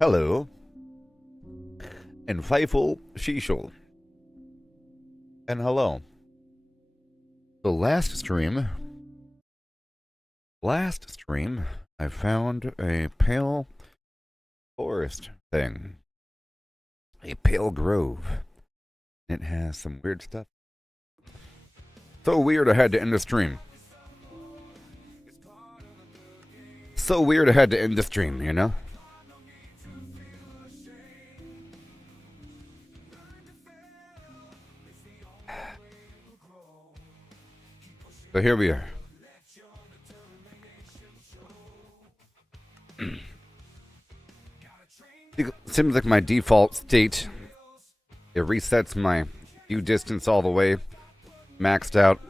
Hello, and faithful Sheeshel. And hello. The last stream, I found a pale forest thing. A pale grove. It has some weird stuff. So weird I had to end the stream. So weird I had to end the stream, you know? So here we are. It seems like my default state. It resets my view distance all the way, maxed out,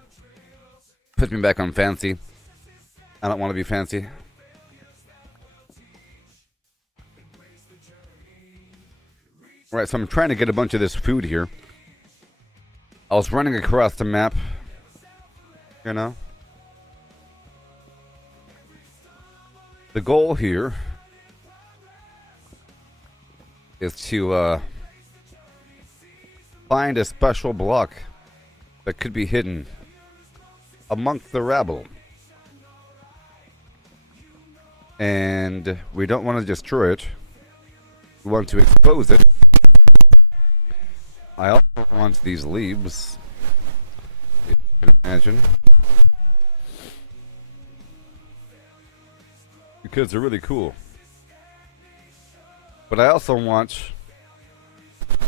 puts me back on fancy. I don't want to be fancy. Alright, so I'm trying to get a bunch of this food here. I was running across the map. You know? The goal here is to find a special block that could be hidden amongst the rabble. And we don't want to destroy it. We want to expose it. I also want these leaves, if you can imagine, because they're really cool. But I also want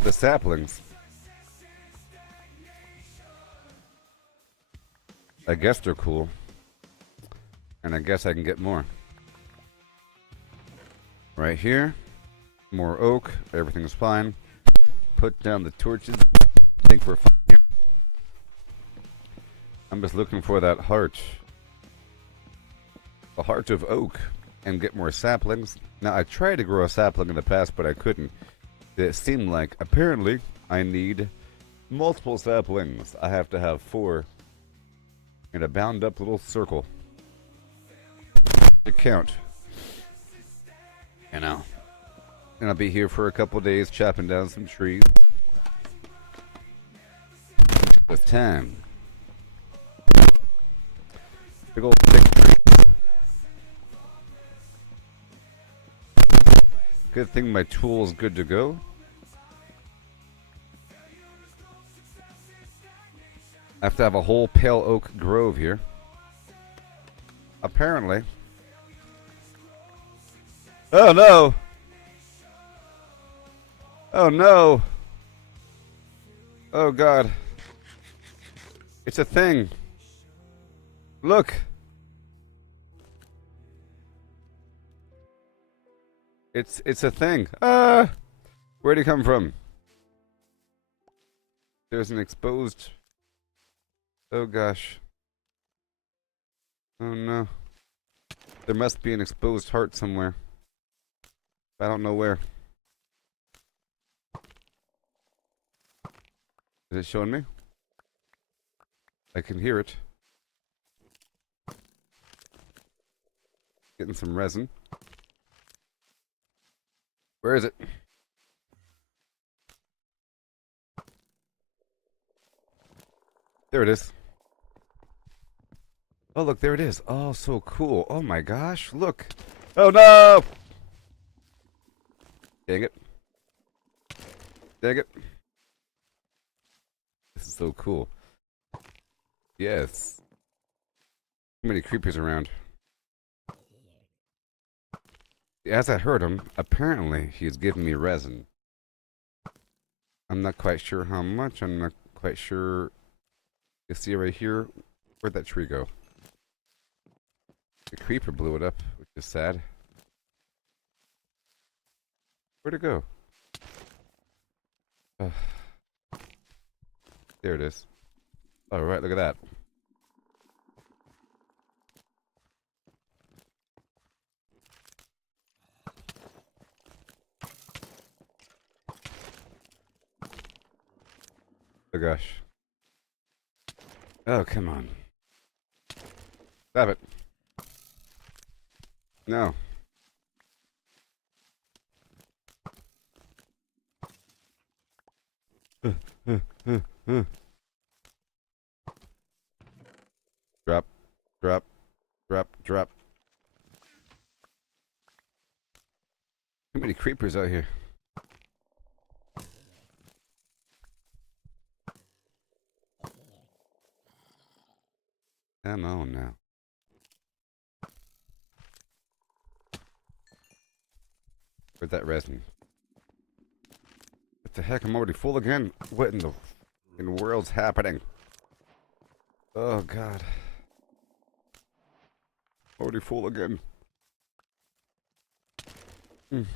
the saplings. I guess they're cool. And I guess I can get more. Right here. More oak. Everything's fine. Put down the torches. I think we're fine here. I'm I'm just looking for that heart. A heart of oak. And get more saplings. Now, I tried to grow a sapling in the past, but I couldn't. It seemed like, apparently, I need multiple saplings. I have to have 4 in a bound up little circle to count. You know. And I'll be here for a couple days chopping down some trees. With time. Big old thick tree. Good thing my tool is good to go. I have to have a whole pale oak grove here. Apparently. Oh no! Oh no! Oh god. It's a thing. Look! It's a thing. Ah! Where'd it come from? There's an exposed... Oh gosh. Oh no. There must be an exposed heart somewhere. I don't know where. Is it showing me? I can hear it. Getting some resin. Where is it? There it is. Oh, look, there it is. Oh, so cool. Oh my gosh, look. Oh no! Dang it. Dang it. This is so cool. Yes. Too many creepers around. As I heard him, apparently he's giving me resin. I'm not quite sure how much. I'm not quite sure. You see right here? Where'd that tree go? The creeper blew it up, which is sad. Where'd it go? There it is. Alright, look at that. Oh gosh. Oh, come on. Stop it. No. Drop, drop, drop, drop. Too many creepers out here. Come on now. Where'd that resin? What the heck? I'm already full again? What in the world's happening? Oh god. Already full again. Leave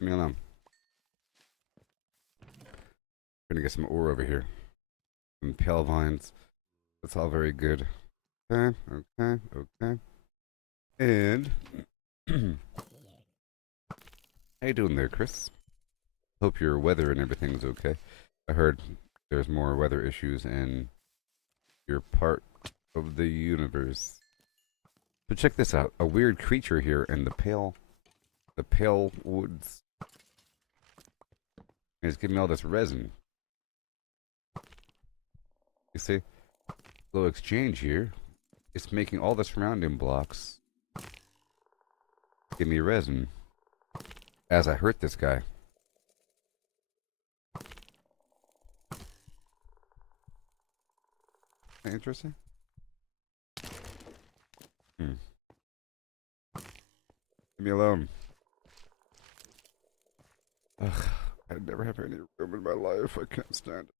me alone. Gonna get some ore over here. Some pale vines. That's all very good. Okay, okay, okay. And how you doing there, Chris? Hope your weather and everything's okay. I heard there's more weather issues in your part of the universe. So check this out. A weird creature here in the pale woods. And it's giving me all this resin. You see? Little exchange here. It's making all the surrounding blocks give me resin as I hurt this guy. Interesting. Leave me alone. Ugh, I never have any room in my life. I can't stand it.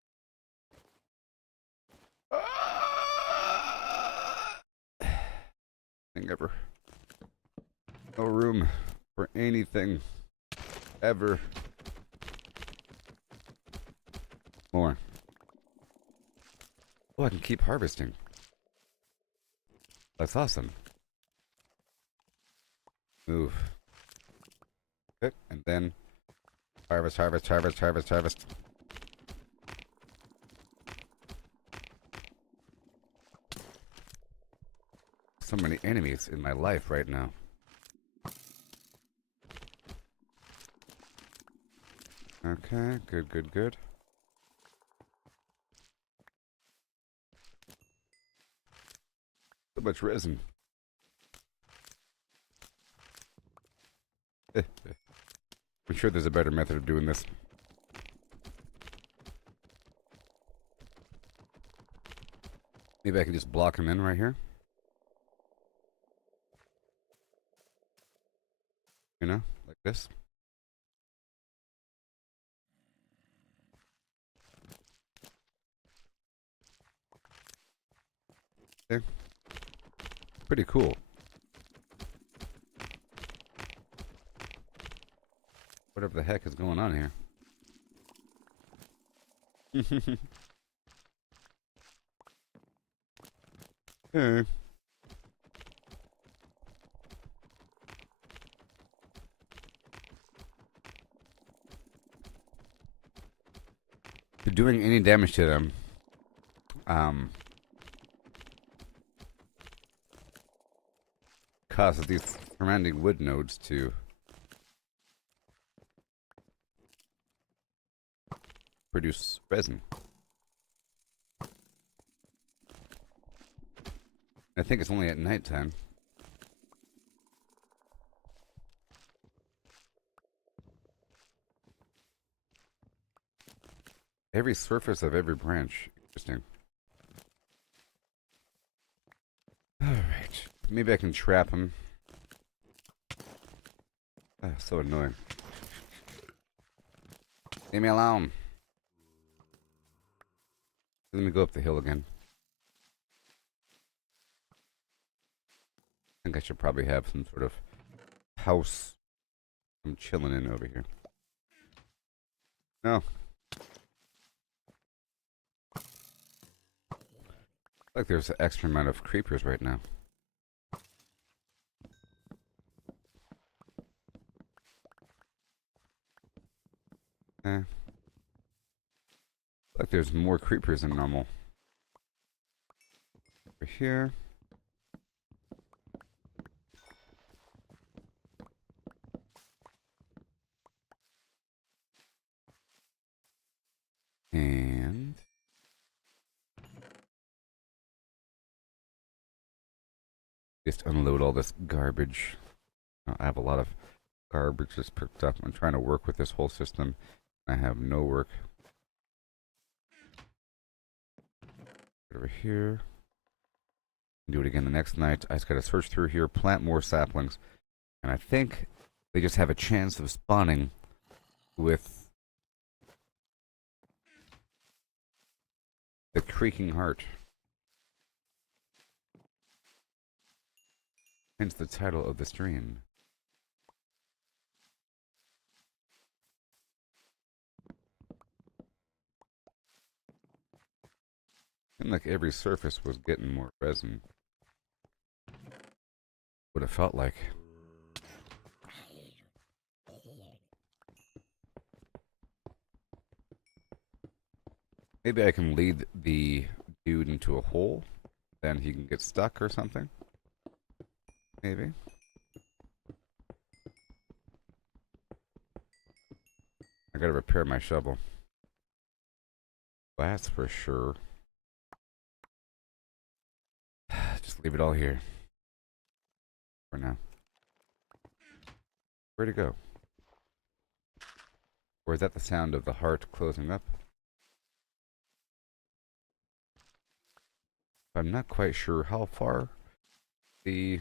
Thing ever. No room for anything ever. More. Oh, I can keep harvesting. That's awesome. Move. Good. And then harvest, harvest, harvest, harvest, harvest. So many enemies in my life right now. Okay, good, good, good. So much resin. I'm sure there's a better method of doing this. Maybe I can just block him in right here. You know, like this. Okay. Pretty cool. Whatever the heck is going on here. Hey. If you're doing any damage to them, causes these surrounding wood nodes to produce resin. I think it's only at nighttime. Every surface of every branch. Interesting. Alright. Maybe I can trap him. Ah, so annoying. Leave me alone. Let me go up the hill again. I think I should probably have some sort of house I'm chilling in over here. No. Like there's an extra amount of creepers right now. Like there's more creepers than normal. Over here. And just unload all this garbage. I have a lot of garbage just picked up. I'm trying to work with this whole system. I have no work. Over here. Do it again the next night. I just gotta search through here, plant more saplings. And I think they just have a chance of spawning with the creaking heart. Hence the title of the stream. Seemed like every surface was getting more resin. What it felt like. Maybe I can lead the dude into a hole, then he can get stuck or something. Maybe. I gotta repair my shovel. That's for sure. Just leave it all here. For now. Where'd it go? Or is that the sound of the heart closing up? I'm not quite sure how far the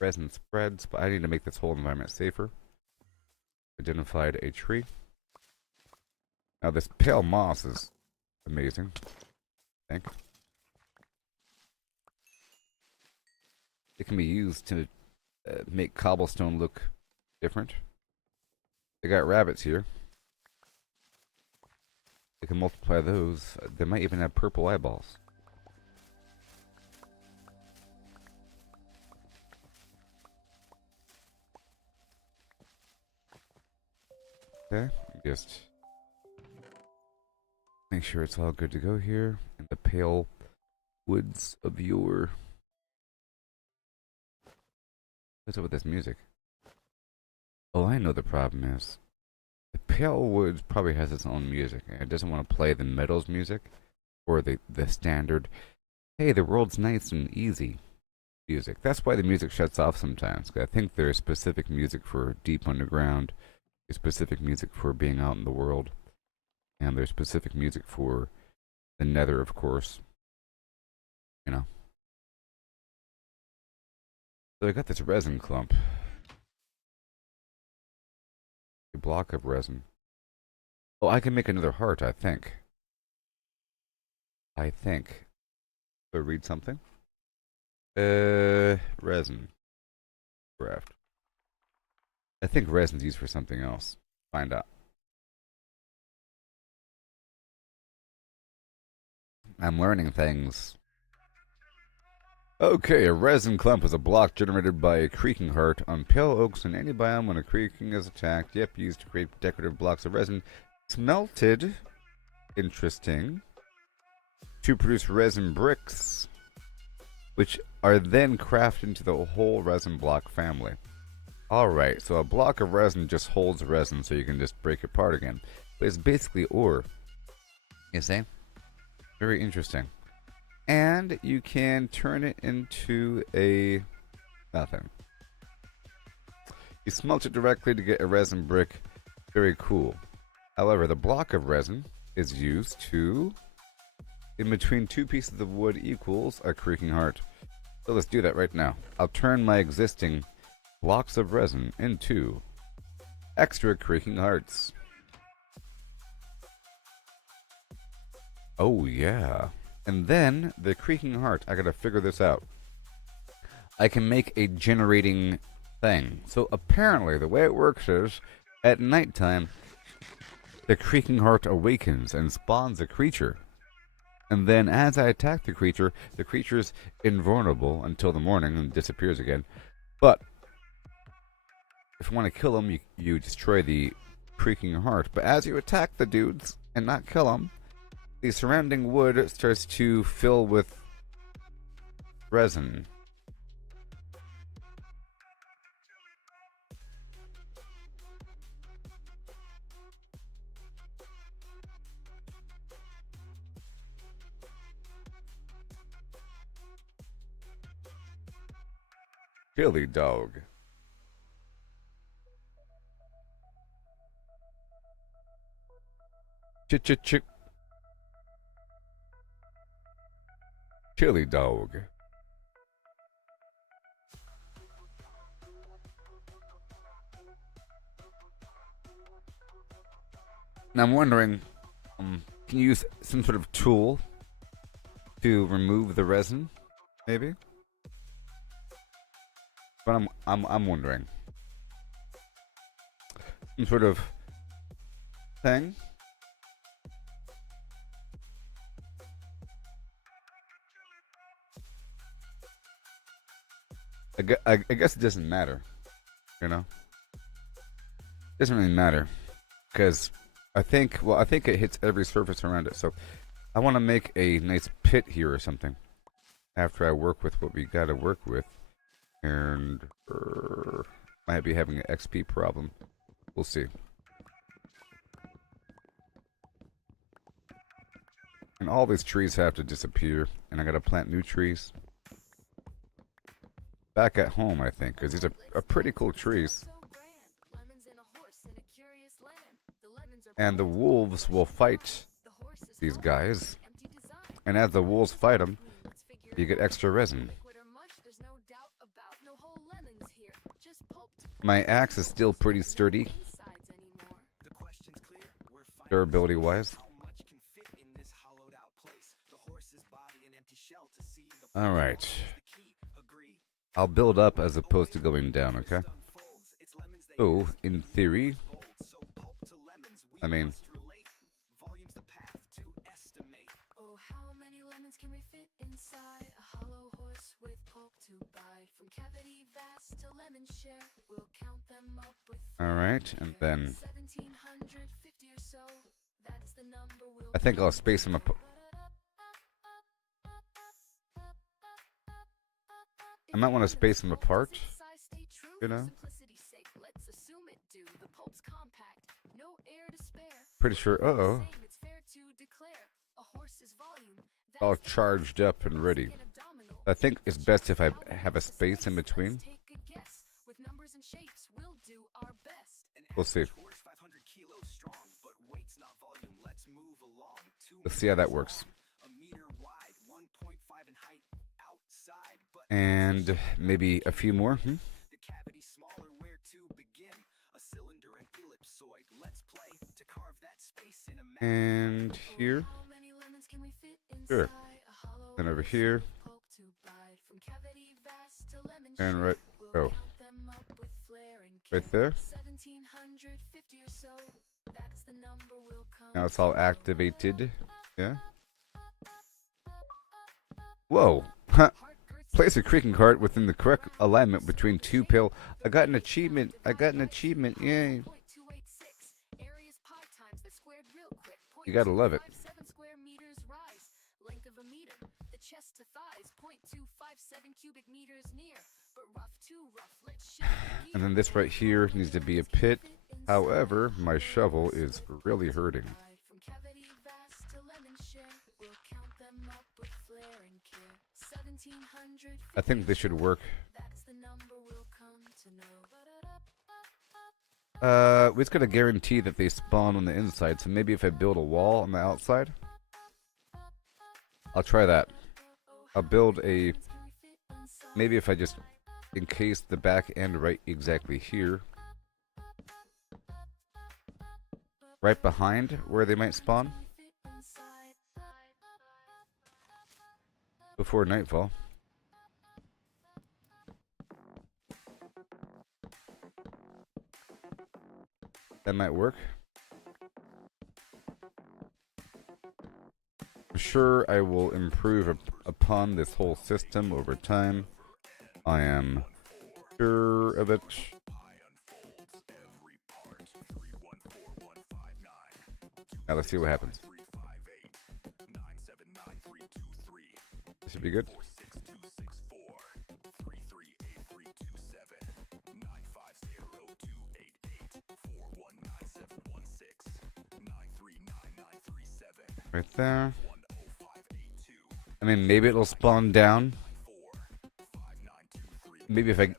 resin spreads, but I need to make this whole environment safer. Identified a tree. Now this pale moss is amazing, I think. It can be used to make cobblestone look different. They got rabbits here. They can multiply those. They might even have purple eyeballs. Okay, just make sure it's all good to go here in the pale woods of your. What's up with this music? Oh, I know the problem is. The pale woods probably has its own music, and it doesn't want to play the metals music or the standard. Hey, the world's nice and easy music. That's why the music shuts off sometimes. I think there's specific music for deep underground. There's specific music for being out in the world, and there's specific music for the nether, of course. You know. So I got this resin clump. A block of resin. Oh, I can make another heart, I think. I think. So read something. Resin. Craft. I think resin's used for something else. Find out. I'm learning things. Okay, a resin clump is a block generated by a creaking heart on pale oaks in any biome when a creaking is attacked. Yep, used to create decorative blocks of resin. Smelted. Interesting. To produce resin bricks, which are then crafted into the whole resin block family. Alright, so a block of resin just holds resin so you can just break it apart again. But it's basically ore. You see? Very interesting. And you can turn it into a nothing. You smelt it directly to get a resin brick. Very cool. However, the block of resin is used to, in between two pieces of wood equals a creaking heart. So let's do that right now. I'll turn my existing blocks of resin into extra creaking hearts. Oh yeah. And then the creaking heart, I gotta figure this out. I can make a generating thing. So apparently the way it works is at nighttime the creaking heart awakens and spawns a creature. And then as I attack the creature's invulnerable until the morning and disappears again. But if you want to kill him, you destroy the creaking heart. But as you attack the dudes and not kill them, the surrounding wood starts to fill with resin. Chili dog. Ch-ch-ch. Chili dog. Now I'm wondering, can you use some sort of tool to remove the resin? Maybe. But I'm wondering. Some sort of thing. I guess it doesn't matter, you know. It doesn't really matter because I think it hits every surface around it. So I want to make a nice pit here or something after I work with what we got to work with, and might be having an XP problem. We'll see. And all these trees have to disappear, and I got to plant new trees. Back at home, I think, because these are pretty cool trees. And the wolves will fight these guys. And as the wolves fight them, you get extra resin. My axe is still pretty sturdy, durability-wise. Alright. I'll build up as opposed to going down, okay? So, in theory, I mean, alright, and then I think I'll space them apart. I might want to space them apart, you know? Pretty sure, uh-oh. All charged up and ready. I think it's best if I have a space in between. We'll see. Let's see how that works. And maybe a few more. And here. Sure. And over here. And right. Oh. Right there. Now it's all activated. Yeah. Whoa. Place a creaking cart within the correct alignment between two pale. I got an achievement. Yay. You gotta love it. And then this right here needs to be a pit. However, my shovel is really hurting. I think this should work. It's gonna guarantee that they spawn on the inside, so maybe if I build a wall on the outside, I'll try that. I'll build a, maybe if I just encase the back end right exactly here, right behind where they might spawn before nightfall. That might work. I'm sure I will improve upon this whole system over time. I am sure of it. Now let's see what happens. This should be good. Right there. I mean, maybe it'll spawn down. Maybe if I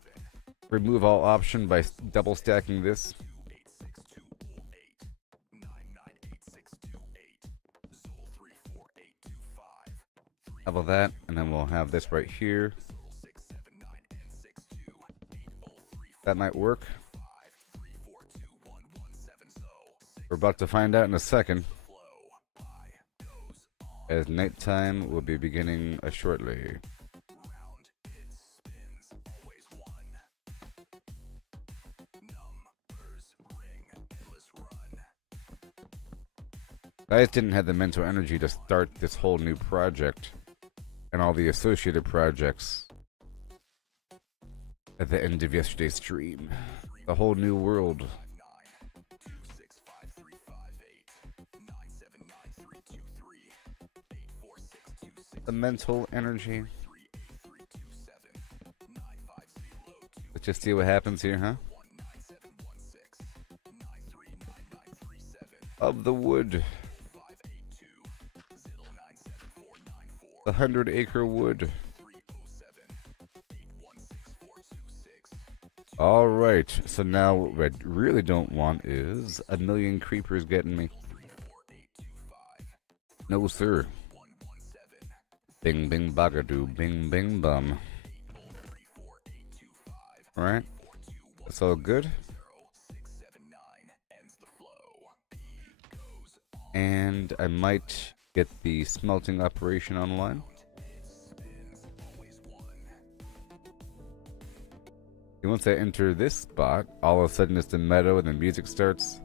remove all option by double stacking this. How about that? And then we'll have this right here. That might work. We're about to find out in a second, as nighttime will be beginning shortly. I just didn't have the mental energy to start this whole new project and all the associated projects at the end of yesterday's stream. The whole new world. The mental energy. Let's just see what happens here, huh? Of the wood. The 100-acre wood. Alright, so now what I really don't want is a million creepers getting me. No, sir. Bing, bing, bagadoo, bing, bing, bum. Alright. That's all good. And I might get the smelting operation online. And once I enter this spot, all of a sudden it's the meadow and the music starts.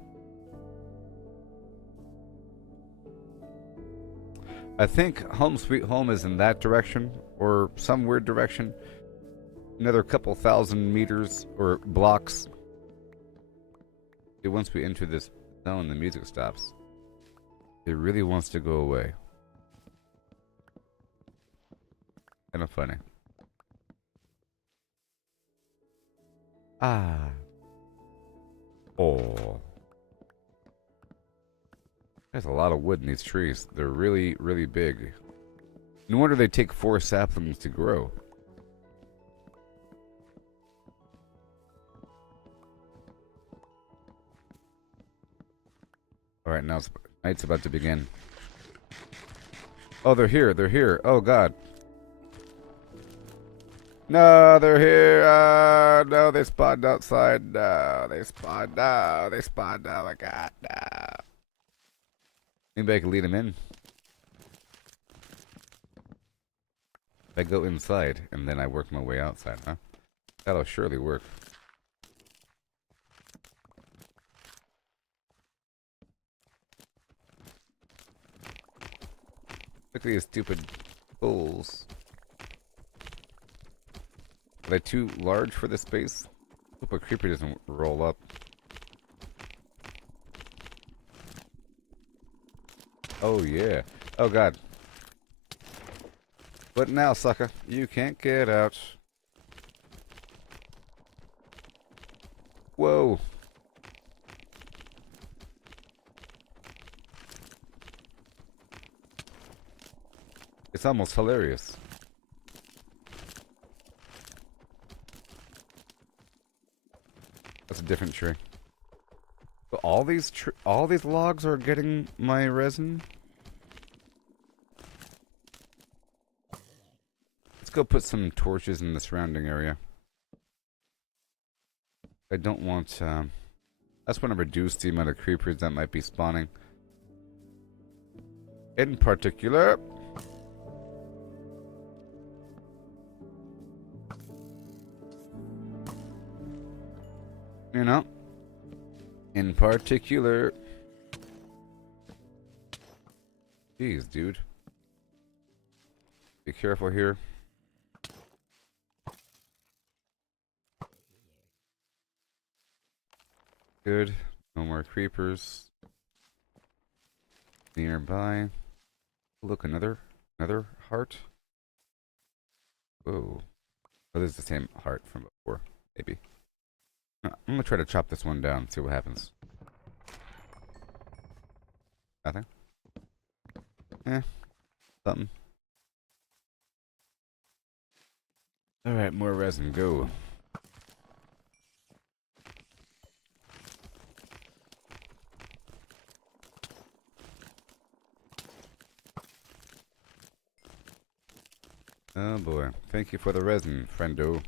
I think Home Sweet Home is in that direction, or some weird direction. Another couple thousand meters, or blocks. Once we enter this zone, the music stops. It really wants to go away. Kind of funny. Ah. Oh. There's a lot of wood in these trees. They're really, really big. No wonder they take 4 saplings to grow. Alright, now night's about to begin. Oh, they're here. They're here. Oh, God. No, they're here. No, they spawned outside. No, they spawned. No, they spawned. Oh, my God. No. Anybody can lead them in. If I go inside, and then I work my way outside, huh? That'll surely work. Look at these stupid bulls. Are they too large for this space? Hope a creeper doesn't roll up. Oh, yeah. Oh, God. But now, sucker, you can't get out. Whoa. It's almost hilarious. That's a different tree. But all these logs are getting my resin. Let's go put some torches in the surrounding area. I don't want. I just want to reduce the amount of creepers that might be spawning. In particular, you know, in particular. Jeez, dude. Be careful here. Good. No more creepers. Nearby. Look, another heart. Whoa. Oh, this is the same heart from before. Maybe. I'm gonna try to chop this one down, see what happens. Nothing? Something. Alright, more resin, go. Oh boy. Thank you for the resin, friendo.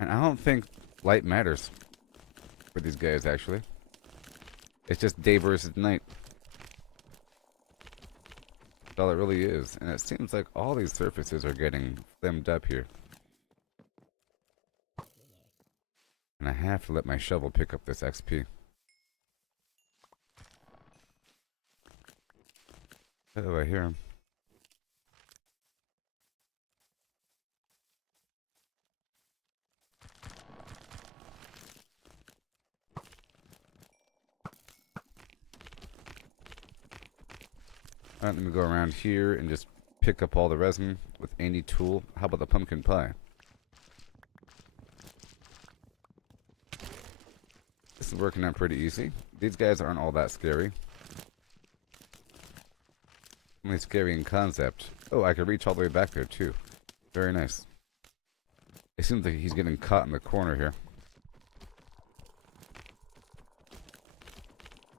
And I don't think light matters for these guys, actually. It's just day versus night. That's all it really is. And it seems like all these surfaces are getting flimmed up here. And I have to let my shovel pick up this XP. Oh, I hear him. Alright, let me go around here and just pick up all the resin with any tool. How about the pumpkin pie? This is working out pretty easy. These guys aren't all that scary. Only scary in concept. Oh, I can reach all the way back there too. Very nice. It seems like he's getting caught in the corner here.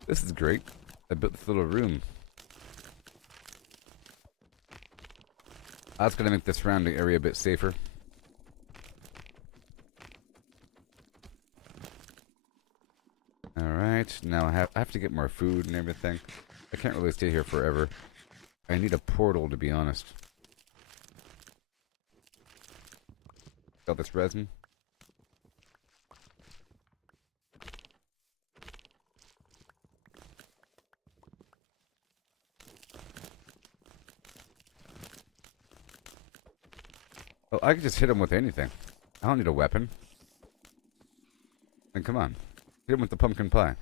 This is great. I built this little room. That's gonna make the surrounding area a bit safer. Alright, now I have to get more food and everything. I can't really stay here forever. I need a portal, to be honest. Got this resin. Oh, I could just hit him with anything. I don't need a weapon. And come on. Hit him with the pumpkin pie.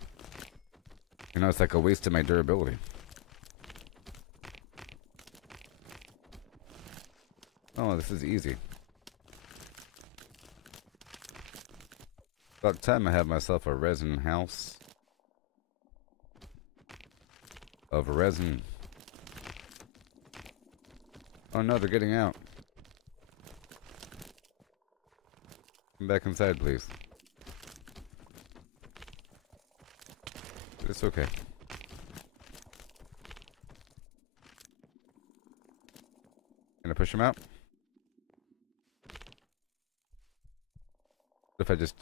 You know, it's like a waste of my durability. Oh, this is easy. About time I have myself a resin house. Of resin. Oh no, they're getting out. Come back inside, please. It's okay. Can I push him out? What if I just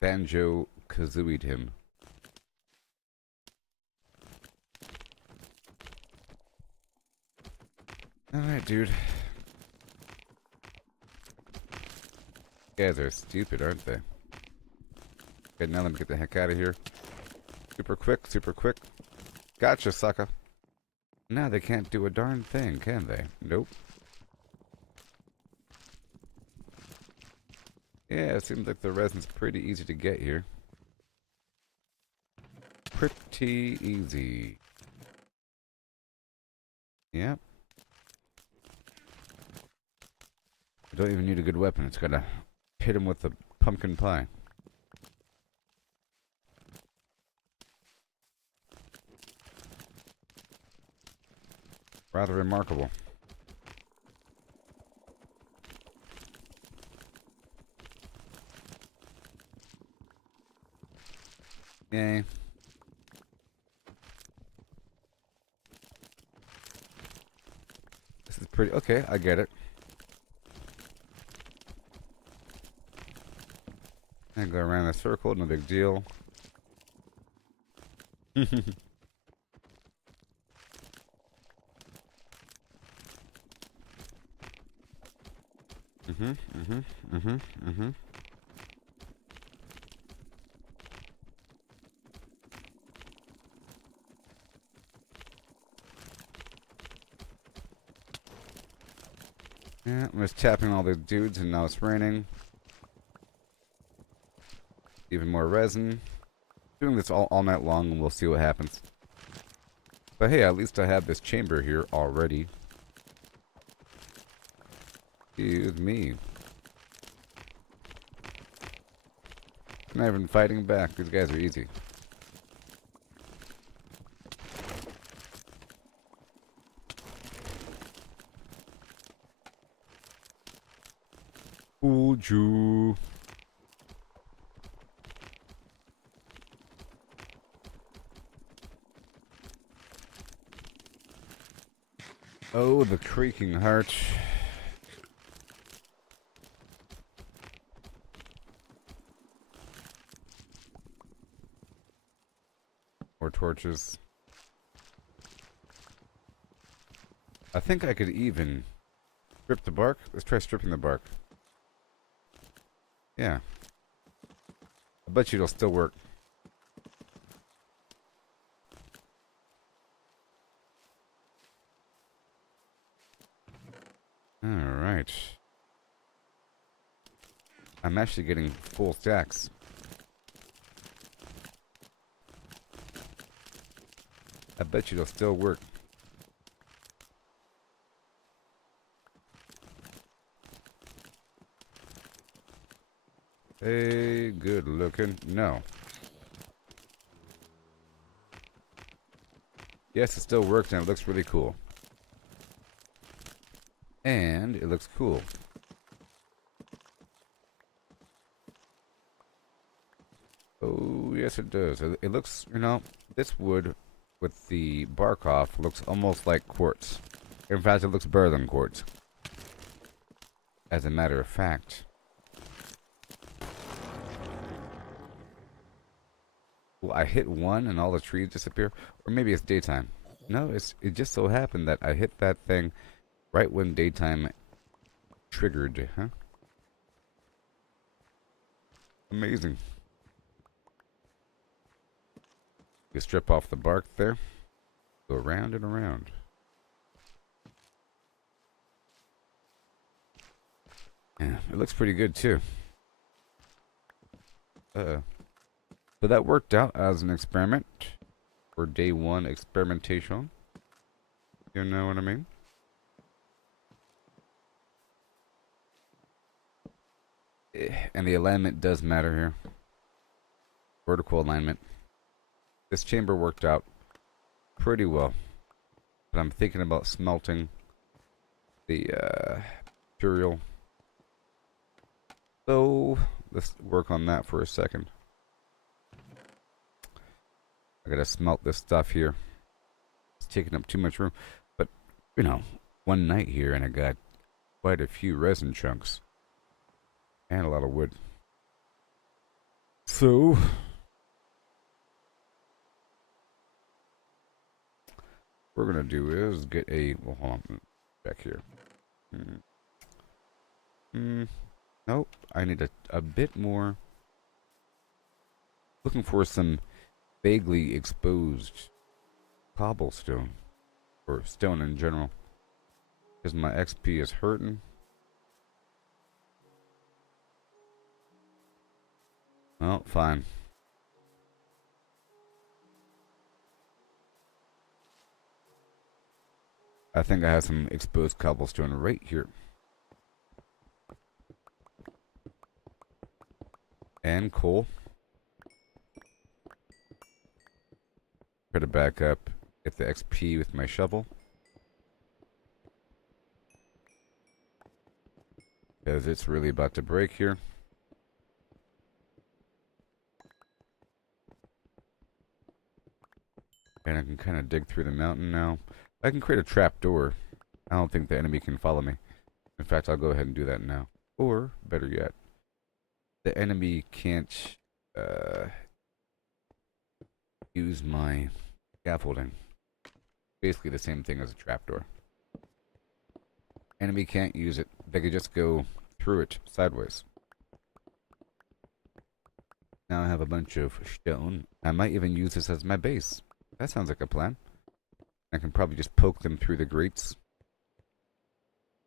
banjo kazooied him? Alright, dude. You guys are stupid, aren't they? Okay, now let me get the heck out of here. Super quick, super quick. Gotcha, sucker. Now they can't do a darn thing, can they? Nope. Yeah, it seems like the resin's pretty easy to get here. Pretty easy. Yep. I don't even need a good weapon. It's gotta hit him with the pumpkin pie. Rather remarkable. Yay. This is pretty... Okay, I get it. And go around the circle, no big deal. Mm-hmm, mm-hmm, mm-hmm, mm-hmm. Yeah, I'm just tapping all the dudes and now it's raining. Even more resin. Doing this all night long and we'll see what happens. But hey, at least I have this chamber here already. Excuse me. I'm not even fighting back. These guys are easy. Fooled you. Oh, the creaking heart. More torches. I think I could even strip the bark. Let's try stripping the bark. Yeah. I bet you it'll still work. Alright. I'm actually getting full stacks. I bet you it'll still work. Hey, good looking. No. Yes, it still works and it looks really cool. And it looks cool. Oh, yes it does. It looks, you know, this wood with the bark off looks almost like quartz. In fact, it looks better than quartz. As a matter of fact. Well, I hit one and all the trees disappear. Or maybe it's daytime. No, it just so happened that I hit that thing right when daytime triggered, huh? Amazing. You strip off the bark there. Go around and around. Yeah, it looks pretty good too. So that worked out as an experiment for day one experimentation. You know what I mean? And the alignment does matter here. Vertical alignment. This chamber worked out pretty well. But I'm thinking about smelting the material. So let's work on that for a second. I gotta smelt this stuff here. It's taking up too much room. But, you know, one night here and I got quite a few resin chunks. And a lot of wood. So what we're gonna do is get a, well, hold on, back here. Nope, I need a bit more. Looking for some vaguely exposed cobblestone, or stone in general, because my XP is hurting. Well, fine. I think I have some exposed cobblestone right here. And coal. Try to back up, get the XP with my shovel. Because it's really about to break here. And I can kind of dig through the mountain now. I can create a trap door. I don't think the enemy can follow me. In fact, I'll go ahead and do that now. Or, better yet, the enemy can't use my scaffolding. Basically the same thing as a trapdoor. Enemy can't use it. They could just go through it sideways. Now I have a bunch of stone. I might even use this as my base. That sounds like a plan. I can probably just poke them through the grates.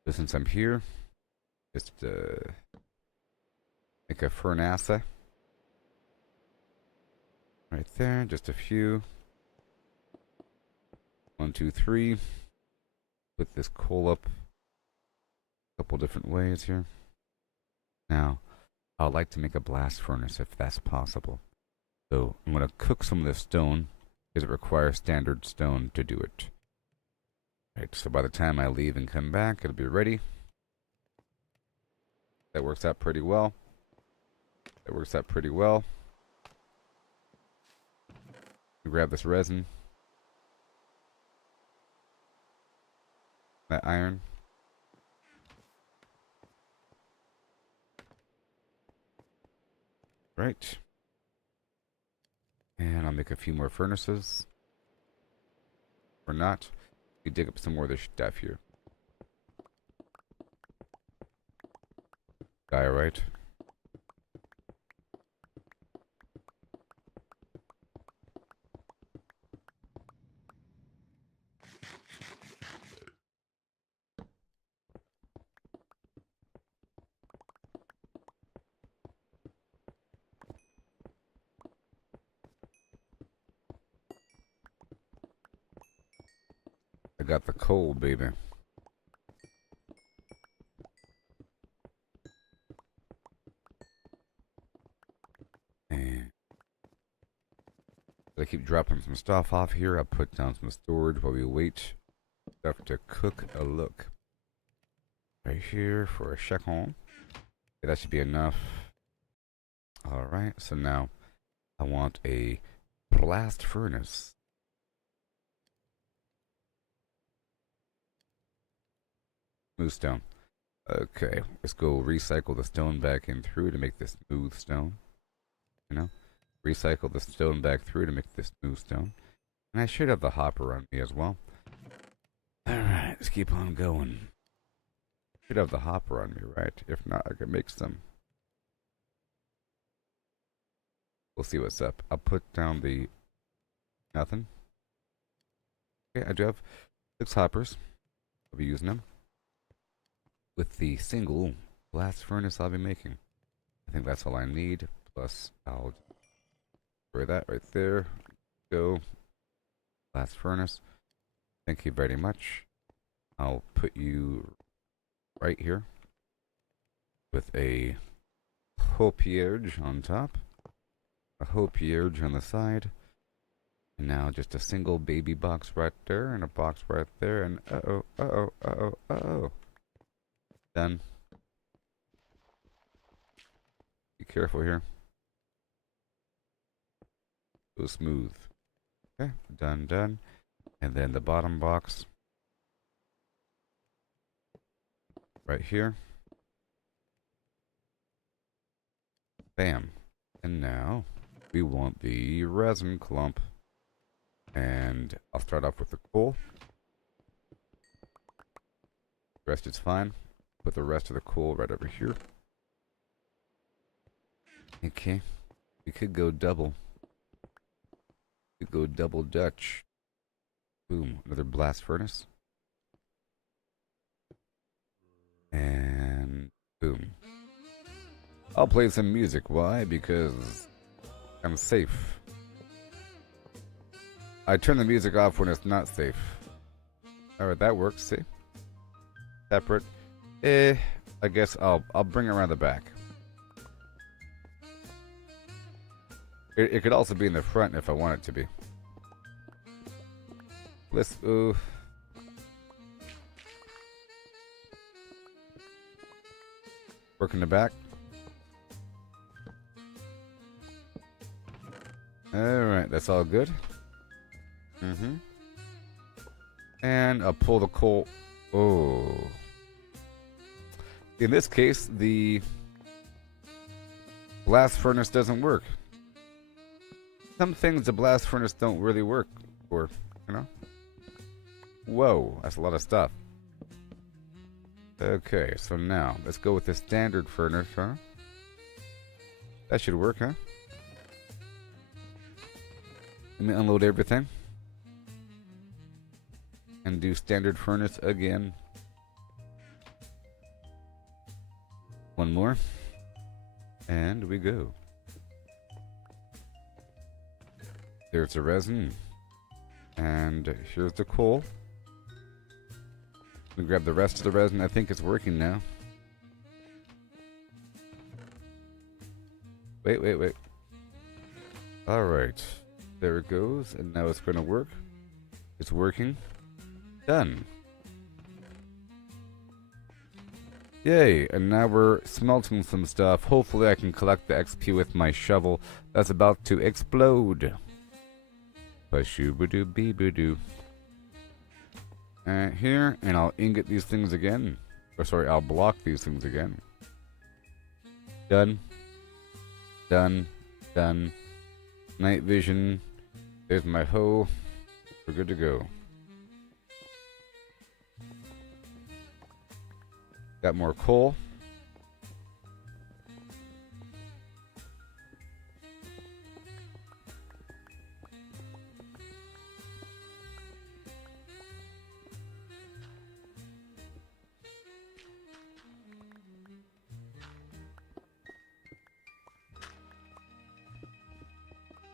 So since I'm here, just make a furnace. Right there, just a few. 1, 2, 3. Put this coal up a couple different ways here. Now, I would like to make a blast furnace if that's possible. So I'm going to cook some of this stone because it requires standard stone to do it. Right, so by the time I leave and come back, it'll be ready. That works out pretty well. That works out pretty well. Grab this resin. That iron. Right. And I'll make a few more furnaces. Or not. We dig up some more of this stuff here. Diorite. I got the coal, baby. And I keep dropping some stuff off here. I'll put down some storage while we wait stuff to cook a look. Right here for a second. Okay, that should be enough. Alright, so now I want a blast furnace. Smooth stone. Okay, let's go recycle the stone back in through to make this smooth stone. You know? Recycle the stone back through to make this smooth stone. And I should have the hopper on me as well. Alright, let's keep on going. Should have the hopper on me, right? If not, I can make some. We'll see what's up. I'll put down the... nothing. Okay, I do have 6 hoppers. I'll be using them. With the single blast furnace I'll be making. I think that's all I need. plus I'll throw that right there. Go. Blast furnace. Thank you very much. I'll put you right here with a hopierge on top, a hopierge on the side, and now just a single baby box right there and a box right there, and uh-oh. Done. Be careful here. Go smooth. Okay, done. And then the bottom box right here. Bam. And now we want the resin clump. And I'll start off with the coal. The rest is fine. Put the rest of the coal right over here. Okay. We could go double. We could go double Dutch. Boom. Another blast furnace. And boom. I'll play some music. Why? Because I'm safe. I turn the music off when it's not safe. Alright, that works, see? Separate. I guess I'll bring it around the back. It could also be in the front if I want it to be. Let's work in the back. Alright, that's all good. And I'll pull the coal. Oh. In this case, the blast furnace doesn't work. Some things the blast furnace don't really work for, you know? Whoa, that's a lot of stuff. Okay, so now, let's go with the standard furnace, huh? That should work, huh? Let me unload everything. And do standard furnace again. One more. And we go. There's the resin. And here's the coal. We grab the rest of the resin. I think it's working now. Wait. Alright. There it goes. And now it's going to work. It's working. Done. Yay, and now we're smelting some stuff. Hopefully I can collect the XP with my shovel that's about to explode. Ba-shoo-ba-doo-bee-ba-doo. Here, and I'll ingot these things again. Or sorry, I'll block these things again. Done. Night vision. There's my hoe. We're good to go. Got more coal.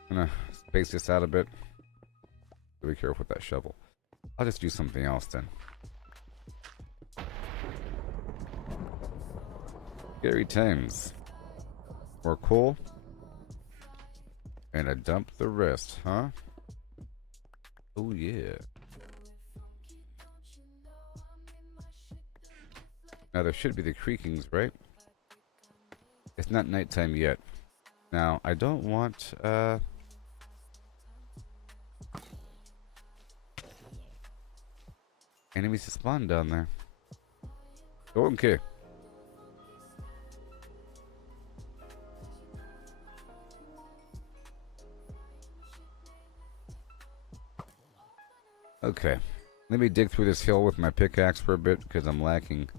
I'm gonna space this out a bit. Be careful with that shovel. I'll just do something else then. Scary times. More coal. And I dump the rest, huh? Oh yeah. Now there should be the creakings, right? It's not nighttime yet. Now I don't want enemies to spawn down there. Okay. Okay, let me dig through this hill with my pickaxe for a bit because I'm lacking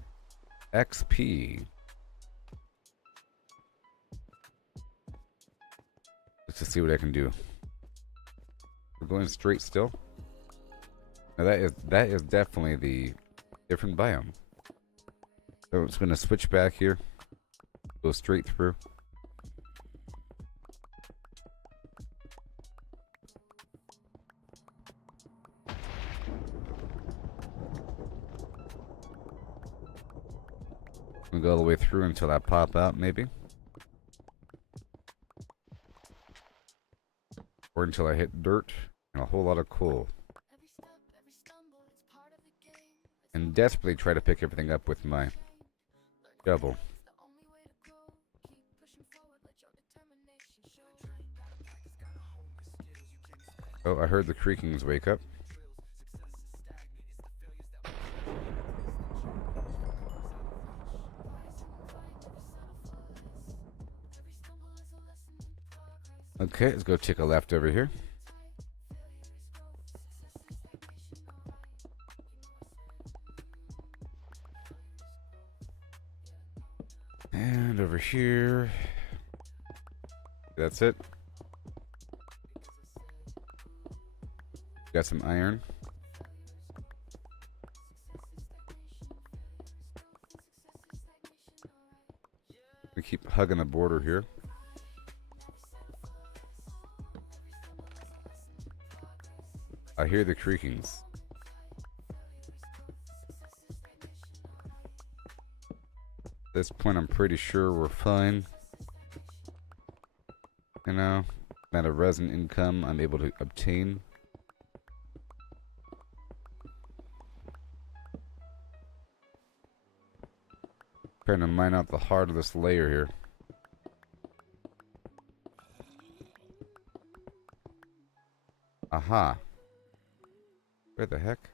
XP. Let's just see what I can do. We're going straight still. Now that is definitely the different biome. So it's going to switch back here. Go straight through. I'll go all the way through until I pop out, maybe. Or until I hit dirt and a whole lot of coal. And desperately try to pick everything up with my shovel. Oh, I heard the creakings wake up. Okay, let's go take a left over here. And over here. That's it. Got some iron. We keep hugging the border here. I hear the creakings. At this point, I'm pretty sure we're fine. You know, amount of resin income I'm able to obtain. Trying to mine out the heart of this layer here. Aha. Where the heck?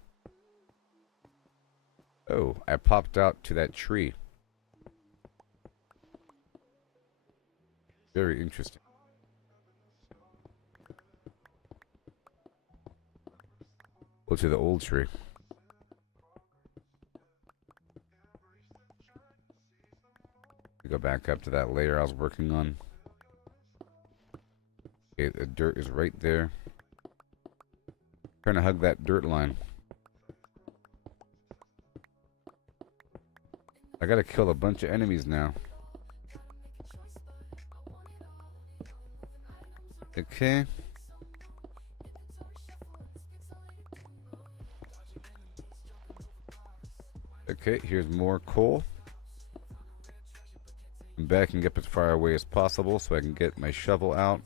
Oh, I popped out to that tree. Very interesting. Go to the old tree. Go back up to that layer I was working on. Okay, the dirt is right there. Trying to hug that dirt line. I gotta kill a bunch of enemies now. Okay. Okay, here's more coal. I'm backing up as far away as possible so I can get my shovel out.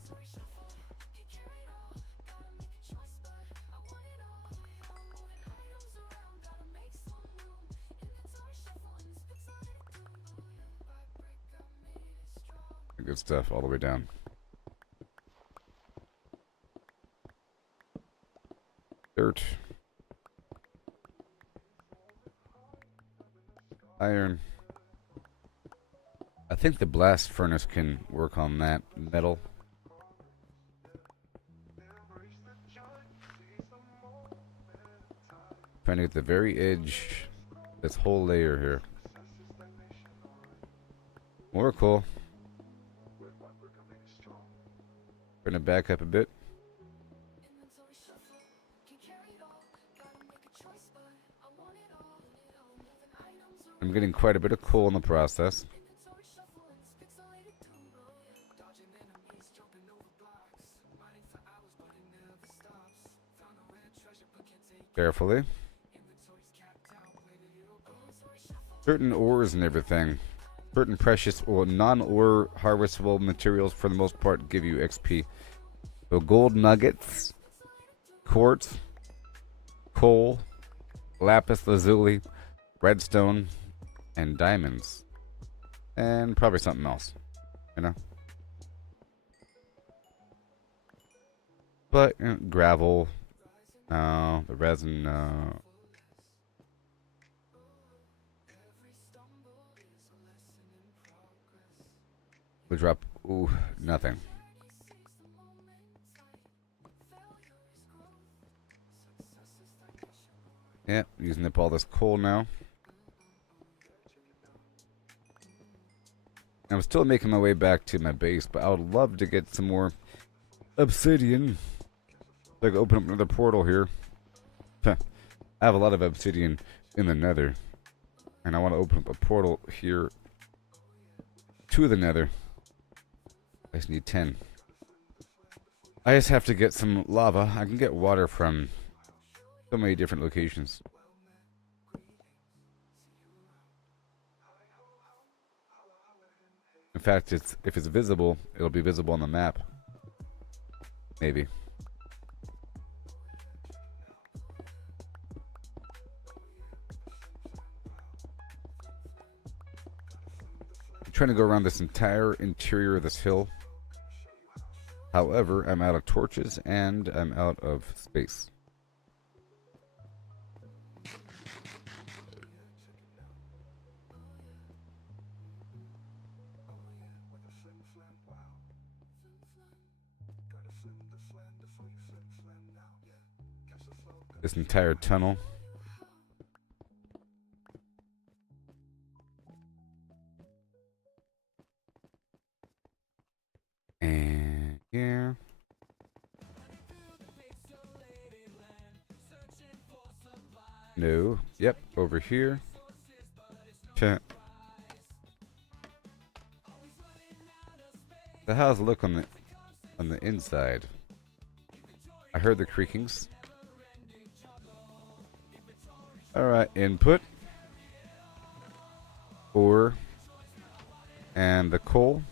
Good stuff all the way down. Dirt. Iron. I think the blast furnace can work on that metal. Trying to get the very edge. This whole layer here. More coal. Trying to back up a bit. I'm getting quite a bit of coal in the process. Carefully. Certain ores and everything. Certain precious or non-ore harvestable materials for the most part give you XP. So gold nuggets, quartz, coal, lapis lazuli, redstone, and diamonds. And probably something else. You know? But gravel. No, the resin, no. We drop, ooh, nothing. Yeah, using up all this coal now. I'm still making my way back to my base, but I would love to get some more obsidian. So I can open up another portal here. I have a lot of obsidian in the nether. And I want to open up a portal here to the nether. I just need 10. I just have to get some lava. I can get water from so many different locations. In fact, if it's visible, it'll be visible on the map. Maybe. I'm trying to go around this entire interior of this hill. However, I'm out of torches and I'm out of space. This entire tunnel. And yeah. No. Yep, over here. So how's it look on the inside? I heard the creakings. Alright, input. Ore. And the coal.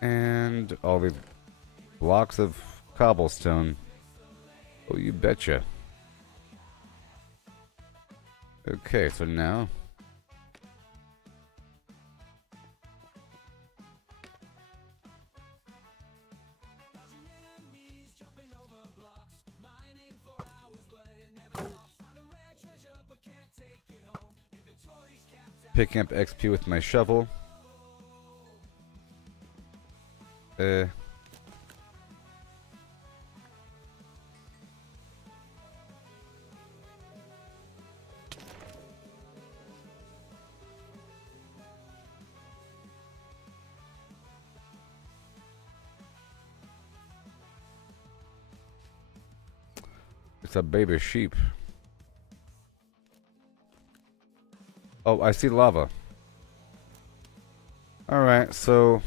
And all these blocks of cobblestone. Oh, you betcha. Okay, so now picking up XP with my shovel. It's a baby sheep. Oh, I see lava. Alright, so...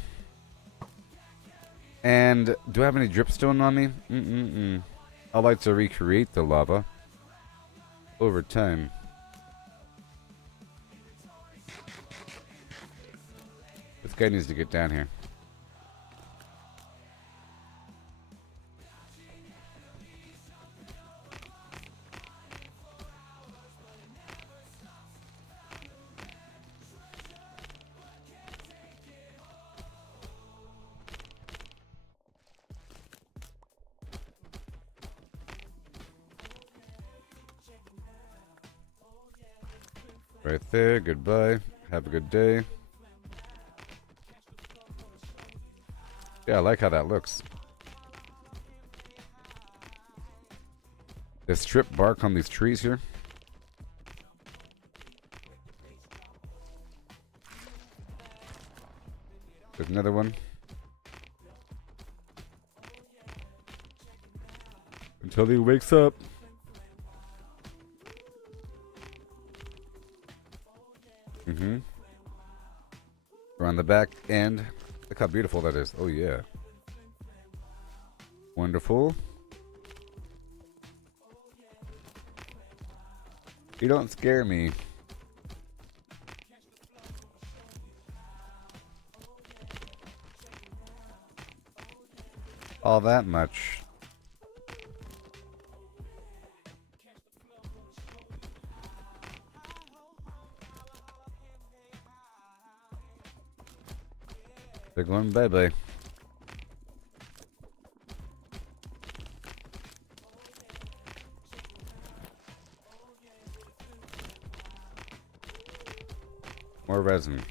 And do I have any dripstone on me? I'd like to recreate the lava over time. This guy needs to get down here. Right there, goodbye. Have a good day. Yeah, I like how that looks. The strip bark on these trees here. There's another one. Until he wakes up. We're on the back end. Look how beautiful that is. Oh, yeah. Wonderful. You don't scare me. All that much. They're going bye-bye. More resin.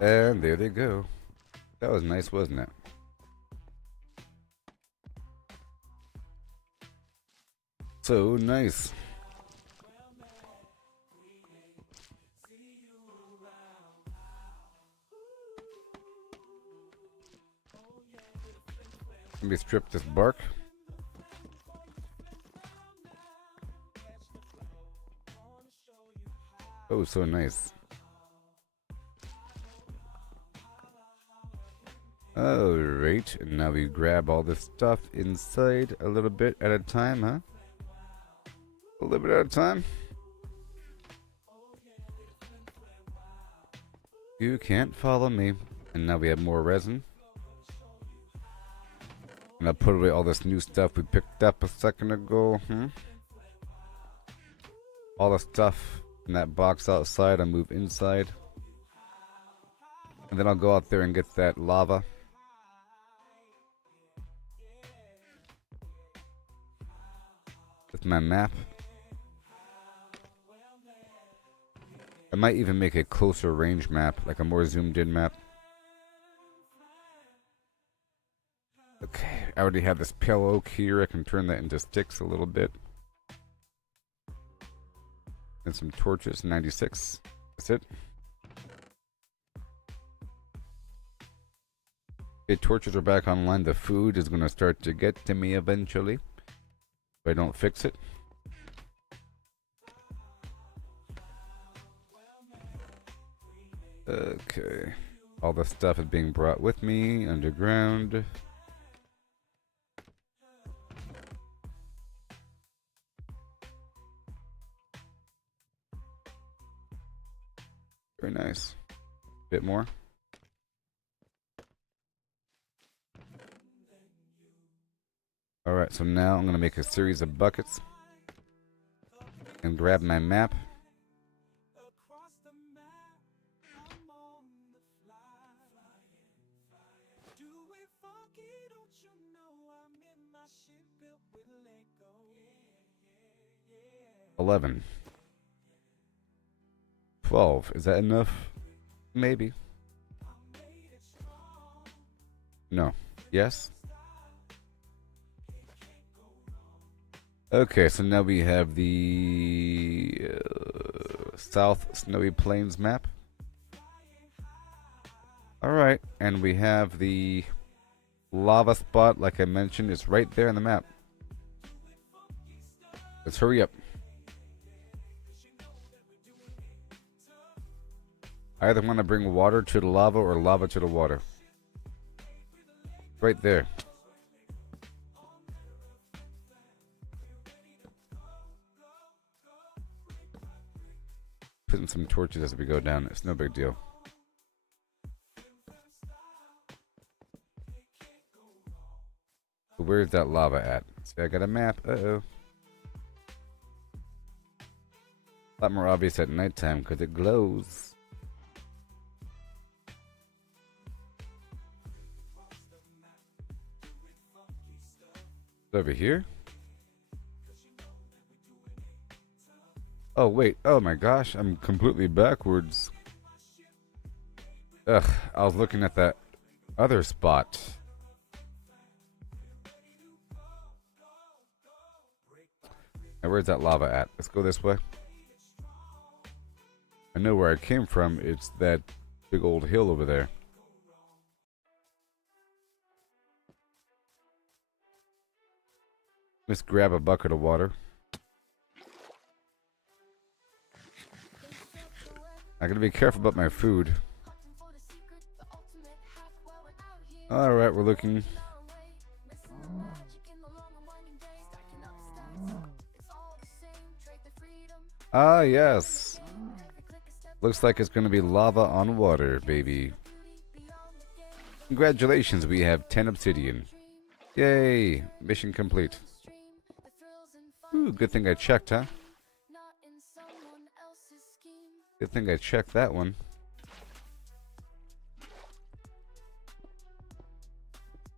And there they go. That was nice, wasn't it? So nice. Let me strip this bark. Oh, so nice. Alright, and now we grab all this stuff inside a little bit at a time, huh? A little bit at a time. You can't follow me. And now we have more resin. And I'll put away all this new stuff we picked up a second ago. All the stuff in that box outside, I'll move inside. And then I'll go out there and get that lava. With my map. I might even make a closer range map, like a more zoomed in map. Okay, I already have this pale oak here. I can turn that into sticks a little bit. And some torches, 96. That's it. Okay, torches are back online. The food is going to start to get to me eventually. If I don't fix it. Okay. All the stuff is being brought with me underground. Very nice. Bit more. Alright, so now I'm going to make a series of buckets. And grab my map. $11. $12. Is that enough? Maybe. No. Yes? Okay, so now we have the South Snowy Plains map. Alright, and we have the lava spot, like I mentioned, is right there on the map. Let's hurry up. I either want to bring water to the lava or lava to the water. Right there. Putting some torches as we go down. It's no big deal. So where's that lava at? See, I got a map. Uh-oh. A lot more obvious at nighttime because it glows. Over here? Oh wait, oh my gosh, I'm completely backwards. Ugh, I was looking at that other spot. Now where's that lava at? Let's go this way. I know where I came from, it's that big old hill over there. Let's grab a bucket of water. I gotta be careful about my food. Alright, we're looking. Ah, yes. Looks like it's gonna be lava on water, baby. Congratulations, we have 10 obsidian. Yay! Mission complete. Ooh, good thing I checked, huh? Good thing I checked that one.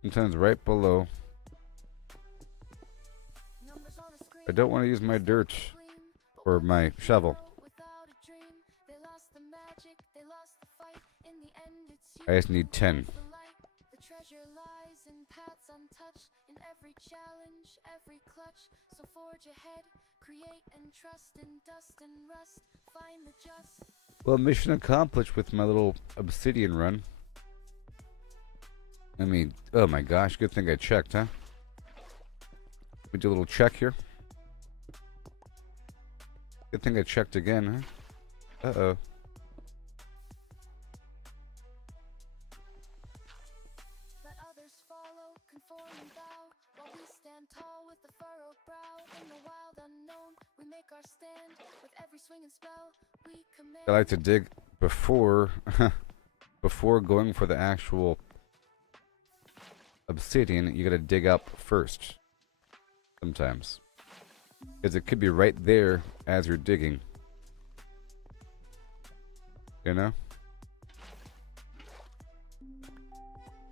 Sometimes right below. I don't want to use my dirt or my shovel. I just need 10. Well, mission accomplished with my little obsidian run. I mean, oh my gosh, good thing I checked, huh? We do a little check here. Good thing I checked again, huh? Uh-oh. I like to dig before before going for the actual obsidian, you gotta dig up first. Sometimes. Because it could be right there as you're digging. You know?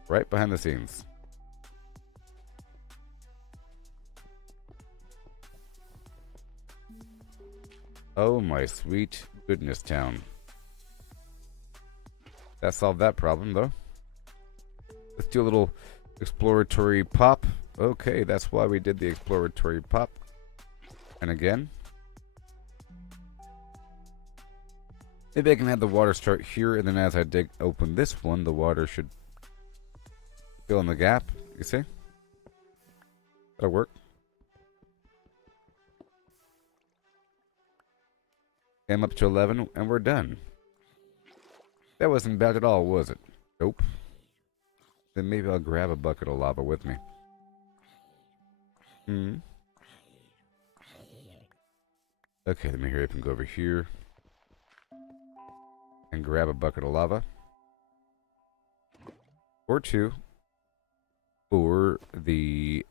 Right behind the scenes. Oh my sweet goodness town. That solved that problem though. Let's do a little exploratory pop. Okay, that's why we did the exploratory pop. And again. Maybe I can have the water start here, and then as I open this one, the water should fill in the gap. You see? That'll work. I'm up to 11, and we're done. That wasn't bad at all, was it? Nope. Then maybe I'll grab a bucket of lava with me. Okay, let me hurry up and go over here. And grab a bucket of lava. Or two. For the...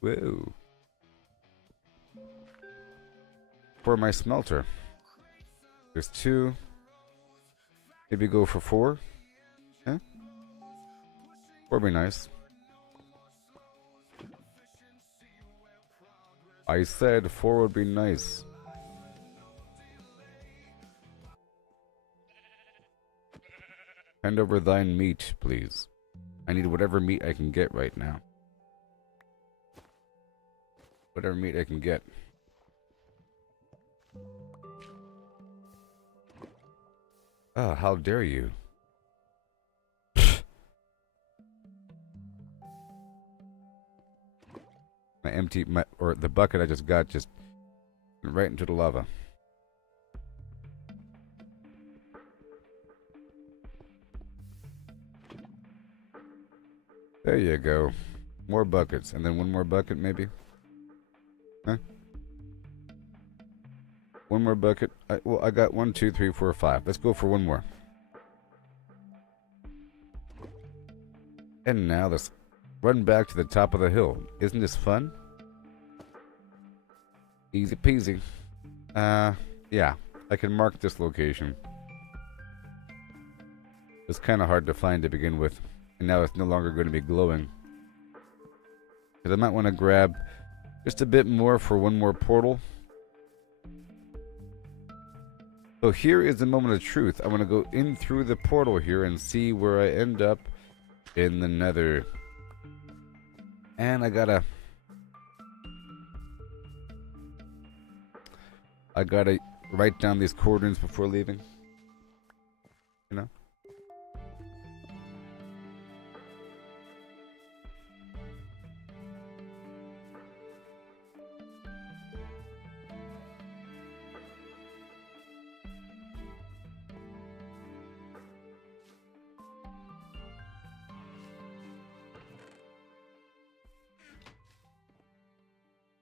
Whoa. For my smelter. There's 2. Maybe go for 4. Huh? 4 would be nice. I said 4 would be nice. Hand over thine meat, please. I need whatever meat I can get right now. Whatever meat I can get. Oh, how dare you. The bucket I just got just went right into the lava. There you go. More buckets, and then one more bucket maybe? Huh? One more bucket. I got 1, 2, 3, 4, 5. Let's go for one more. And now let's run back to the top of the hill. Isn't this fun? Easy peasy. Yeah. I can mark this location. It's kind of hard to find to begin with. And now it's no longer going to be glowing. Because I might want to grab just a bit more for one more portal. So here is the moment of truth. I want to go in through the portal here and see where I end up in the nether. And I gotta write down these coordinates before leaving. You know?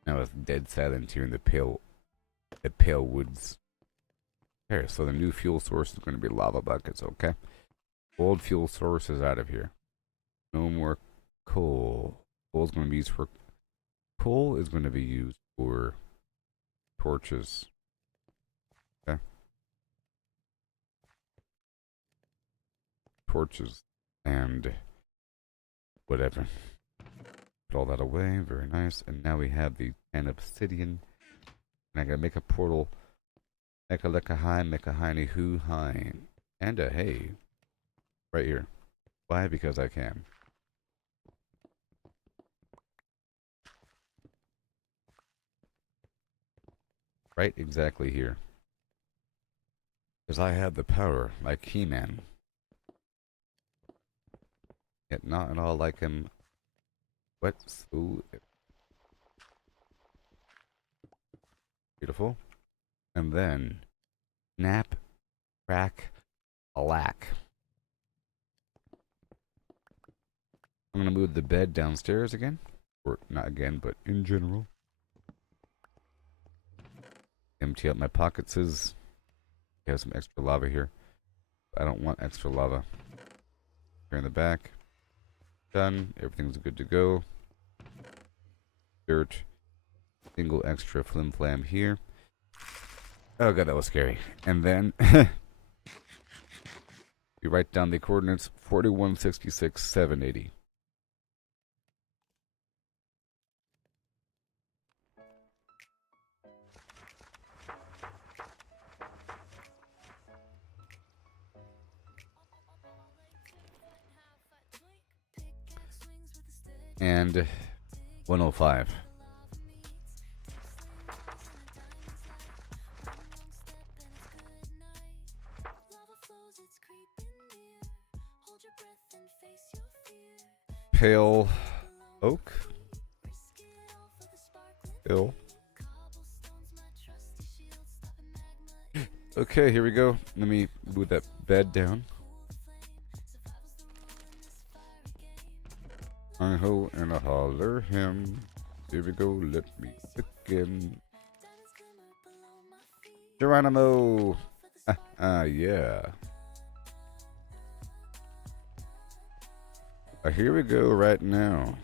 Now it's dead silent here in the pale woods. Here, so the new fuel source is going to be lava buckets, okay? Old fuel source is out of here. No more coal. Coal is going to be used for torches. Okay? Torches and whatever. Put all that away, very nice. And now we have the 10 obsidian. And I gotta make a portal. Mecca lecca high, mecca hiney hoo hine. And a hey. Right here. Why? Because I can. Right exactly here. Because I have the power, like He-Man. Yet not at all like him. What? Ooh. Beautiful. And then, snap, crack, alack. I'm going to move the bed downstairs again. Or not again, but in general. empty out my pockets. I have some extra lava here. I don't want extra lava. Here in the back. Done. Everything's good to go. Dirt. Single extra flim flam here. Oh god, that was scary. And then you write down the coordinates 4166 780. And 105. Pale oak. Ill. Okay, here we go. Let me move that bed down. I ho and I holler him. Here we go, let me begin. Geronimo! Yeah. Here we go right now.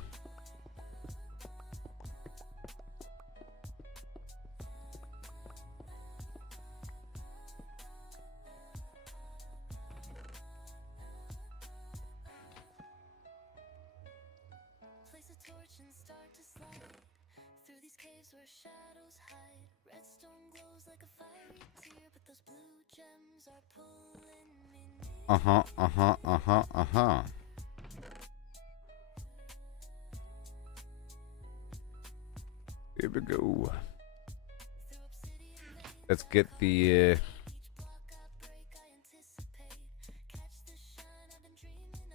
Here we go. Let's get the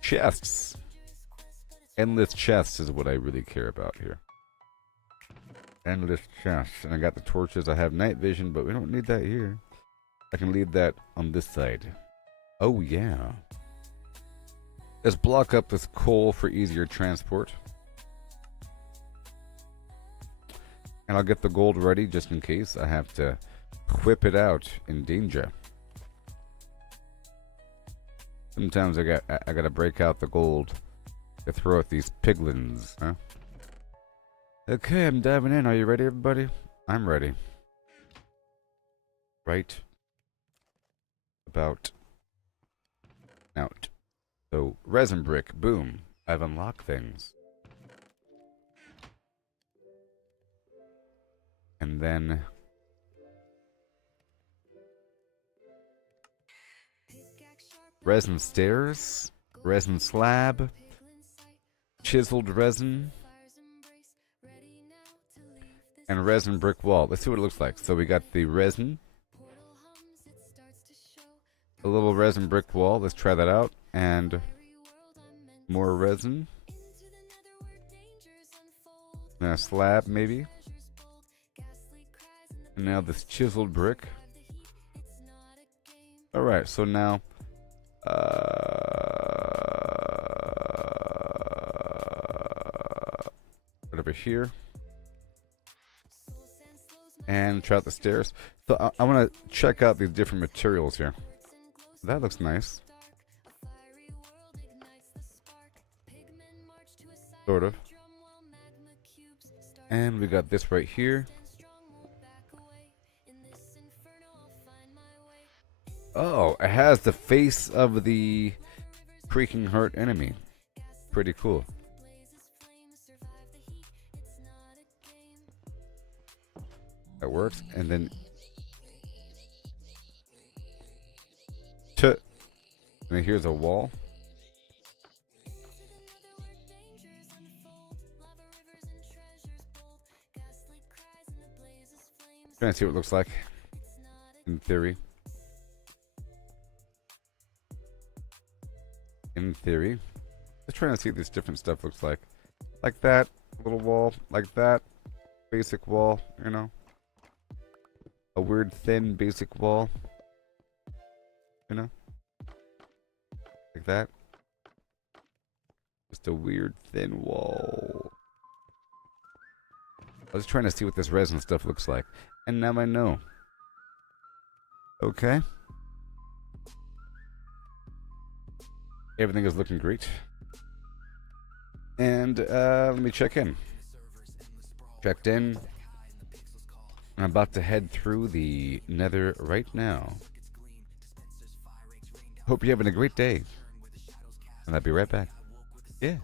chests. Endless chests is what I really care about here. Endless chests. And I got the torches. I have night vision, but we don't need that here. I can leave that on this side. Oh, yeah. Let's block up this coal for easier transport. And I'll get the gold ready just in case I have to whip it out in danger. Sometimes I gotta break out the gold to throw at these piglins, huh? Okay, I'm diving in. Are you ready, everybody? I'm ready. Right about out. So, resin brick, boom. I've unlocked things. And then resin stairs, resin slab, chiseled resin, and resin brick wall. Let's see what it looks like. So we got the resin, a little resin brick wall. Let's try that out. And more resin. And a slab, maybe. And now this chiseled brick. Alright, so now right over here. And try out the stairs. So I want to check out these different materials here. That looks nice. Sort of. And we got this right here. Oh, it has the face of the Creaking Heart enemy. Pretty cool. That works. And then and then here's a wall. Trying to see what it looks like in theory. In theory. Just trying to see what this different stuff looks like. Like that little wall, like that basic wall, you know. A weird thin basic wall. You know? Like that. Just a weird thin wall. I was trying to see what this resin stuff looks like. And now I know. Okay. Everything is looking great. And let me check in. Checked in. I'm about to head through the nether right now. Hope you're having a great day. And I'll be right back. Yeah.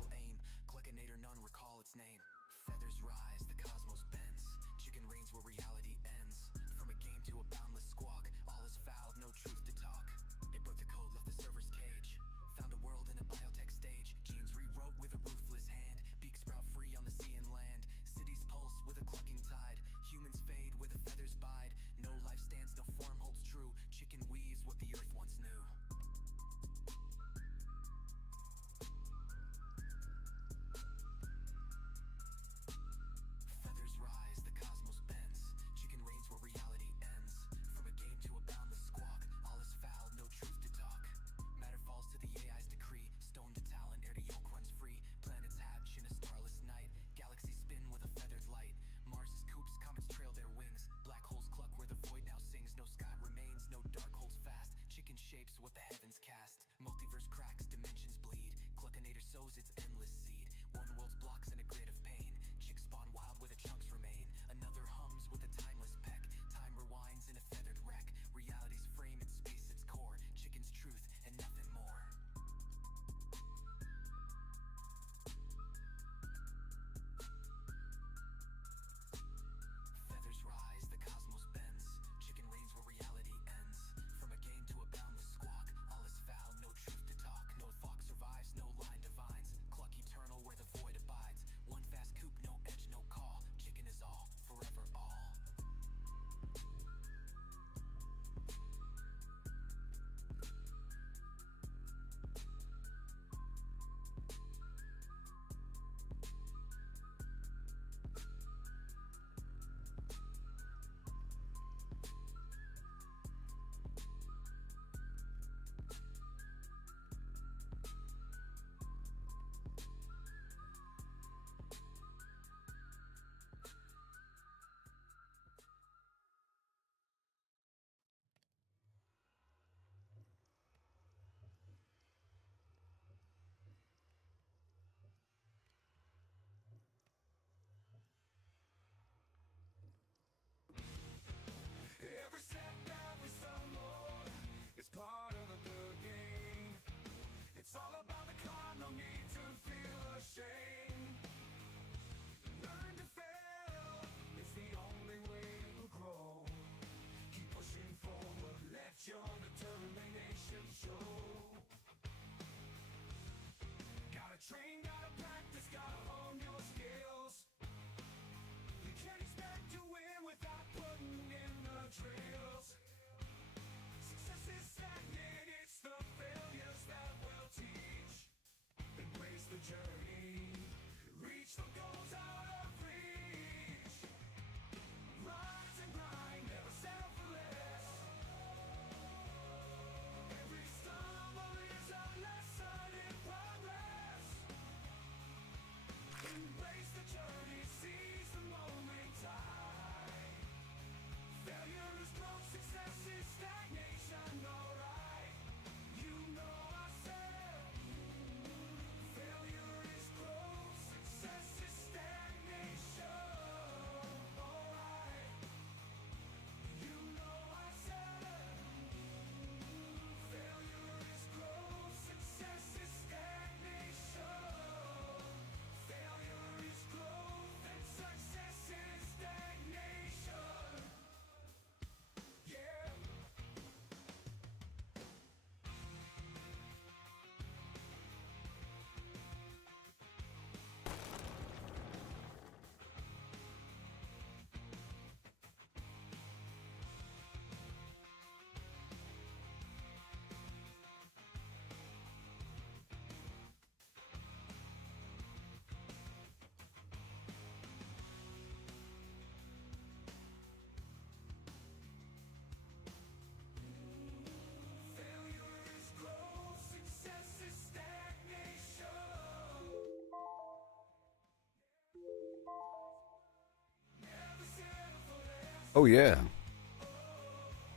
Oh, yeah.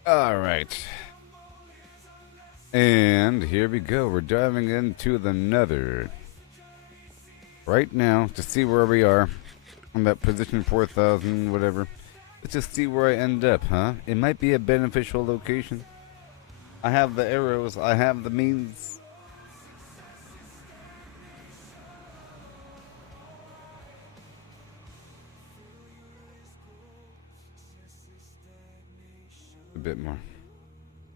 Alright. And here we go. We're diving into the nether. Right now, to see where we are. On that position 4,000, whatever. Let's just see where I end up, huh? It might be a beneficial location. I have the arrows. I have the means. A bit more.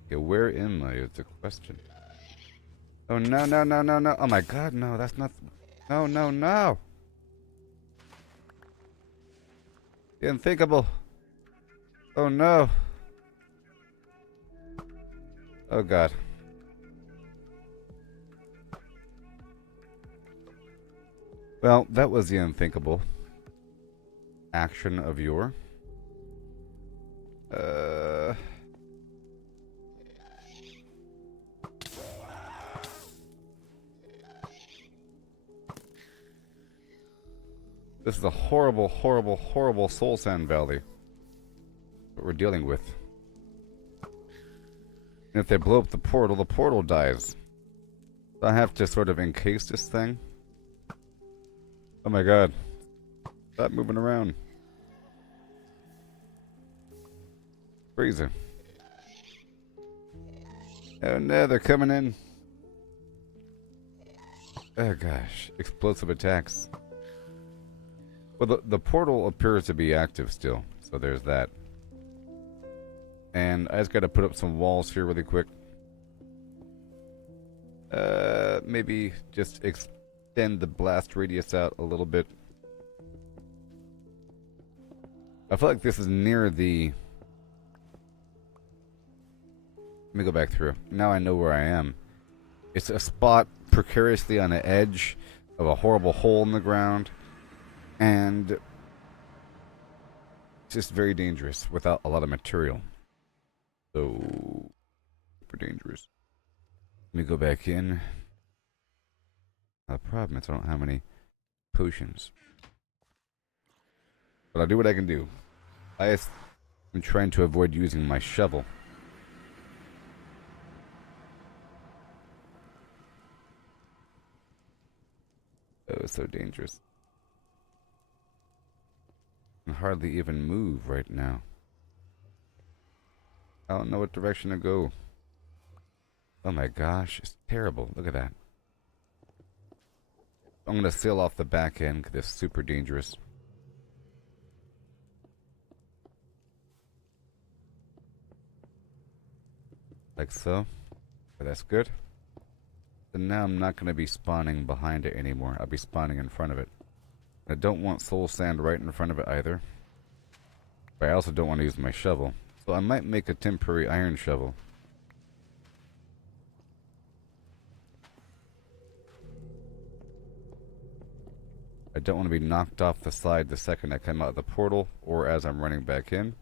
Okay, where am I is the question. Oh, no, no, no, no, no. Oh, my God, no. That's not... No, no, no. The unthinkable. Oh, no. Oh, God. Well, that was the unthinkable action of your... This is a horrible, horrible, horrible soul sand valley. What we're dealing with. And if they blow up the portal dies. So I have to sort of encase this thing. Oh my God. Stop moving around. Freezer. Oh no, they're coming in. Oh gosh. Explosive attacks. Well, the portal appears to be active still. So there's that. And I just gotta put up some walls here really quick. Maybe just extend the blast radius out a little bit. I feel like this is near the... Let me go back through. Now I know where I am. It's a spot precariously on the edge of a horrible hole in the ground. And... it's just very dangerous without a lot of material. So... super dangerous. Let me go back in. The problem is I don't have any potions. But I'll do what I can do. I'm trying to avoid using my shovel. Oh, it's so dangerous. I can hardly even move right now. I don't know what direction to go. Oh my gosh, it's terrible. Look at that. I'm going to seal off the back end because it's super dangerous. Like so. Okay, that's good. So now I'm not going to be spawning behind it anymore. I'll be spawning in front of it. I don't want soul sand right in front of it either. But I also don't want to use my shovel. So I might make a temporary iron shovel. I don't want to be knocked off the side the second I come out of the portal or as I'm running back in. I'm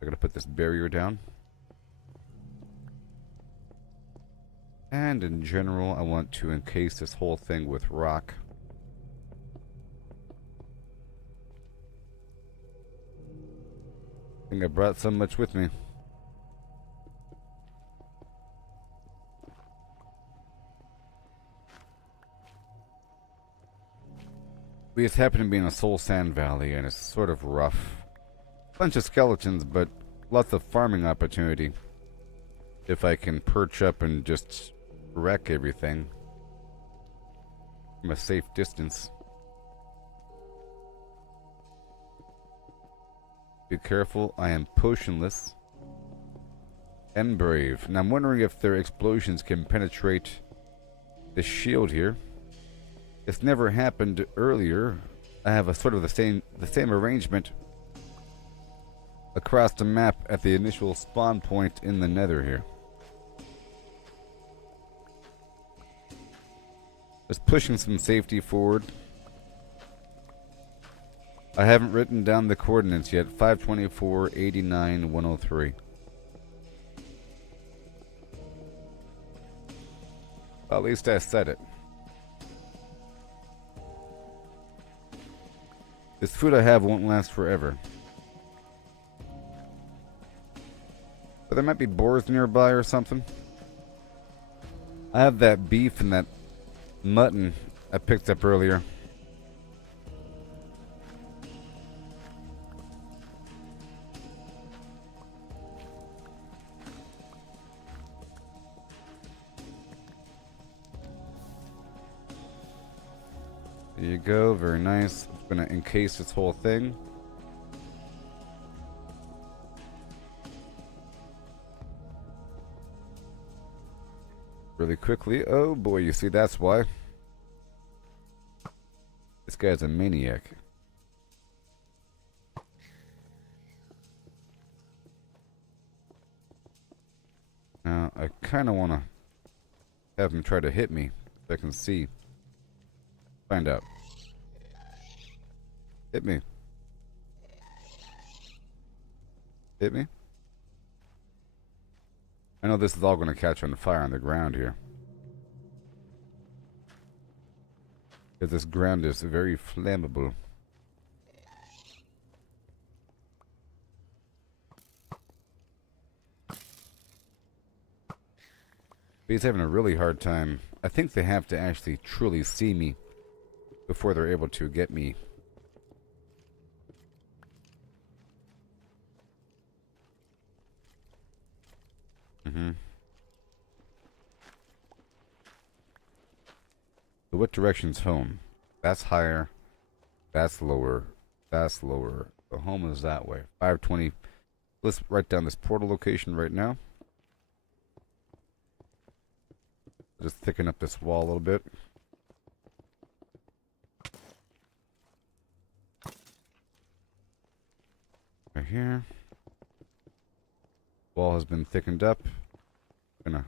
going to put this barrier down. And in general, I want to encase this whole thing with rock. I think I brought so much with me. We just happen to be in a soul sand valley and it's sort of rough. Bunch of skeletons, but lots of farming opportunity. If I can perch up and just wreck everything from a safe distance. Be careful, I am potionless and brave. Now I'm wondering if their explosions can penetrate this shield here. It's never happened earlier. I have a sort of the same arrangement across the map at the initial spawn point in the nether here. Just pushing some safety forward. I haven't written down the coordinates yet. 524, 89, 103. Well, at least I said it. This food I have won't last forever. But there might be boars nearby or something. I have that beef and that mutton I picked up earlier. There you go, very nice. I'm gonna encase this whole thing. Really quickly. Oh boy, you see, that's why. This guy's a maniac. Now, I kind of want to have him try to hit me, so I can see. Find out. Hit me. Hit me. I know this is all going to catch on fire on the ground here. Because this ground is very flammable. He's having a really hard time. I think they have to actually truly see me before they're able to get me. So what direction's home? That's higher. That's lower. That's lower. The home is that way. 520. Let's write down this portal location right now. Just thicken up this wall a little bit. Right here. Wall has been thickened up. Gonna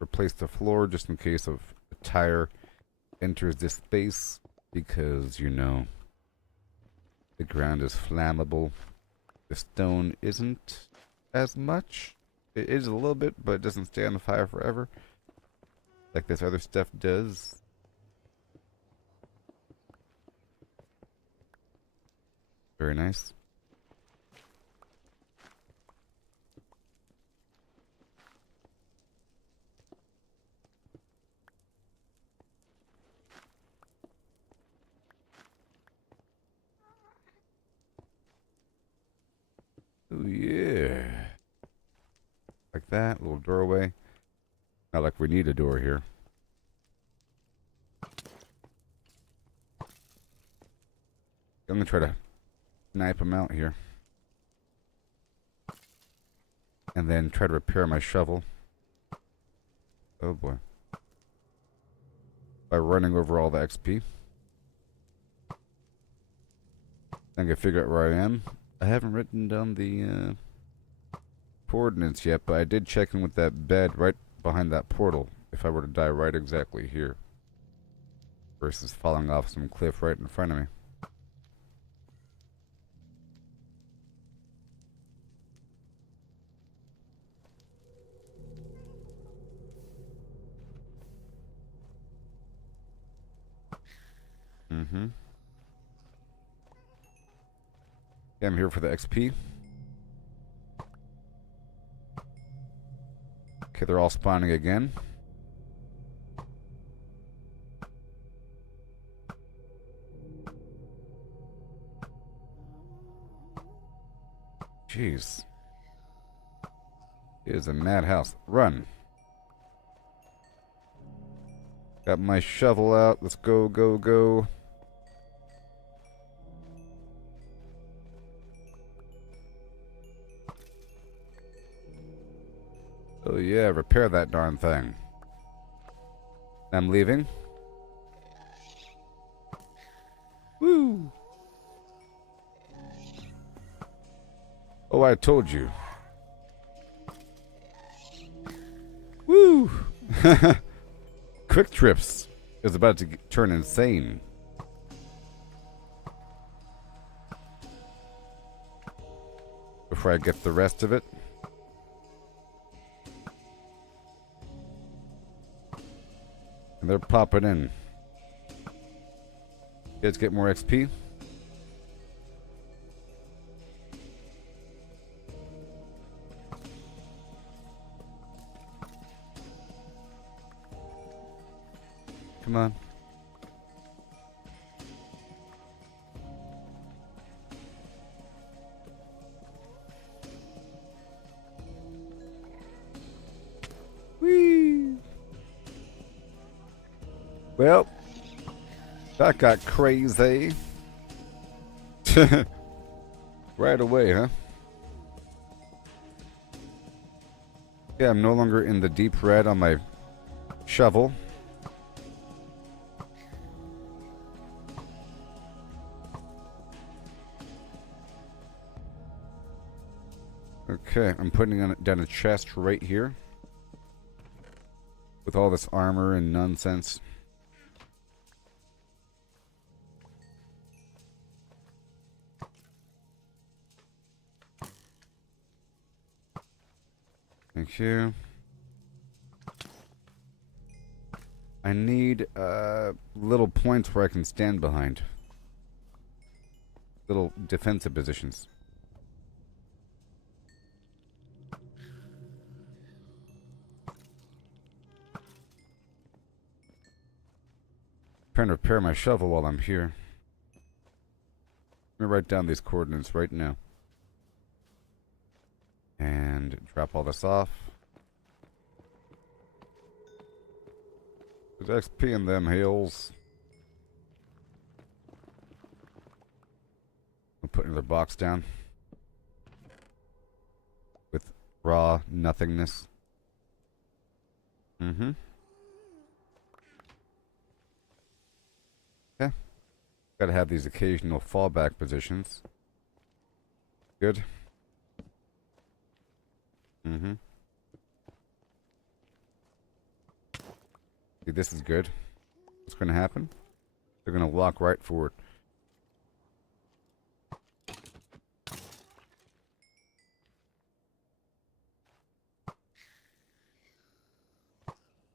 replace the floor just in case of a tire enters this space, because you know the ground is flammable. The stone isn't as much. It is a little bit, but it doesn't stay on the fire forever like this other stuff does. Very nice. Oh yeah. Like that, little doorway. Not like we need a door here. I'm gonna try to snipe him out here. And then try to repair my shovel. Oh boy. By running over all the XP. I can figure out where I am. I haven't written down the coordinates yet, but I did check in with that bed right behind that portal if I were to die right exactly here versus falling off some cliff right in front of me. Yeah, I'm here for the XP. Okay, they're all spawning again. Jeez. It is a madhouse. Run. Got my shovel out. Let's go, go, go. Oh yeah, repair that darn thing. I'm leaving. Woo! Oh, I told you. Woo! Quick Trips is about to turn insane. Before I get the rest of it. And they're popping in. You guys get more XP? Come on. Whee! Well, that got crazy. Right away, huh? Yeah, I'm no longer in the deep red on my shovel. Okay, I'm putting down a chest right here. With all this armor and nonsense. Thank you. I need little points where I can stand behind. Little defensive positions. Trying to repair my shovel while I'm here. Let me write down these coordinates right now. And drop all this off. There's XP in them hills. I'll put another box down. With raw nothingness. Mm-hmm. Okay. Gotta have these occasional fallback positions. Good. Mm-hmm. See, this is good. What's gonna happen? They're gonna walk right forward.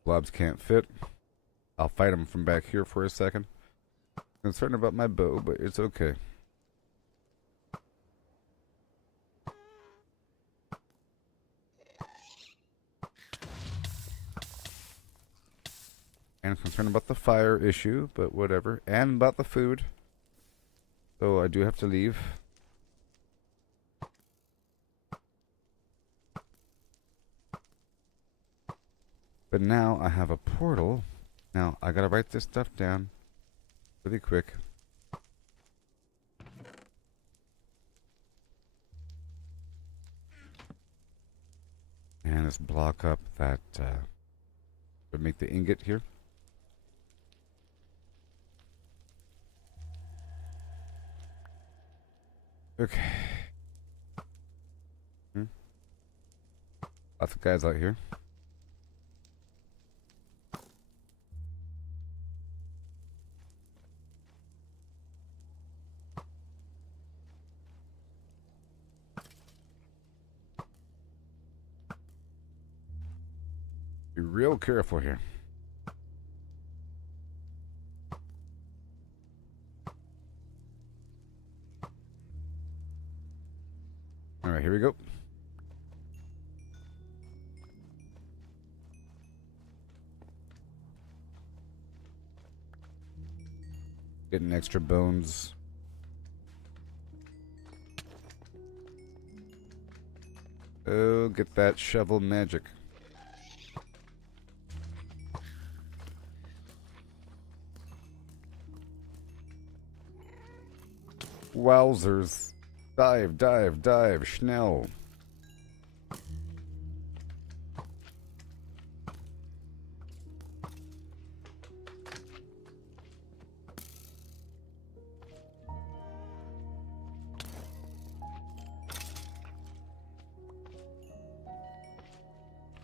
Blobs can't fit. I'll fight them from back here for a second. Concerned about my bow, but it's okay. And I'm concerned about the fire issue, but whatever. And about the food. So I do have to leave. But now I have a portal. Now I gotta write this stuff down really quick. And let's block up that would make the ingot here. Okay. Lots of guys out here. Be real careful here. All right, here we go. Getting extra bones. Oh, get that shovel magic. Wowzers. Dive, dive, dive, schnell.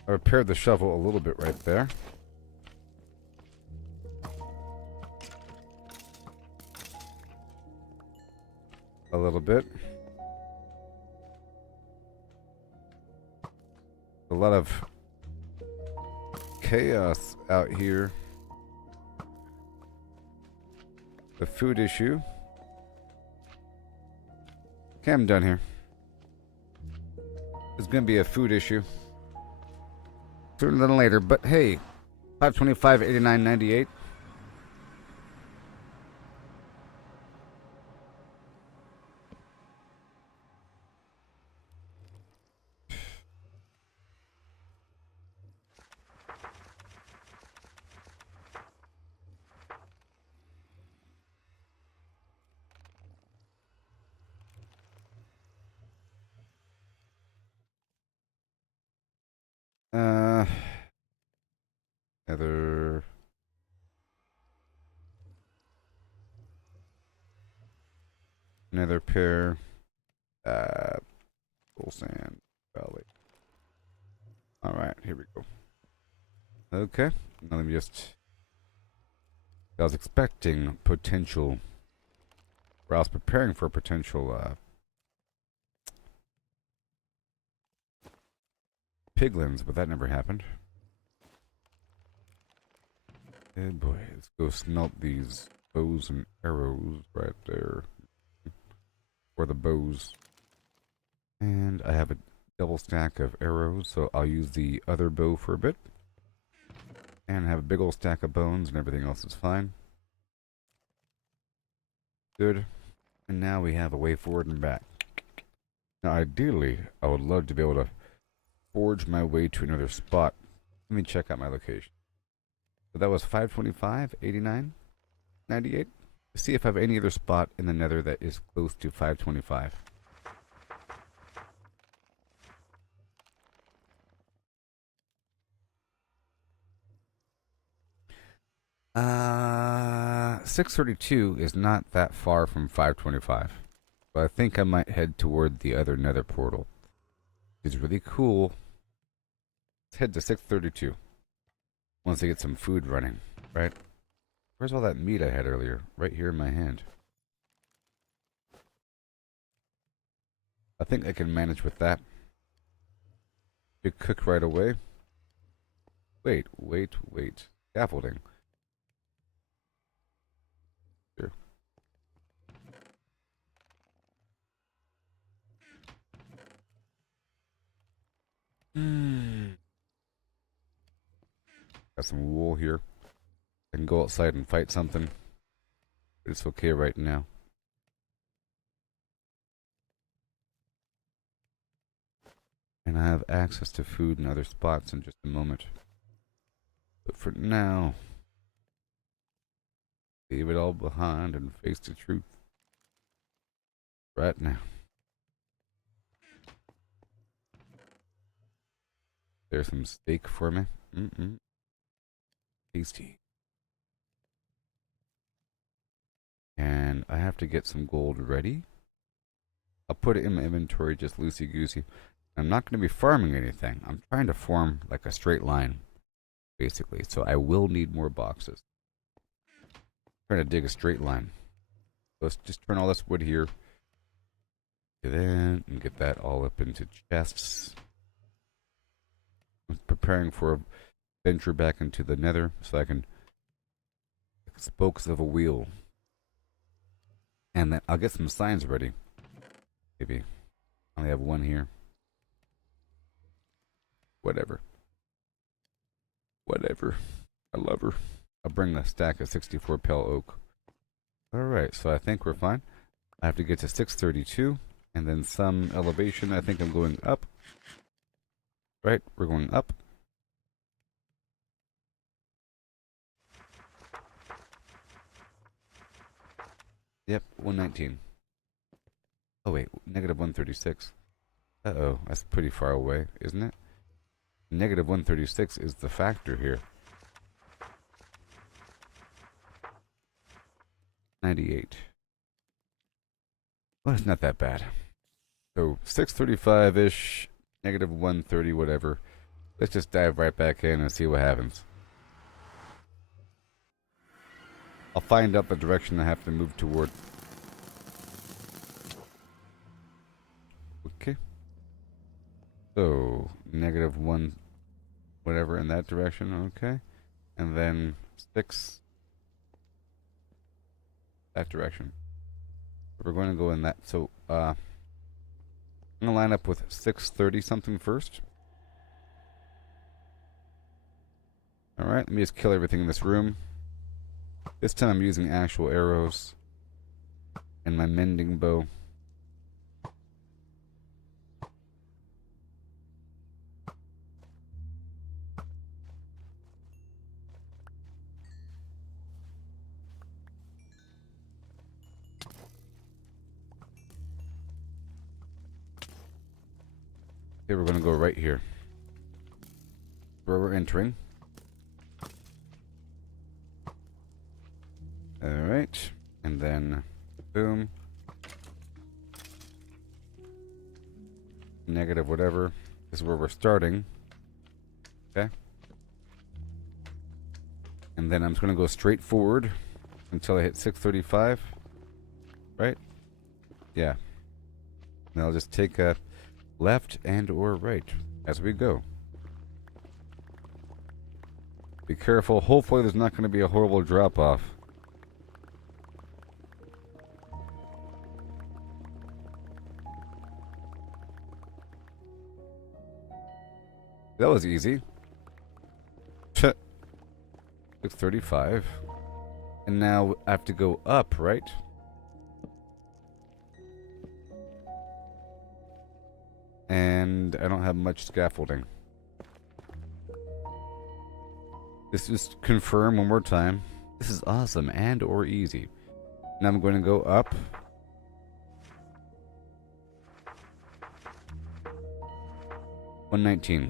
I repaired the shovel a little bit right there. A little bit. A lot of chaos out here. The food issue. Okay, I'm done here. There's gonna be a food issue sooner than later, but hey, 525.89.98. Another pair. Full sand valley. All right, here we go. Okay, now let me just. I was expecting potential, or I was preparing for potential piglins, but that never happened. Oh boy, let's go smelt these bows and arrows right there. Or the bows. And I have a double stack of arrows, so I'll use the other bow for a bit. And I have a big old stack of bones, and everything else is fine. Good. And now we have a way forward and back. Now, ideally, I would love to be able to forge my way to another spot. Let me check out my location. So that was 525, 89, 98. See if I have any other spot in the nether that is close to 525. Uh, 632 is not that far from 525. But I think I might head toward the other nether portal. It's really cool. Let's head to 632. Once I get some food running, right? Where's all that meat I had earlier? Right here in my hand. I think I can manage with that. Could cook right away. Wait. Scaffolding. Here. Got some wool here. I can go outside and fight something. But it's okay right now. And I have access to food in other spots in just a moment. But for now, leave it all behind and face the truth. Right now. There's some steak for me. Tasty. And I have to get some gold ready. I'll put it in my inventory just loosey-goosey. I'm not going to be farming anything. I'm trying to form like a straight line, basically. So I will need more boxes. I'm trying to dig a straight line. Let's just turn all this wood here to that and get that all up into chests. I'm preparing for a venture back into the nether so I can spokes of a wheel. And then I'll get some signs ready. Maybe. I only have one here. Whatever. I love her. I'll bring a stack of 64 pale oak. Alright, so I think we're fine. I have to get to 632 and then some elevation. I think I'm going up. Right, we're going up. Yep, 119. Oh wait, negative 136. Uh-oh, that's pretty far away, isn't it? Negative 136 is the factor here. 98. Well, it's not that bad. So 635-ish, negative 130, whatever. Let's just dive right back in and see what happens. I'll find out the direction I have to move toward. Okay. So, negative 1, whatever in that direction, okay. And then 6, that direction. We're going to go in that. So, I'm going to line up with 630 something first. Alright, let me just kill everything in this room. This time I'm using actual arrows and my mending bow. Okay, we're going to go right here. Where we're entering. point, and then boom, negative whatever. This is where we're starting. Okay. And then I'm just going to go straight forward until I hit 635. Right? Yeah. And I'll just take a left and or right as we go. Be careful. Hopefully there's not going to be a horrible drop-off. That was easy. 635. And now I have to go up, right? And I don't have much scaffolding. This is confirm one more time. This is awesome and or easy. Now I'm going to go up. $119.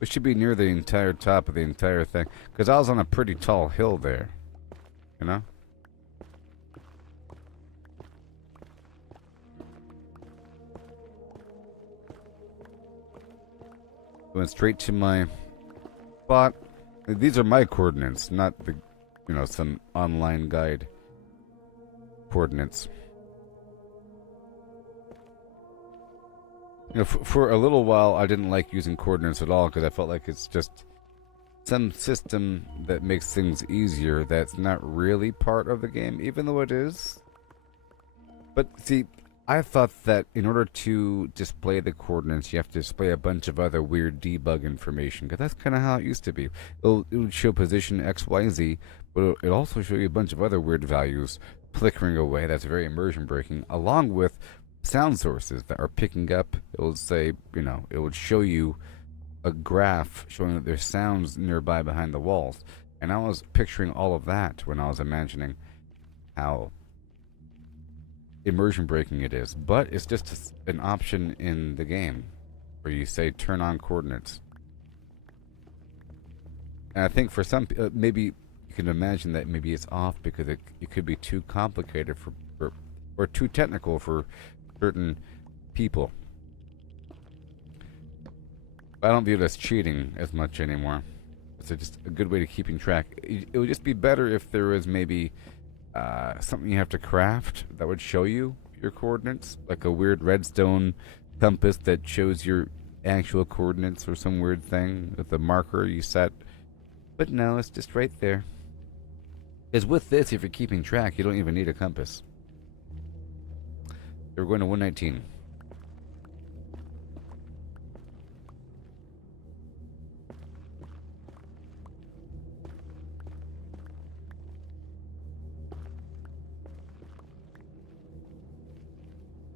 We should be near the entire top of the entire thing. Because I was on a pretty tall hill there. You know? Went straight to my spot. These are my coordinates, not the, you know, some online guide coordinates. You know, for a little while, I didn't like using coordinates at all because I felt like it's just some system that makes things easier that's not really part of the game, even though it is. But see, I thought that in order to display the coordinates, you have to display a bunch of other weird debug information, because that's kind of how it used to be. It would show position X, Y, Z, but it also show you a bunch of other weird values flickering away. That's very immersion breaking, along with sound sources that are picking up. It will say, you know, it would show you a graph showing that there's sounds nearby behind the walls. And I was picturing all of that when I was imagining how immersion breaking it is. But it's just an option in the game where you say turn on coordinates. And I think for some, maybe you can imagine that maybe it's off because it could be too complicated for or too technical for certain people. I don't view it as cheating as much anymore. It's just a good way to keeping track. It would just be better if there was maybe something you have to craft that would show you your coordinates, like a weird redstone compass that shows your actual coordinates or some weird thing with a marker you set. But no, it's just right there. Because with this, if you're keeping track, you don't even need a compass. We're going to 119.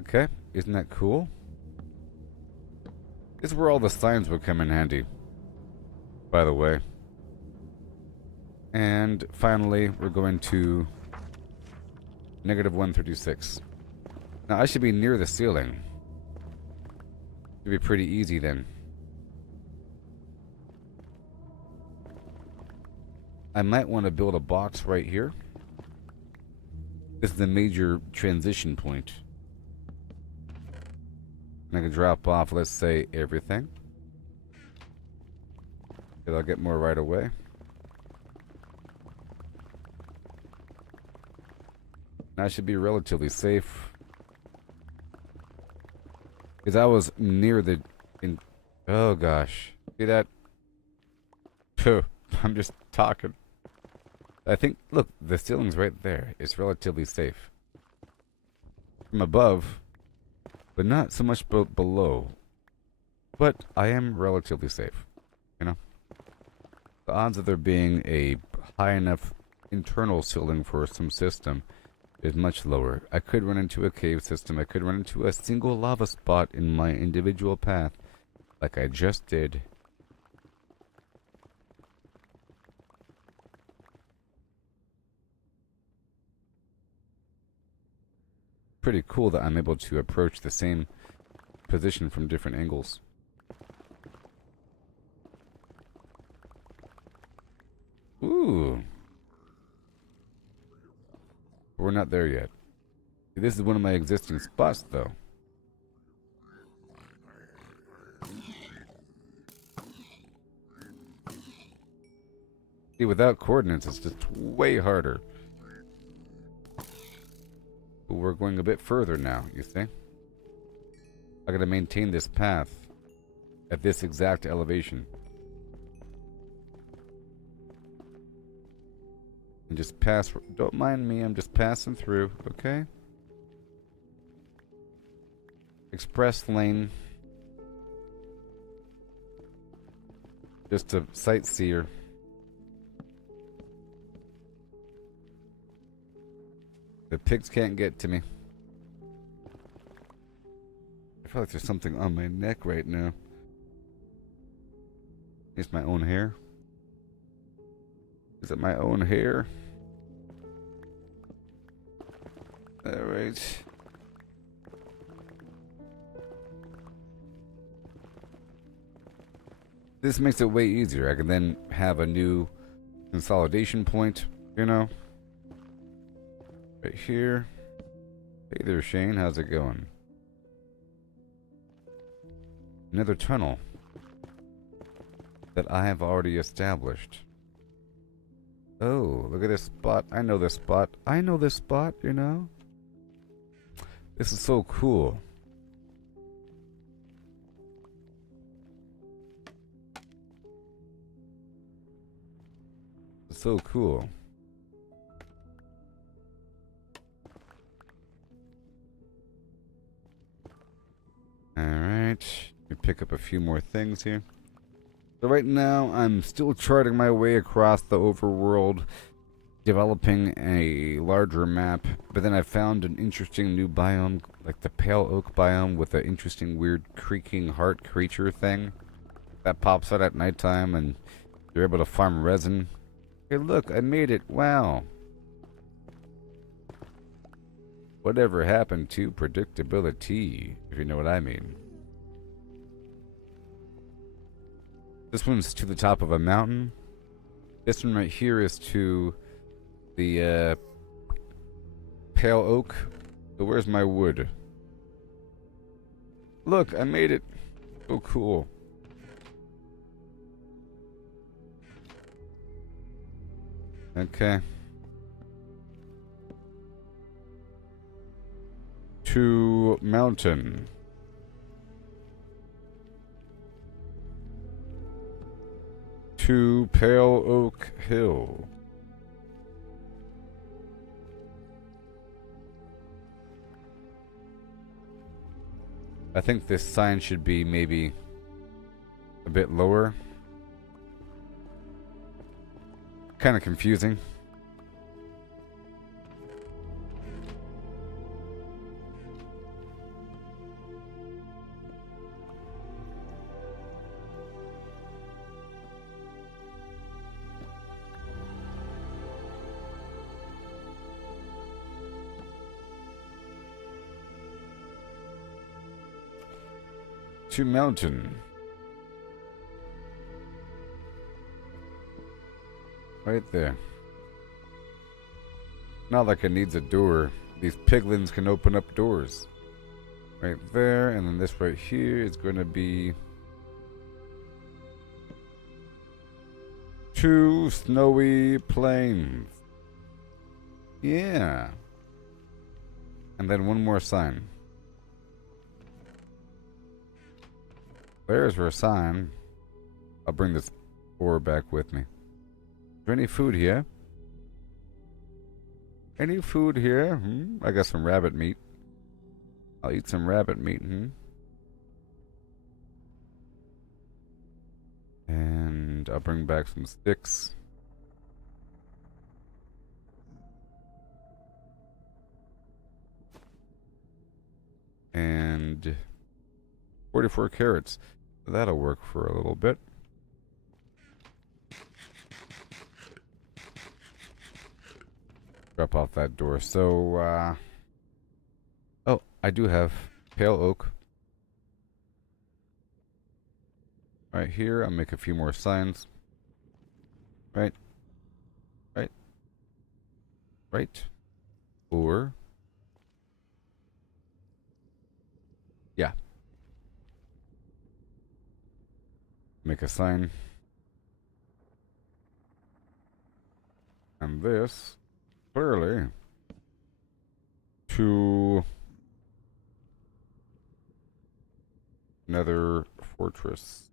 Okay, isn't that cool? This is where all the signs would come in handy, by the way. And finally, we're going to negative 136. Now, I should be near the ceiling. Should be pretty easy then. I might want to build a box right here. This is the major transition point. And I can drop off, let's say, everything. I'll get more right away. I should be relatively safe. Because I was near the... oh, gosh. See that? Phew. I'm just talking. I think... look, the ceiling's right there. It's relatively safe. From above, but not so much below. But I am relatively safe. You know? The odds of there being a high enough internal ceiling for some system is much lower. I could run into a cave system. I could run into a single lava spot in my individual path, like I just did. Pretty cool that I'm able to approach the same position from different angles. Ooh. We're not there yet. This is one of my existing spots, though. See, without coordinates, it's just way harder. But we're going a bit further now, you see? I gotta maintain this path at this exact elevation. And just pass. Don't mind me, I'm just passing through, okay? Express lane. Just a sightseer. The pigs can't get to me. I feel like there's something on my neck right now. It's my own hair. Is it my own hair? Alright. This makes it way easier. I can then have a new consolidation point, you know? Right here. Hey there, Shane. How's it going? Another tunnel that I have already established. Oh, look at this spot. I know this spot. I know this spot, you know? This is so cool. It's so cool. Alright. We pick up a few more things here. So right now, I'm still charting my way across the overworld, developing a larger map, but then I found an interesting new biome, like the pale oak biome with an interesting weird creaking heart creature thing that pops out at nighttime, and you're able to farm resin. Hey look, I made it, wow. Whatever happened to predictability, if you know what I mean. This one's to the top of a mountain. This one right here is to the pale oak. So where's my wood? Look, I made it. So cool. Okay. To mountain. To Pale Oak Hill. I think this sign should be maybe a bit lower. Kind of confusing. To mountain. Right there. Not like it needs a door. These piglins can open up doors. Right there, and then this right here is going to be to snowy plains. Yeah. And then one more sign. There's our sign. I'll bring this ore back with me. Is there any food here? Any food here? I got some rabbit meat. I'll eat some rabbit meat. And I'll bring back some sticks. And 44 carrots. That'll work for a little bit. Drop off that door. So, oh, I do have pale oak. Right here, I'll make a few more signs. Right. right? Or yeah, make a sign. And this clearly to another fortress.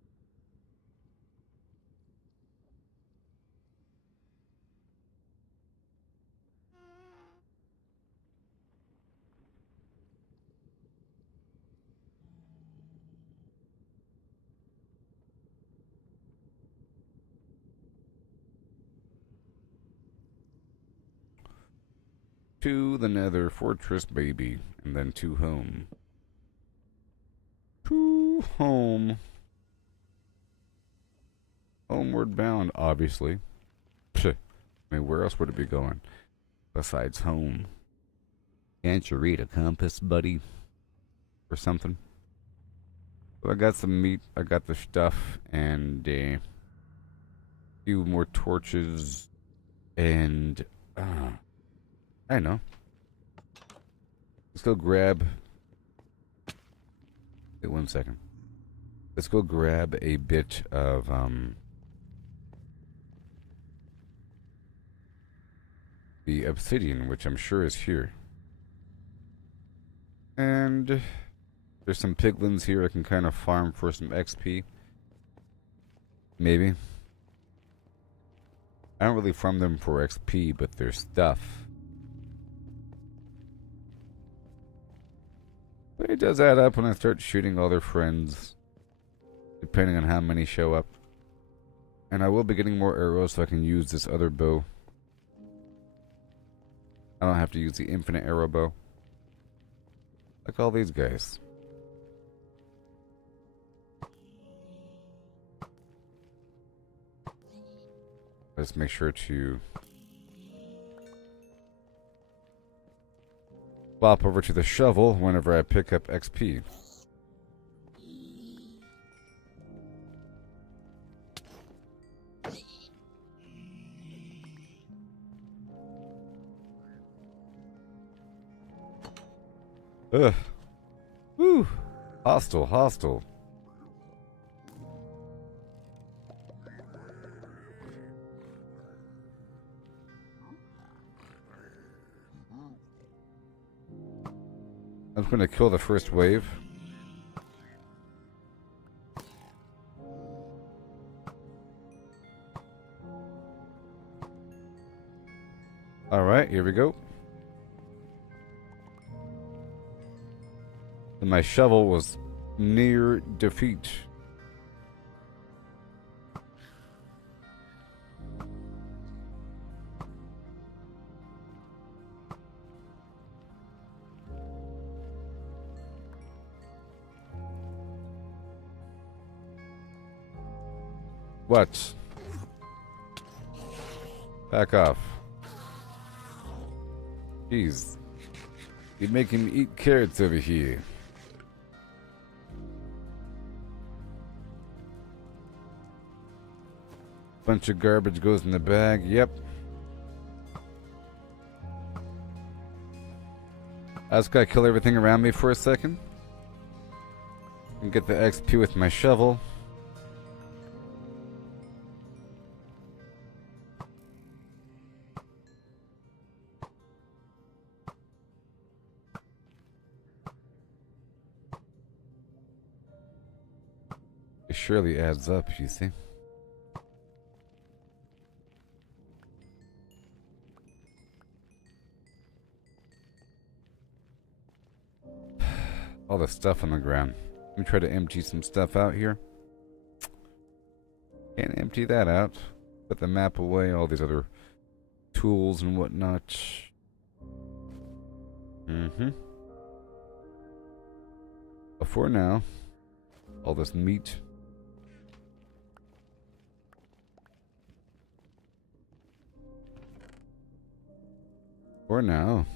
To the nether fortress, baby. And then to home. To home. Homeward bound, obviously. Psh, I mean, where else would it be going besides home? Can't you read a compass, buddy? Or something? So I got some meat, I got the stuff, and a few more torches, and I know. Let's go grab. Wait 1 second. Let's go grab a bit of the obsidian, which I'm sure is here. And there's some piglins here I can kind of farm for some XP. Maybe. I don't really farm them for XP, but their stuff. But it does add up when I start shooting all their friends, depending on how many show up. And I will be getting more arrows so I can use this other bow. I don't have to use the infinite arrow bow. Like all these guys. Let's make sure to flop over to the shovel whenever I pick up XP. Ugh. Woo. Hostile, hostile. I'm going to kill the first wave. Alright, here we go. And my shovel was near defeat. What? Back off. Jeez. You're making me eat carrots over here. Bunch of garbage goes in the bag. Yep. I just gotta kill everything around me for a second. And get the XP with my shovel. It surely adds up, you see. All the stuff on the ground. Let me try to empty some stuff out here. Can't empty that out. Put the map away, all these other tools and whatnot. But for now, all this meat. For now.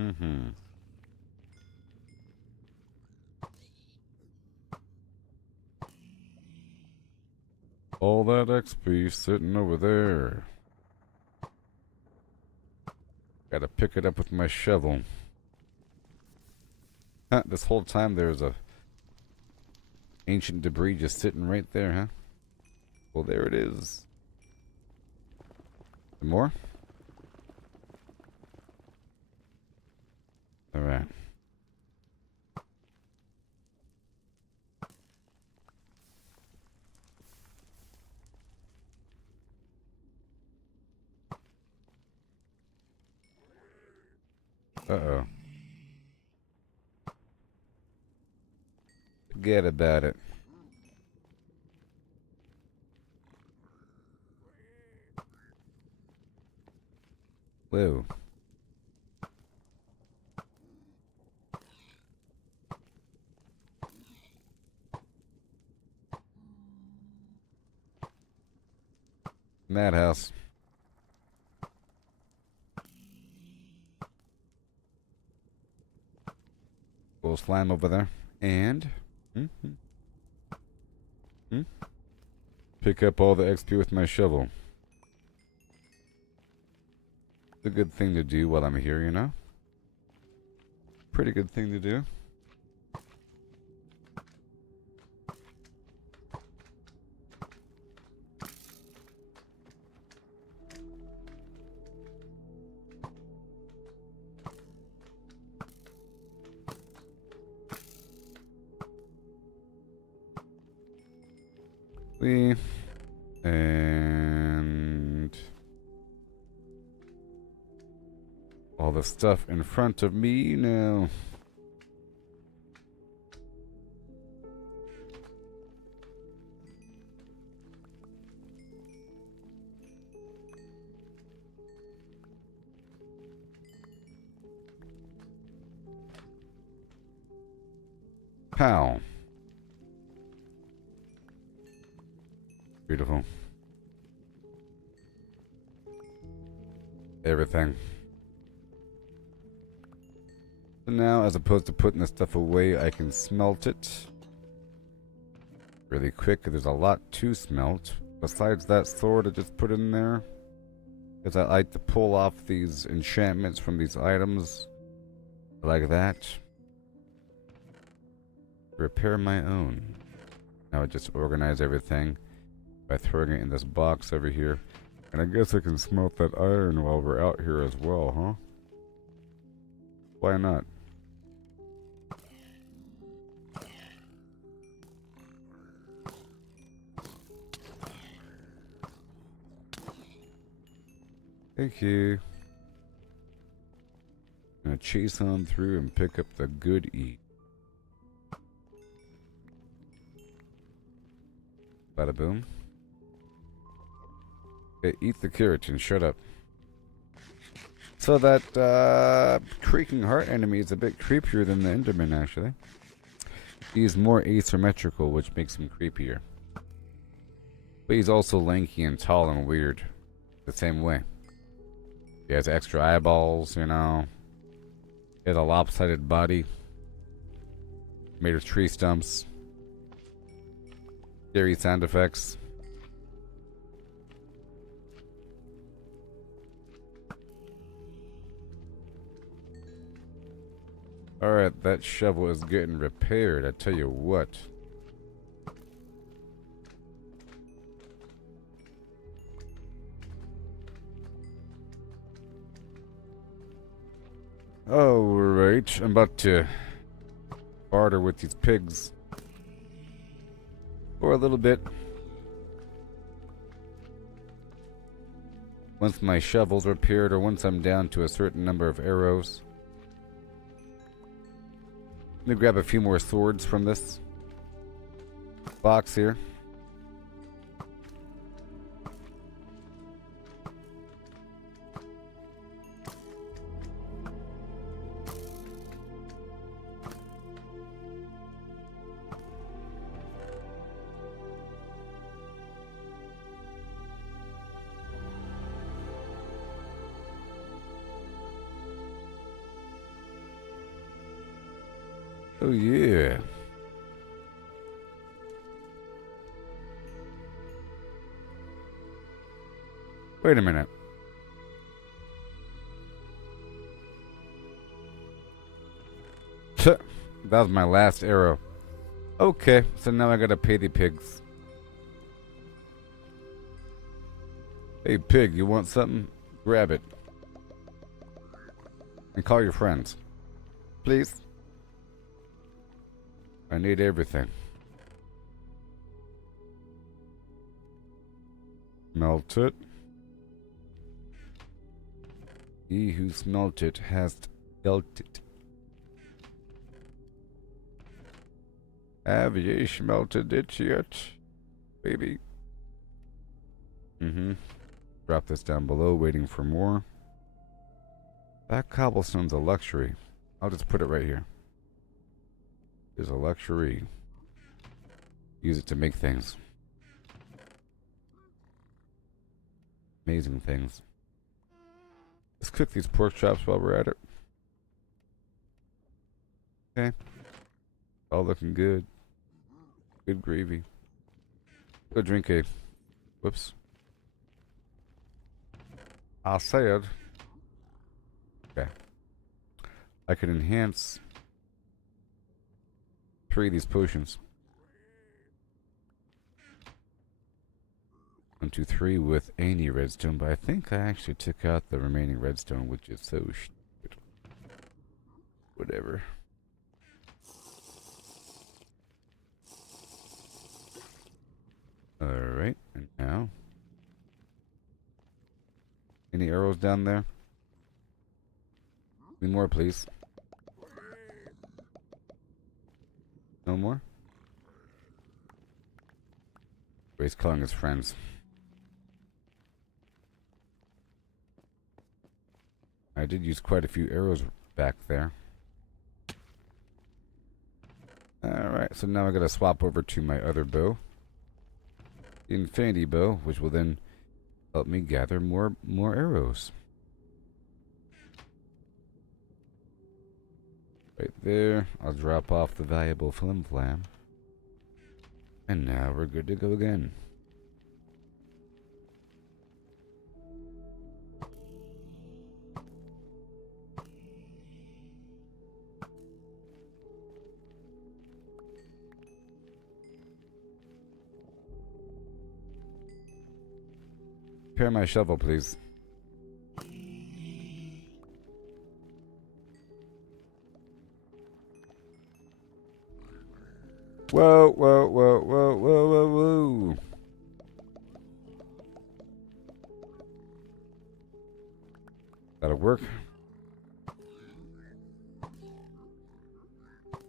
Mm-hmm. All that XP sitting over there. Gotta pick it up with my shovel. Huh, this whole time there's a ancient debris just sitting right there, huh? Well, there it is. Some more? Alright. Uh-oh. Forget about it. Whoa. Madhouse. Little slime over there. And... pick up all the XP with my shovel. It's a good thing to do while I'm here, you know? Pretty good thing to do. And all the stuff in front of me now. Pow. Beautiful. Everything. So now, as opposed to putting the stuff away, I can smelt it really quick. There's a lot to smelt. Besides that sword I just put in there, because I like to pull off these enchantments from these items like that. Repair my own. Now I just organize everything by throwing it in this box over here. And I guess I can smelt that iron while we're out here as well, huh? Why not? Thank you. I'm gonna chase on through and pick up the good eat. Bada boom. Okay, eat the carrot and shut up. So that creaking heart enemy is a bit creepier than the Enderman, actually. He's more asymmetrical, which makes him creepier. But he's also lanky and tall and weird. The same way. He has extra eyeballs, you know. He has a lopsided body. Made of tree stumps. Scary sound effects. Alright, that shovel is getting repaired, I tell you what. Alright, I'm about to barter with these pigs. For a little bit. Once my shovel's repaired, or once I'm down to a certain number of arrows. Let me grab a few more swords from this box here. Oh yeah. Wait a minute. That was my last arrow. Okay, so now I gotta pay the pigs. Hey pig, you want something? Grab it. And call your friends. Please. I need everything. Melt it. He who smelt it has dealt it. Have ye smelted it yet, baby? Drop this down below, waiting for more. That cobblestone's a luxury. I'll just put it right here. It's a luxury. Use it to make things. Amazing things. Let's cook these pork chops while we're at it. Okay. All looking good. Good gravy. Go drink a... Whoops. I said... Okay. I can enhance 3 of these potions. 1, 2, 3 with any redstone, but I think I actually took out the remaining redstone, which is so stupid. Whatever. Alright, and now... Any arrows down there? Any more, please? No more? He's calling his friends. I did use quite a few arrows back there. Alright, so now I gotta swap over to my other bow. The infinity bow, which will then help me gather more arrows. Right there, I'll drop off the valuable flim flam. And now we're good to go again. Repair my shovel, please. Whoa, whoa, whoa, whoa, whoa, whoa, whoa. That'll work.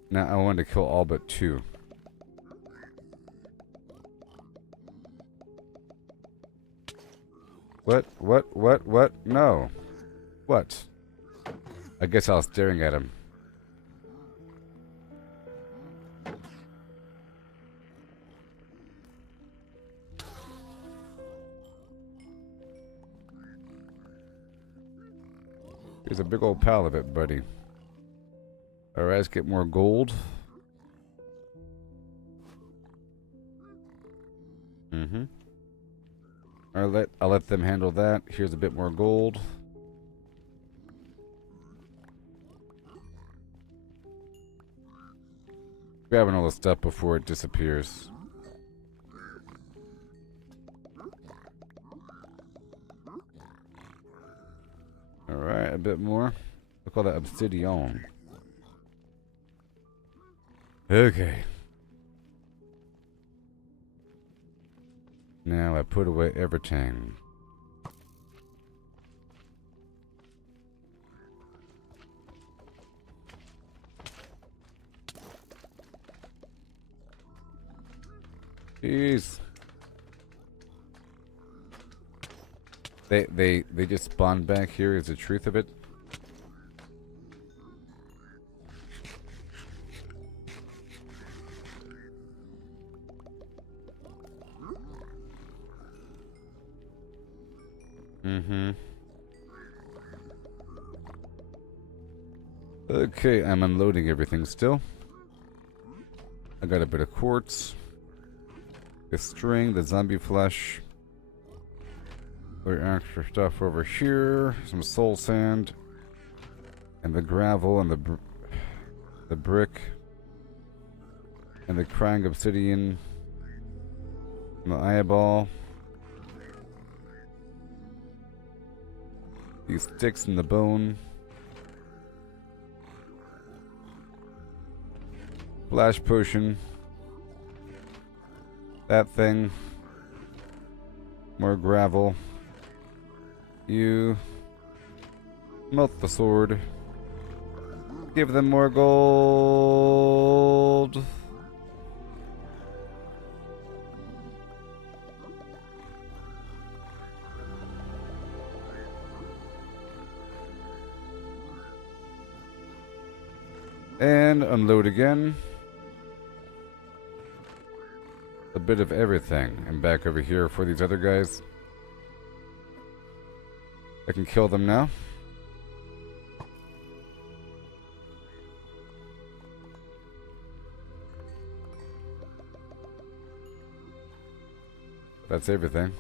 Now I want to kill all but 2. What? No. What? I guess I was staring at him. Here's a big old pile of it, buddy. Alright, let's get more gold. I'll let them handle that. Here's a bit more gold. Grabbing all the stuff before it disappears. Alright, a bit more. Look all that obsidian. Okay. Now I put away everything. Jeez. They just spawned back here is the truth of it. Okay, I'm unloading everything still. I got a bit of quartz. The string, the zombie flesh. There's extra stuff over here. Some soul sand. And the gravel and the brick. And the crying obsidian. And the eyeball. These sticks and the bone. Flash potion. That thing. More gravel. You melt the sword. Give them more gold. And unload again. A bit of everything. And back over here for these other guys. I can kill them now. That's everything.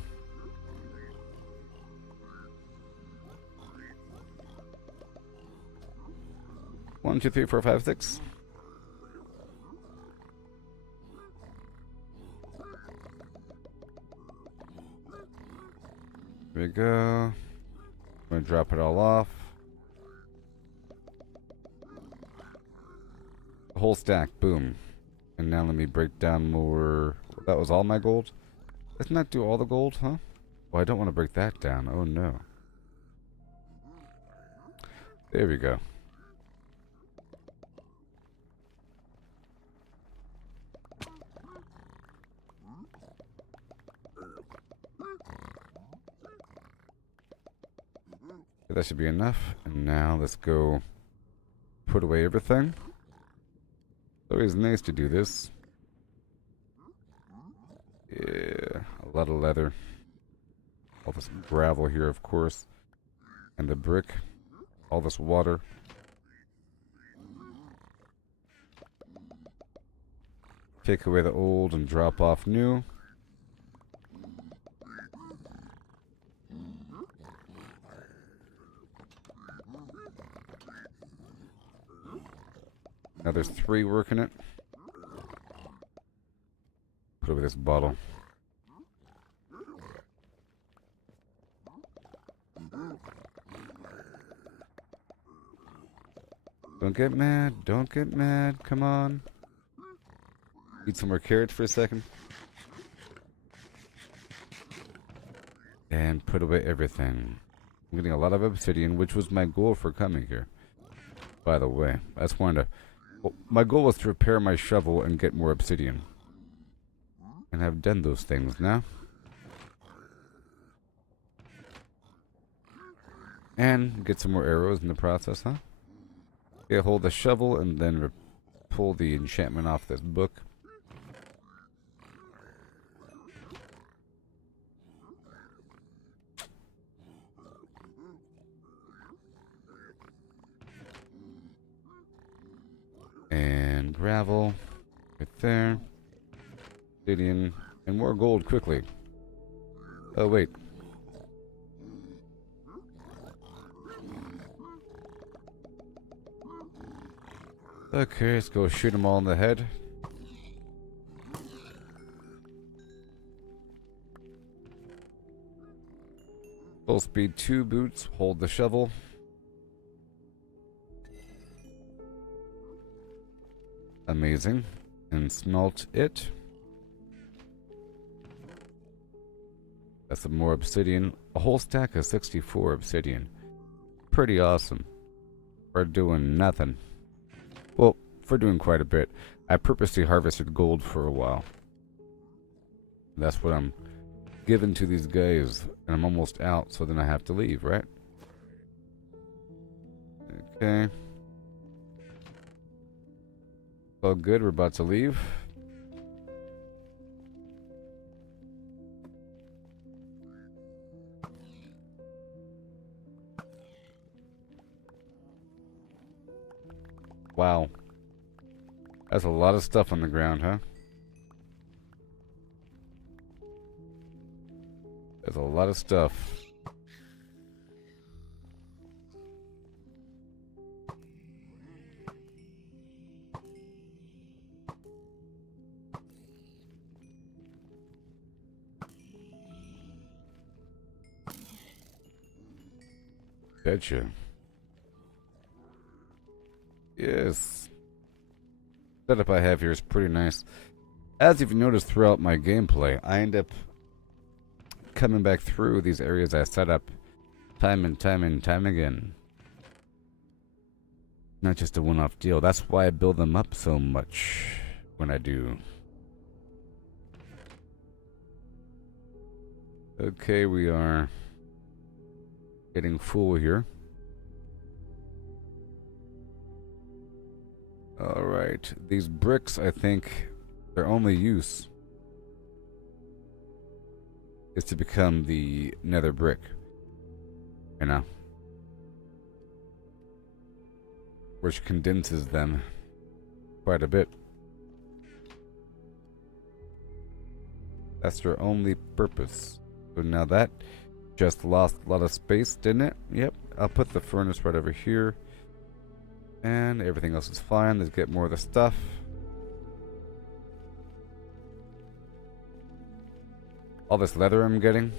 One, two, three, four, five, six. There we go. I'm gonna drop it all off. The whole stack, boom. And now let me break down more. That was all my gold? Let's not do all the gold, huh? Well, I don't want to break that down. Oh no. There we go. That should be enough. And now let's go put away everything. It's always nice to do this. Yeah, a lot of leather. All this gravel here, of course. And the brick. All this water. Take away the old and drop off new. Now there's 3 working it. Put over this bottle. Don't get mad. Don't get mad. Come on. Eat some more carrots for a second. And put away everything. I'm getting a lot of obsidian, which was my goal for coming here. By the way, I just wanted to... Well, my goal was to repair my shovel and get more obsidian. And I've done those things now. And get some more arrows in the process, huh? Okay, hold the shovel and then pull the enchantment off this book. And gravel. Right there. Obsidian. And more gold quickly. Oh, wait. Okay, let's go shoot them all in the head. Full speed 2 boots. Hold the shovel. Amazing. And smelt it. That's some more obsidian. A whole stack of 64 obsidian. Pretty awesome. For doing nothing. Well, for doing quite a bit. I purposely harvested gold for a while. That's what I'm giving to these guys. And I'm almost out, so then I have to leave, right? Okay. All good, we're about to leave. Wow. That's a lot of stuff on the ground, huh? There's a lot of stuff. Betcha. Yes. Setup I have here is pretty nice. As you've noticed throughout my gameplay, I end up coming back through these areas I set up time and time and time again. Not just a one-off deal. That's why I build them up so much when I do. Okay, we are getting full here. Alright, these bricks, I think, their only use is to become the nether brick. You know? Which condenses them quite a bit. That's their only purpose. So now that just lost a lot of space, didn't it? Yep. I'll put the furnace right over here. And everything else is fine. Let's get more of the stuff. All this leather I'm getting.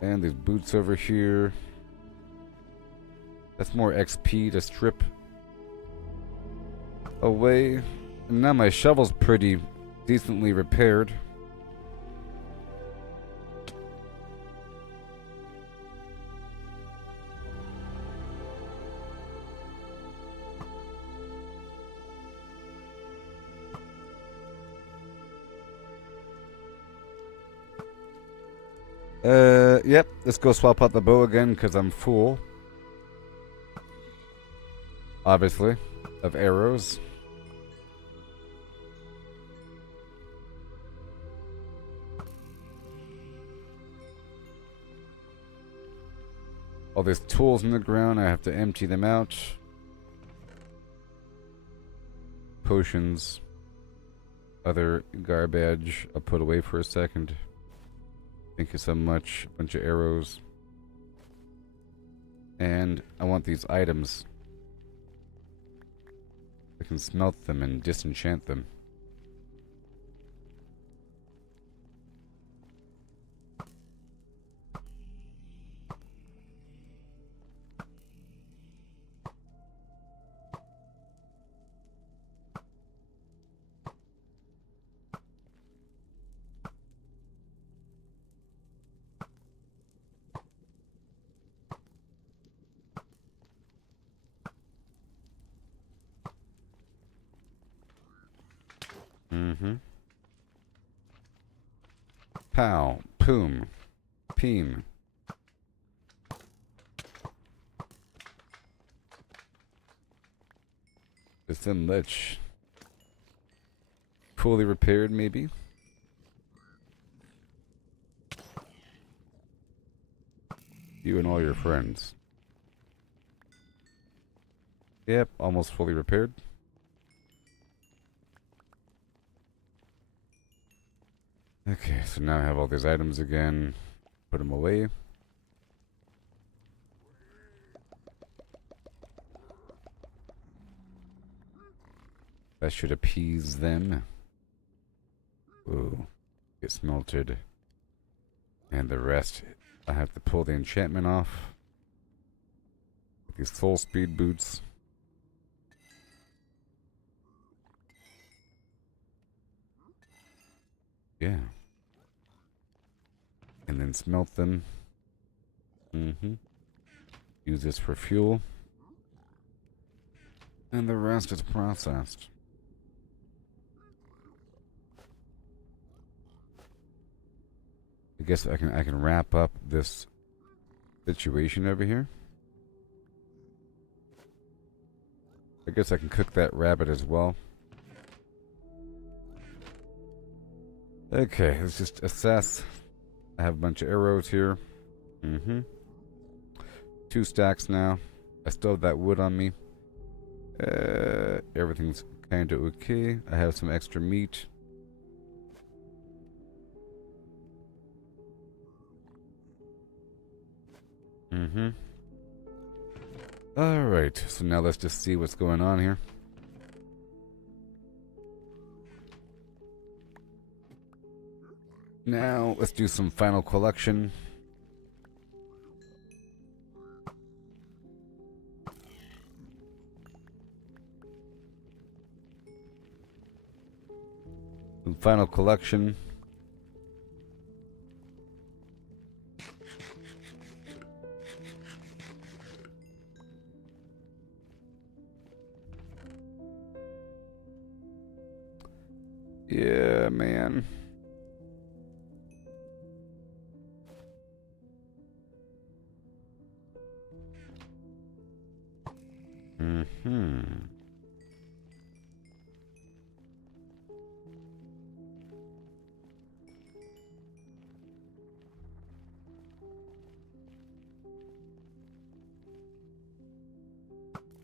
And these boots over here. That's more XP to strip away. And now my shovel's pretty decently repaired. Yep, let's go swap out the bow again because I'm full. Obviously, of arrows. All these tools in the ground, I have to empty them out. Potions. Other garbage I'll put away for a second. Thank you so much. Bunch of arrows. And I want these items. I can smelt them and disenchant them. Pow, poom, peem. It's in lich. Fully repaired, maybe? You and all your friends. Yep, almost fully repaired. Okay, so now I have all these items again. Put them away. That should appease them. Ooh, get smelted. And the rest, I have to pull the enchantment off. With these full speed boots. Yeah. And then smelt them. Use this for fuel. And the rest is processed. I guess I can wrap up this situation over here. I guess I can cook that rabbit as well. Okay, let's just assess I have a bunch of arrows here. 2 stacks now. I still have that wood on me. Everything's kind of okay. I have some extra meat. Alright, so now let's just see what's going on here. Now, let's do some final collection. Some final collection. Yeah, man.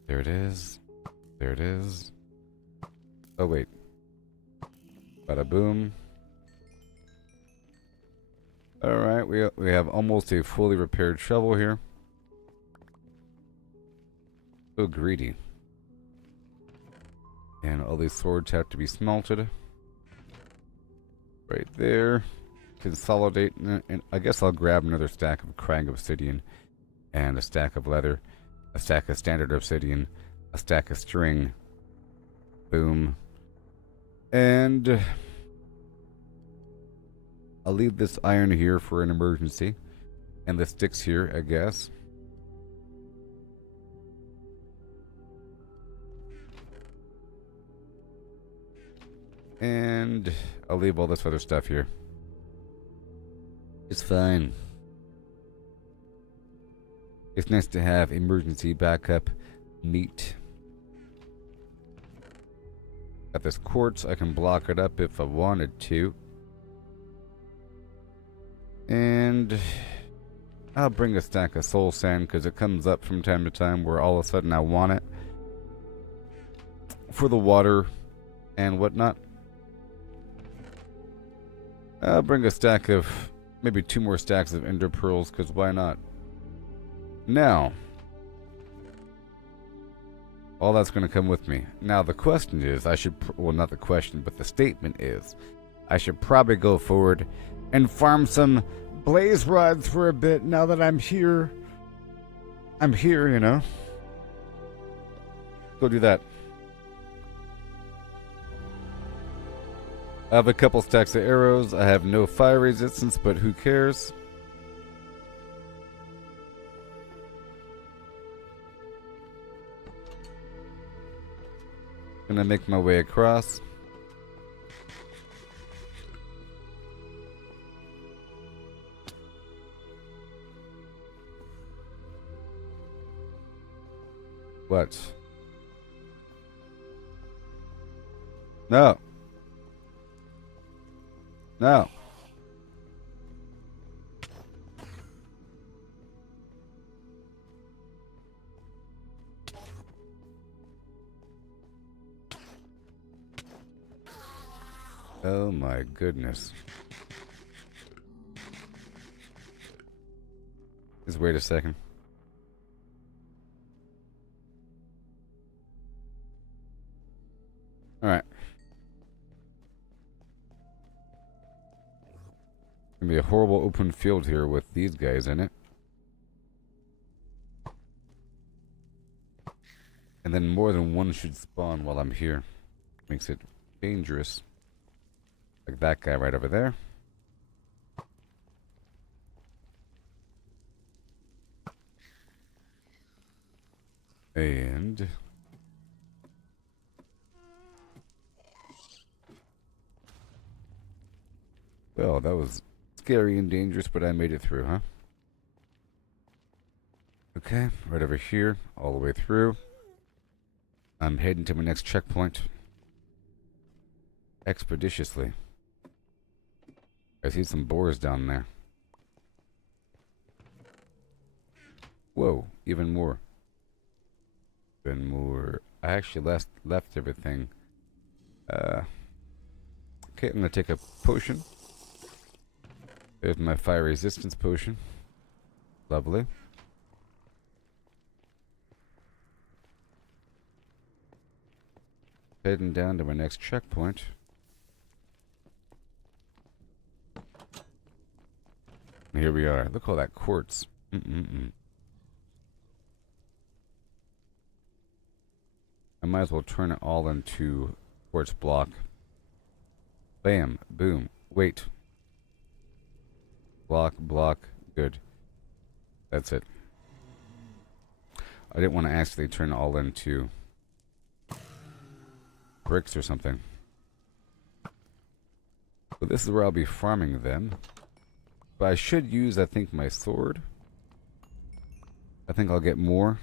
There it is. There it is. Oh, wait. Bada boom. Alright, we have almost a fully repaired shovel here. So greedy. And all these swords have to be smelted. Right there. Consolidate. And I guess I'll grab another stack of crying obsidian. And a stack of leather. A stack of standard obsidian. A stack of string. Boom. And I'll leave this iron here for an emergency. And the sticks here, I guess. And I'll leave all this other stuff here. It's fine. It's nice to have emergency backup meat. Got this quartz, I can block it up if I wanted to. And I'll bring a stack of soul sand because it comes up from time to time where all of a sudden I want it. For the water and whatnot. I'll bring a stack of, maybe 2 more stacks of ender pearls because why not? Now, all that's going to come with me. Now the question is, I should, well, not the question, but the statement is, I should probably go forward and farm some blaze rods for a bit now that I'm here. I'm here, you know. Go do that. I have a couple stacks of arrows. I have no fire resistance, but who cares? Gonna make my way across. What? No. No. Oh my goodness. Just wait a second. Alright. Gonna be a horrible open field here with these guys in it. And then more than one should spawn while I'm here. Makes it dangerous. Like that guy right over there. And well, that was scary and dangerous, but I made it through, huh? Okay, right over here, all the way through. I'm heading to my next checkpoint. Expeditiously. I see some boars down there. Whoa, even more. Even more. I actually left everything. Okay, I'm gonna take a potion. There's my fire resistance potion. Lovely. Heading down to my next checkpoint. And here we are. Look at all that quartz. I might as well turn it all into quartz block. Bam, boom. Wait. Block, block. Good. That's it. I didn't want to actually turn it all into bricks or something. So this is where I'll be farming them. But I should use, I think, my sword. I think I'll get more.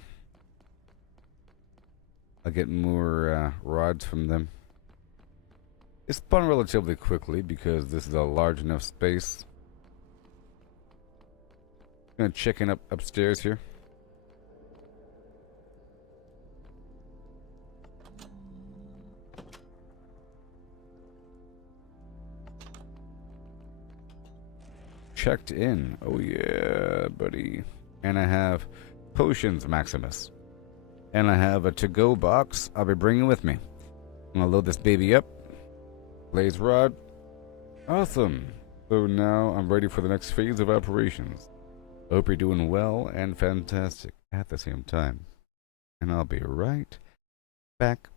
I'll get more rods from them. It's spun relatively quickly because this is a large enough space. I'm gonna check in upstairs here. Checked in. Oh yeah, buddy. And I have potions, Maximus. And I have a to-go box I'll be bringing with me. I'm gonna load this baby up. Blaze rod. Awesome. So now I'm ready for the next phase of operations. I hope you're doing well and fantastic at the same time. And I'll be right back.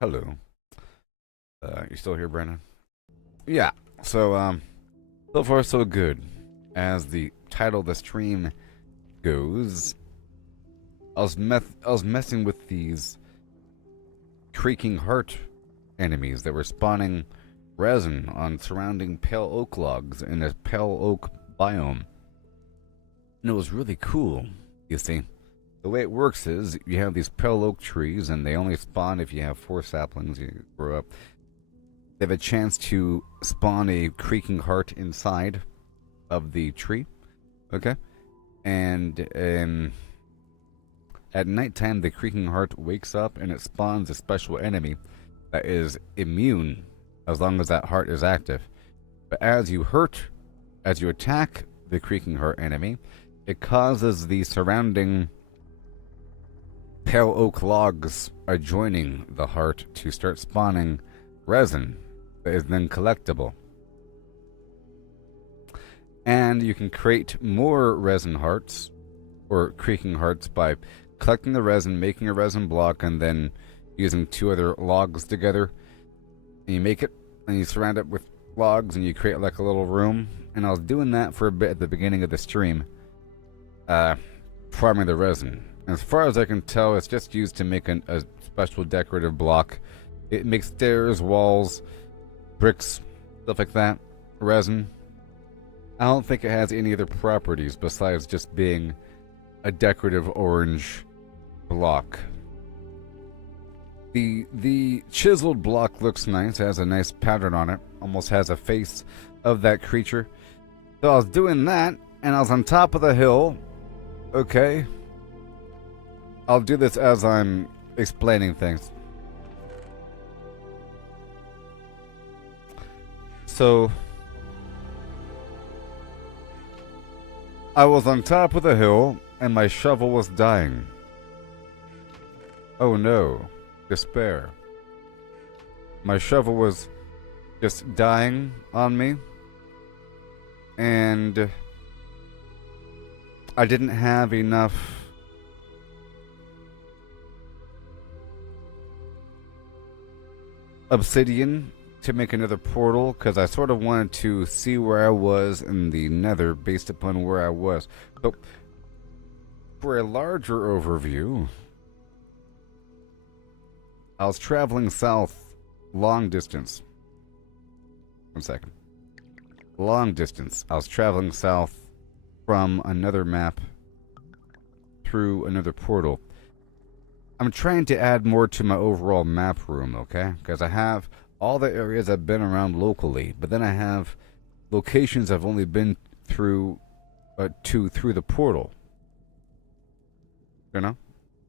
Hello. You still here, Brandon? Yeah. So far so good. As the title of the stream goes, I was messing with these creaking heart enemies that were spawning resin on surrounding pale oak logs in a pale oak biome. And it was really cool, you see. The way it works is you have these pale oak trees, and they only spawn if you have 4 saplings. You grow up. They have a chance to spawn a creaking heart inside of the tree. Okay? And at nighttime, the creaking heart wakes up and it spawns a special enemy that is immune as long as that heart is active. But as you attack the creaking heart enemy, it causes the surrounding pale oak logs adjoining the heart to start spawning resin that is then collectible. And you can create more resin hearts or creaking hearts by collecting the resin, making a resin block, and then using 2 other logs together. And you make it, and you surround it with logs, and you create like a little room. And I was doing that for a bit at the beginning of the stream, farming the resin. And as far as I can tell, it's just used to make a special decorative block. It makes stairs, walls, bricks, stuff like that. Resin. I don't think it has any other properties besides just being a decorative orange block. The chiseled block looks nice. It has a nice pattern on it. Almost has a face of that creature. So I was doing that, and I was on top of the hill. Okay. I'll do this as I'm explaining things. So I was on top of the hill, and my shovel was dying. Oh no. Despair. My shovel was just dying on me, and I didn't have enough obsidian to make another portal, because I sort of wanted to see where I was in the nether based upon where I was. So, for a larger overview, I was traveling south long distance. 1 second. Long distance. I was traveling south from another map through another portal. I'm trying to add more to my overall map room, okay? Because I have all the areas I've been around locally, but then I have locations I've only been through through the portal. You know?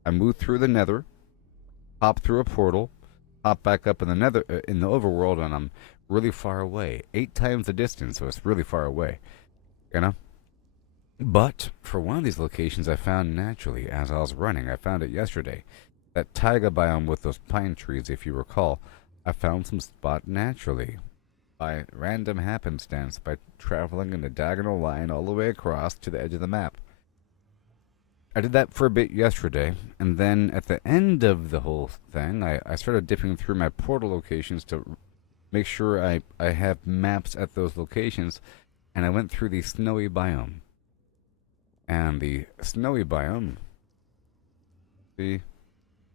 I moved through the nether, hop through a portal, hop back up in the nether in the overworld, and I'm really far away. 8 times the distance, so it's really far away. You know? But for one of these locations I found naturally as I was running. I found it yesterday. That taiga biome with those pine trees, if you recall. I found some spot naturally. By random happenstance, by traveling in a diagonal line all the way across to the edge of the map. I did that for a bit yesterday, and then at the end of the whole thing, I started dipping through my portal locations to make sure I have maps at those locations, and I went through the snowy biome. And the snowy biome, see,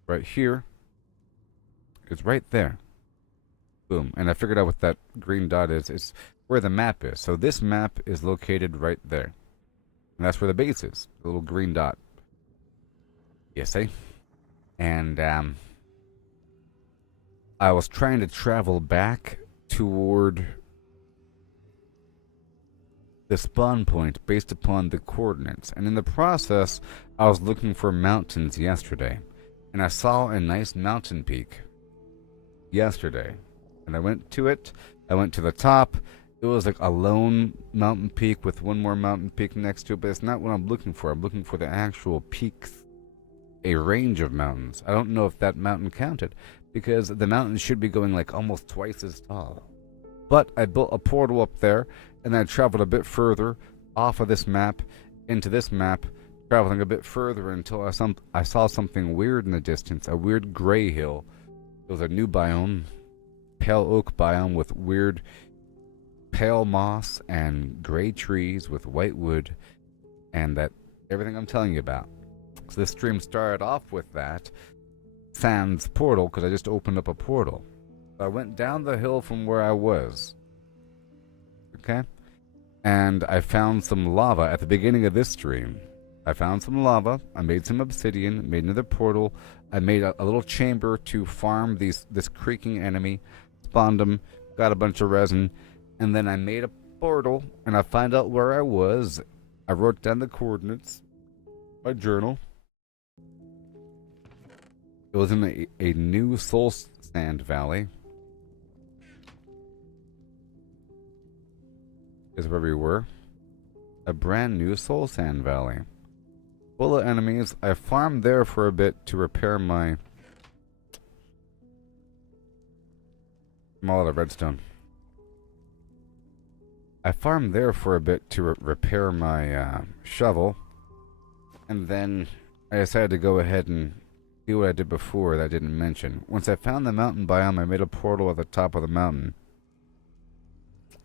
right here, is right there. Boom. And I figured out what that green dot is. It's where the map is. So this map is located right there. And that's where the base is. The little green dot. You see? And I was trying to travel back toward the spawn point based upon the coordinates. And in the process, I was looking for mountains yesterday. And I saw a nice mountain peak yesterday. And I went to it. I went to the top. It was like a lone mountain peak with one more mountain peak next to it, but it's not what I'm looking for. I'm looking for the actual peaks, a range of mountains. I don't know if that mountain counted, because the mountain should be going like almost twice as tall. But I built a portal up there, and then I traveled a bit further off of this map into this map, traveling a bit further until I saw something weird in the distance, a weird gray hill. It was a new biome, pale oak biome with weird pale moss and gray trees with white wood, and that everything I'm telling you about. So this stream started off with that sans portal because I just opened up a portal. I went down the hill from where I was. Okay? And I found some lava at the beginning of this stream. I found some lava. I made some obsidian, made another portal. I made a little chamber to farm this creaking enemy, spawned them, got a bunch of resin, and then I made a portal, and I found out where I was. I wrote down the coordinates, my journal. It was in a new soul sand valley. Is where we were. A brand new soul sand valley. Full of enemies. I farmed there for a bit to repair my... I'm all out of redstone. I farmed there for a bit to repair my shovel. And then I decided to go ahead and do what I did before that I didn't mention. Once I found the mountain biome, I made a portal at the top of the mountain.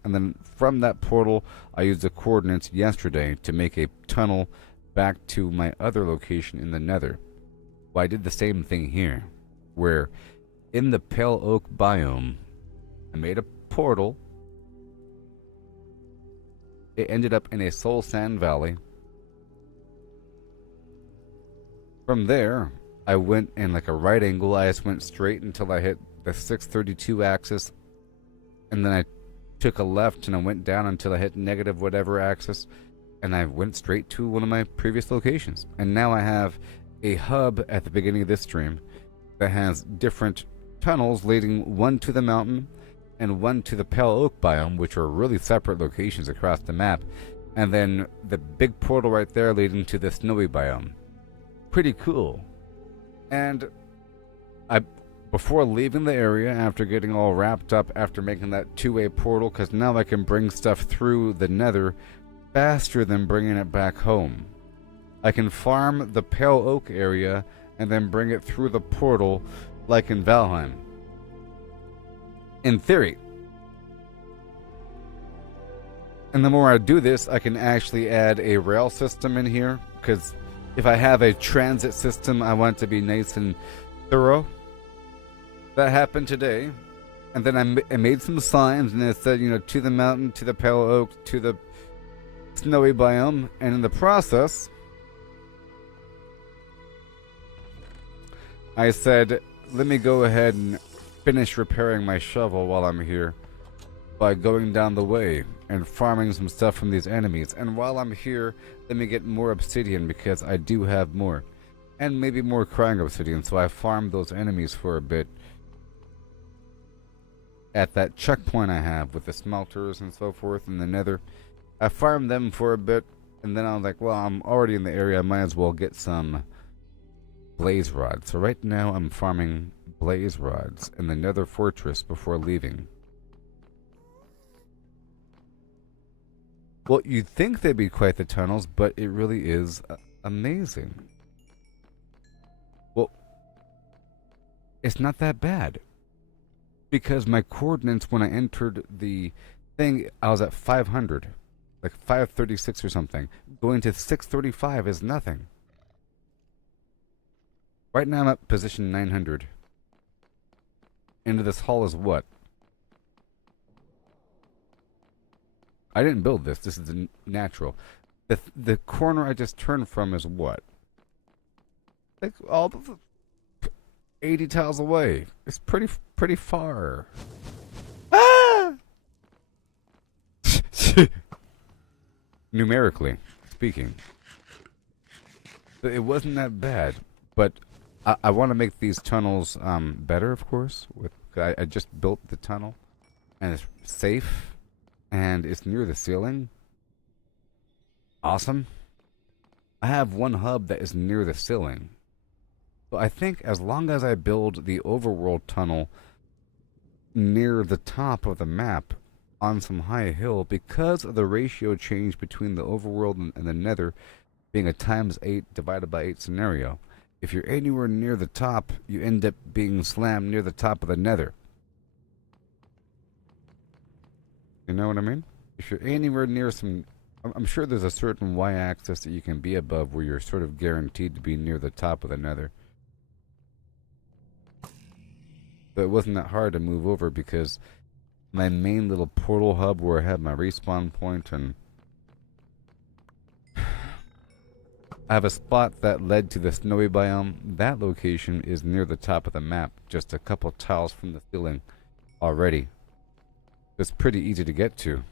And then from that portal, I used the coordinates yesterday to make a tunnel back to my other location in the nether. Well, I did the same thing here, where in the pale oak biome, I made a portal. It ended up in a soul sand valley. From there, I went in like a right angle. I just went straight until I hit the 632 axis, and then I took a left and I went down until I hit negative whatever axis, and I went straight to one of my previous locations. And now I have a hub at the beginning of this stream that has different tunnels leading one to the mountain and one to the pale oak biome, which are really separate locations across the map, and then the big portal right there leading to the snowy biome. Pretty cool. And before leaving the area, after getting all wrapped up, after making that two-way portal, because now I can bring stuff through the nether faster than bringing it back home. I can farm the pale oak area and then bring it through the portal like in Valheim. In theory. And the more I do this, I can actually add a rail system in here, because if I have a transit system, I want it to be nice and thorough. That happened today. And then I made some signs, and it said, you know, to the mountain, to the pale oak, to the snowy biome. And in the process, I said, let me go ahead and finish repairing my shovel while I'm here by going down the way and farming some stuff from these enemies. And while I'm here, let me get more obsidian, because I do have more. And maybe more crying obsidian, so I farmed those enemies for a bit at that checkpoint I have with the smelters and so forth in the nether. I farmed them for a bit, and then I was like, well, I'm already in the area, I might as well get some blaze rods. So right now I'm farming blaze rods in the nether fortress before leaving. Well, you'd think they'd be quite the tunnels, but it really is amazing. Well, it's not that bad, because my coordinates when I entered the thing, I was at 500, like 536 or something. Going to 635 is nothing. Right now I'm at position 900. Into this hall is what? I didn't build this. This is natural. The corner I just turned from is what? Like all the 80 tiles away. It's pretty far. Ah! Numerically speaking, it wasn't that bad. But I want to make these tunnels better, of course. I just built the tunnel, and it's safe. And it's near the ceiling. Awesome. I have one hub that is near the ceiling. So I think as long as I build the overworld tunnel near the top of the map, on some high hill because of the ratio change between the overworld and the nether being a times 8 divided by 8 scenario. If you're anywhere near the top, you end up being slammed near the top of the nether. You know what I mean? If you're anywhere near some... I'm sure there's a certain y-axis that you can be above where you're sort of guaranteed to be near the top of the nether. But it wasn't that hard to move over because my main little portal hub where I had my respawn point, and I have a spot that led to the snowy biome. That location is near the top of the map, just a couple tiles from the ceiling already. It's pretty easy to get to.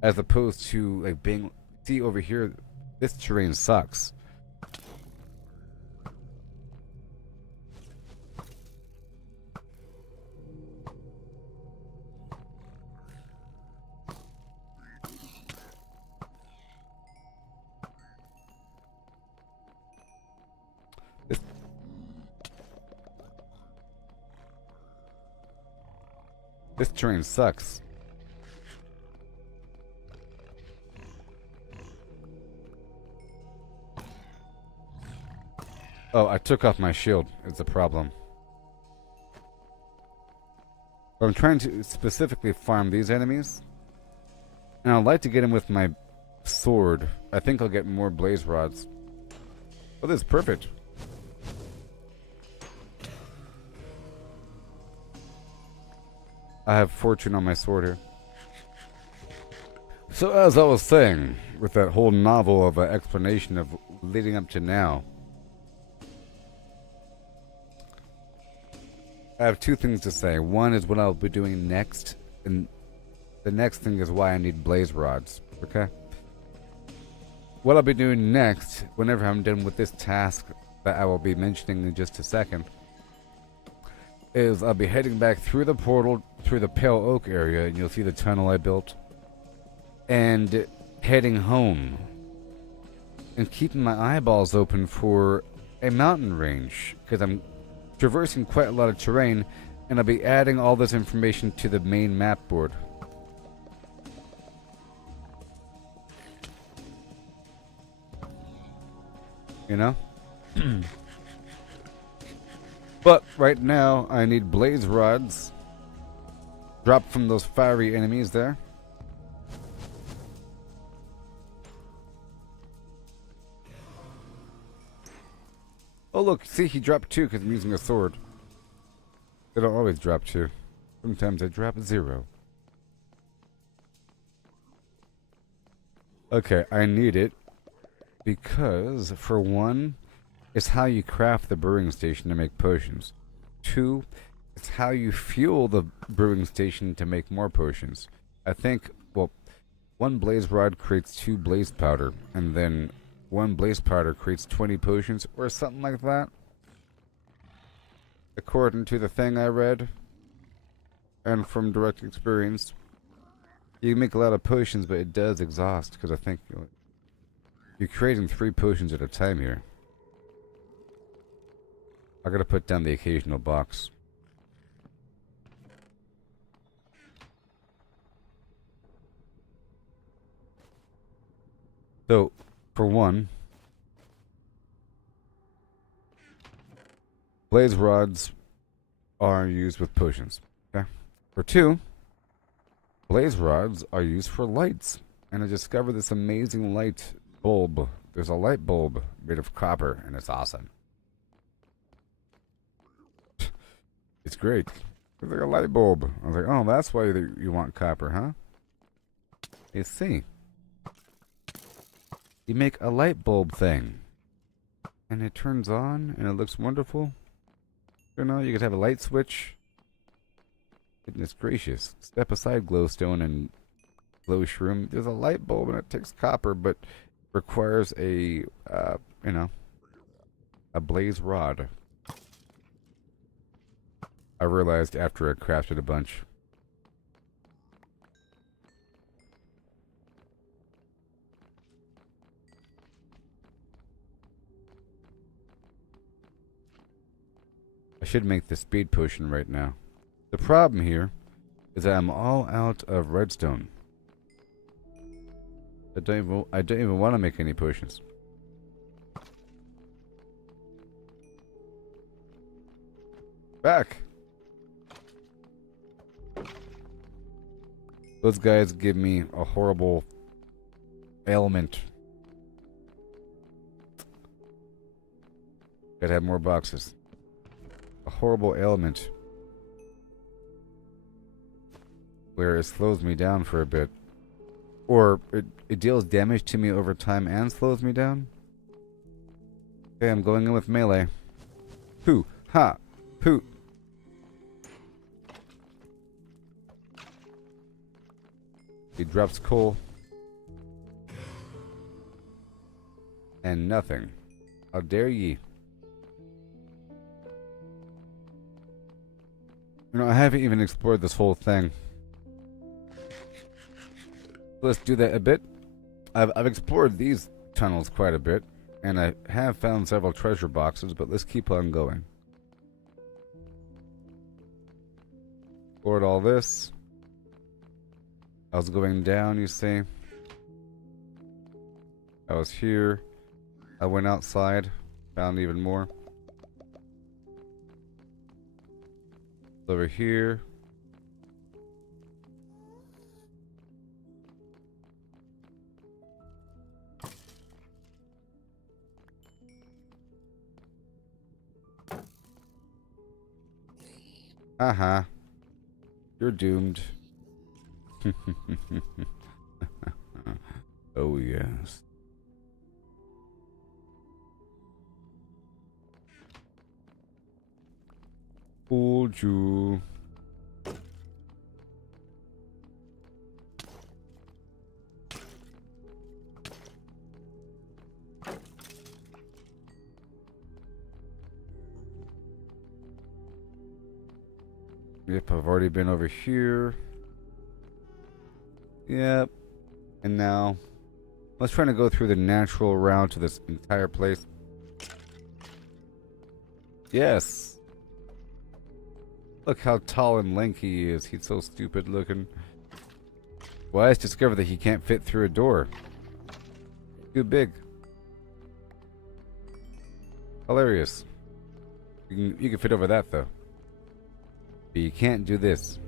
As opposed to like being... See over here, this terrain sucks. This terrain sucks. Oh, I took off my shield. It's a problem. But I'm trying to specifically farm these enemies. And I'd like to get them with my sword. I think I'll get more blaze rods. Oh, this is perfect. I have fortune on my sword here. So as I was saying, with that whole novel of an explanation of leading up to now, I have two things to say. One is what I'll be doing next, and the next thing is why I need blaze rods, okay? What I'll be doing next, whenever I'm done with this task that I will be mentioning in just a second, is I'll be heading back through the portal, through the Pale Oak area, and you'll see the tunnel I built, and heading home, and keeping my eyeballs open for a mountain range, because I'm traversing quite a lot of terrain, and I'll be adding all this information to the main map board. You know? But right now, I need blaze rods dropped from those fiery enemies there. Oh look, see, he dropped 2 because I'm using a sword. They don't always drop 2. Sometimes they drop 0. Okay, I need it because, for one, it's how you craft the brewing station to make potions. 2, it's how you fuel the brewing station to make more potions. I think, well, 1 blaze rod creates 2 blaze powder, and then 1 blaze powder creates 20 potions, or something like that. According to the thing I read, and from direct experience. You can make a lot of potions, but it does exhaust, because I think you're creating 3 potions at a time here. I gotta put down the occasional box. So, for one, blaze rods are used with potions. Okay? For 2, blaze rods are used for lights. And I discovered this amazing light bulb. There's a light bulb made of copper, and it's awesome. It's great. It's like a light bulb. I was like, oh, that's why you want copper, huh? You see. You make a light bulb thing. And it turns on, and it looks wonderful. You know, you could have a light switch. Goodness gracious. Step aside glowstone and glow shroom. There's a light bulb, and it takes copper, but requires a, you know, a blaze rod. I realized after I crafted a bunch. I should make the speed potion right now. The problem here is that I'm all out of redstone. I don't even want to make any potions. Back. Those guys give me a horrible ailment. Gotta have more boxes. A horrible ailment. Where it slows me down for a bit. Or it deals damage to me over time and slows me down. Okay, I'm going in with melee. Hoo! Ha! Hoo! He drops coal. And nothing. How dare ye? You know, I haven't even explored this whole thing. Let's do that a bit. I've explored these tunnels quite a bit, and I have found several treasure boxes, but let's keep on going. Explored all this. I was going down, you see. I was here. I went outside, found even more. Over here. Uh-huh. You're doomed. Oh, yes. Fooled you. Yep, I've already been over here. Yep. And now, let's try to go through the natural route to this entire place. Yes. Look how tall and lanky he is. He's so stupid looking. Well, I just discovered that he can't fit through a door. Too big. Hilarious. You can fit over that, though. But you can't do this.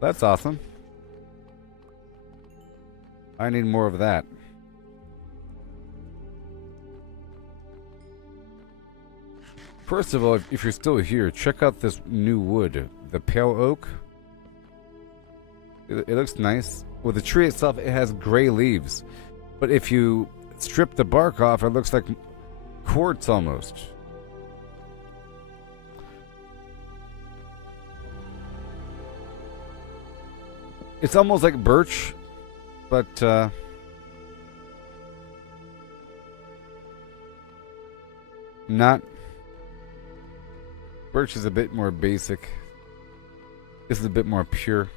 That's awesome. I need more of that. First of all, if you're still here, check out this new wood. The pale oak. It looks nice. Well, the tree itself, it has gray leaves. But if you strip the bark off, it looks like quartz almost. It's almost like birch, but not. Birch is a bit more basic. This is a bit more pure.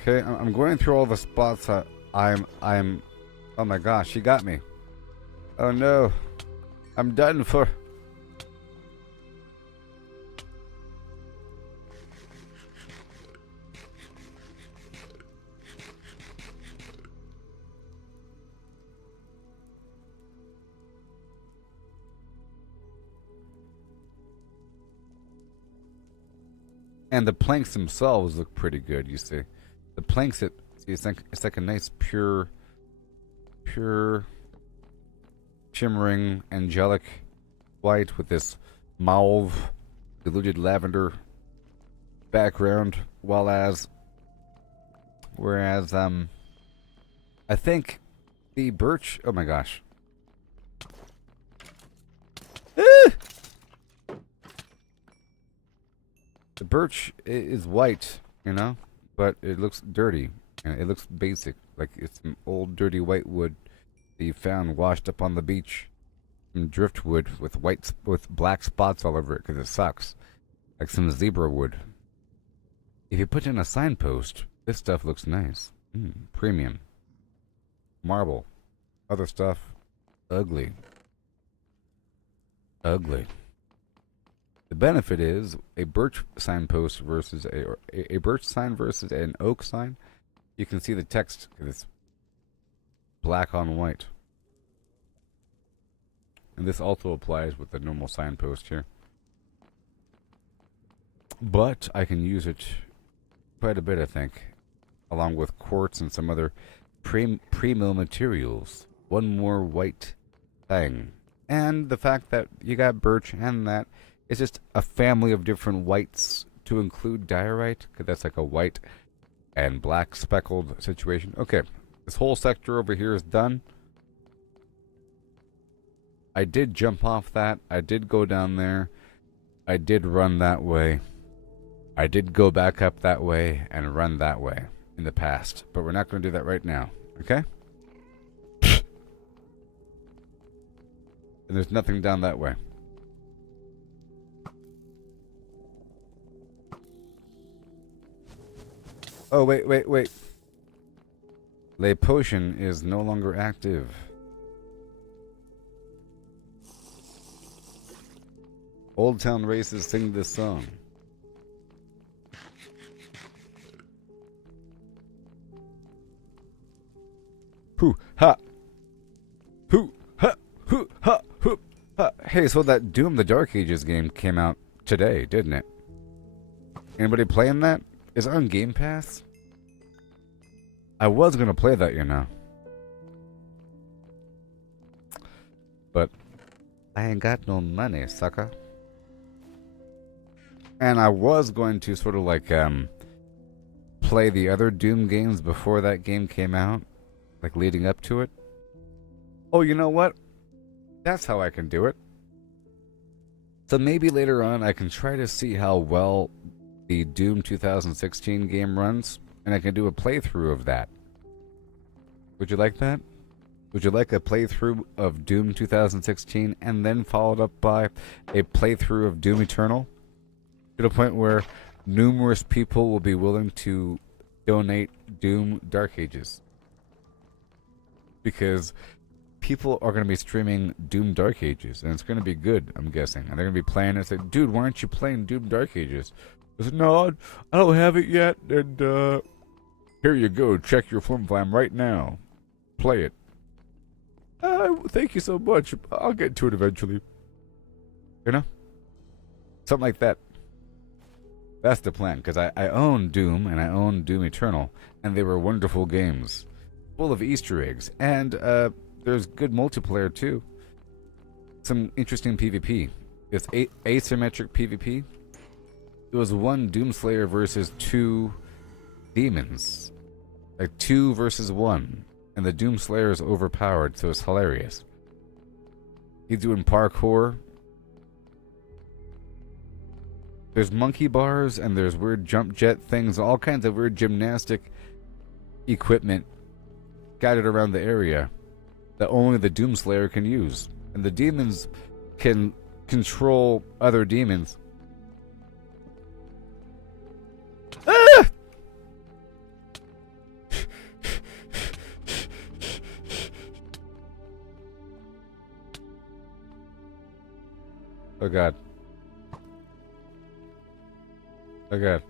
Okay, I'm going through all the spots. I'm. Oh my gosh, she got me. Oh no, I'm done for. And the planks themselves look pretty good, you see. The planks, it's like a nice pure, shimmering, angelic white with this mauve, diluted lavender background, whereas I think the birch, oh my gosh. The birch is white, you know, but it looks dirty and it looks basic, like it's some old dirty white wood that you found washed up on the beach. Some driftwood with black spots all over it because it sucks, like some zebra wood. If you put in a signpost, this stuff looks nice. Premium. Marble. Other stuff, ugly. Ugly. The benefit is a birch signpost versus a birch sign versus an oak sign. You can see the text because it's black on white. And this also applies with the normal signpost here. But I can use it quite a bit, I think, along with quartz and some other pre-mill materials. One more white thing. And the fact that you got birch and that it's just a family of different whites to include diorite, because that's like a white and black speckled situation. Okay, this whole sector over here is done. I did jump off that. I did go down there. I did run that way. I did go back up that way and run that way in the past. But we're not going to do that right now. Okay? And there's nothing down that way. Oh, wait. Le Potion is no longer active. Old Town Races sing this song. Hoo ha. Hoo ha. Hoo ha. Hoo ha. Hey, so that Doom the Dark Ages game came out today, didn't it? Anybody playing that? Is it on Game Pass? I was gonna play that, you know. But I ain't got no money, sucker. And I was going to sort of like play the other Doom games before that game came out, like leading up to it. Oh, you know what? That's how I can do it. So maybe later on I can try to see how well the Doom 2016 game runs, and I can do a playthrough of that. Would you like that? Would you like a playthrough of Doom 2016 and then followed up by a playthrough of Doom Eternal? To the point where numerous people will be willing to donate Doom Dark Ages. Because people are going to be streaming Doom Dark Ages, and it's going to be good, I'm guessing. And they're going to be playing it and say, dude, why aren't you playing Doom Dark Ages? I said, no, I don't have it yet, and here you go, check your flim flam right now. Play it. Thank you so much. I'll get to it eventually. You know? Something like that. That's the plan, because I own Doom, and I own Doom Eternal, and they were wonderful games. Full of Easter eggs, and there's good multiplayer, too. Some interesting PvP. It's asymmetric PvP. It was one Doomslayer versus 2 demons. Like 2 versus 1. And the Doomslayer is overpowered, so it's hilarious. He's doing parkour. There's monkey bars, and there's weird jump jet things, all kinds of weird gymnastic equipment scattered around the area that only the Doomslayer can use. And the demons can control other demons. Ah! Oh god. Oh god.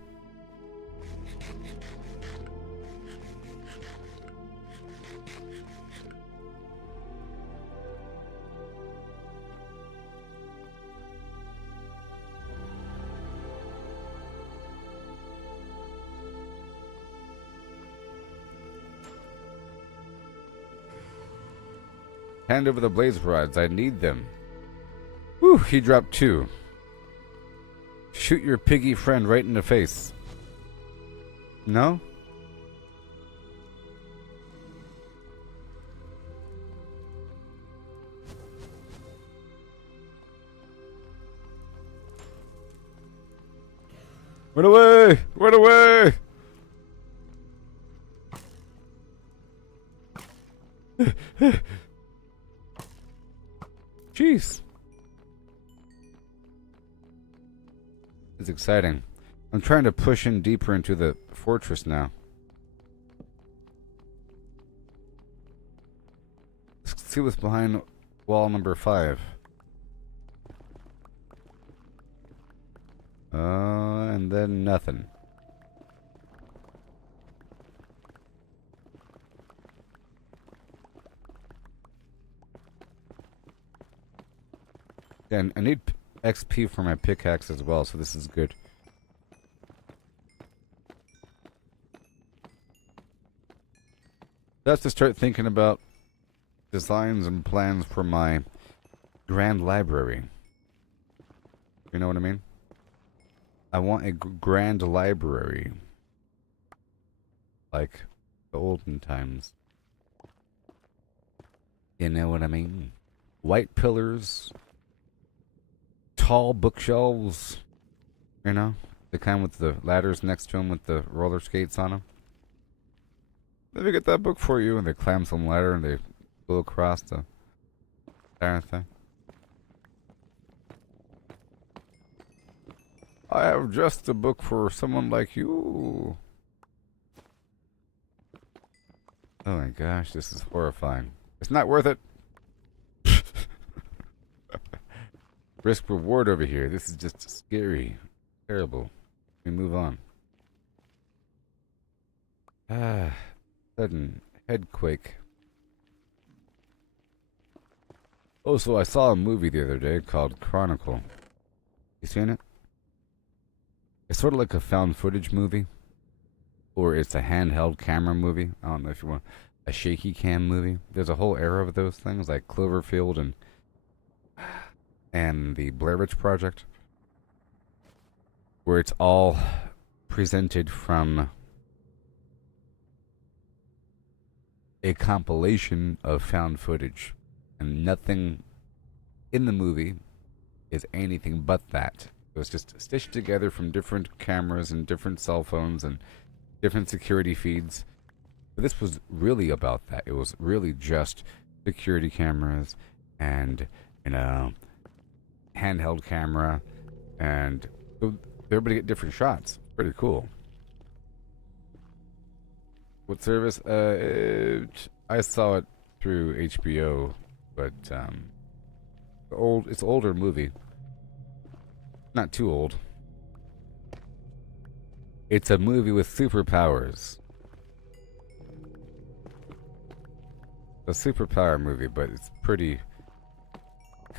Hand over the blaze rods. I need them. Whew, he dropped 2. Shoot your piggy friend right in the face. No? Run away! Run away! Jeez. It's exciting. I'm trying to push in deeper into the fortress now. Let's see what's behind wall number 5. And then nothing. And I need XP for my pickaxe as well, so this is good. That's to start thinking about designs and plans for my grand library. You know what I mean? I want a grand library. Like the olden times. You know what I mean? White pillars. Tall bookshelves. You know? The kind with the ladders next to them with the roller skates on them. Let me get that book for you. And they climb some ladder and they go across the entire thing. I have just a book for someone like you. Oh my gosh, this is horrifying. It's not worth it. Risk reward over here. This is just scary. Terrible. We move on. Sudden head quake. Oh, so I saw a movie the other day called Chronicle. You seen it? It's sort of like a found footage movie. Or it's a handheld camera movie. I don't know if you want a shaky cam movie. There's a whole era of those things like Cloverfield and the Blair Witch Project. Where it's all presented from a compilation of found footage. And nothing in the movie is anything but that. It was just stitched together from different cameras and different cell phones and different security feeds. But this was really about that. It was really just security cameras and, you know, handheld camera. And everybody get different shots. Pretty cool. What service? I saw it through HBO, but it's an older movie. Not too old. It's a movie with superpowers. A superpower movie, but it's pretty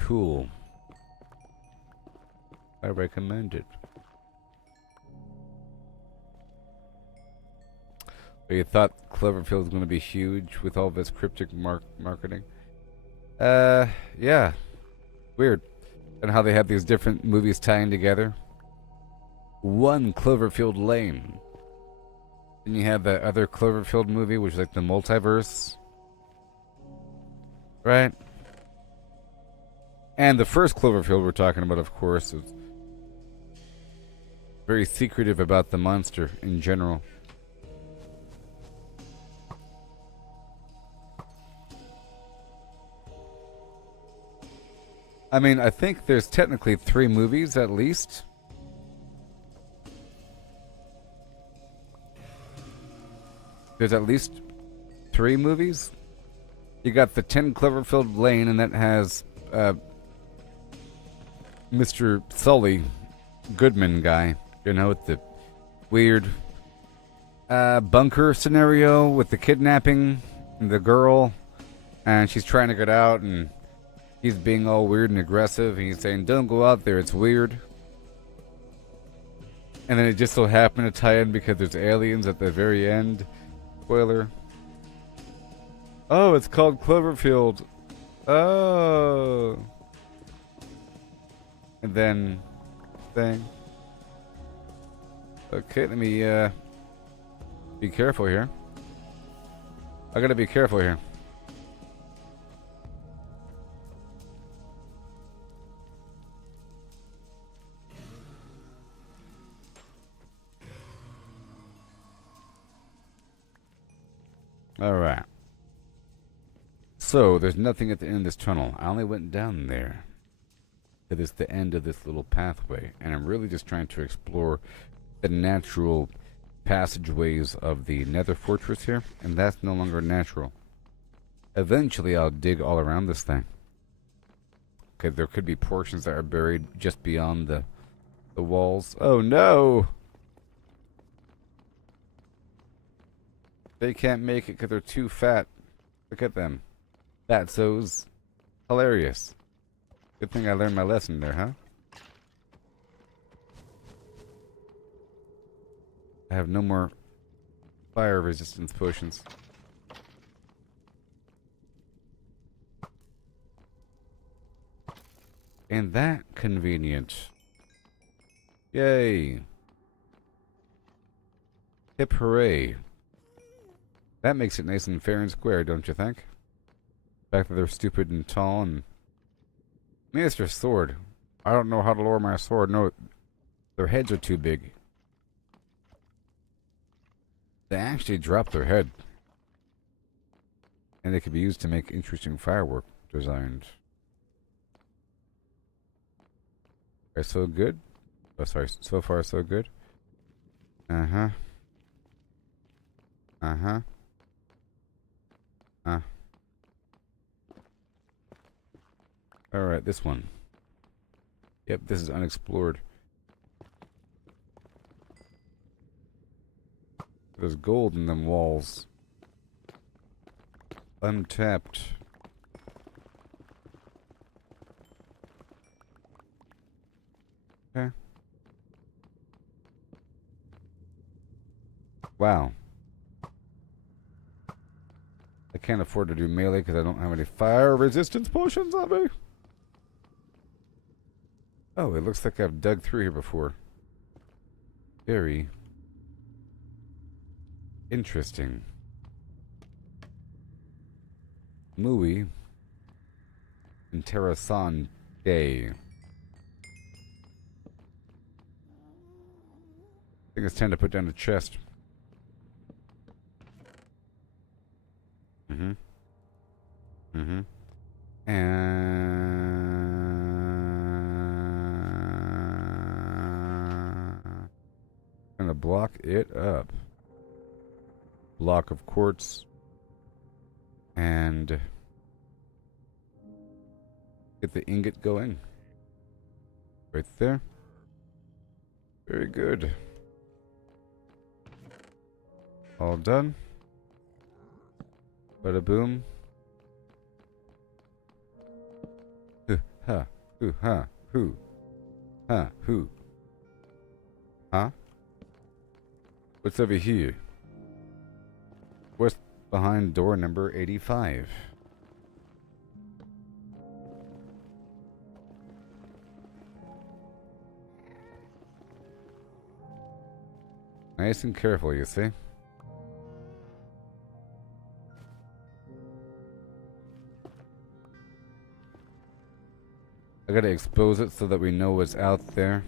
cool. I recommend it. But you thought Cloverfield was going to be huge with all this cryptic marketing? Yeah. Weird. And how they have these different movies tying together. One Cloverfield Lane. Then you have that other Cloverfield movie, which is like the multiverse. Right? And the first Cloverfield we're talking about, of course, is very secretive about the monster in general. I mean, I think there's technically 3 movies at least. There's at least 3 movies. You got the 10 Cloverfield Lane, and that has Mr. Sully Goodman guy. You know, with the weird bunker scenario with the kidnapping and the girl, and she's trying to get out, and he's being all weird and aggressive, and he's saying, "Don't go out there, it's weird." And then it just so happened to tie in because there's aliens at the very end. Spoiler. Oh, it's called Cloverfield. Oh. And then thing. Okay, let me be careful here. I gotta be careful here. Alright. So, there's nothing at the end of this tunnel. I only went down there. It is the end of this little pathway. And I'm really just trying to explore the natural passageways of the Nether Fortress here. And that's no longer natural. Eventually, I'll dig all around this thing. Okay, there could be portions that are buried just beyond the The walls. Oh no! They can't make it because they're too fat. Look at them. Fatsos. Hilarious. Good thing I learned my lesson there, huh? I have no more fire resistance potions. And that convenient. Yay. Hip hooray. That makes it nice and fair and square, don't you think? The fact that they're stupid and tall and... I mean, it's their sword. I don't know how to lower my sword. No, their heads are too big. They actually drop their head. And they could be used to make interesting firework designs. So good? Oh, sorry. So far, so good? Uh-huh. Uh-huh. Alright, this one. Yep, this is unexplored. There's gold in them walls. Untapped. Okay. Wow. I can't afford to do melee because I don't have any fire resistance potions on me. Oh, it looks like I've dug through here before. Very interesting. Muy interesante. I think it's time to put down the chest. Mm-hmm. Mm-hmm. And... gonna block it up. Block of quartz. And... get the ingot going. Right there. Very good. All done. Bada boom. Ha. Hoo. Ha. Who. Ha. Who. Huh? What's over here? What's behind door number 85? Nice and careful, you see? I gotta expose it so that we know what's out there.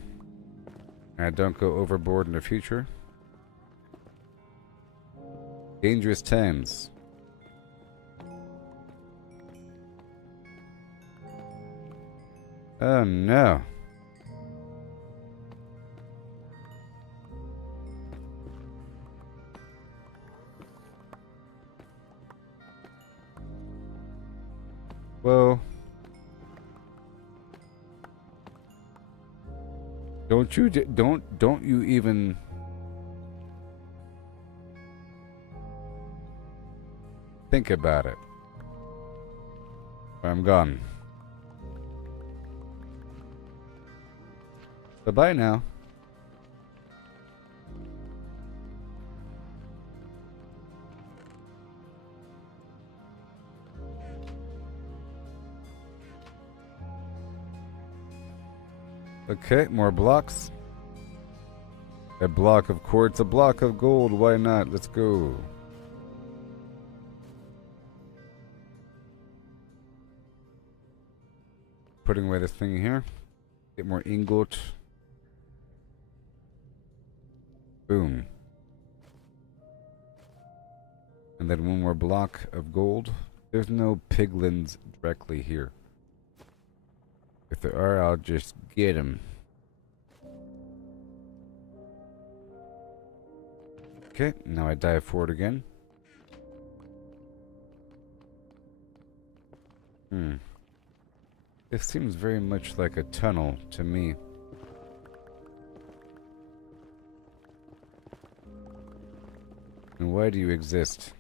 And I don't go overboard in the future. Dangerous times. Oh no. Well, don't you even think about it. I'm gone. Bye-bye now. Okay, more blocks. A block of quartz, a block of gold. Why not? Let's go. Putting away this thing here. Get more ingot. Boom. And then one more block of gold. There's no piglins directly here. If there are, I'll just get them. Okay, now I dive forward again. This seems very much like a tunnel to me. And why do you exist?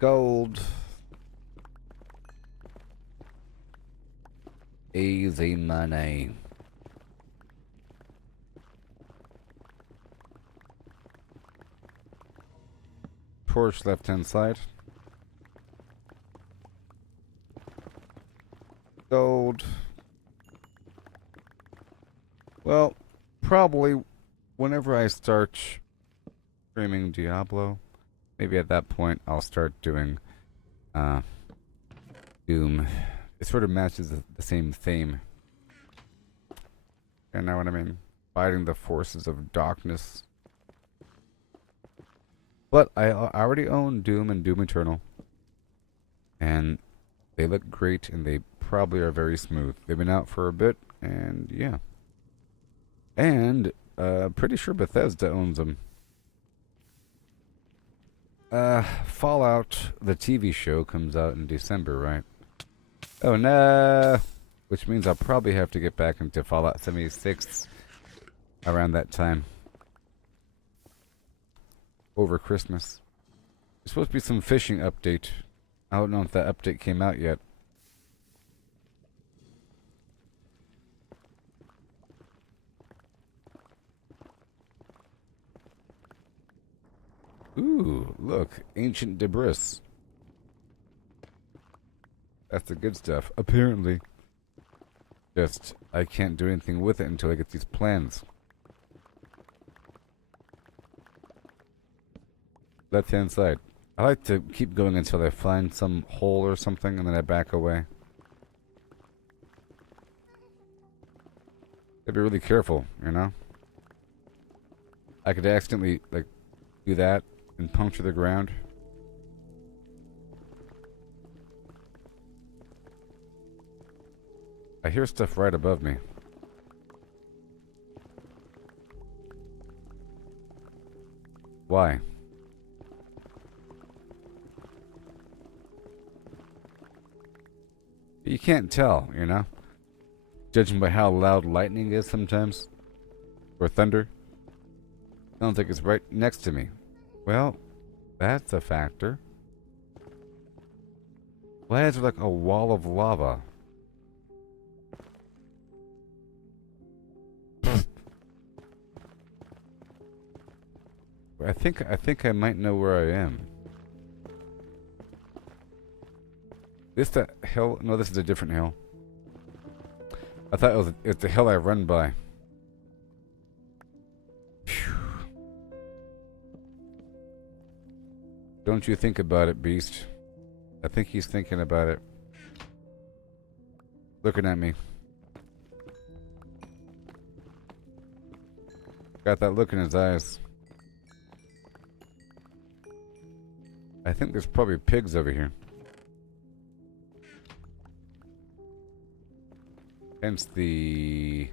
Gold. Easy money. Torch left hand side. Gold. Well, probably whenever I start streaming Diablo, maybe at that point I'll start doing Doom. It sort of matches the same theme. You know what I mean? Fighting the forces of darkness. But I already own Doom and Doom Eternal. And they look great, and they probably are very smooth. They've been out for a bit, and yeah. And pretty sure Bethesda owns them. Fallout, the TV show, comes out in December, right? Oh no! Which means I'll probably have to get back into Fallout 76 around that time. Over Christmas. There's supposed to be some fishing update. I don't know if that update came out yet. Ooh, look. Ancient debris. That's the good stuff. Apparently. Just, I can't do anything with it until I get these plans. Left hand side. I like to keep going until I find some hole or something, and then I back away. Gotta be really careful, you know? I could accidentally, like, do that and puncture the ground. I hear stuff right above me. Why? You can't tell, you know? Judging by how loud lightning is sometimes. Or thunder. Sounds like it's right next to me. Well, that's a factor. Why is there like a wall of lava? I think I might know where I am. This the hill? No, this is a different hill. I thought it's the hill I run by. Phew. Don't you think about it, beast. I think he's thinking about it. Looking at me. Got that look in his eyes. I think there's probably pigs over here. Hence the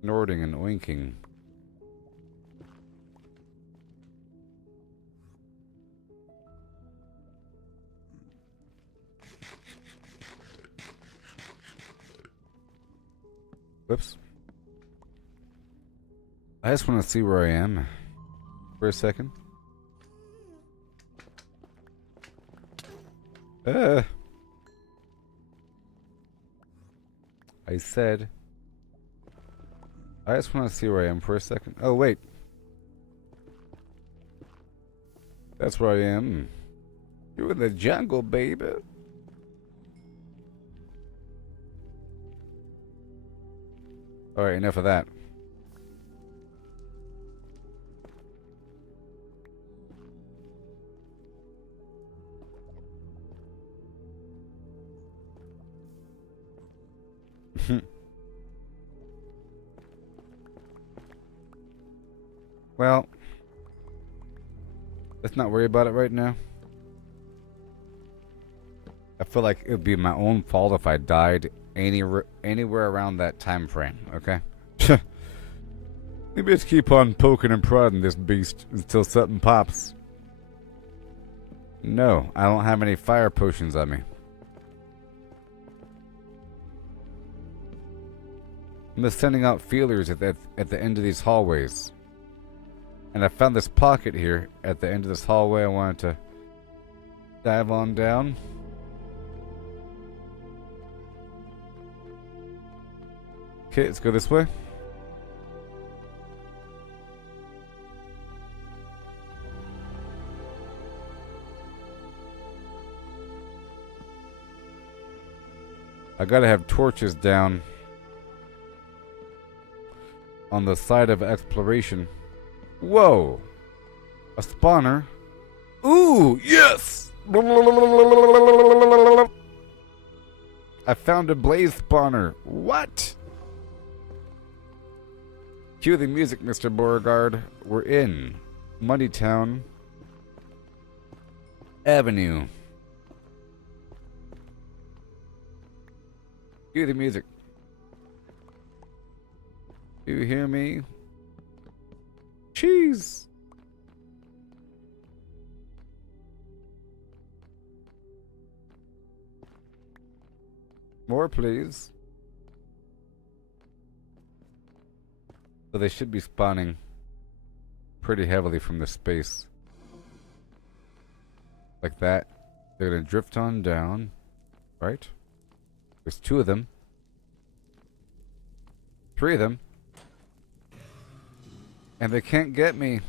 snorting and oinking. Whoops. I just want to see where I am for a second. I said I just want to see where I am for a second. Oh wait, that's where I am. You're in the jungle, baby. Alright, enough of that. Well, let's not worry about it right now. I feel like it would be my own fault if I died anywhere around that time frame, okay? Maybe just keep on poking and prodding this beast until something pops. No, I don't have any fire potions on me. I'm just sending out feelers at the end of these hallways. And I found this pocket here at the end of this hallway I wanted to dive on down. Okay, let's go this way. I gotta have torches down on the side of exploration. Whoa! A spawner. Ooh, yes! I found a blaze spawner. What? Cue the music, Mr. Beauregard. We're in Moneytown Avenue. Cue the music. Do you hear me? Cheese! More, please. So they should be spawning pretty heavily from the space. Like that. They're gonna drift on down. Right? There's 2 of them. 3 of them. And they can't get me.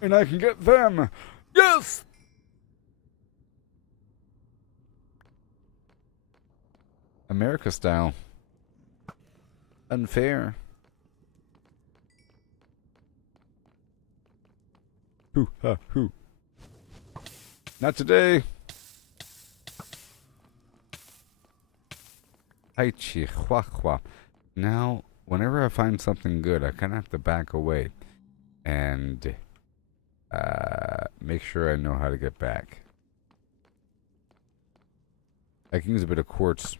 And I can get them. Yes! America style. Unfair. Hoo ha hoo. Not today. Aichi hua hua. Now, whenever I find something good, I kind of have to back away and make sure I know how to get back. I can use a bit of quartz.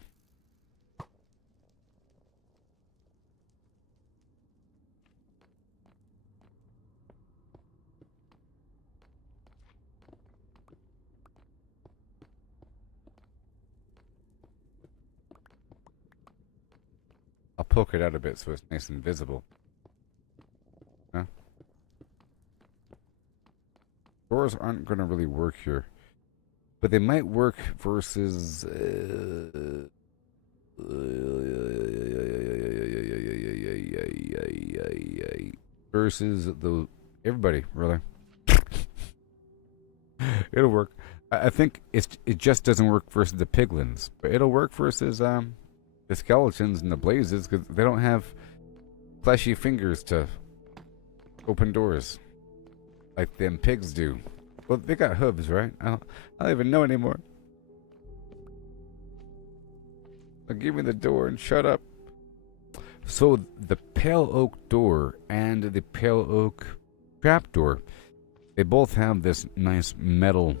I'll poke it out a bit so it's nice and visible. Huh? Doors aren't going to really work here. But they might work versus... versus the... Everybody, really. It'll work. I think it just doesn't work versus the piglins. But it'll work versus... the skeletons and the blazes, because they don't have fleshy fingers to open doors like them pigs do. Well, they got hooves, right? I don't even know anymore. Now give me the door and shut up. So the pale oak door and the pale oak trapdoor, they both have this nice metal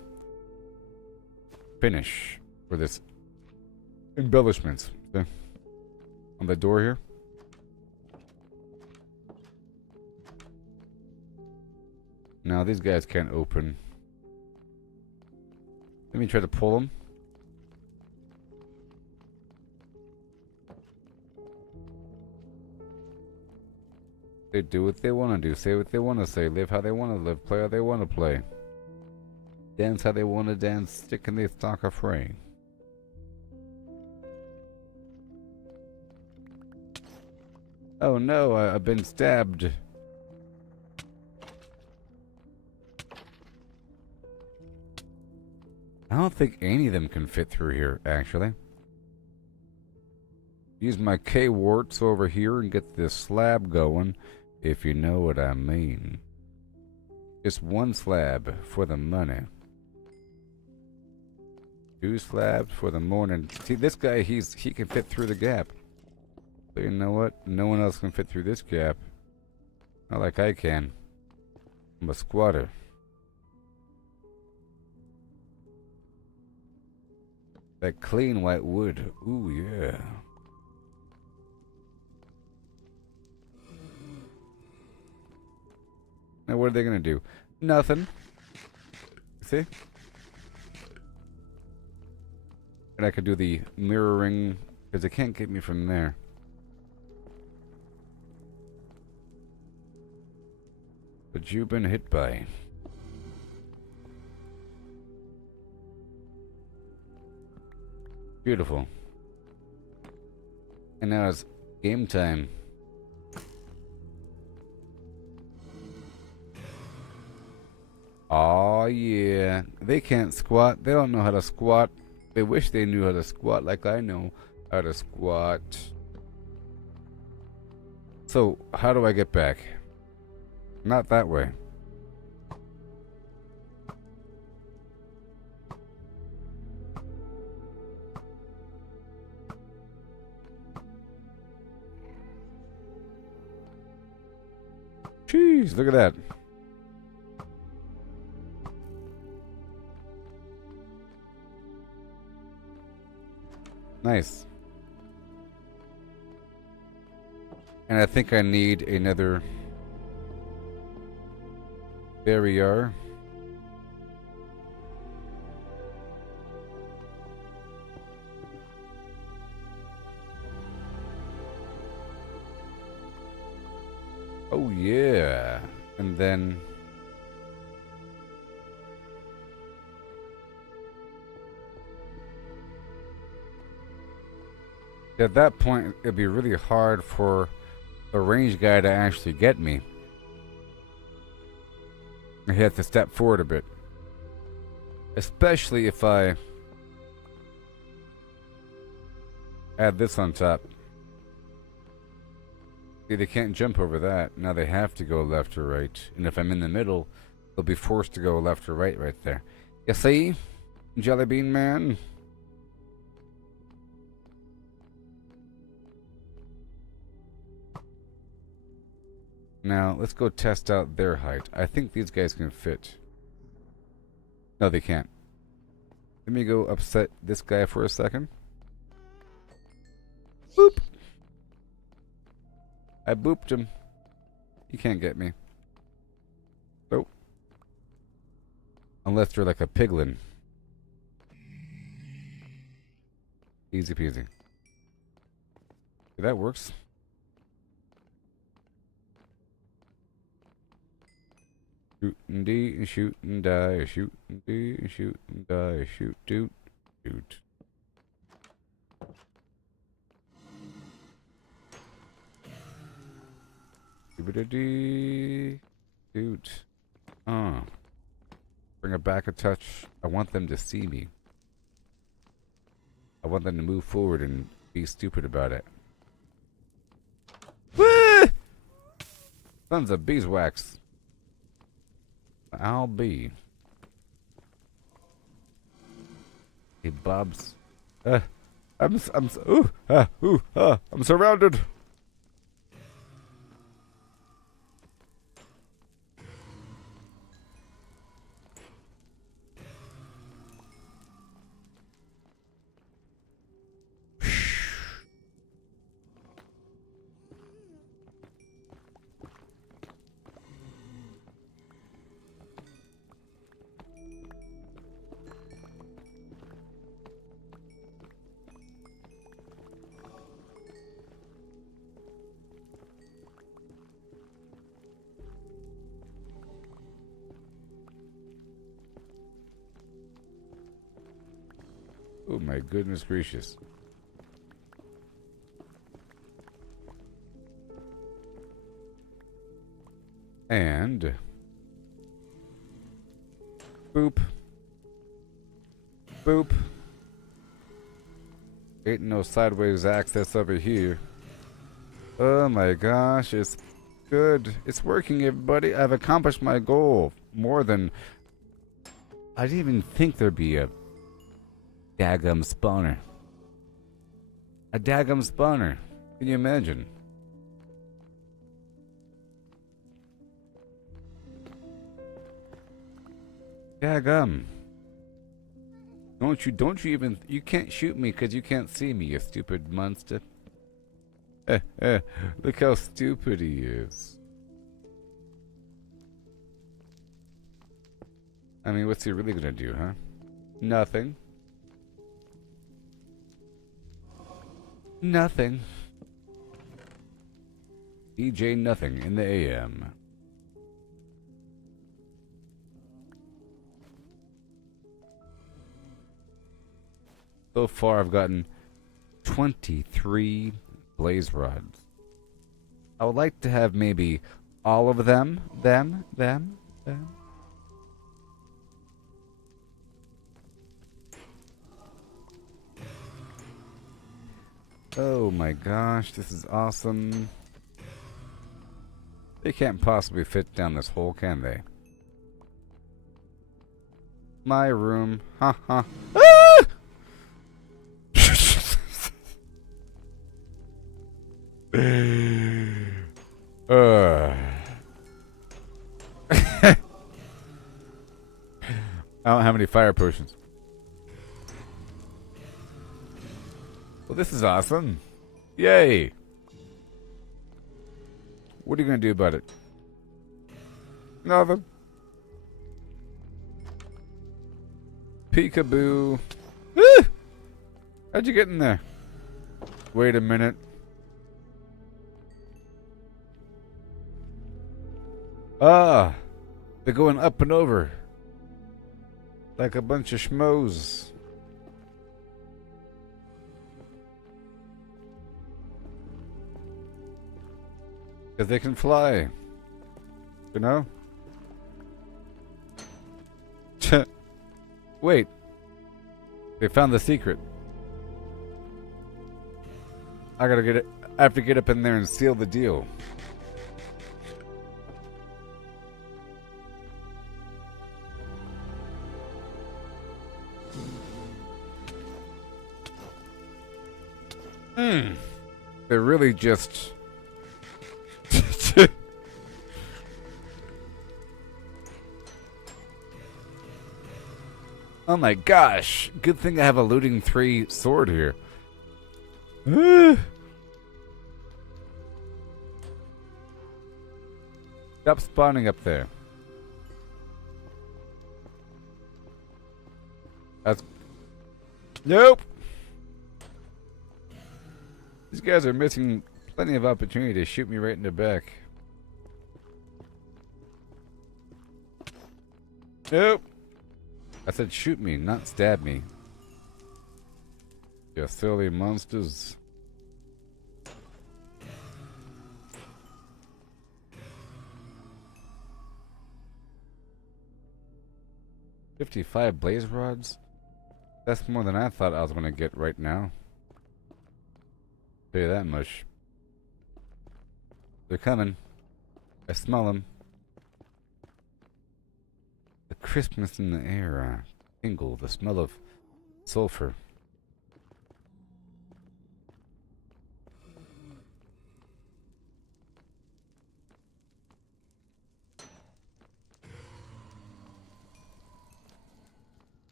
finish for this embellishments. See? On the door here. Now these guys can't open. Let me try to pull them. They do what they want to do, say what they want to say, live how they want to live, play how they want to play, dance how they want to dance, stick in the stock of fray. Oh no, I've been stabbed. I don't think any of them can fit through here, actually. Use my K-warts over here and get this slab going, if you know what I mean. Just 1 slab for the money. 2 slabs for the morning. See, this guy, he can fit through the gap. But you know what? No one else can fit through this gap. Not like I can. I'm a squatter. That clean white wood. Ooh, yeah. Now what are they gonna do? Nothing. See? And I could do the mirroring, because they can't get me from there. that you've been hit by. Beautiful. And now it's game time. Oh yeah. They can't squat. They don't know how to squat. They wish they knew how to squat like I know how to squat. So, how do I get back? Not that way. Jeez, look at that. Nice. And I think I need another barrier. Oh yeah. And then at that point it'd be really hard for the range guy to actually get me. I have to step forward a bit. Especially if I add this on top. See, they can't jump over that. Now they have to go left or right. And if I'm in the middle, they'll be forced to go left or right there. You see? Jelly Bean Man? Now, let's go test out their height. I think these guys can fit. No, they can't. Let me go upset this guy for a second. Boop! I booped him. He can't get me. Nope. Unless they're like a piglin. Easy peasy. That works. Shoot and D, shoot and die, shoot and D, shoot and die, shoot, doot, doot. Doot, doot. Bring it back a touch. I want them to see me. I want them to move forward and be stupid about it. Woo! Sons of beeswax. I'll be. Hey, Bob's. I'm surrounded. Oh my goodness gracious. And boop. Boop. Ain't no sideways access over here. Oh my gosh, it's good. It's working, everybody. I've accomplished my goal. More than... I didn't even think there'd be a daggum spawner. A daggum spawner. Can you imagine? Daggum. Don't you even... You can't shoot me because you can't see me, you stupid monster. Look how stupid he is. I mean, what's he really gonna do, huh? Nothing. Nothing. DJ Nothing in the AM. So far, I've gotten 23 blaze rods. I would like to have maybe all of them. Oh my gosh, this is awesome. They can't possibly fit down this hole, can they? My room. Ha ha. Ah! I don't have any fire potions. Well, this is awesome. Yay! What are you gonna do about it? Nothing. Peekaboo. Ah! How'd you get in there? Wait a minute. Ah! They're going up and over. Like a bunch of schmoes. Because they can fly. You know? Wait. They found the secret. I gotta get it. I have to get up in there and seal the deal. They're really just... Oh my gosh. Good thing I have a looting 3 sword here. Stop spawning up there. That's... Nope! These guys are missing plenty of opportunity to shoot me right in the back. Nope! I said shoot me, not stab me. You silly monsters. $55 blaze rods? That's more than I thought I was gonna get right now. Tell you that much. They're coming. I smell them. The crispness in the air. Tingle. The smell of sulfur.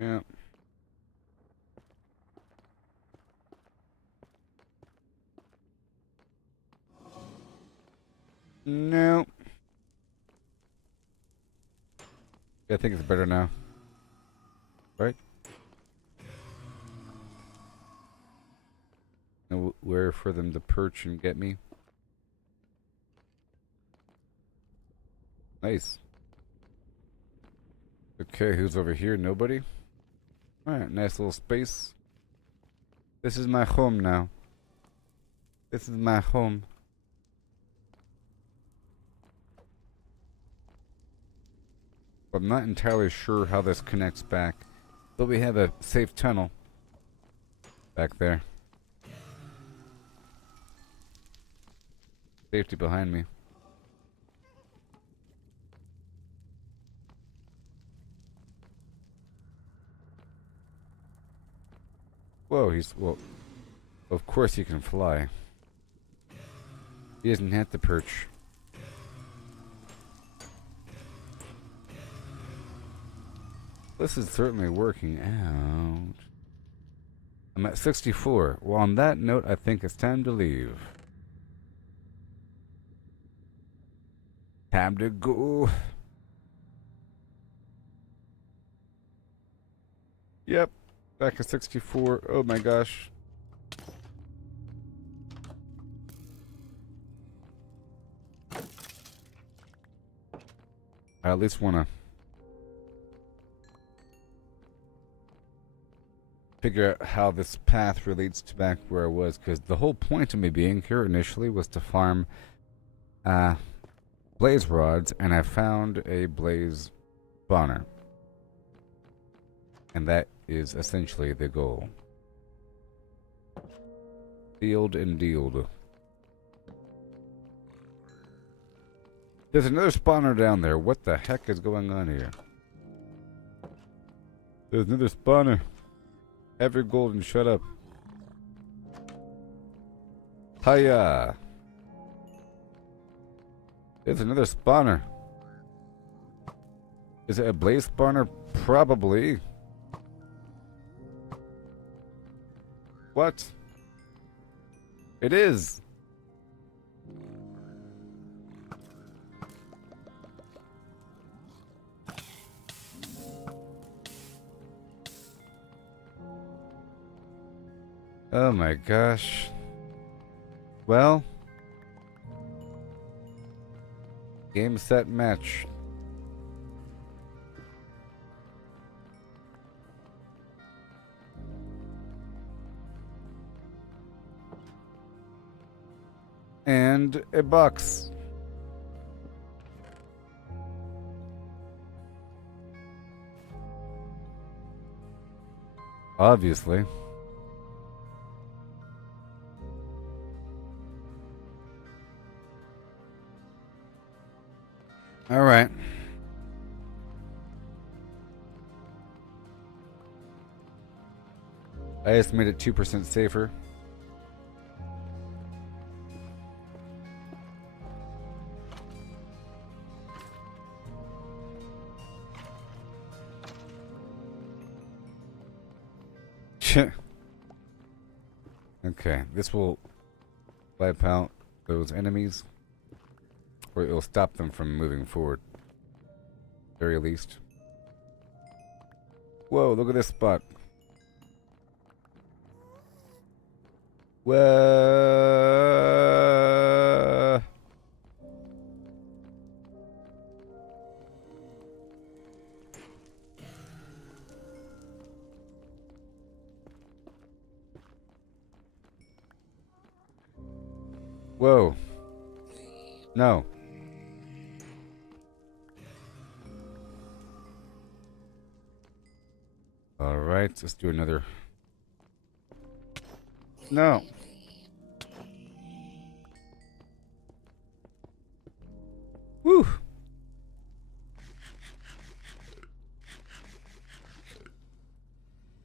Yeah. No. I think it's better now. Right? Nowhere for them to perch and get me. Nice. Okay, who's over here? Nobody? Alright, nice little space. This is my home now. This is my home. I'm not entirely sure how this connects back, but we have a safe tunnel back there. Safety behind me. Whoa, well, of course he can fly. He doesn't have to perch. This is certainly working out. I'm at 64. Well, on that note, I think it's time to leave. Time to go. Yep. Back at 64. Oh my gosh. I at least want to figure out how this path relates to back where I was, because the whole point of me being here initially was to farm blaze rods, and I found a blaze spawner. And that is essentially the goal. Sealed and dealed. There's another spawner down there. What the heck is going on here? There's another spawner. Have your gold and shut up. Hiya! There's another spawner. Is it a blaze spawner? Probably. What? It is. Oh my gosh. Well, game, set, match. And a box. Obviously. All right. I just made it 2% safer. Okay, this will wipe out those enemies, or it will stop them from moving forward, very least. Whoa, look at this spot. Whoa. Whoa. No. All right, let's do another. No. Woo.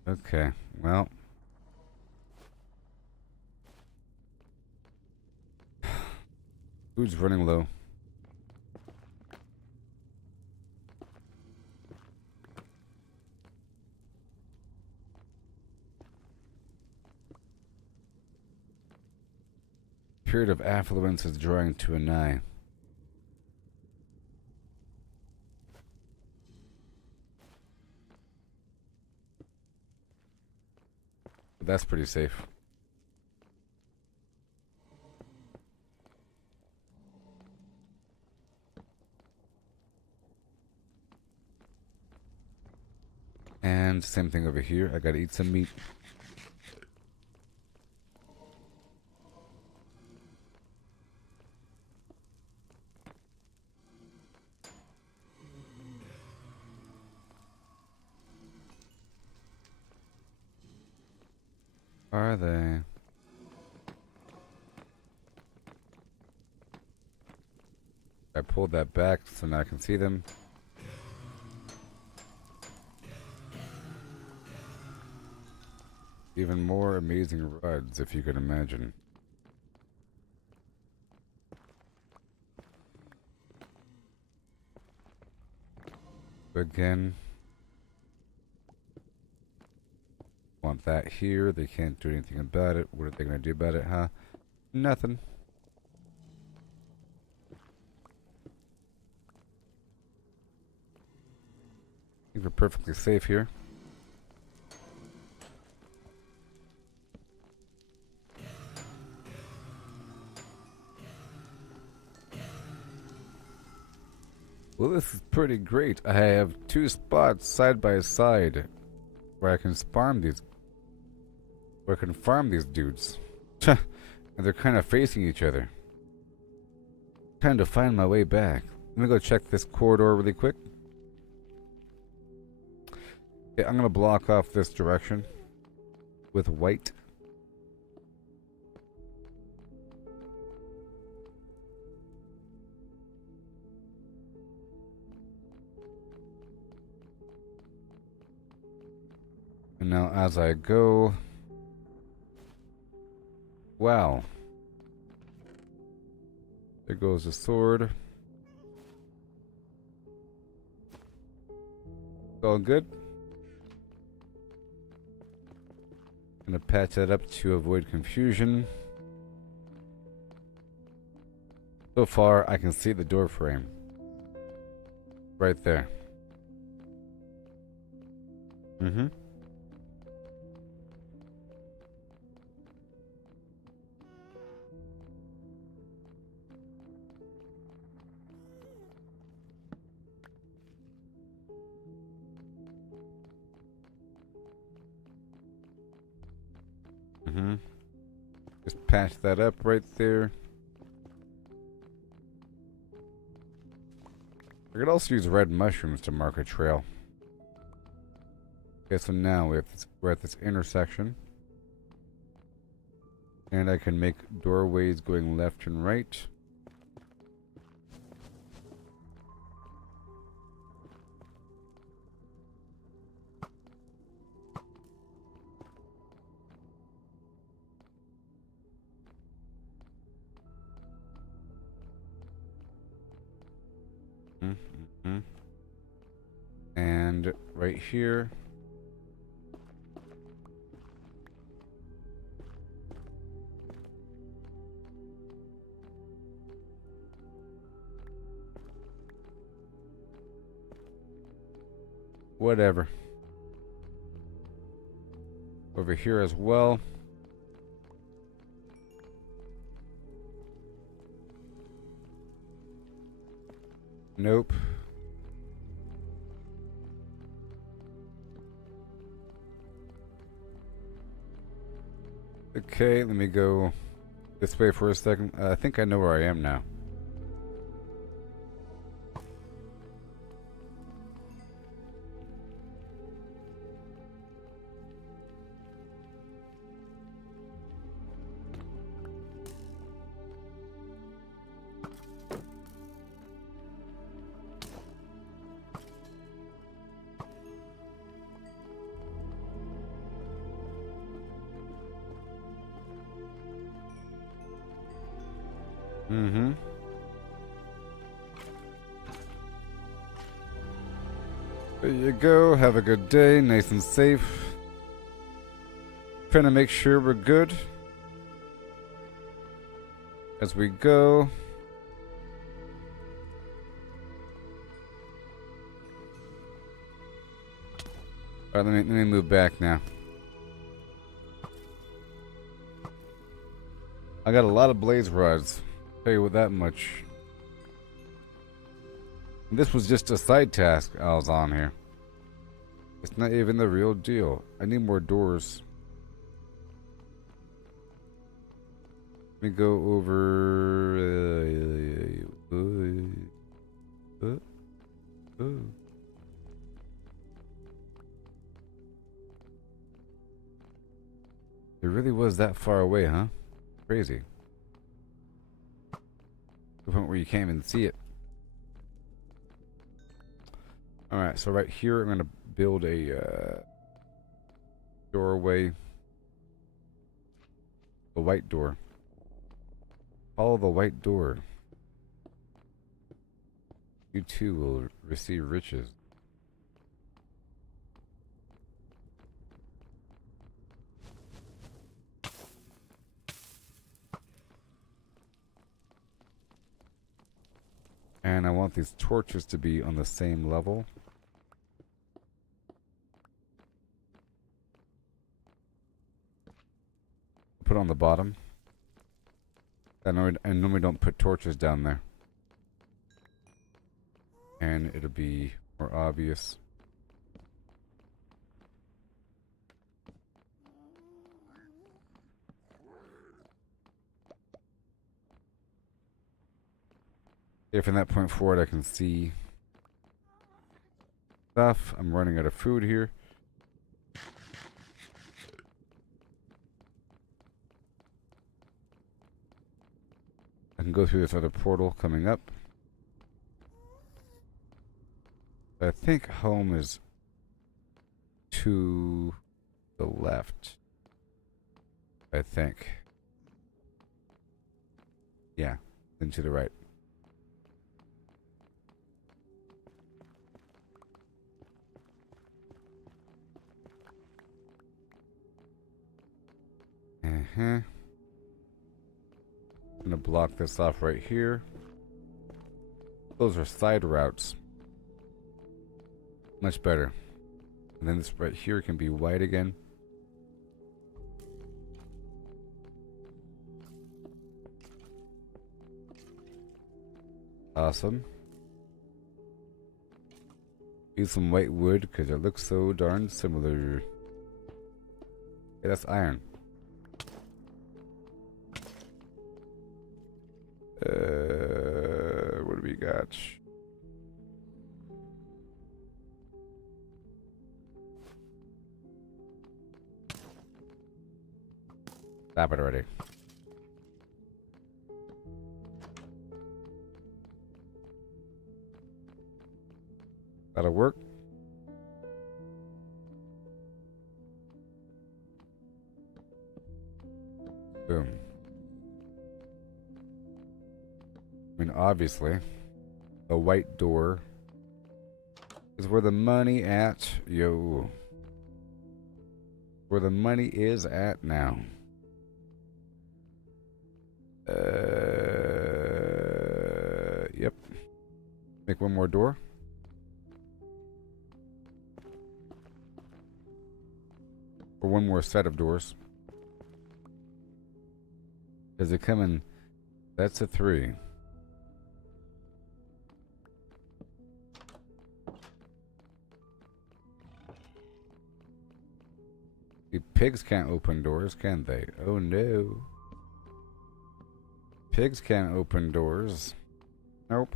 Okay, well. Food's running low. Period of affluence is drawing to a nigh. But that's pretty safe. And same thing over here. I gotta eat some meat. Are they? I pulled that back so now I can see them. Even more amazing rods, if you can imagine. Again. Want that here. They can't do anything about it. What are they going to do about it, huh? Nothing. I think we're perfectly safe here. Well, this is pretty great. I have two spots side by side where I can farm these Where I can farm these dudes. And they're kind of facing each other. Trying to find my way back. Let me go check this corridor really quick. Okay, I'm gonna block off this direction with white. And now as I go... Wow. There goes the sword. All good. Gonna patch that up to avoid confusion. So far, I can see the door frame. Right there. Mm-hmm. Mm-hmm. Just patch that up right there. I could also use red mushrooms to mark a trail. Okay, so now we're at this intersection. And I can make doorways going left and right. Mm-hmm. And right here. Whatever. Over here as well. Nope. Okay, let me go this way for a second. I think I know where I am now. Mm-hmm. There you go. Have a good day. Nice and safe. Trying to make sure we're good as we go. Alright, let me move back now. I got a lot of blaze rods. Tell you what, that much. And this was just a side task I was on here. It's not even the real deal. I need more doors. Let me go over. It really was that far away, huh? Crazy. To the point where you can't even see it. Alright, so right here I'm going to build a doorway. The white door. Follow the white door. You too will receive riches. And I want these torches to be on the same level. Put on the bottom. I normally don't put torches down there. And it'll be more obvious. Okay, from that point forward, I can see stuff. I'm running out of food here. I can go through this other portal coming up. I think home is to the left. I think. Yeah, then to the right. I'm gonna block this off right here. Those are side routes. Much better. And then this right here can be white again. Awesome. Use some white wood because it looks so darn similar. Hey, that's iron. What do we got? Stop it already. That'll work. Boom. I mean, obviously, a white door is where the money at, yo. Where the money is at now. Yep. Make one more door. Or one more set of doors. Does it come in? That's a 3. The pigs can't open doors, can they? Oh no. Pigs can't open doors. Nope.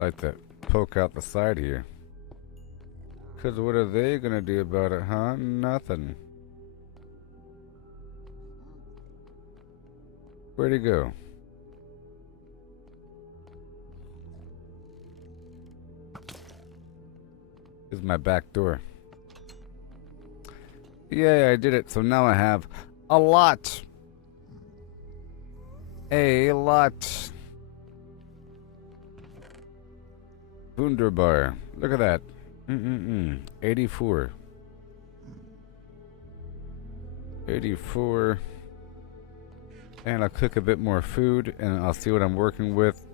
Like to poke out the side here. Cause what are they gonna do about it, huh? Nothing. Where'd he go? This is my back door. Yay, I did it. So now I have a lot. A lot. Wunderbar. Look at that. 84. 84. And I'll cook a bit more food and I'll see what I'm working with.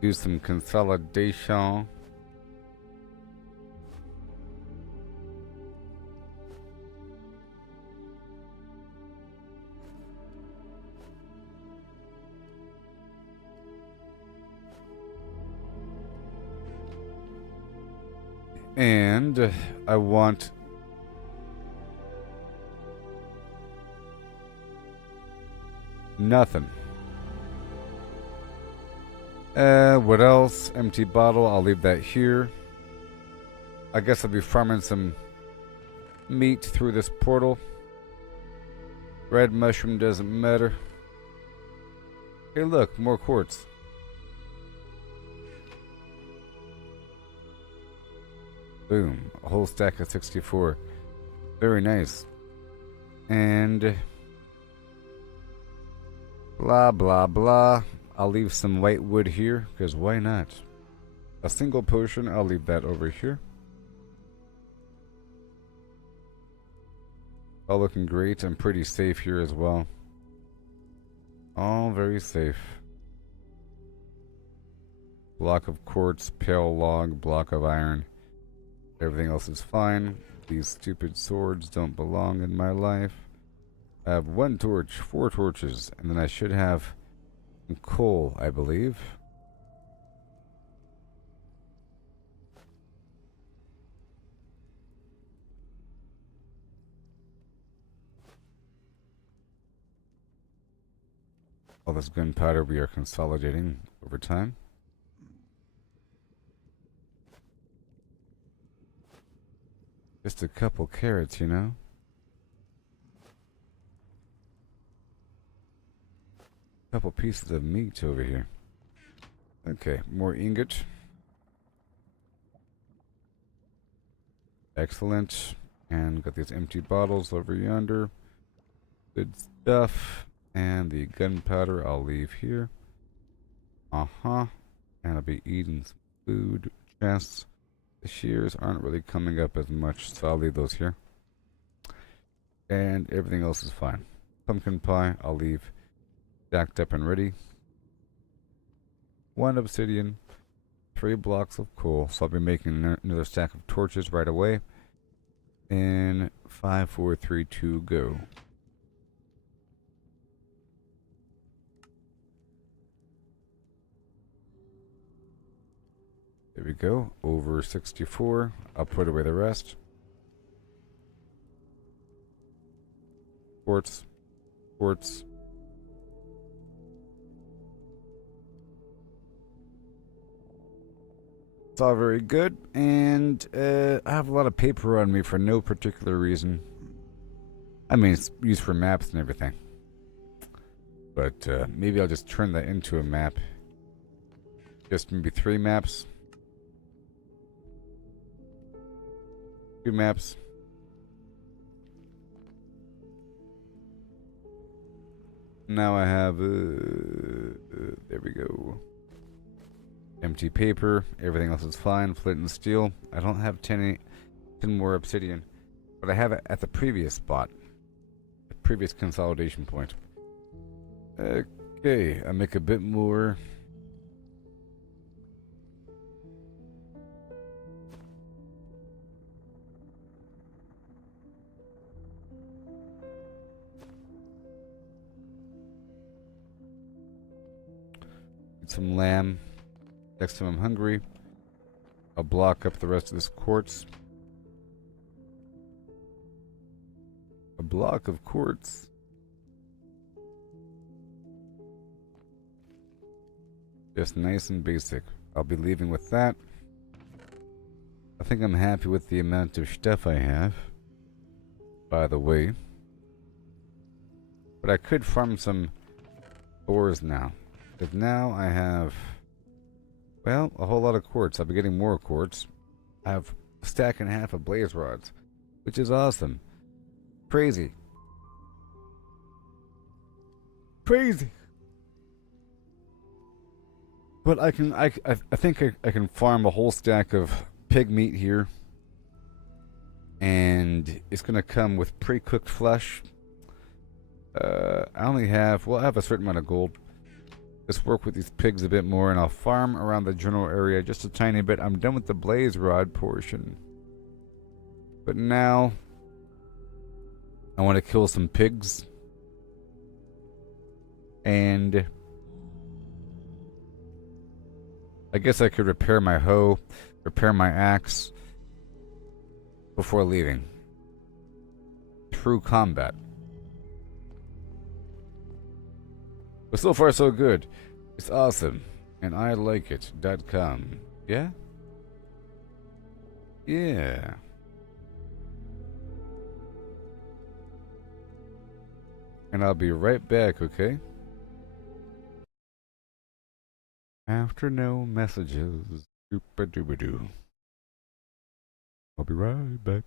Do some consolidation. And I want nothing. What else? Empty bottle. I'll leave that here. I guess I'll be farming some meat through this portal. Red mushroom doesn't matter. Hey, look, more quartz. Boom. A whole stack of 64. Very nice. And blah, blah, blah. I'll leave some white wood here, because why not? A single potion, I'll leave that over here. All looking great. I'm pretty safe here as well. All very safe. Block of quartz, pale log, block of iron. Everything else is fine. These stupid swords don't belong in my life. I have 1 torch, 4 torches, and then I should have some coal, I believe. All this gunpowder we are consolidating over time. Just a couple carrots, you know? Couple pieces of meat over here. Okay, more ingot. Excellent. And got these empty bottles over yonder. Good stuff. And the gunpowder I'll leave here. And I'll be eating some food chests. The shears aren't really coming up as much, so I'll leave those here. And everything else is fine. Pumpkin pie, I'll leave stacked up and ready. 1 obsidian, 3 blocks of coal. So I'll be making another stack of torches right away. In 5, 4, 3, 2, go. There we go. Over 64. I'll put away the rest. Quartz. Quartz. It's all very good, and I have a lot of paper on me for no particular reason. I mean, it's used for maps and everything. But maybe I'll just turn that into a map. Just maybe 3 maps. 2 maps. Now I have, there we go. Empty paper. Everything else is fine. Flint and steel. I don't have 10 more obsidian. But I have it at the previous spot. The previous consolidation point. Okay. I make a bit more. Get some lamb. Next time I'm hungry, I'll block up the rest of this quartz. A block of quartz. Just nice and basic. I'll be leaving with that. I think I'm happy with the amount of stuff I have, by the way. But I could farm some ores now. Because now I have... well, a whole lot of quartz. I'll be getting more quartz. I have a stack and a half of blaze rods, which is awesome. Crazy. Crazy. But I think I can farm a whole stack of pig meat here. And it's going to come with pre-cooked flesh. I only have, well, I have a certain amount of gold. Let's work with these pigs a bit more, and I'll farm around the general area just a tiny bit. I'm done with the blaze rod portion. But now, I want to kill some pigs. And I guess I could repair my hoe, repair my axe before leaving. True combat. But so far, so good. It's awesome. And I like it.com. Yeah? Yeah. And I'll be right back, okay? After no messages. Doop-a-doo-ba-doo. I'll be right back.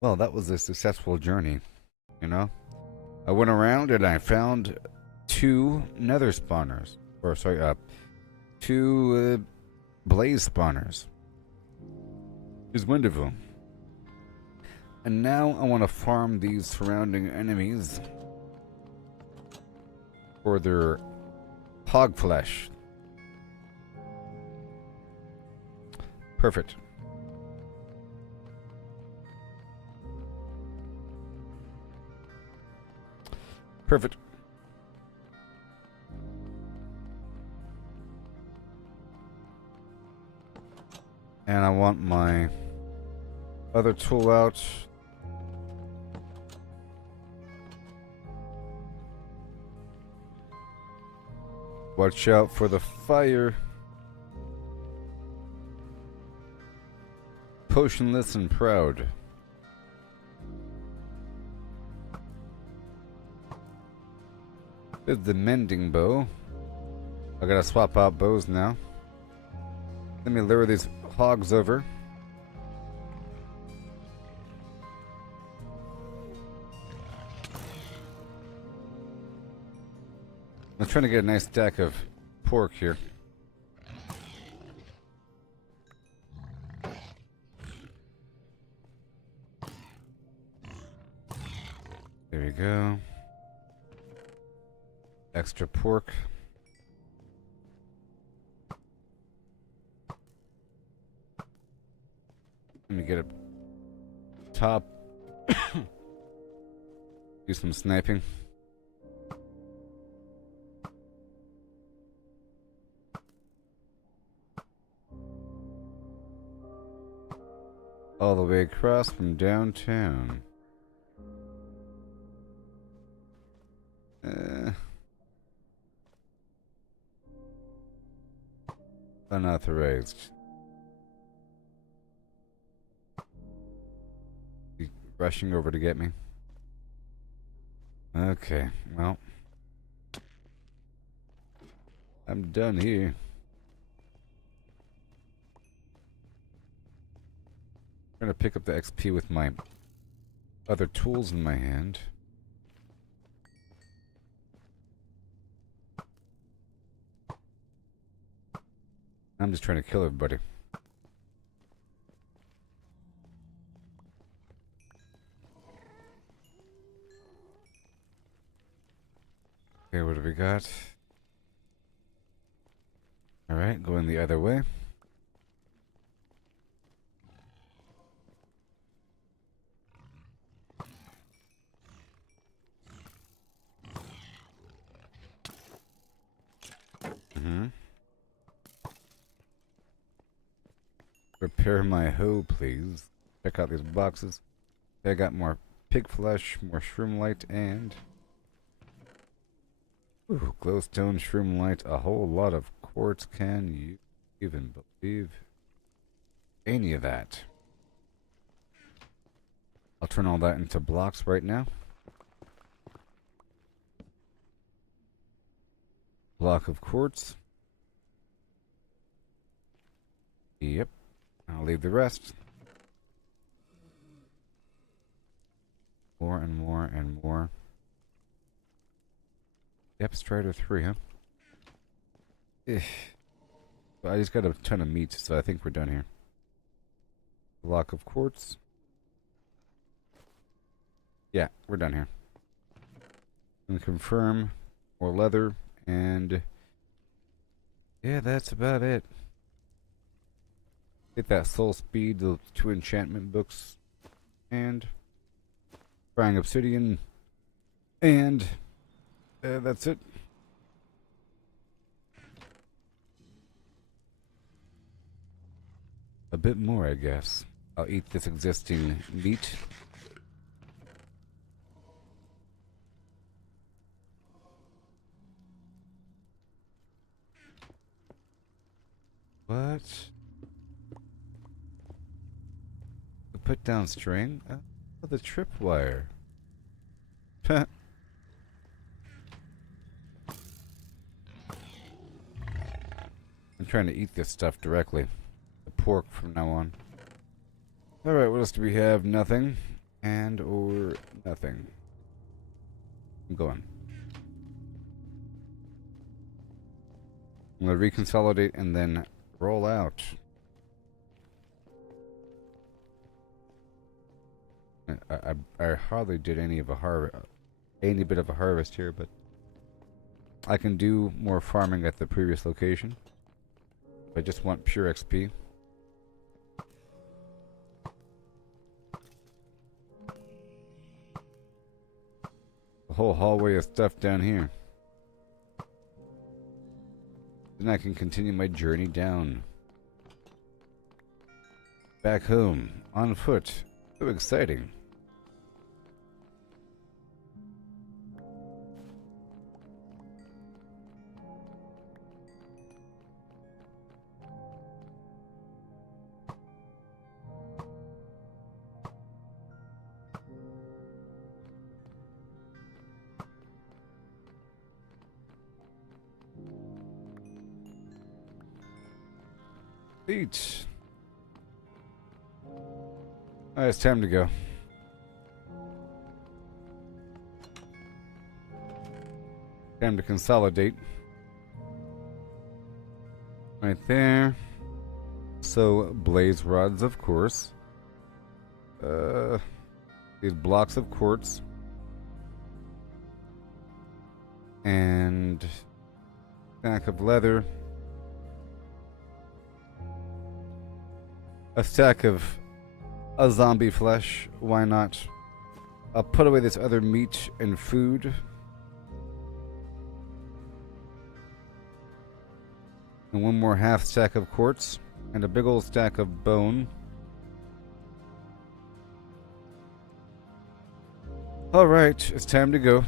Well, that was a successful journey, you know? I went around and I found two nether spawners. Or, sorry, two blaze spawners. There's one of them. And now I want to farm these surrounding enemies for their hog flesh. Perfect. Perfect. And I want my other tool out. Watch out for the fire. Potionless and proud. There's the mending bow. I gotta swap out bows now. Let me lure these hogs over. I'm trying to get a nice stack of pork here. There we go. Extra pork. Let me get up top. Do some sniping. All the way across from downtown. Unauthorized. Rushing over to get me. Okay, well. I'm done here. I'm gonna pick up the XP with my other tools in my hand. I'm just trying to kill everybody. Okay, what do we got? Alright, going the other way. Repair my hoe, please. Check out these boxes. I got more pig flesh, more shroom light, and ooh, glowstone, shroom light, a whole lot of quartz. Can you even believe any of that? I'll turn all that into blocks right now. Block of quartz. Yep. I'll leave the rest. More and more and more. Yep, Strider 3, huh? I just got a ton of meat, so I think we're done here. Block of quartz. Yeah, we're done here. And confirm more leather, and yeah, that's about it. Get that soul speed, the 2 enchantment books, and frying obsidian, and that's it. A bit more, I guess. I'll eat this existing meat. What? Put down string? Oh, the tripwire. I'm trying to eat this stuff directly. The pork from now on. Alright, what else do we have? Nothing. And or nothing. I'm going. I'm going to reconsolidate and then roll out. I hardly did any bit of a harvest here, but I can do more farming at the previous location. I just want pure XP. A whole hallway of stuff down here. Then I can continue my journey down. Back home, on foot. So exciting. Beach. Alright, it's time to go. Time to consolidate. Right there. So, blaze rods, of course. These blocks of quartz. And stack of leather. A stack of a zombie flesh. Why not? I'll put away this other meat and food. And one more half stack of quartz. And a big old stack of bone. Alright, it's time to go.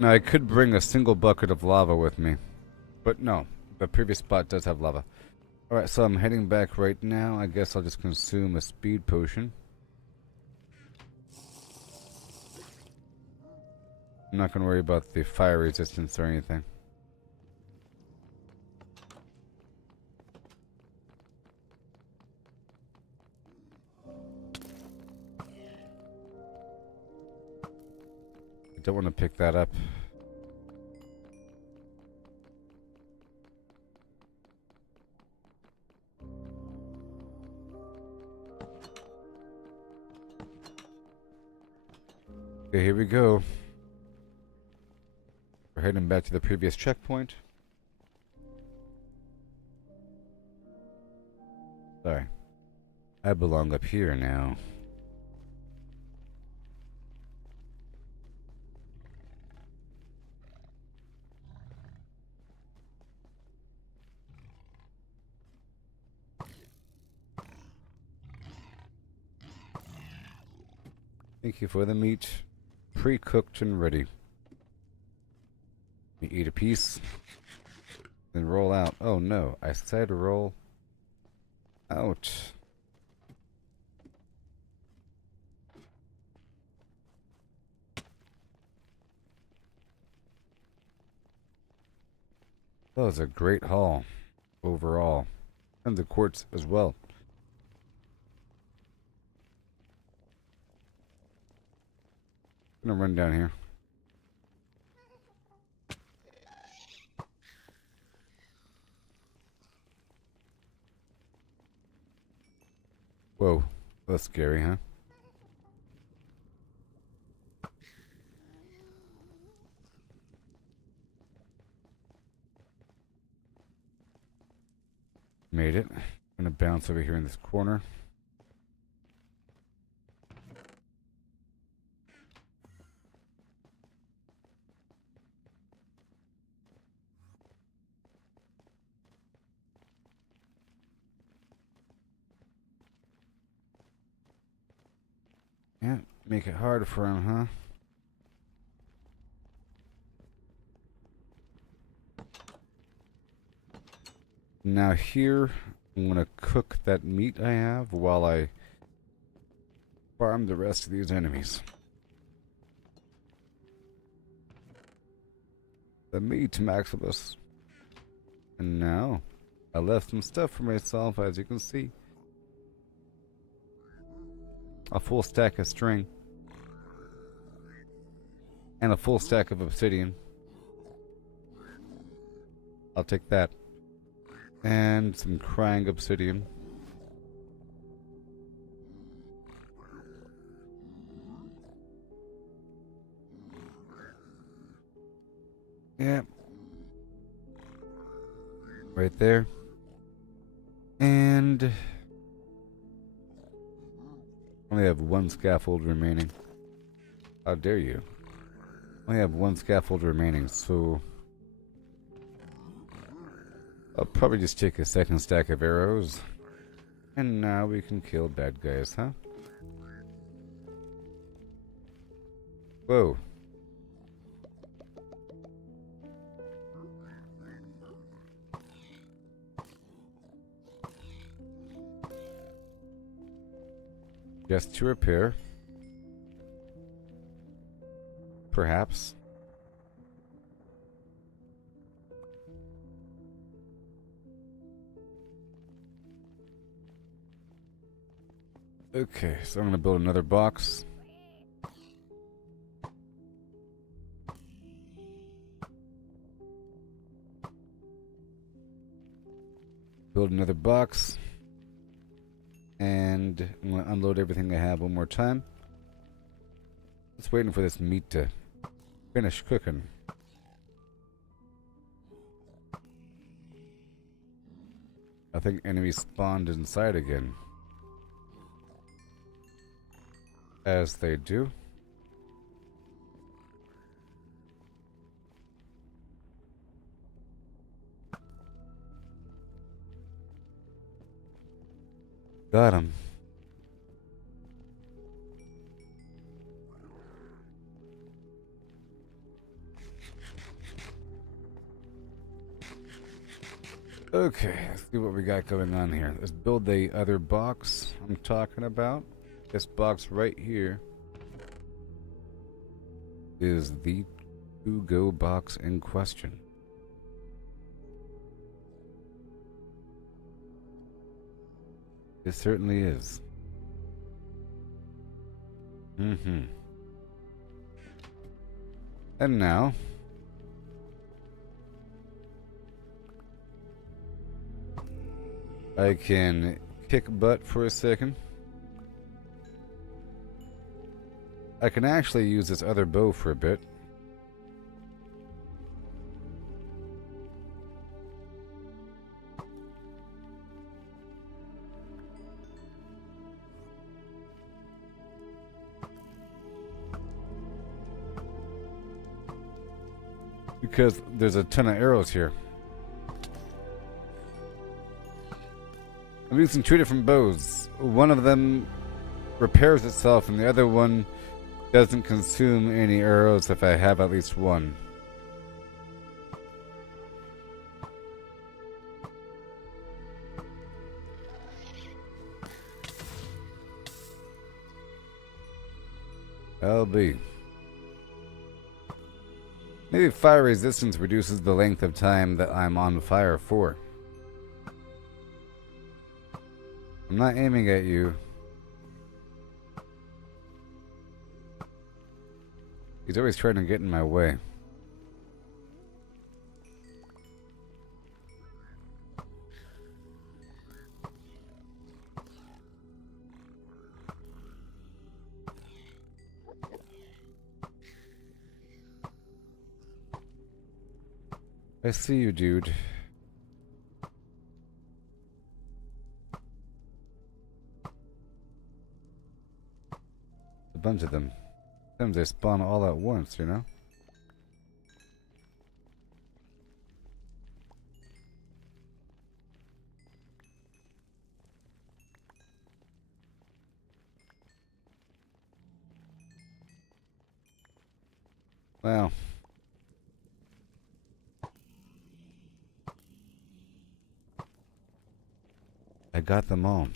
Now, I could bring a single bucket of lava with me. But no, the previous spot does have lava. Alright, so I'm heading back right now. I guess I'll just consume a speed potion. I'm not going to worry about the fire resistance or anything. I don't want to pick that up. Okay, here we go. We're heading back to the previous checkpoint. Sorry. I belong up here now. Thank you for the meat. Pre-cooked and ready. You eat a piece. Then roll out. Oh no, I said roll out. That was a great haul overall. And the quartz as well. I'm gonna run down here. Whoa, that's scary, huh? Made it. I'm gonna bounce over here in this corner. Yeah, make it hard for him, huh? Now here, I'm gonna cook that meat I have while I farm the rest of these enemies. The meat, Maximus. And now, I left some stuff for myself, as you can see. A full stack of string. And a full stack of obsidian. I'll take that. And some crying obsidian. Yeah. Right there. And only have one scaffold remaining. How dare you? Only have one scaffold remaining, so I'll probably just take a second stack of arrows. And now we can kill bad guys, huh? Whoa. Just to repair. Perhaps. Okay, so I'm gonna build another box. Build another box. And I'm gonna unload everything I have one more time. Just waiting for this meat to finish cooking. I think enemies spawned inside again. As they do. Got him. Okay, let's see what we got going on here. Let's build the other box I'm talking about. This box right here is the to-go box in question. It certainly is. And now I can kick butt for a second. I can actually use this other bow for a bit. Because there's a ton of arrows here. I'm using two different bows. One of them repairs itself and the other one doesn't consume any arrows if I have at least one. LB. Maybe fire resistance reduces the length of time that I'm on fire for. I'm not aiming at you. He's always trying to get in my way. I see you, dude. A bunch of them. Sometimes they spawn all at once, you know? Well. I got them all.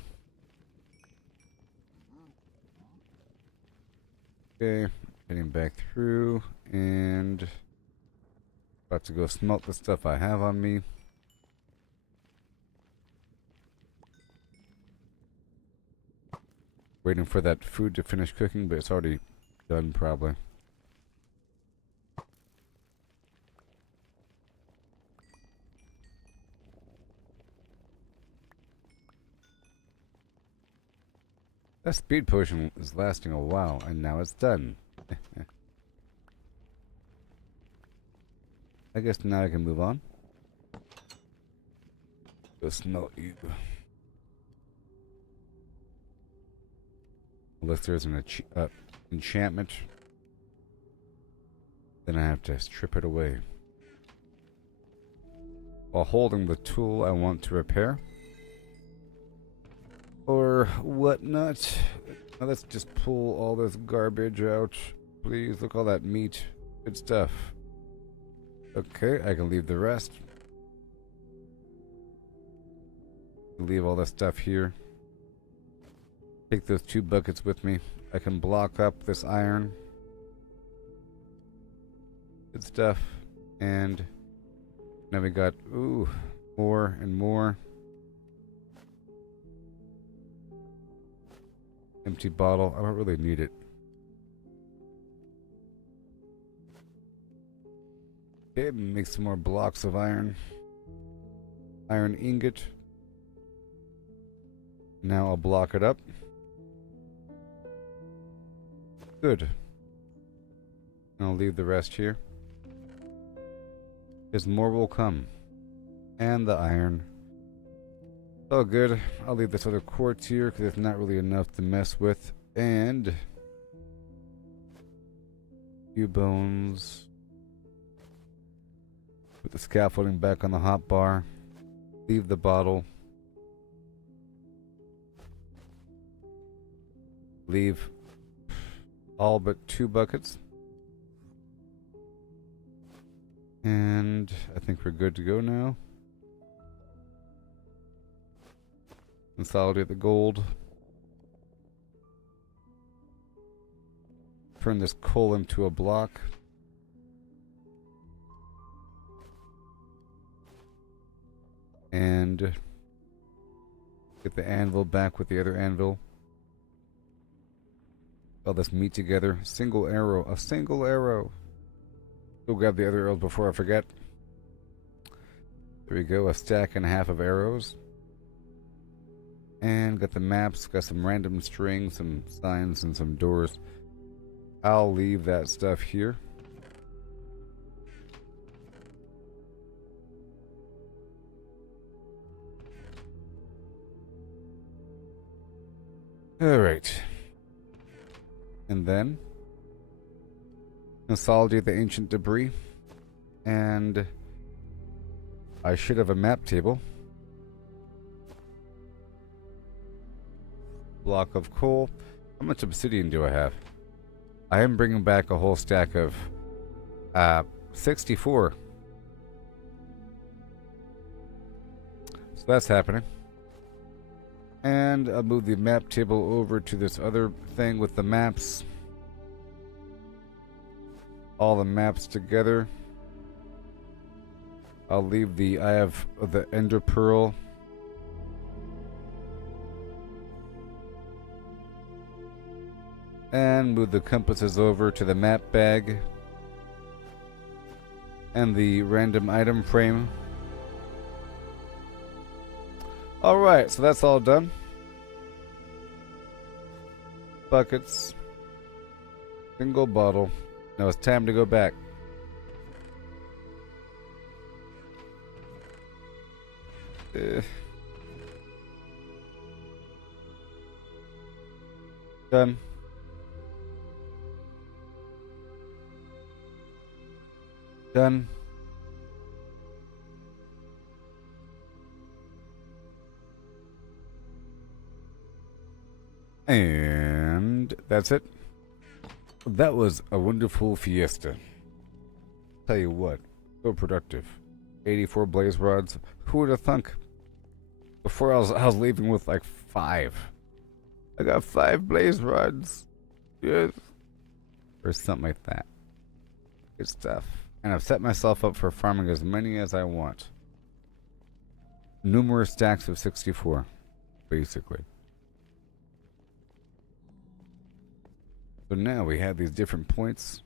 Okay, getting back through, and About to go smelt the stuff I have on me. Waiting for that food to finish cooking, but it's already done probably. That speed potion is lasting a while, and now it's done. I guess now I can move on. Go smelt you. Unless there's an enchantment, then I have to strip it away. While holding the tool I want to repair. Or whatnot. Now let's just pull all this garbage out. Please, look all that meat. Good stuff. Okay, I can leave the rest. Leave all this stuff here. Take those 2 buckets with me. I can block up this iron. Good stuff. And now we got, ooh, more and more. Empty bottle. I don't really need it. Okay, make some more blocks of iron. Iron ingot. Now I'll block it up. Good. I'll leave the rest here. Because more will come. And the iron. Oh, good. I'll leave this other quartz here because it's not really enough to mess with. And few bones. Put the scaffolding back on the hot bar. Leave the bottle. Leave all but 2 buckets. And I think we're good to go now. Consolidate the gold. Turn this coal into a block. And get the anvil back with the other anvil. All this meat together. Single arrow. A single arrow. Go grab the other arrows before I forget. There we go. A stack and a half of arrows. And got the maps. Got some random strings, some signs, and some doors. I'll leave that stuff here. Alright. And then consolidate the ancient debris. And I should have a map table. Block of coal. How much obsidian do I have? I am bringing back a whole stack of 64. So that's happening. And I'll move the map table over to this other thing with the maps. All the maps together. I'll leave the, I have the ender pearl. And move the compasses over to the map bag. And the random item frame. Alright, so that's all done. Buckets. Single bottle. Now it's time to go back. Done. Done. And that's it. That was a wonderful fiesta. Tell you what, so productive. 84 blaze rods. Who would have thunk? Before I was leaving with like 5. I got 5 blaze rods. Yes. Or something like that. Good stuff. And And I've set myself up for farming as many as I want. Numerous stacks of 64, basically. So now we have these different points.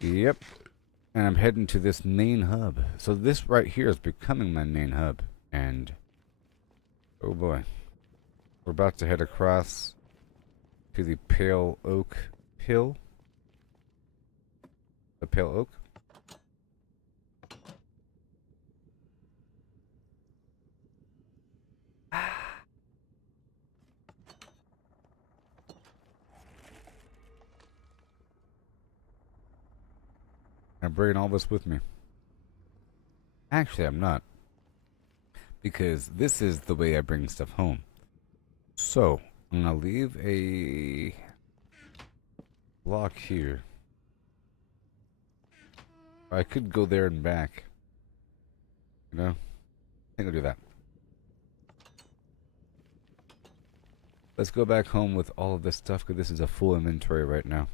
Yep. And I'm heading to this main hub. So this right here is becoming my main hub. And oh boy. We're about to head across to the Pale Oak Hill. The Pale Oak. I'm bringing all this with me. Actually, I'm not. Because this is the way I bring stuff home. So, I'm going to leave a block here. I could go there and back. You know? I think I'll do that. Let's go back home with all of this stuff, because this is a full inventory right now.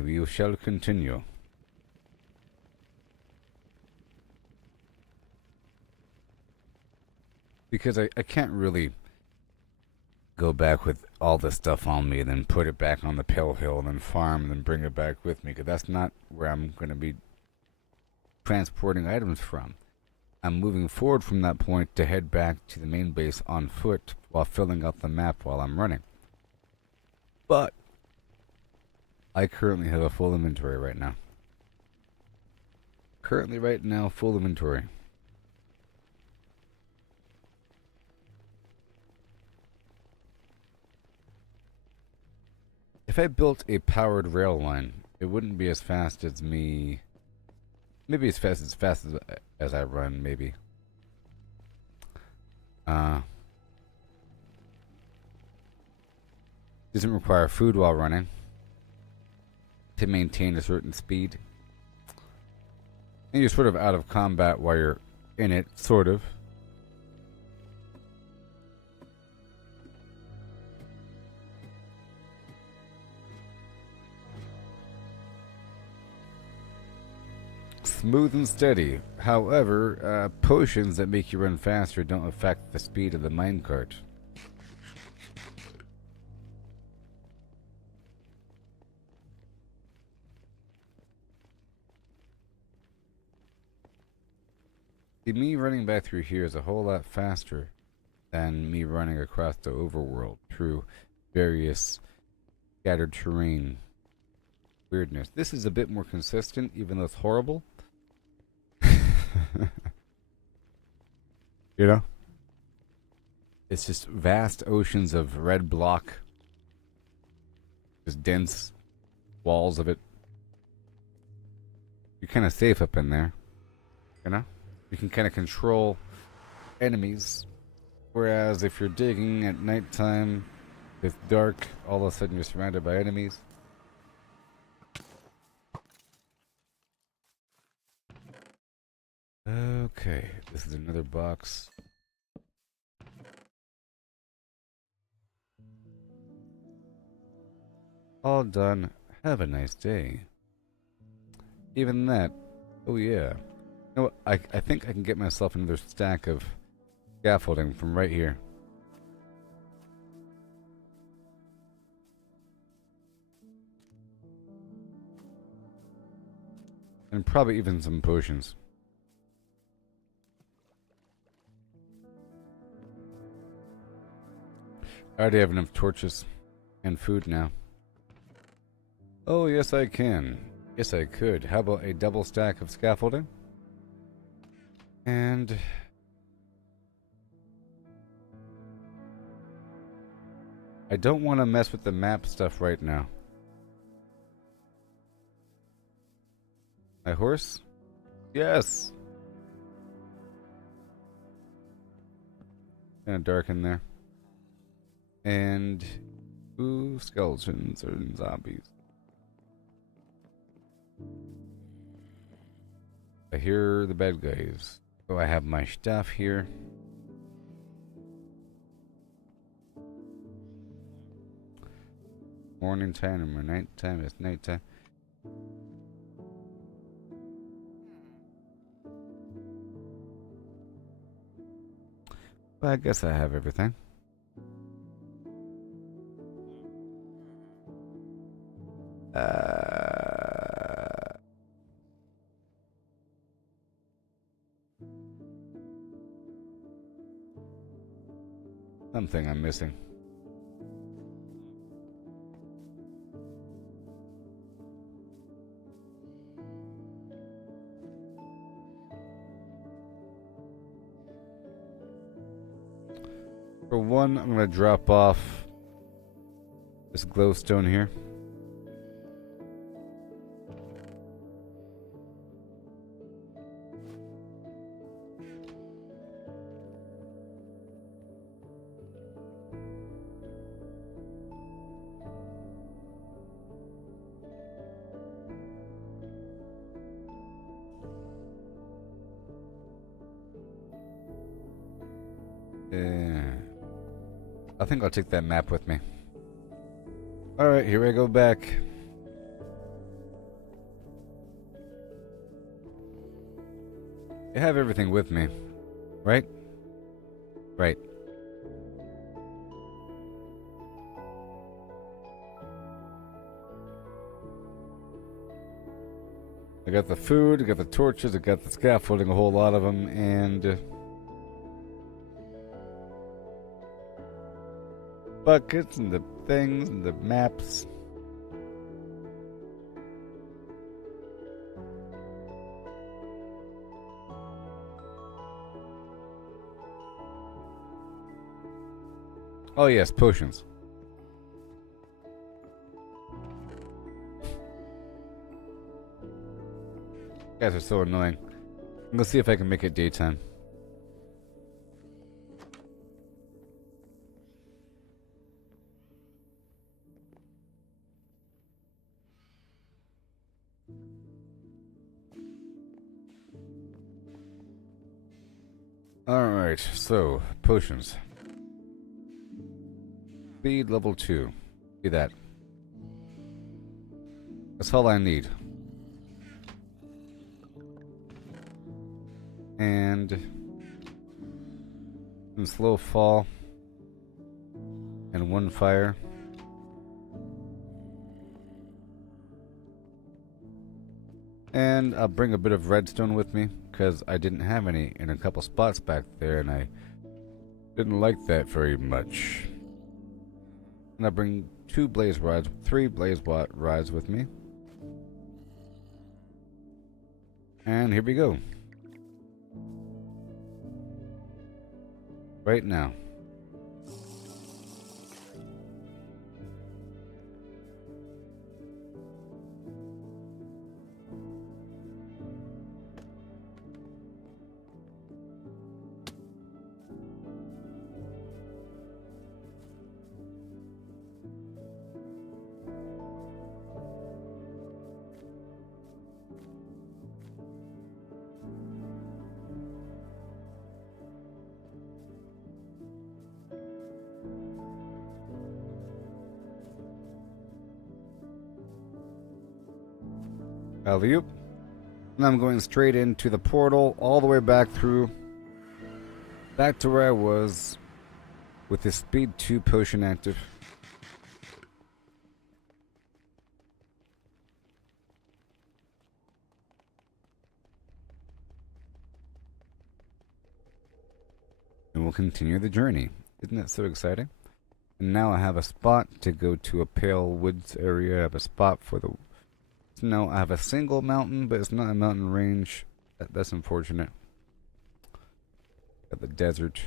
We shall continue. Because I can't really go back with all this stuff on me and then put it back on the Pale Hill and then farm and then bring it back with me, because that's not where I'm going to be transporting items from. I'm moving forward from that point to head back to the main base on foot while filling out the map while I'm running. But I currently have a full inventory right now. Currently right now, full inventory. If I built a powered rail line, it wouldn't be as fast as me. Maybe as fast as I run, maybe. Doesn't require food while running to maintain a certain speed. And you're sort of out of combat while you're in it, sort of. Smooth and steady. However, potions that make you run faster don't affect the speed of the minecart. See, me running back through here is a whole lot faster than me running across the overworld through various scattered terrain weirdness. This is a bit more consistent, even though it's horrible. You know? It's just vast oceans of red block. Just dense walls of it. You're kind of safe up in there. You know? You can kind of control enemies. Whereas if you're digging at nighttime, it's dark, all of a sudden you're surrounded by enemies. Okay, this is another box. All done. Have a nice day. Even that. Oh yeah. You know what? I think I can get myself another stack of scaffolding from right here. And probably even some potions. I already have enough torches and food now. Oh, yes I can. Yes I could. How about a double stack of scaffolding? And I don't want to mess with the map stuff right now. My horse? Yes! Kinda dark in there. And ooh, skeletons and zombies. I hear the bad guys. So I have my stuff here. Morning time or night time. It's night time. Well, I guess I have everything. Something I'm missing. For one, I'm gonna drop off this glowstone here. Yeah. I think I'll take that map with me. Alright, here I go back. I have everything with me, right? Right. I got the food, I got the torches, I got the scaffolding, a whole lot of them, and buckets and the things and the maps. Oh yes, potions. You guys are so annoying. Let's see if I can make it daytime. Alright, so, potions. Speed level 2. See that. That's all I need. And some slow fall. And one fire. And I'll bring a bit of redstone with me, because I didn't have any in a couple spots back there, and I didn't like that very much. And I'll bring 3 blaze rods with me. And here we go. Right now. Alley-oop. And I'm going straight into the portal, all the way back through, back to where I was, with the speed 2 potion active. And we'll continue the journey. Isn't that so exciting? And now I have a spot to go to a Pale Woods area. I have a spot for the... No, I have a single mountain, but it's not a mountain range. That's unfortunate. Got the desert.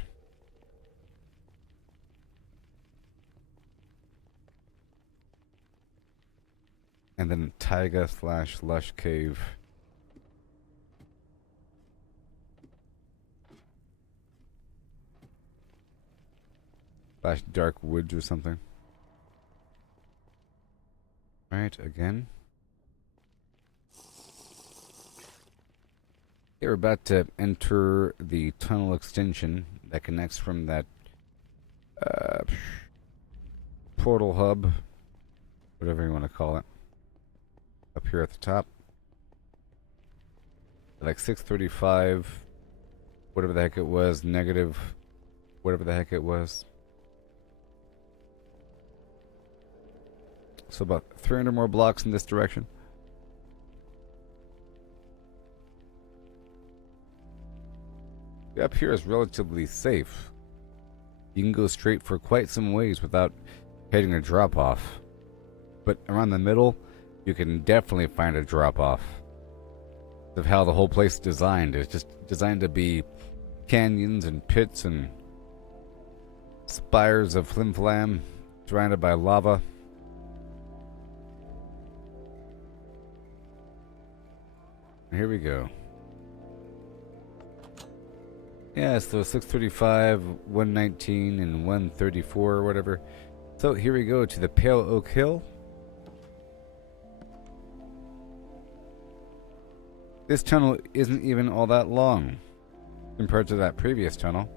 And then taiga / lush cave. Slash dark woods or something. Right, again. We're about to enter the tunnel extension that connects from that portal hub, whatever you want to call it, up here at the top. Like 635, whatever the heck it was, negative, whatever the heck it was. So about 300 more blocks in this direction. Up here is relatively safe. You can go straight for quite some ways without hitting a drop-off. But around the middle, you can definitely find a drop-off. Of how the whole place is designed. It's just designed to be canyons and pits and spires of flim-flam surrounded by lava. Here we go. Yeah, so 635, 119, and 134 or whatever. So here we go to the Pale Oak Hill. This tunnel isn't even all that long compared to that previous tunnel.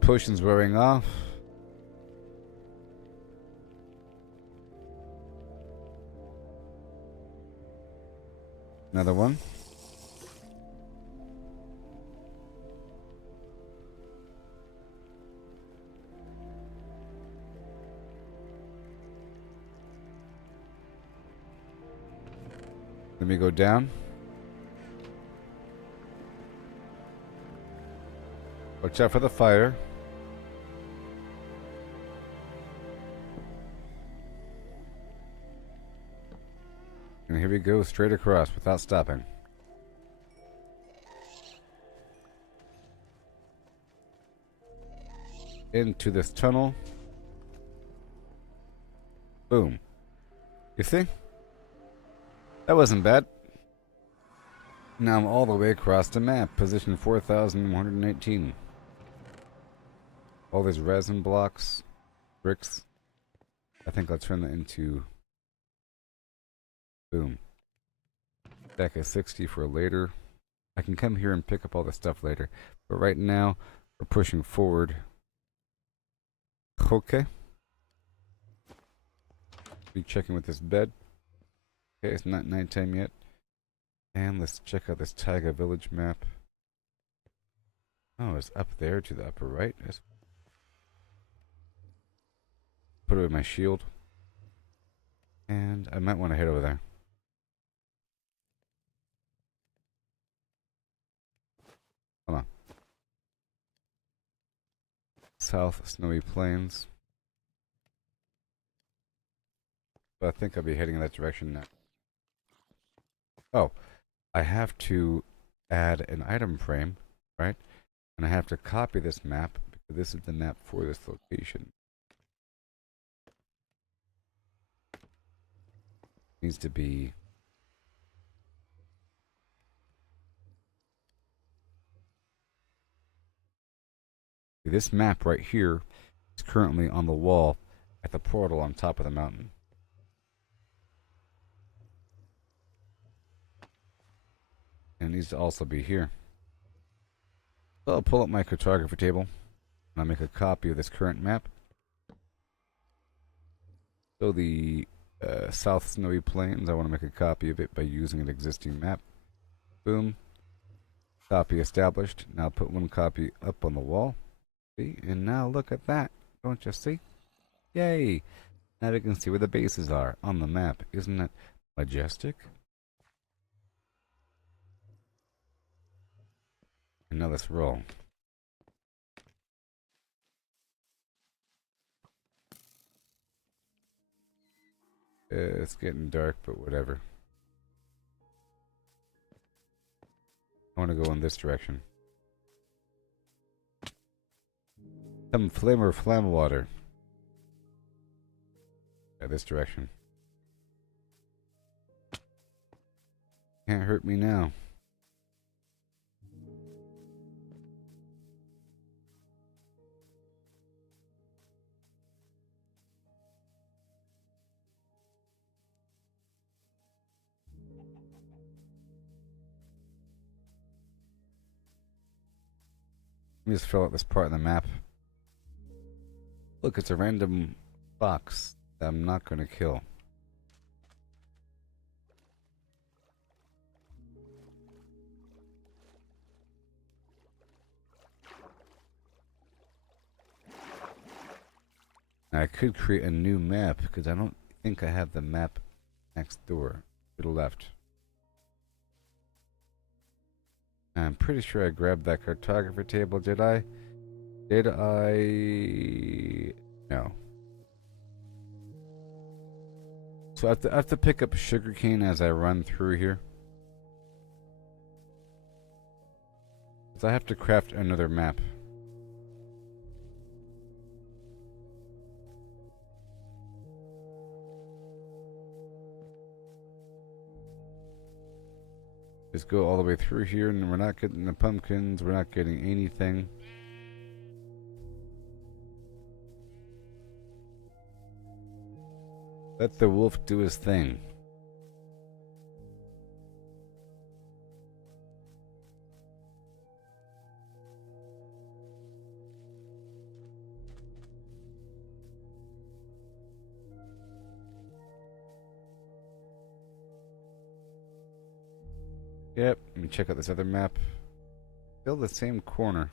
Potion's wearing off. Another one. Let me go down. Watch out for the fire. And here we go, straight across without stopping. Into this tunnel. Boom. You see? That wasn't bad. Now I'm all the way across the map, position 4118. All these resin blocks, bricks. I think I'll turn that into... Boom. Stack of 60 for later. I can come here and pick up all this stuff later. But right now, we're pushing forward. Okay. Be checking with this bed. Okay, it's not nighttime yet. And let's check out this Taiga village map. Oh, it's up there to the upper right. Put away my shield. And I might want to head over there. Hold on. South Snowy Plains. But I think I'll be heading in that direction now. Oh, I have to add an item frame, right? And I have to copy this map because this is the map for this location. Needs to be this map right here is currently on the wall at the portal on top of the mountain. And it needs to also be here. So I'll pull up my cartography table and I'll make a copy of this current map. So the South Snowy Plains, I want to make a copy of it by using an existing map. Boom. Copy established. Now put one copy up on the wall. See? And now look at that. Don't you see? Yay! Now we can see where the bases are on the map. Isn't that majestic? And now let's roll. It's getting dark, but whatever. I want to go in this direction. Some flame or flam water. Yeah, this direction. Can't hurt me now. me just fill out this part of the map. Look, it's a random box that I'm not going to kill. I could create a new map because I don't think I have the map next door to the left. I'm pretty sure I grabbed that cartography table, did I? Did I? No. So I have to pick up sugarcane as I run through here. So I have to craft another map. Just go all the way through here, and we're not getting the pumpkins, we're not getting anything. Let the wolf do his thing. Yep, let me check out this other map. Still the same corner.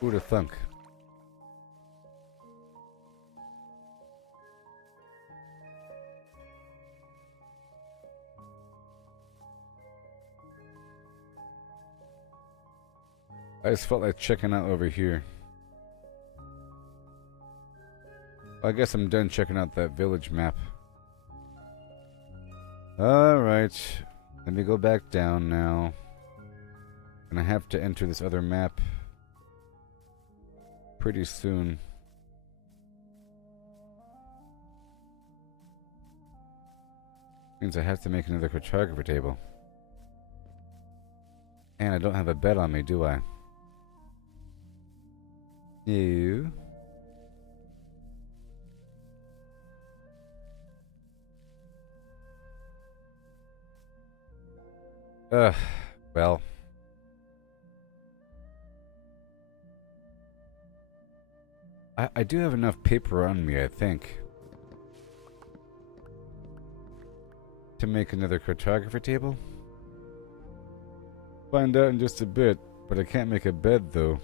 Who'da thunk? I just felt like checking out over here. Well, I guess I'm done checking out that village map. Alright. Let me go back down now. And I have to enter this other map pretty soon. Means I have to make another cartographer table. And I don't have a bed on me, do I? No. Well. I do have enough paper on me, I think, to make another cartographer table. Find out in just a bit, but I can't make a bed though.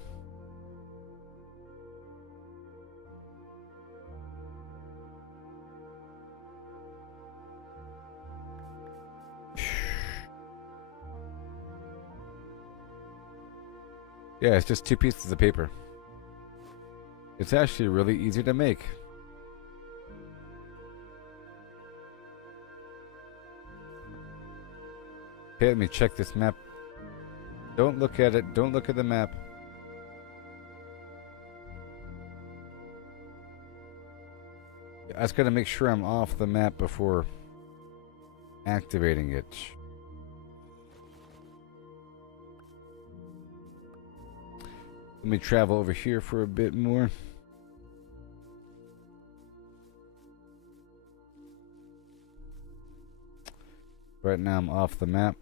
Yeah, it's just 2 pieces of paper. It's actually really easy to make. Okay, let me check this map. Don't look at it. Don't look at the map. I just gotta make sure I'm off the map before activating it. Let me travel over here for a bit more. Right now I'm off the map.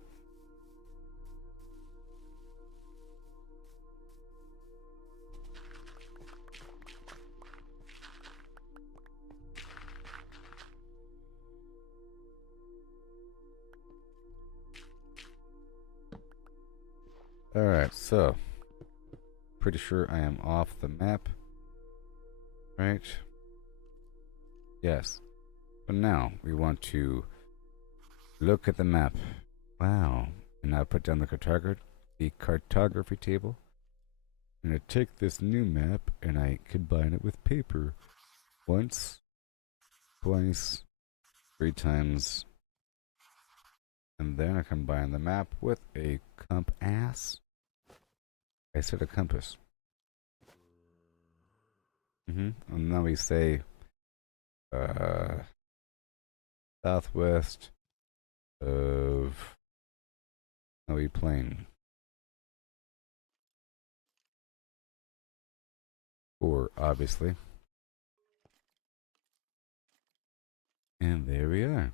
Alright, so pretty sure I am off the map. Right? Yes. But now we want to look at the map. Wow. And now put down the cartography table. I'm going to take this new map and I combine it with paper. Once, twice, 3 times. And then I combine the map with a compass. I said a compass. And now we say southwest of Snowy Plain. Or obviously. And there we are.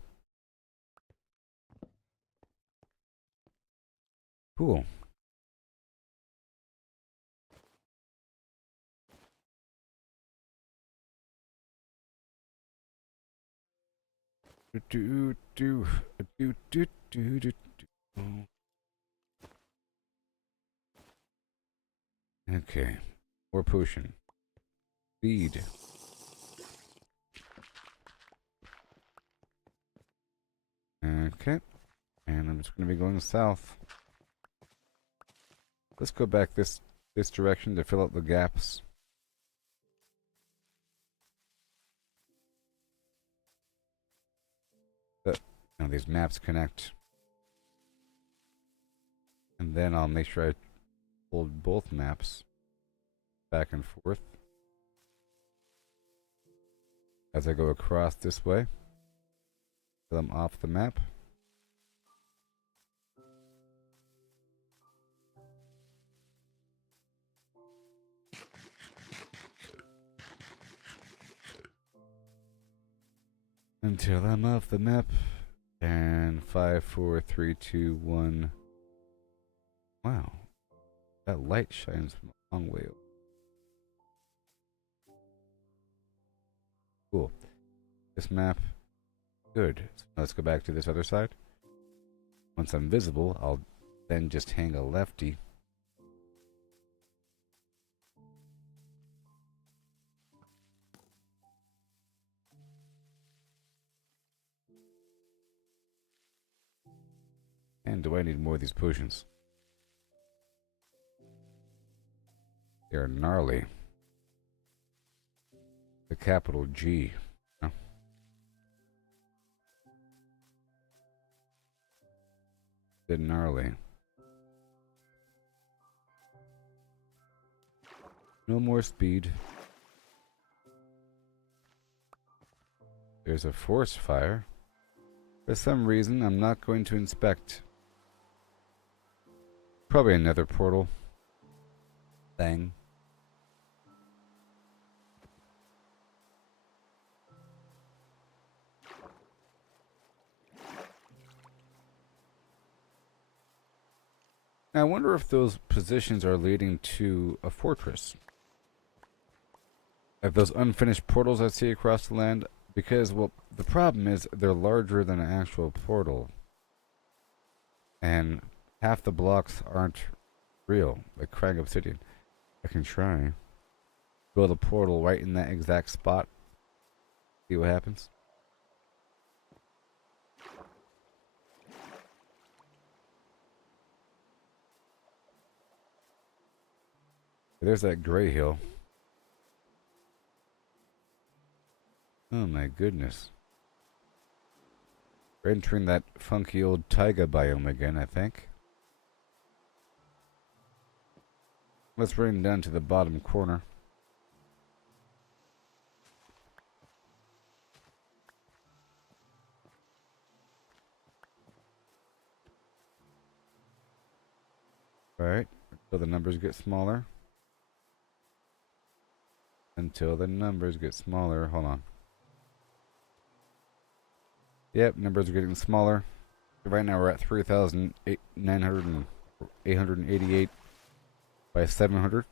Cool. Do do do do do do do. Okay, more potion. Speed. Okay, and I'm just gonna be going south. Let's go back this direction to fill out the gaps. Now these maps connect. And then I'll make sure I hold both maps back and forth as I go across this way till I'm off the map. Until I'm off the map. And 5, 4, 3, 2, 1. Wow. That light shines from a long way over. Cool. This map. Good. So let's go back to this other side. Once I'm visible, I'll then just hang a lefty. And do I need more of these potions? They're gnarly. The capital G. Huh? They're gnarly. No more speed. There's a forest fire. For some reason, I'm not going to inspect. Probably another portal thing. Now, I wonder if those positions are leading to a fortress. If those unfinished portals I see across the land, because, well, the problem is they're larger than an actual portal. And half the blocks aren't real, like crying obsidian. I can try. Build a portal right in that exact spot. See what happens. There's that gray hill. Oh my goodness. We're entering that funky old taiga biome again, I think. Let's bring it down to the bottom corner. Right, until the numbers get smaller. Until the numbers get smaller. Hold on. Yep, numbers are getting smaller. Right now we're at 3,888 by 700.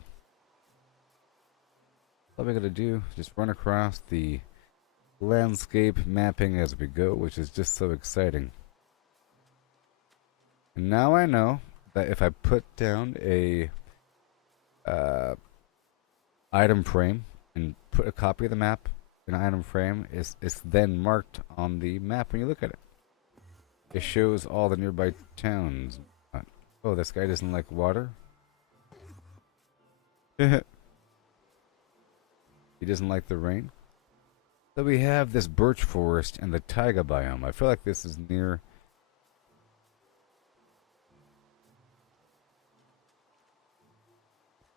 All we gotta do is just run across the landscape mapping as we go, which is just so exciting. And now I know that if I put down a item frame and put a copy of the map in an item frame, it's then marked on the map when you look at it. It shows all the nearby towns. Oh, this guy doesn't like water? He doesn't like the rain? So we have this birch forest and the taiga biome. I feel like this is near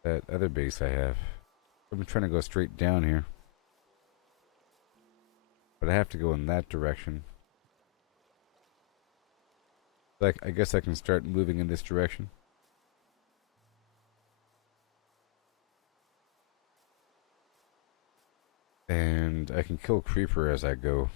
that other base I have. I'm trying to go straight down here. But I have to go in that direction. Like, I guess I can start moving in this direction. And I can kill creeper as I go.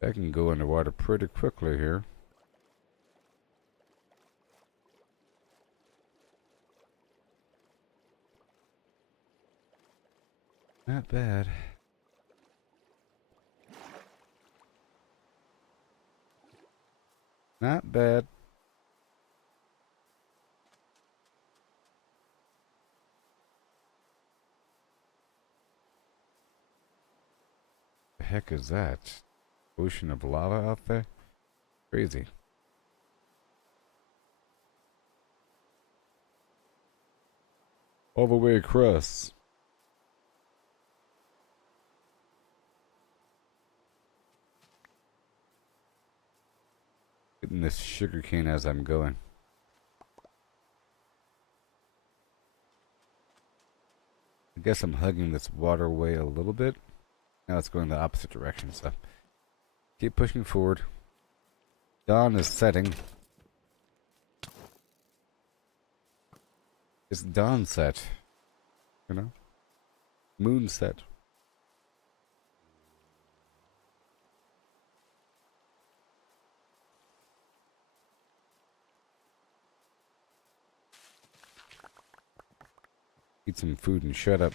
I can go underwater pretty quickly here. Not bad. Not bad. The heck is that? Ocean of lava out there? Crazy. All the way across. Getting this sugar cane as I'm going. I guess I'm hugging this waterway a little bit. Now it's going the opposite direction, so keep pushing forward. Dawn is setting. It's dawn set. You know? Moon set. Eat some food and shut up.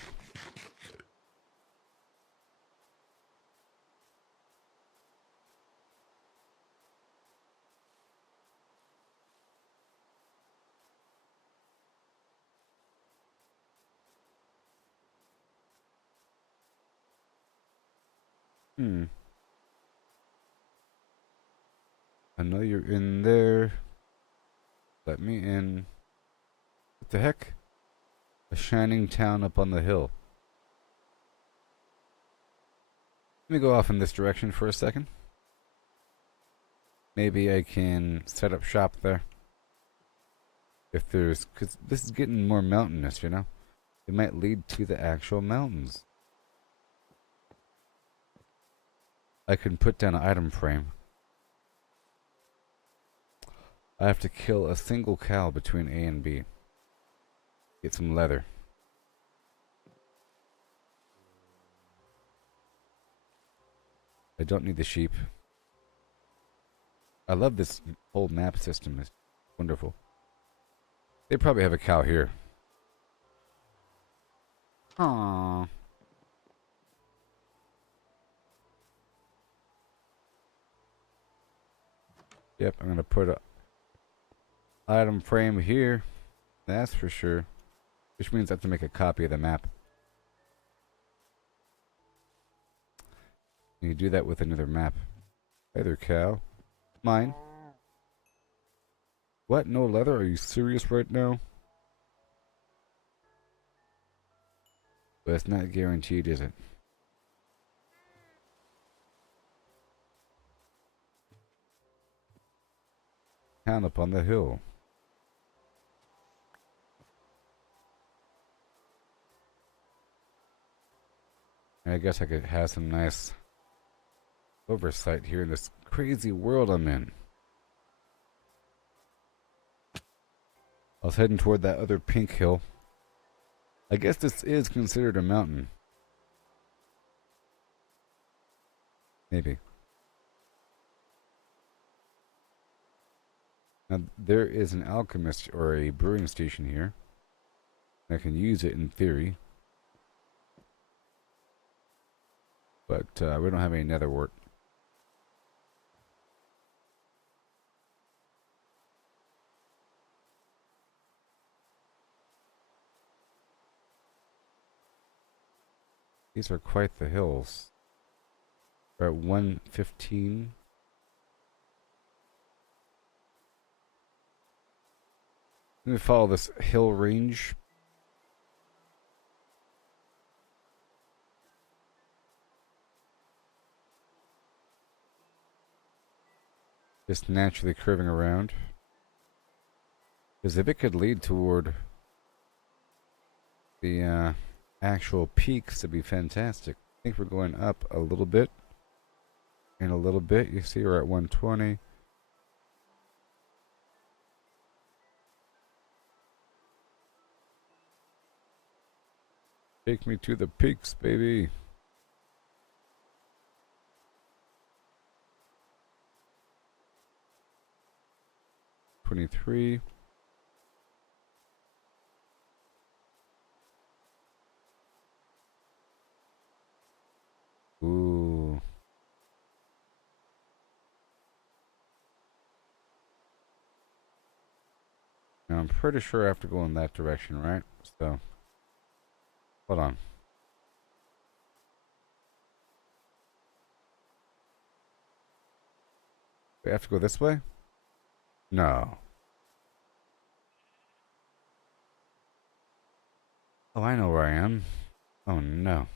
I know you're in there. Let me in. What the heck? A shining town up on the hill. Let me go off in this direction for a second. Maybe I can set up shop there. If there's... Because this is getting more mountainous, you know? It might lead to the actual mountains. I can put down an item frame. I have to kill a single cow between A and B. Get some leather. I don't need the sheep. I love this whole map system. It's wonderful. They probably have a cow here. Aww. Yep, I'm gonna put a item frame here. That's for sure. Which means I have to make a copy of the map. You can do that with another map. Hey there, cow. Mine. What? No leather? Are you serious right now? But it's not guaranteed, is it? Town up on the hill. I guess I could have some nice oversight here in this crazy world I'm in. I was heading toward that other pink hill. I guess this is considered a mountain. Maybe. Now, there is an alchemist or a brewing station here. I can use it in theory. But we don't have any nether wart. These are quite the hills. We're at 115. Let me follow this hill range. Just naturally curving around. Because if it could lead toward the actual peaks, it'd be fantastic. I think we're going up a little bit. In a little bit, you see we're at 120. Take me to the peaks, baby. $23. I'm pretty sure I have to go in that direction, right? So, hold on. We have to go this way? No. Oh, I know where I am. Oh, no.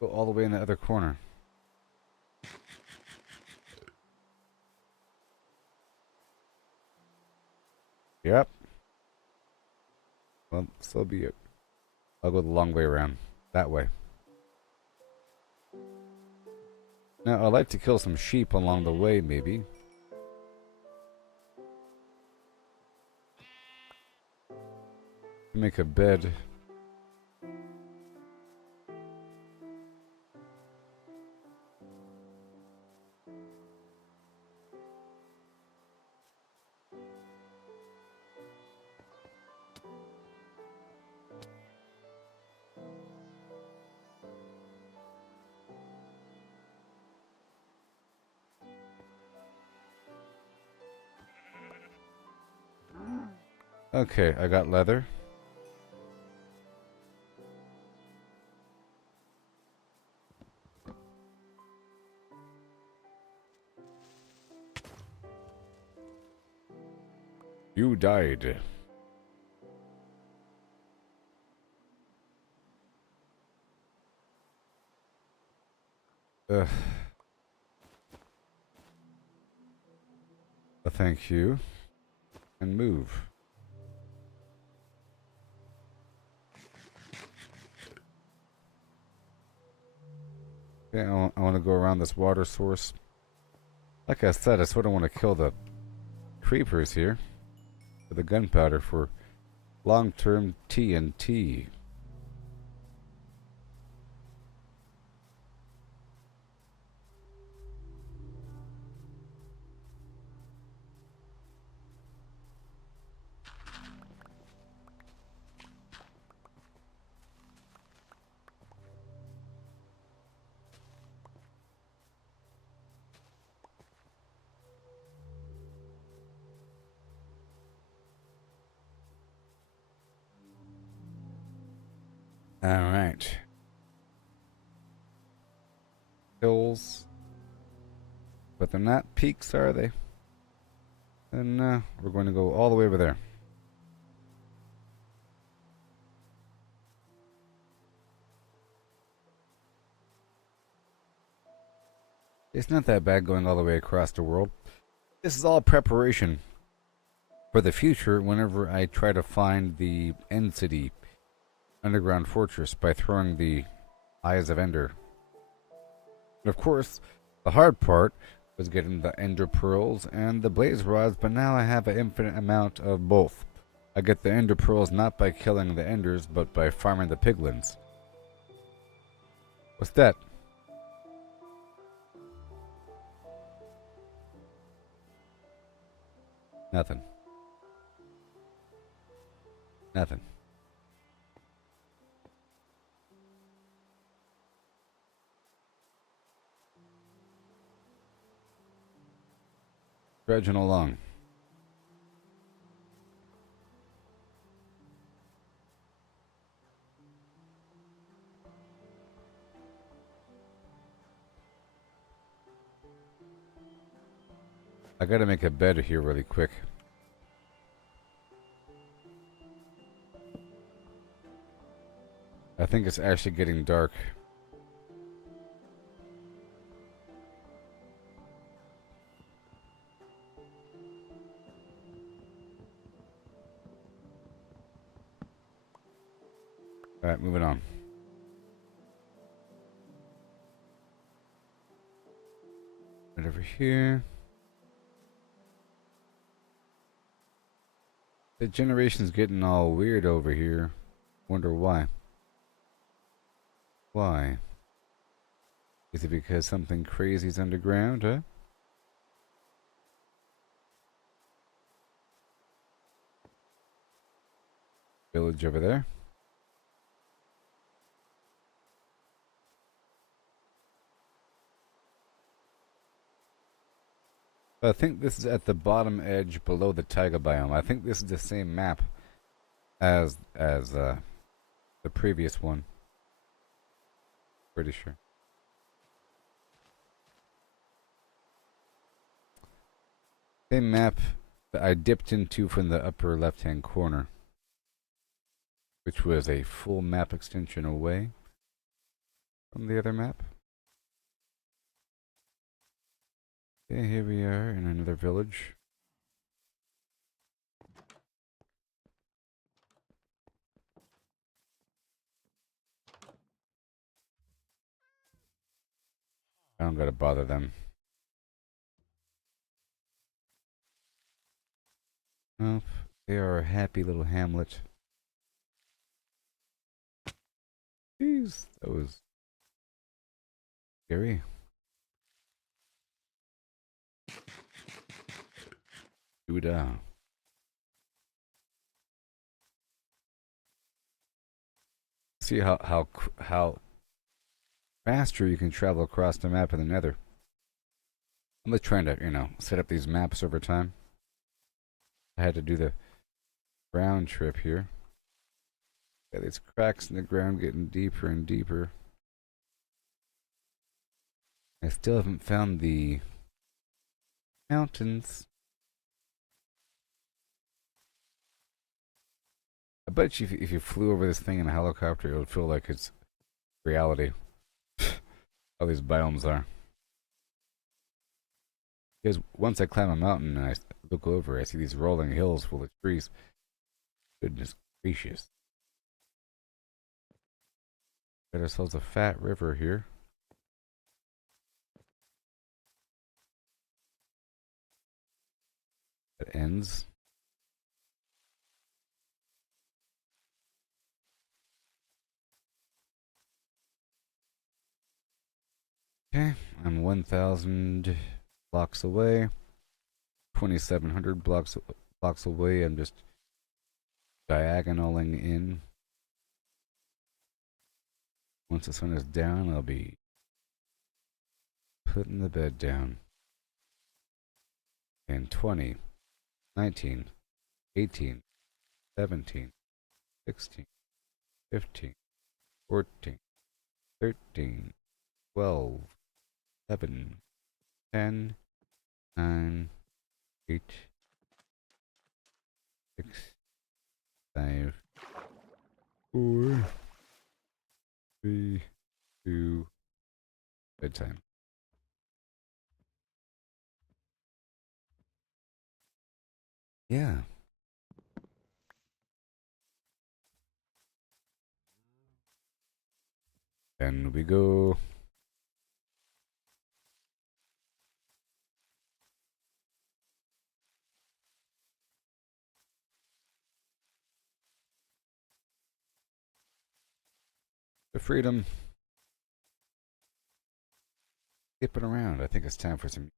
Go all the way in the other corner. Yep. Well, so be it. I'll go the long way around. That way. Now, I'd like to kill some sheep along the way, maybe. Make a bed. Okay, I got leather. You died. Ugh. Thank you. And move. Okay, I want to go around this water source. Like I said, I sort of want to kill the creepers here. For the gunpowder for long-term TNT. Alright. Hills. But they're not peaks, are they? And we're going to go all the way over there. It's not that bad going all the way across the world. This is all preparation for the future whenever I try to find the End City underground fortress by throwing the Eyes of Ender. And of course, the hard part was getting the Ender Pearls and the Blaze Rods, but now I have an infinite amount of both. I get the Ender Pearls not by killing the Enders, but by farming the Piglins. What's that? Nothing. Nothing. Dredging along. I gotta make a bed here really quick. I think it's actually getting dark. Alright, moving on. Right over here. The generation's getting all weird over here. Wonder why. Why? Is it because something crazy's underground, huh? Village over there. I think this is at the bottom edge below the taiga biome. I think this is the same map as the previous one. Pretty sure. Same map that I dipped into from the upper left-hand corner, which was a full map extension away from the other map. Okay, here we are in another village. I don't gotta bother them. Nope, they are a happy little hamlet. Jeez, that was scary. Duda. See how faster you can travel across the map in the Nether. I'm just trying to, set up these maps over time. I had to do the round trip here. Got these cracks in the ground getting deeper and deeper. I still haven't found the mountains. I bet you if you flew over this thing in a helicopter, it would feel like it's reality. How these biomes are. Because once I climb a mountain and I look over, I see these rolling hills full of trees. Goodness gracious. Got ourselves a fat river here. That ends. Okay, I'm 1,000 blocks away. 2,700 blocks away. I'm just diagonaling in. Once the sun is down, I'll be putting the bed down. And 20, 19, 18, 17, 16, 15, 14, 13, 12, 11, 10, 9, 8, 6, 5, 4, 3, 2, bedtime. Yeah. And we go. To freedom. Skipping around. I think it's time for some.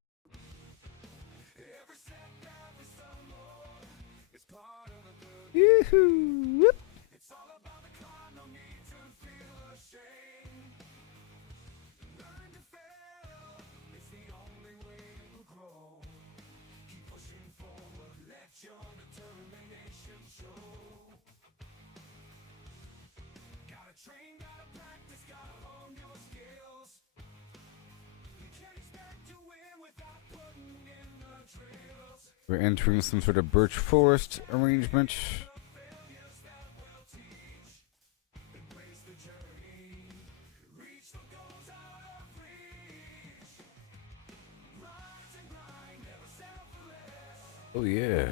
Yoo-hoo! Whoop. We're entering some sort of birch forest arrangement. Oh yeah.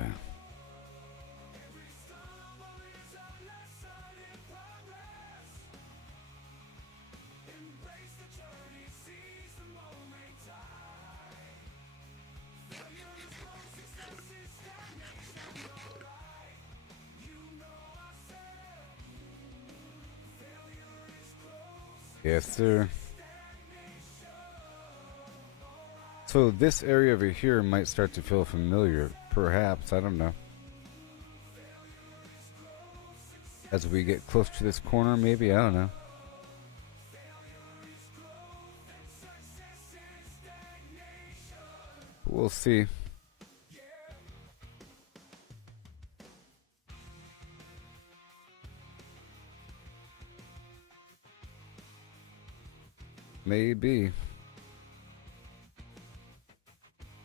Yes, sir. So this area over here might start to feel familiar. Perhaps, I don't know. As we get close to this corner, maybe, I don't know. we'll see. Maybe.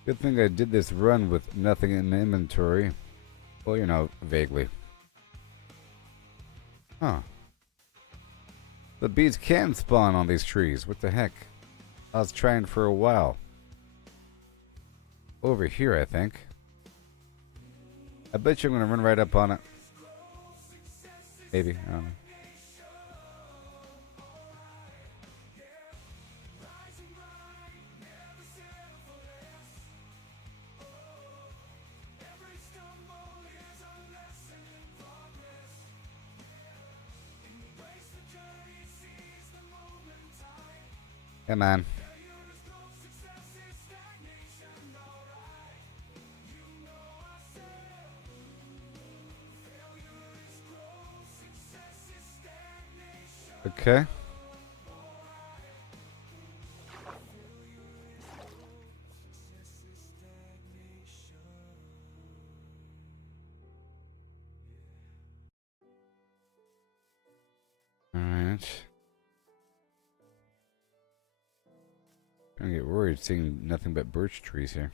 Good thing I did this run with nothing in the inventory. Well, you know, vaguely. Huh. The bees can spawn on these trees. What the heck? I was trying for a while. Over here, I think. I bet you I'm gonna run right up on it. Maybe. I don't know. Come on. Okay. Alright. I'm gonna get worried seeing nothing but birch trees here.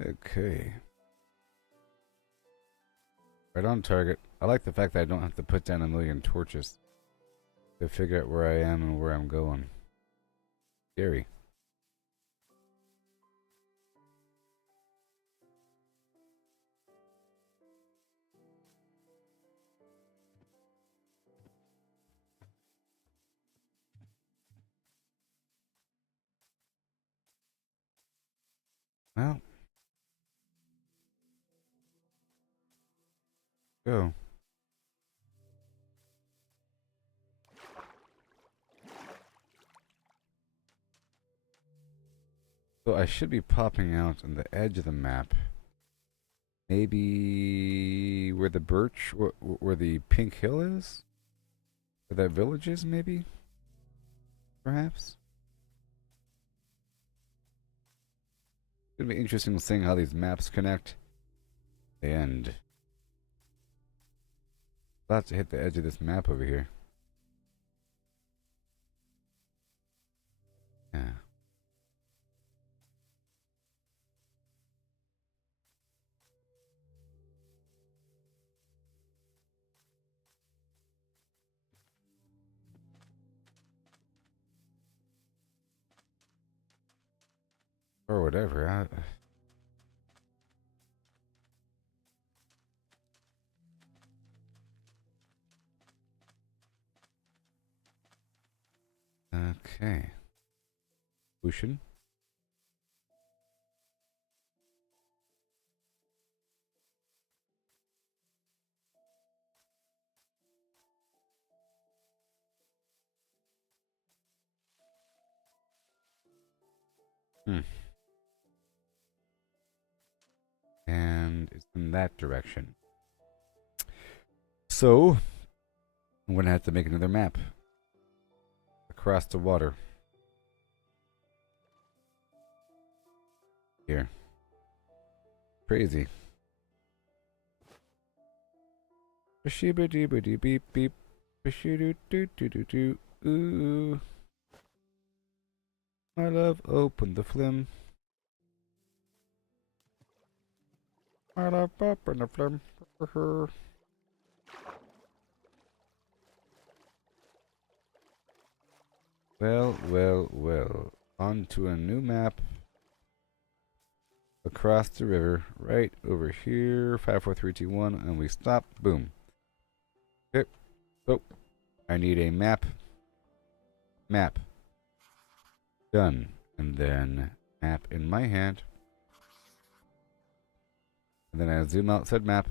Okay. Right on target. I like the fact that I don't have to put down a million torches to figure out where I am and where I'm going. Scary. Well. Go. So I should be popping out on the edge of the map. Maybe where the birch, where the pink hill is? Where that village is, maybe? Perhaps? It's gonna be interesting seeing how these maps connect. And about to hit the edge of this map over here. Yeah. Or whatever. Okay. Ocean. And it's in that direction. So, I'm gonna have to make another map. Across the water. Here. Crazy. Beep beep. Ooh. My love, open the flim. My love, open the flim. Well. On to a new map. Across the river. Right over here. 5, 4, 3, 2, 1. And we stop. Boom. Okay. Oh. I need a map. Map. Done. And then map in my hand. And then I zoom out said map.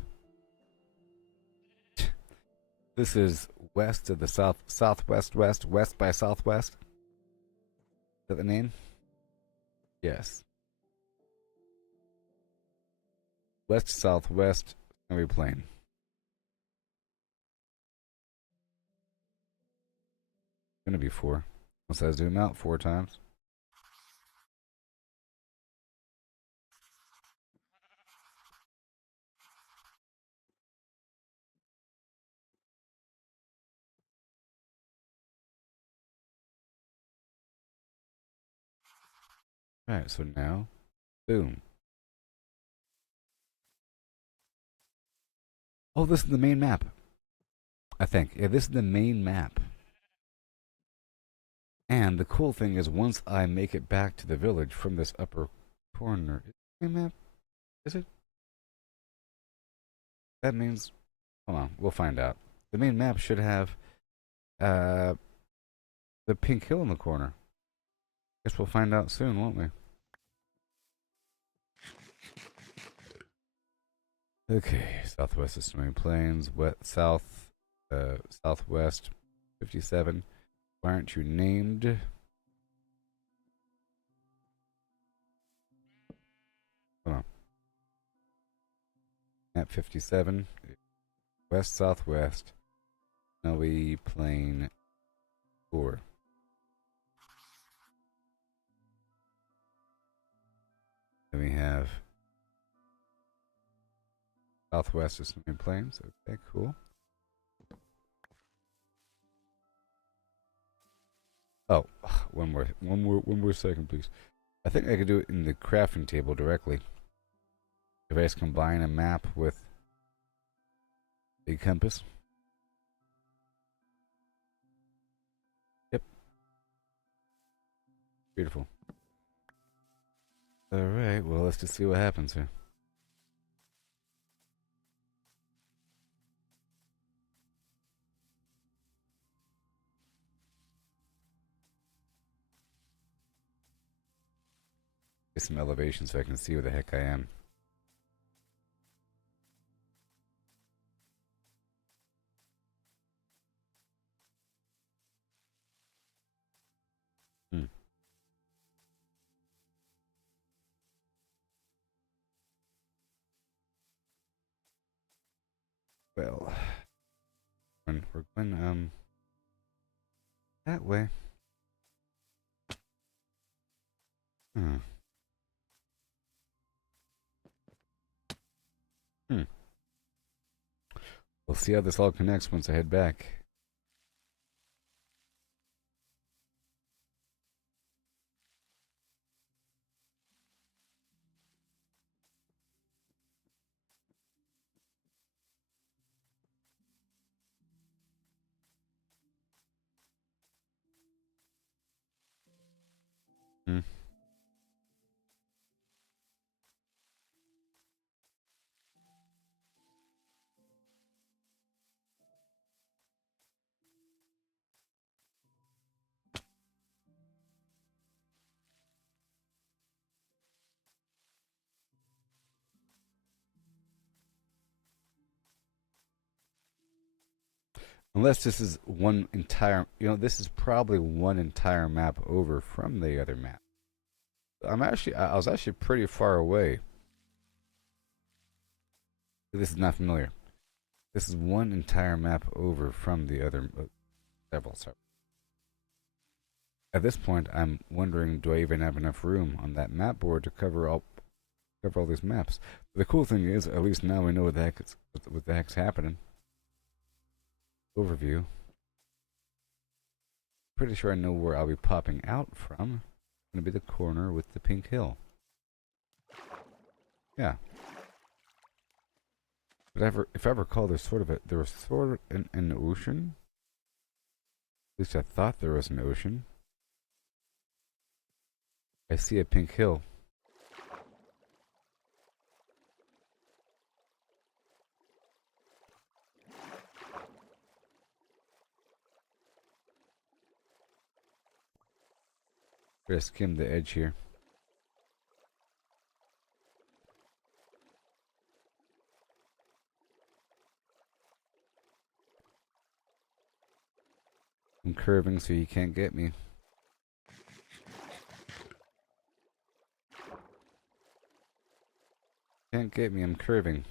This is west of the southwest, west by southwest. Is that the name? Yes. West, southwest, every plane. Gonna be 4. Once I zoom out 4 times. Alright, so now, boom. Oh, this is the main map. I think. Yeah, this is the main map. And the cool thing is, once I make it back to the village from this upper corner, is it the main map? Is it? That means, hold on, we'll find out. The main map should have uh, the pink hill in the corner. Guess we'll find out soon, won't we? Okay, southwest of Snowy Plains, southwest 57. Why aren't you named? Hold on. Map 57, west southwest, Snowy Plain 4. Then we have southwest of Snowy Plains. Okay, cool. Oh, one more second, please. I think I could do it in the crafting table directly. If I just combine a map with a compass. Yep. Beautiful. Alright, well, let's just see what happens here. Get some elevation so I can see where the heck I am. Well, we're going, that way. Hmm. We'll see how this all connects once I head back. Hmm. Unless this is one entire, this is probably one entire map over from the other map. I was actually pretty far away. This is not familiar. This is one entire map over from the other, several. At this point, I'm wondering, do I even have enough room on that map board to cover all these maps? But the cool thing is, at least now we know what the heck's happening. Overview. Pretty sure I know where I'll be popping out from. It's gonna be the corner with the pink hill. Yeah. But if I recall, there was sort of an ocean. At least I thought there was an ocean. I see a pink hill. Gotta skim the edge here. I'm curving so you can't get me. Can't get me, I'm curving.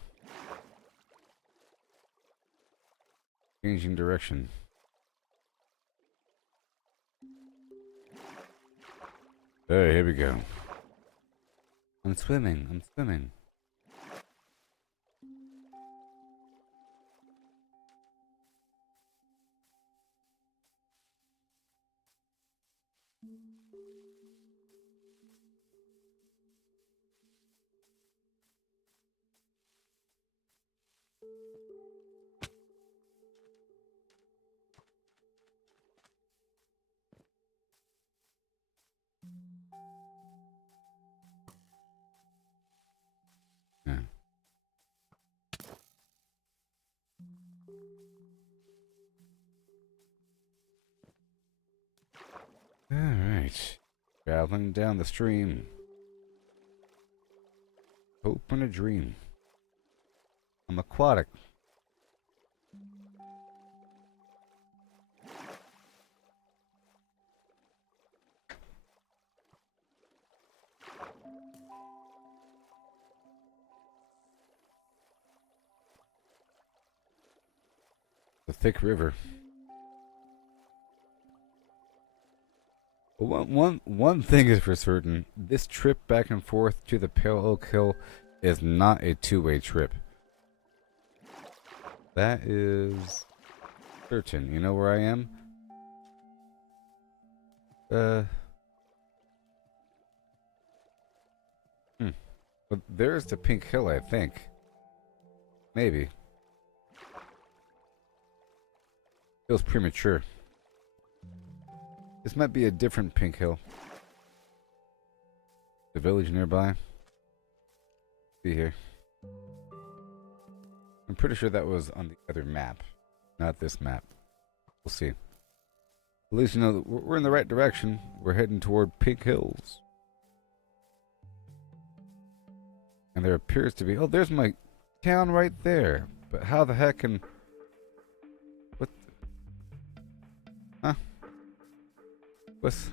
Changing direction. Hey, here we go. I'm swimming. Alright. Traveling down the stream. Hope and a dream. I'm aquatic. The thick river. Well, one thing is for certain. This trip back and forth to the Pale Oak Hill is not a two-way trip. That is certain. You know where I am? But there's the Pink Hill, I think. Maybe. Feels premature. This might be a different Pink Hill. The village nearby. See here. I'm pretty sure that was on the other map, not this map. We'll see. At least you know that we're in the right direction. We're heading toward Pink Hills. And there appears to be... Oh, there's my town right there. But how the heck can... What? Huh? What's...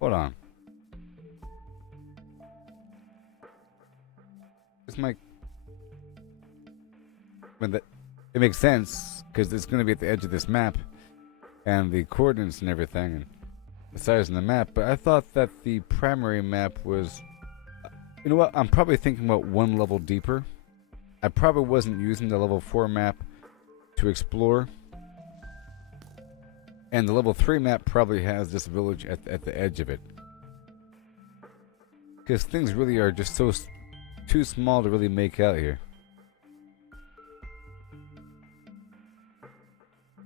Hold on. It's my... But that... It makes sense, because it's going to be at the edge of this map. And the coordinates and everything, and the size of the map. But I thought that the primary map was... You know what? I'm probably thinking about one level deeper. I probably wasn't using the level 4 map to explore. And the level 3 map probably has this village at the edge of it. Because things really are just so too small to really make out here.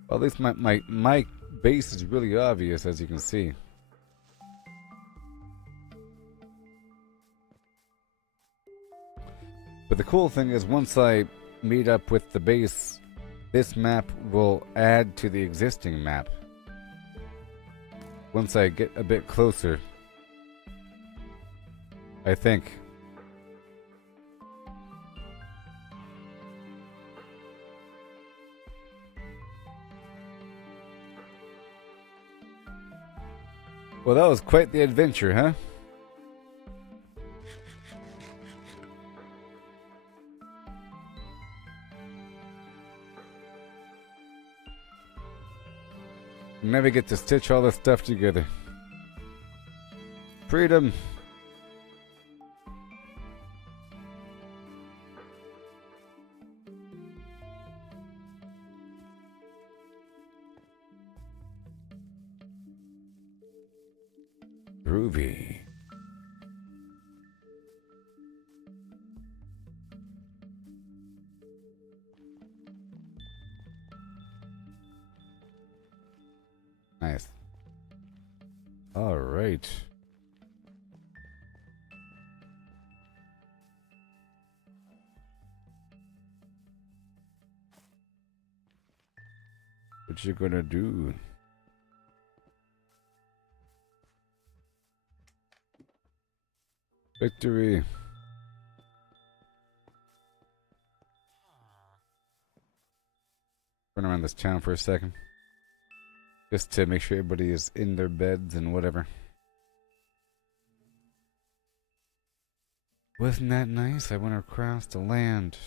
Well, at least my base is really obvious, as you can see. But the cool thing is, once I meet up with the base, this map will add to the existing map. Once I get a bit closer, I think. Well, that was quite the adventure, huh? Never get to stitch all this stuff together. Freedom! Groovy. Nice. All right. What you gonna do? Victory. Run around this town for a second. Just to make sure everybody is in their beds and whatever. Wasn't that nice? I went across the land.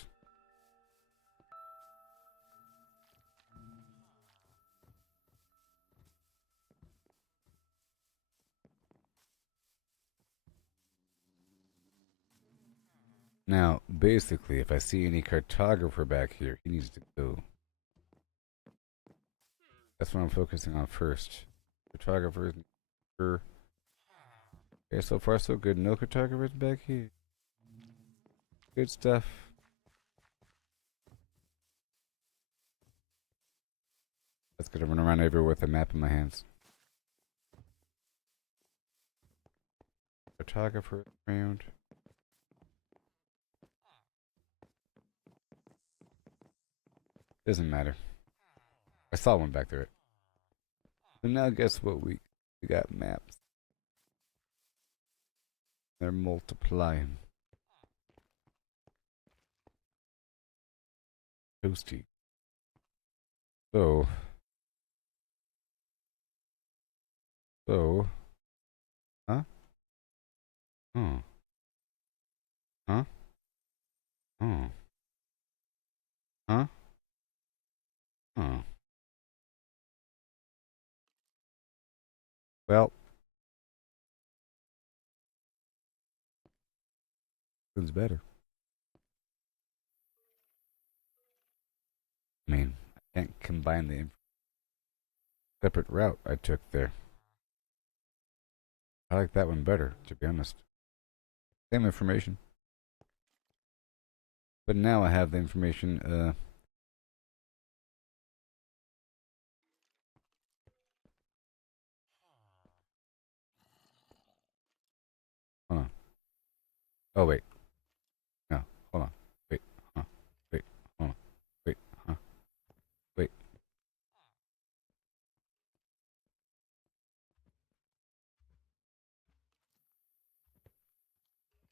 Now, basically, if I see any cartographer back here, he needs to go. That's what I'm focusing on first. Cartographers. Okay, so far so good. No cartographers back here. Good stuff. Let's get to run around everywhere with a map in my hands. Cartographer around. Doesn't matter. I saw one back there. So now guess what we got maps. They're multiplying. Toasty. So huh? Oh. Huh? Oh. Huh? Oh. Well, it's better. I mean, I can't combine the separate route I took there. I like that one better, to be honest. Same information. But now I have the information, hold on. Oh, wait. No, hold on. Wait, huh. Wait, hold on. Wait, huh. Wait.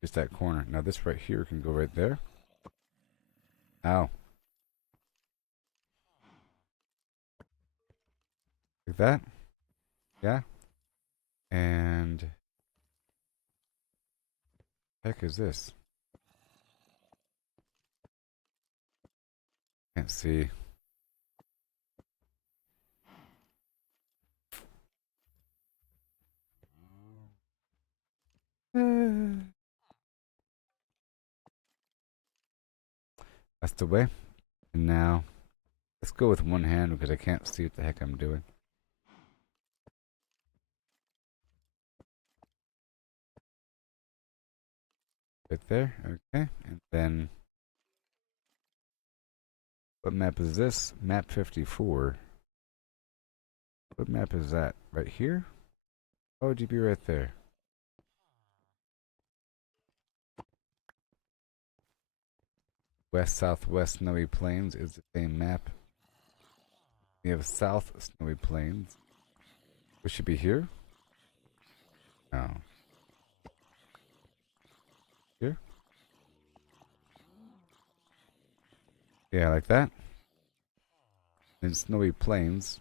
Just that corner. Now this right here can go right there. Ow. Like that. Yeah. And heck is this? Can't see. That's the way. And now, let's go with one hand because I can't see what the heck I'm doing. Right there. Okay. And then, what map is this? Map 54. What map is that? Right here? Oh, would you be right there? West Southwest Snowy Plains is the same map. We have South Snowy Plains. We should be here? No. Here? Yeah, like that. Then Snowy Plains.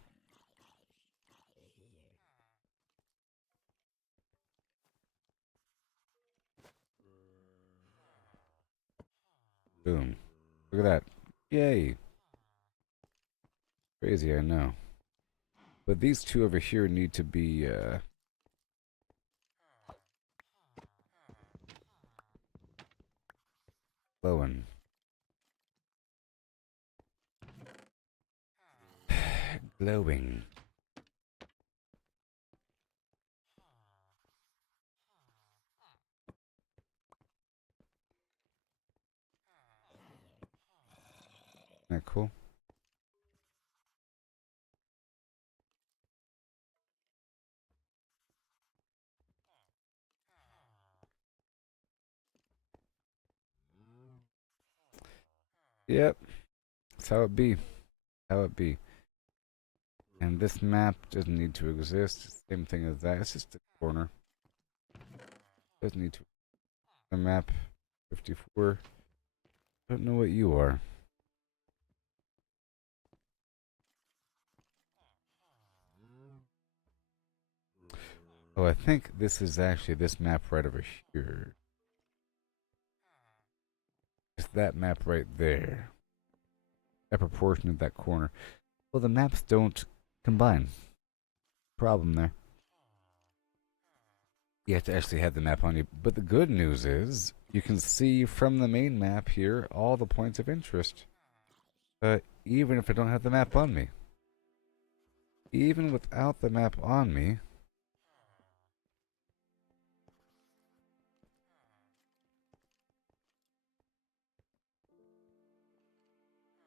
Boom. Look at that. Yay. Crazy, I know. But these two over here need to be, glowing. Glowing. Isn't that cool? Yep. That's how it be. How it be. And this map doesn't need to exist. Same thing as that. It's just a corner. Doesn't need to. The map 54. Don't know what you are. Oh, I think this is actually this map right over here. It's that map right there. That proportion of that corner. Well, the maps don't combine. Problem there. You have to actually have the map on you. But the good news is, you can see from the main map here all the points of interest. Even if I don't have the map on me. Even without the map on me.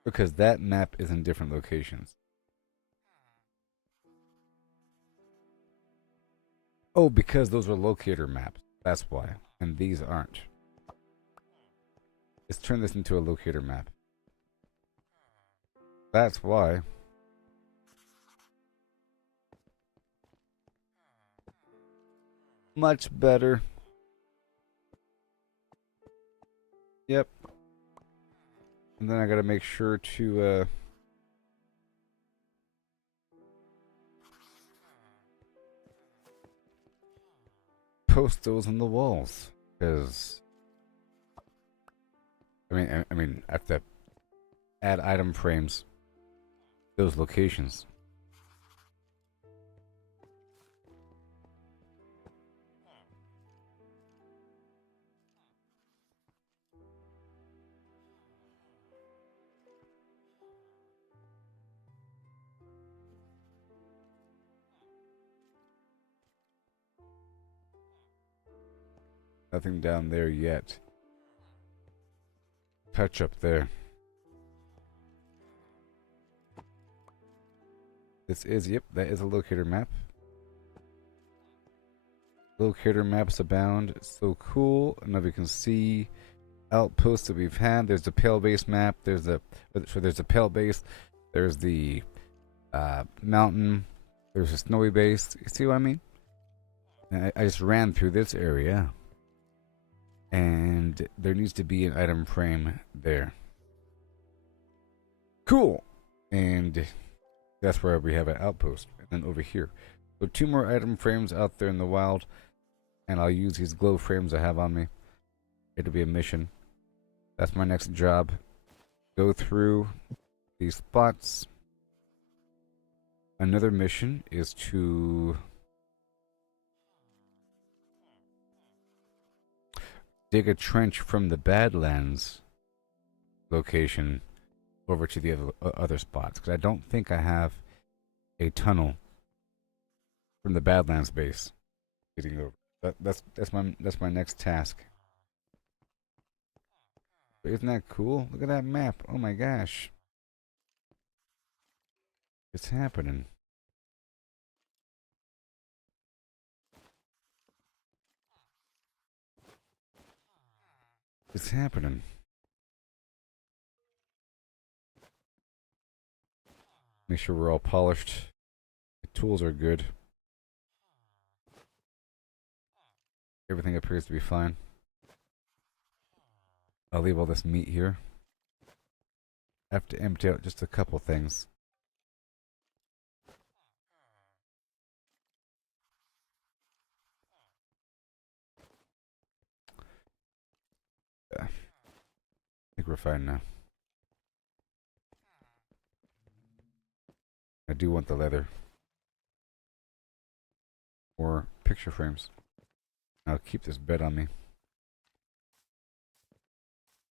Because that map is in different locations. Oh, because those are locator maps. That's why. And these aren't. Let's turn this into a locator map. That's why. Much better. Yep. And then I gotta make sure to post those on the walls. Because I mean I have to add item frames to those locations. Nothing down there yet. Touch up there. This is, yep, that is a locator map. Locator maps abound. It's so cool. I don't know if you can see outposts that we've had. There's the pale base map. There's the pale base. There's the mountain. There's a snowy base. You see what I mean? And I just ran through this area. And there needs to be an item frame there. Cool. And that's where we have an outpost. And then over here. So 2 more item frames out there in the wild. And I'll use these glow frames I have on me. It'll be a mission. That's my next job. Go through these spots. Another mission is to dig a trench from the Badlands location over to the other spots, because I don't think I have a tunnel from the Badlands base getting over. That's my next task. But isn't that cool? Look at that map. Oh my gosh. It's happening. It's happening. Make sure we're all polished. The tools are good. Everything appears to be fine. I'll leave all this meat here. I have to empty out just a couple things. I think we're fine now. I do want the leather. Or picture frames. I'll keep this bed on me.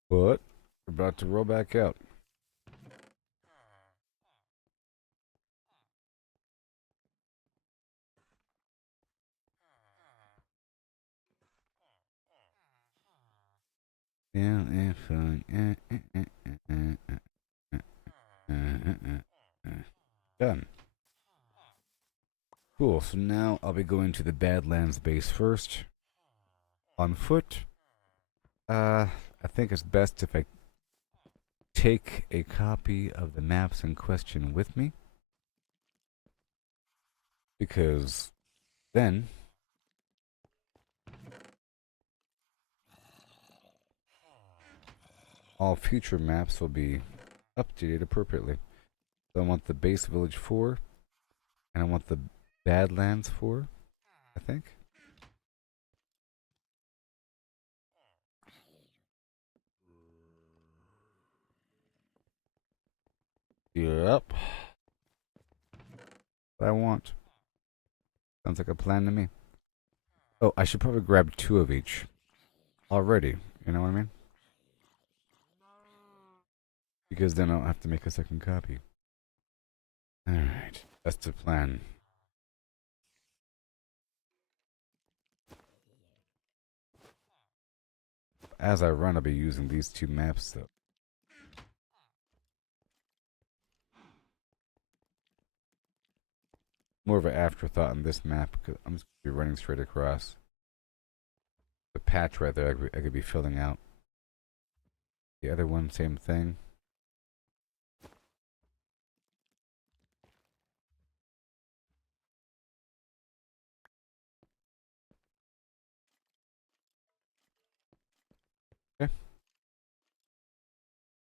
But we're about to roll back out. Yeah, fine. Done. Cool, so now I'll be going to the Badlands base first. On foot. I think it's best if I take a copy of the maps in question with me. Because then all future maps will be updated appropriately. So I want the base village 4, and I want the Badlands 4, I think. Yep. What I want. Sounds like a plan to me. Oh, I should probably grab 2 of each. Already. You know what I mean? Because then I don't have to make a second copy. Alright. That's the plan. As I run, I'll be using these 2 maps, though. More of an afterthought on this map, because I'm just going to be running straight across. The patch right there I could be filling out. The other one, same thing.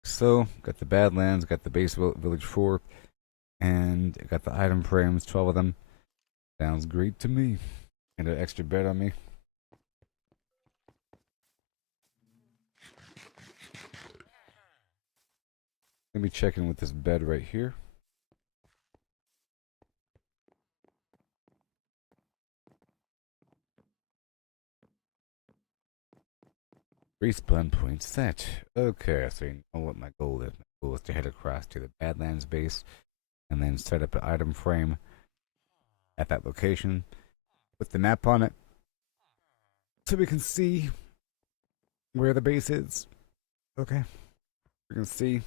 So, got the Badlands, got the base village 4, and got the item frames, 12 of them. Sounds great to me. And an extra bed on me. Let me check in with this bed right here. Respawn point set. Okay, so you know what my goal is. My goal is to head across to the Badlands base and then set up an item frame at that location with the map on it so we can see where the base is. Okay. We can see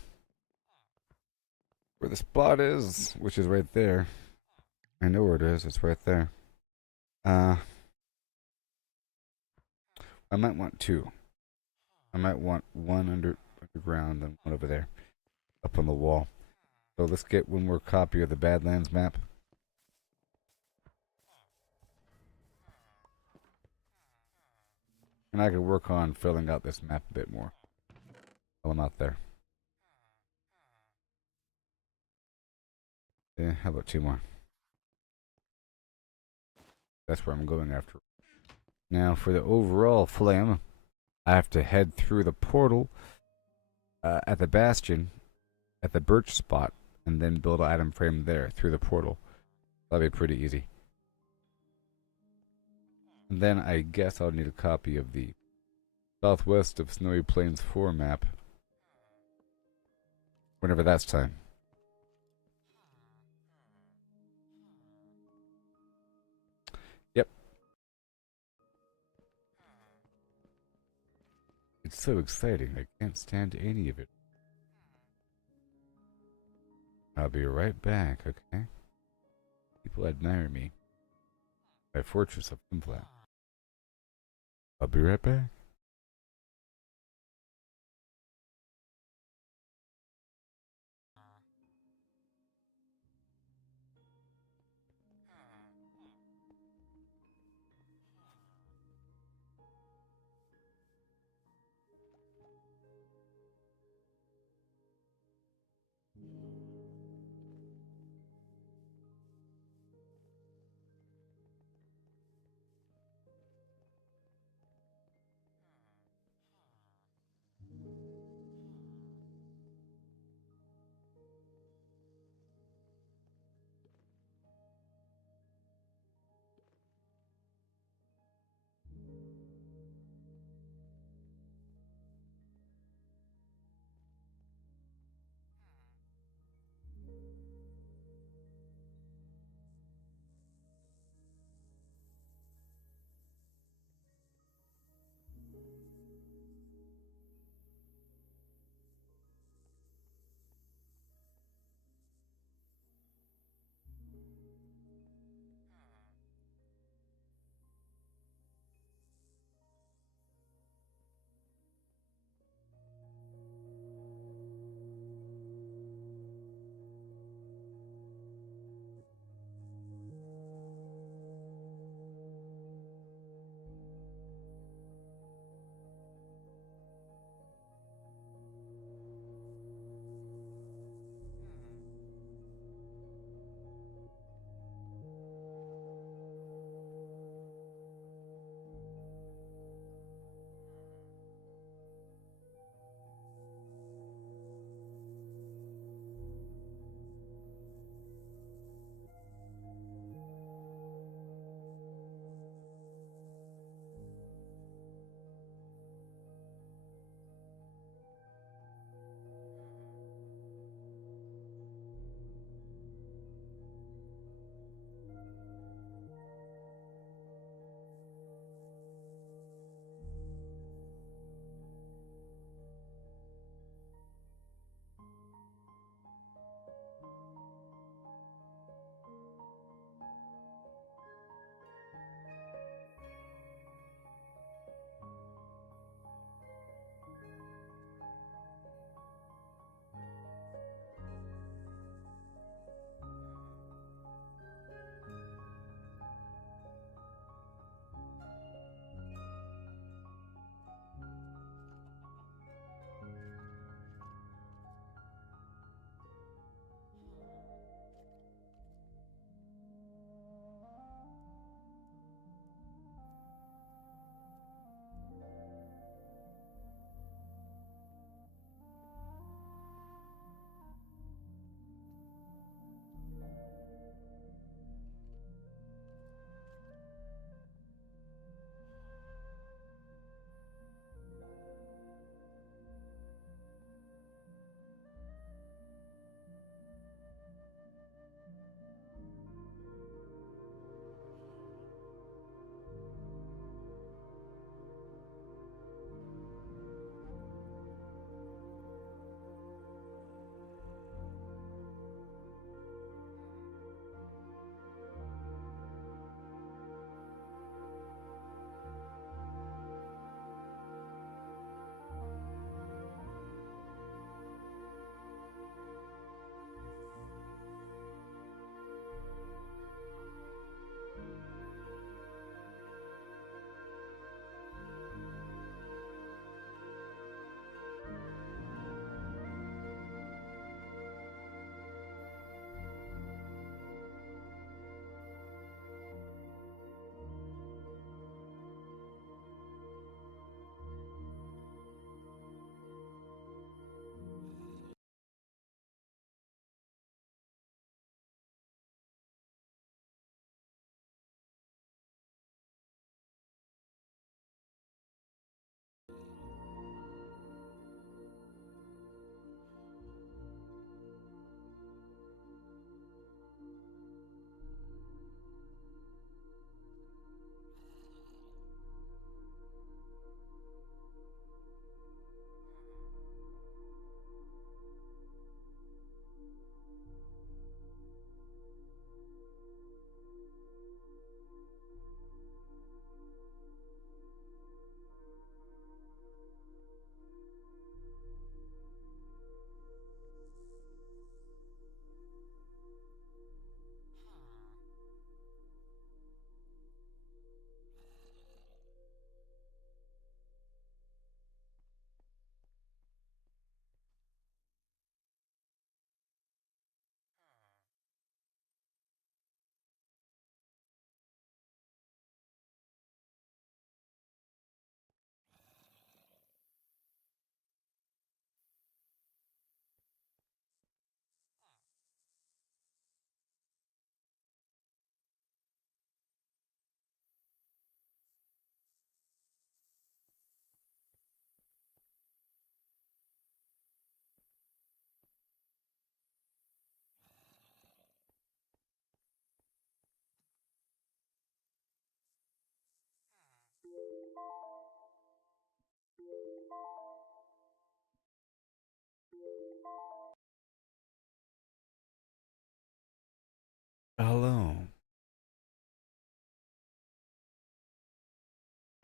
where the spot is, which is right there. I know where it is. It's right there. I might want two. I might want one underground and one over there, up on the wall. So let's get one more copy of the Badlands map. And I can work on filling out this map a bit more while I'm out there. Yeah, how about two more? That's where I'm going after. Now, for the overall flame, I have to head through the portal at the bastion, at the birch spot, and then build an item frame there through the portal. That'll be pretty easy. And then I guess I'll need a copy of the Southwest of Snowy Plains 4 map. Whenever that's time. Yep. It's so exciting. I can't stand any of it. I'll be right back, okay? People admire me. My fortress of Flimflam. I'll be right back.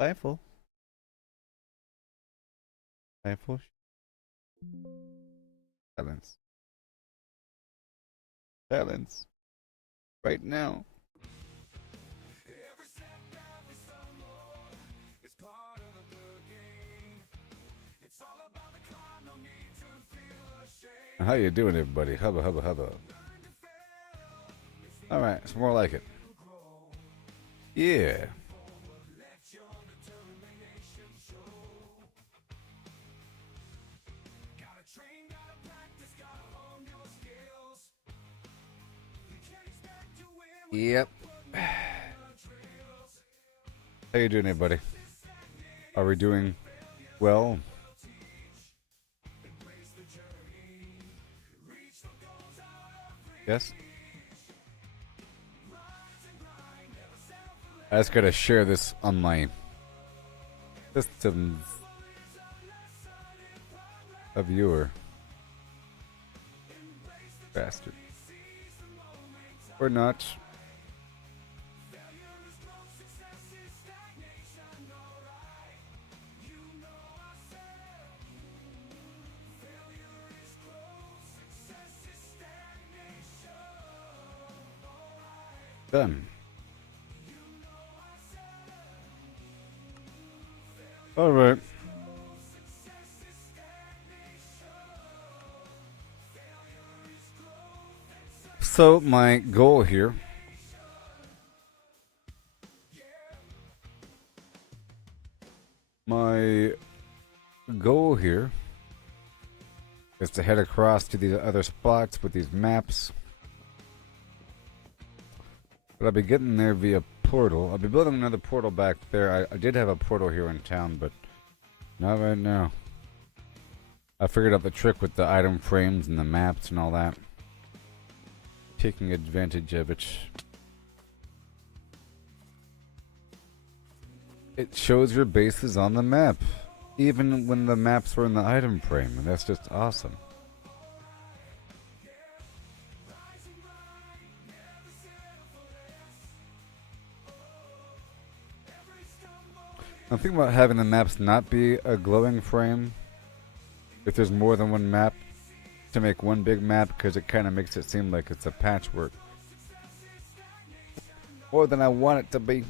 Stifle. Stifle. Silence. Silence. Right now. How you doing, everybody? Hubba, hubba, hubba. Alright, it's more like it. Yeah. Yep. How you doing, everybody? Are we doing well? Yes? I just gotta share this on my systems. A viewer. Bastard. Or not. Done. All right. So my goal here is to head across to these other spots with these maps. But I'll be getting there via portal. I'll be building another portal back there. I did have a portal here in town, but not right now. I figured out the trick with the item frames and the maps and all that. Taking advantage of it. It shows your bases on the map, even when the maps were in the item frame, and that's just awesome. I'm thinking about having the maps not be a glowing frame if there's more than one map, to make one big map, because it kind of makes it seem like it's a patchwork more than I want it to be.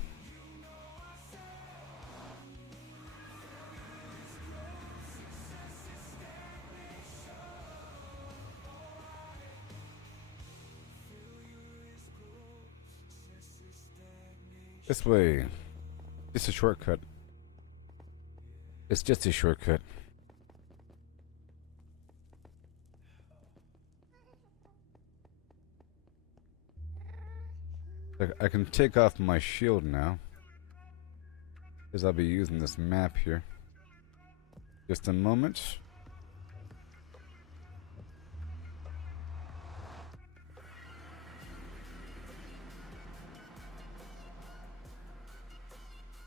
This way. It's a shortcut. It's just a shortcut. I can take off my shield now, because I'll be using this map here. Just a moment.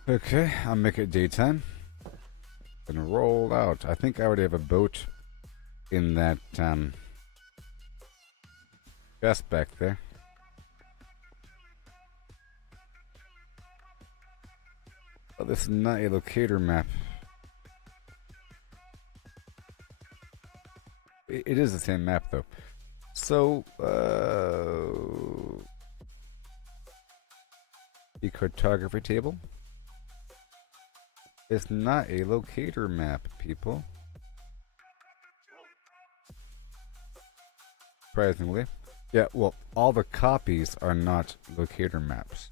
Okay, I'll make it daytime and roll out. I think I already have a boat in that chest back there. Oh, this is not a locator map. It is the same map though. So, the cartography table. It's not a locator map, people. Surprisingly. Yeah, well, all the copies are not locator maps.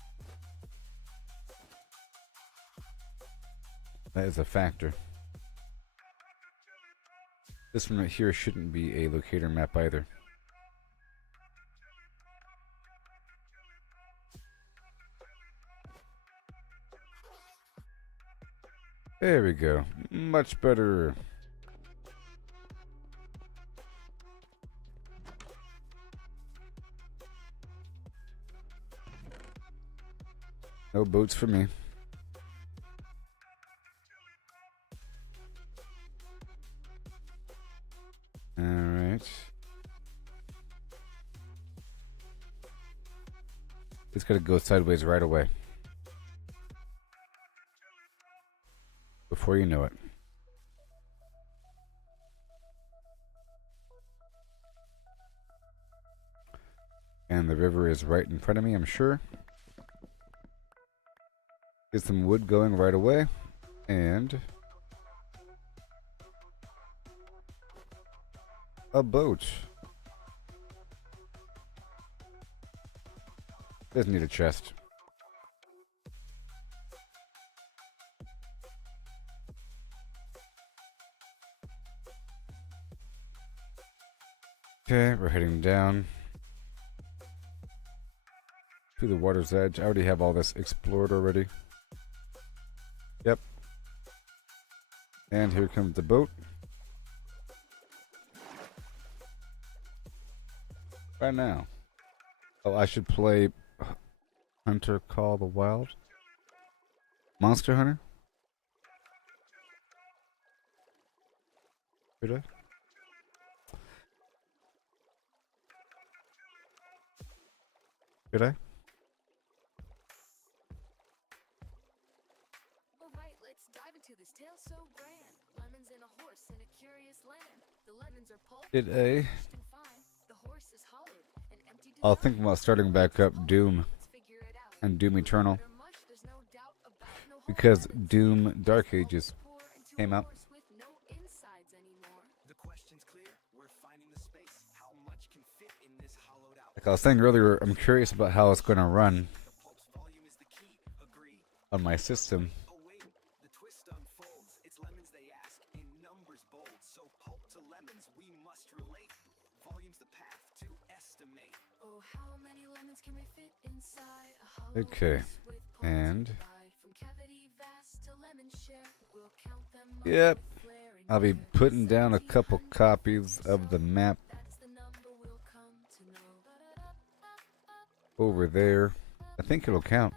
That is a factor. This one right here shouldn't be a locator map either. There we go. Much better. No boats for me. Alright. It's gonna go sideways right away. before you know it. And the river is right in front of me, I'm sure. Get some wood going right away. And a boat. Doesn't need a chest. Okay, we're heading down to the water's edge. I already have all this explored already. Yep. And here comes the boat. Right now. Oh, I should play Hunter Call the Wild. Monster Hunter? Should I? Should I? Alright, let's dive into this tale so grand. Lemons and a horse in a curious land. The lemons are pulped Did a and fine. The horse is hollowed and empty design. I'll think about starting back up Doom Let's figure it out. and Doom Eternal Butter mush, there's no doubt about no because lemons. Doom Dark Ages Pour into came a out. horse with no insides anymore. The question's clear. We're finding the space. How much can fit in this hollowed out? Like I was saying earlier, I'm curious about how it's going to run The pulp's volume is the key. Agree. on my system. Oh wait, the twist unfolds. It's lemons they ask in numbers bold. So pulp to lemons we must relate. Volume's the path to estimate. Oh, how many lemons can we fit inside a hollow Okay, horse with pulp and divide? From cavity vast to lemon share, we'll count them up yep, with flaring I'll be care. putting down a couple copies of the map That's the number we'll come to know. over there. I think it'll count.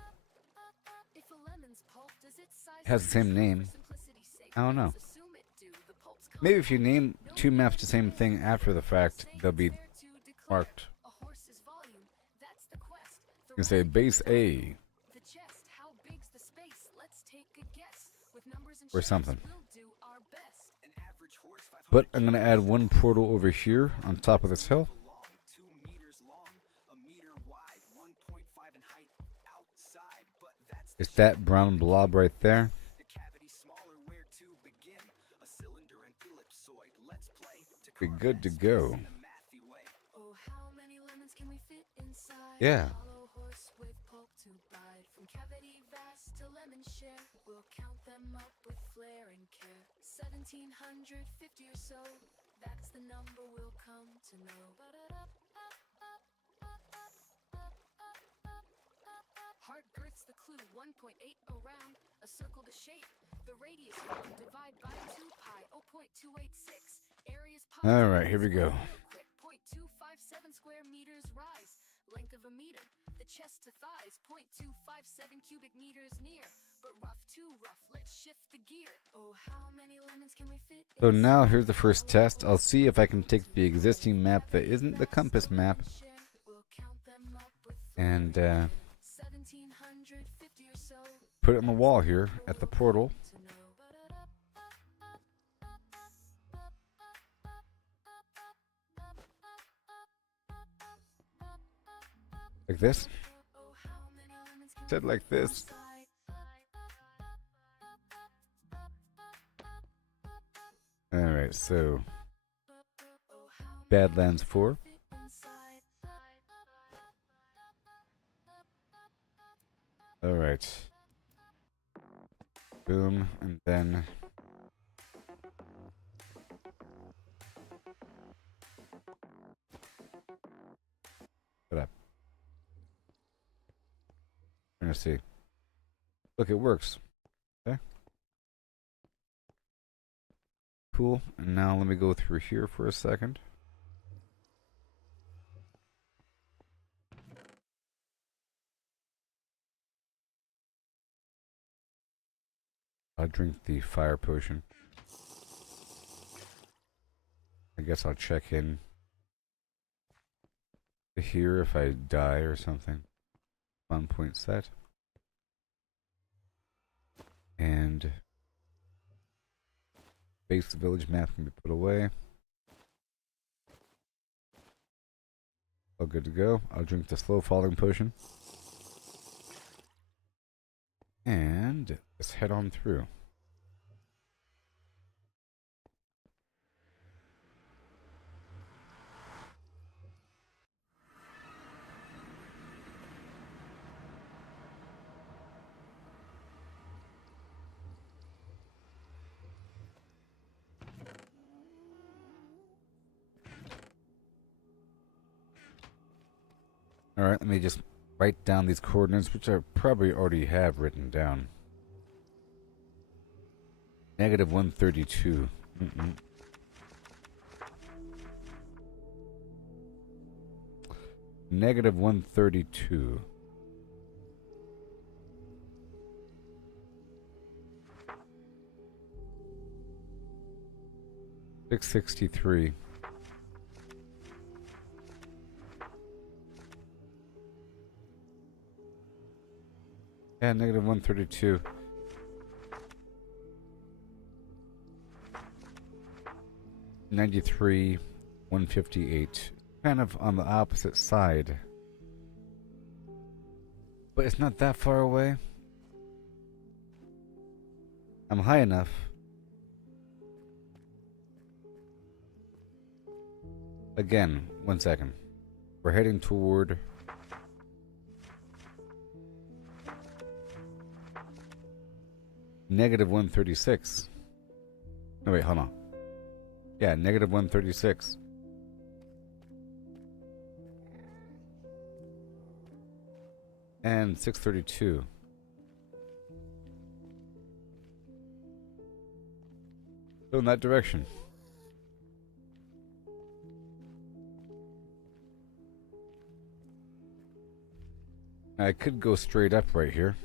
If a lemon's pulp, does its size It has the same name. for simplicity's sake, I don't know. let's assume it do. The pulp's Maybe if you name two maps the same thing after the fact, they'll be fair to declare marked. a horse's volume. That's the quest. The You can say right base A the chest, how big's the space? Let's take a guess. With numbers and or shapes, something. we'll do our best. An average horse 500 But I'm going to add one portal over here on top of this hill. long, 2 meters long, a meter wide, 1.5 in height outside. But that's the It's that brown blob right there. The cavity smaller, where to begin? A cylinder and ellipsoid. Let's play to Be carve good to that go. space in a mathy way. Oh, how many lemons can we fit inside? Yeah. A hollow horse with pulp to bide. From cavity vast to lemon share, we'll count them up with flair and care. 1750 or so, that's the number we'll come to know. Heart girth's the clue, 1.8 around, a circle to shape. The radius found, divide by 2 pi, 0.286. Area's pi. All right, here we go. 0.257 square meters rise. Length of a meter. The chest to thighs, 0.257 cubic meters near. But rough too rough, let's shift the gear. Oh, how many lemons can we fit? So now here's the first test. I'll see if I can take the existing map that isn't the compass map We'll count them up with and 1750 or so. put it on the wall here at the portal. To know. Like this. Oh, how many lemons can Said like this. Alright, so Badlands 4. Alright. Boom, and then shut up. Trying to see. Look, it works. Okay. Cool. And now let me go through here for a second. I'll drink the fire potion. I guess I'll check in here if I die or something. Spawn point set. And Base village map can be put away. All good to go. I'll drink the slow falling potion. And let's head on through. Alright, let me just write down these coordinates, which I probably already have written down. Negative 132. Negative 132. $663. Yeah, negative 132. $93, 158. Kind of on the opposite side. But it's not that far away. I'm high enough. Again, 1 second. We're heading toward negative 136. No, wait, hold on. Yeah, negative 136. And 632. Go in that direction. I could go straight up right here.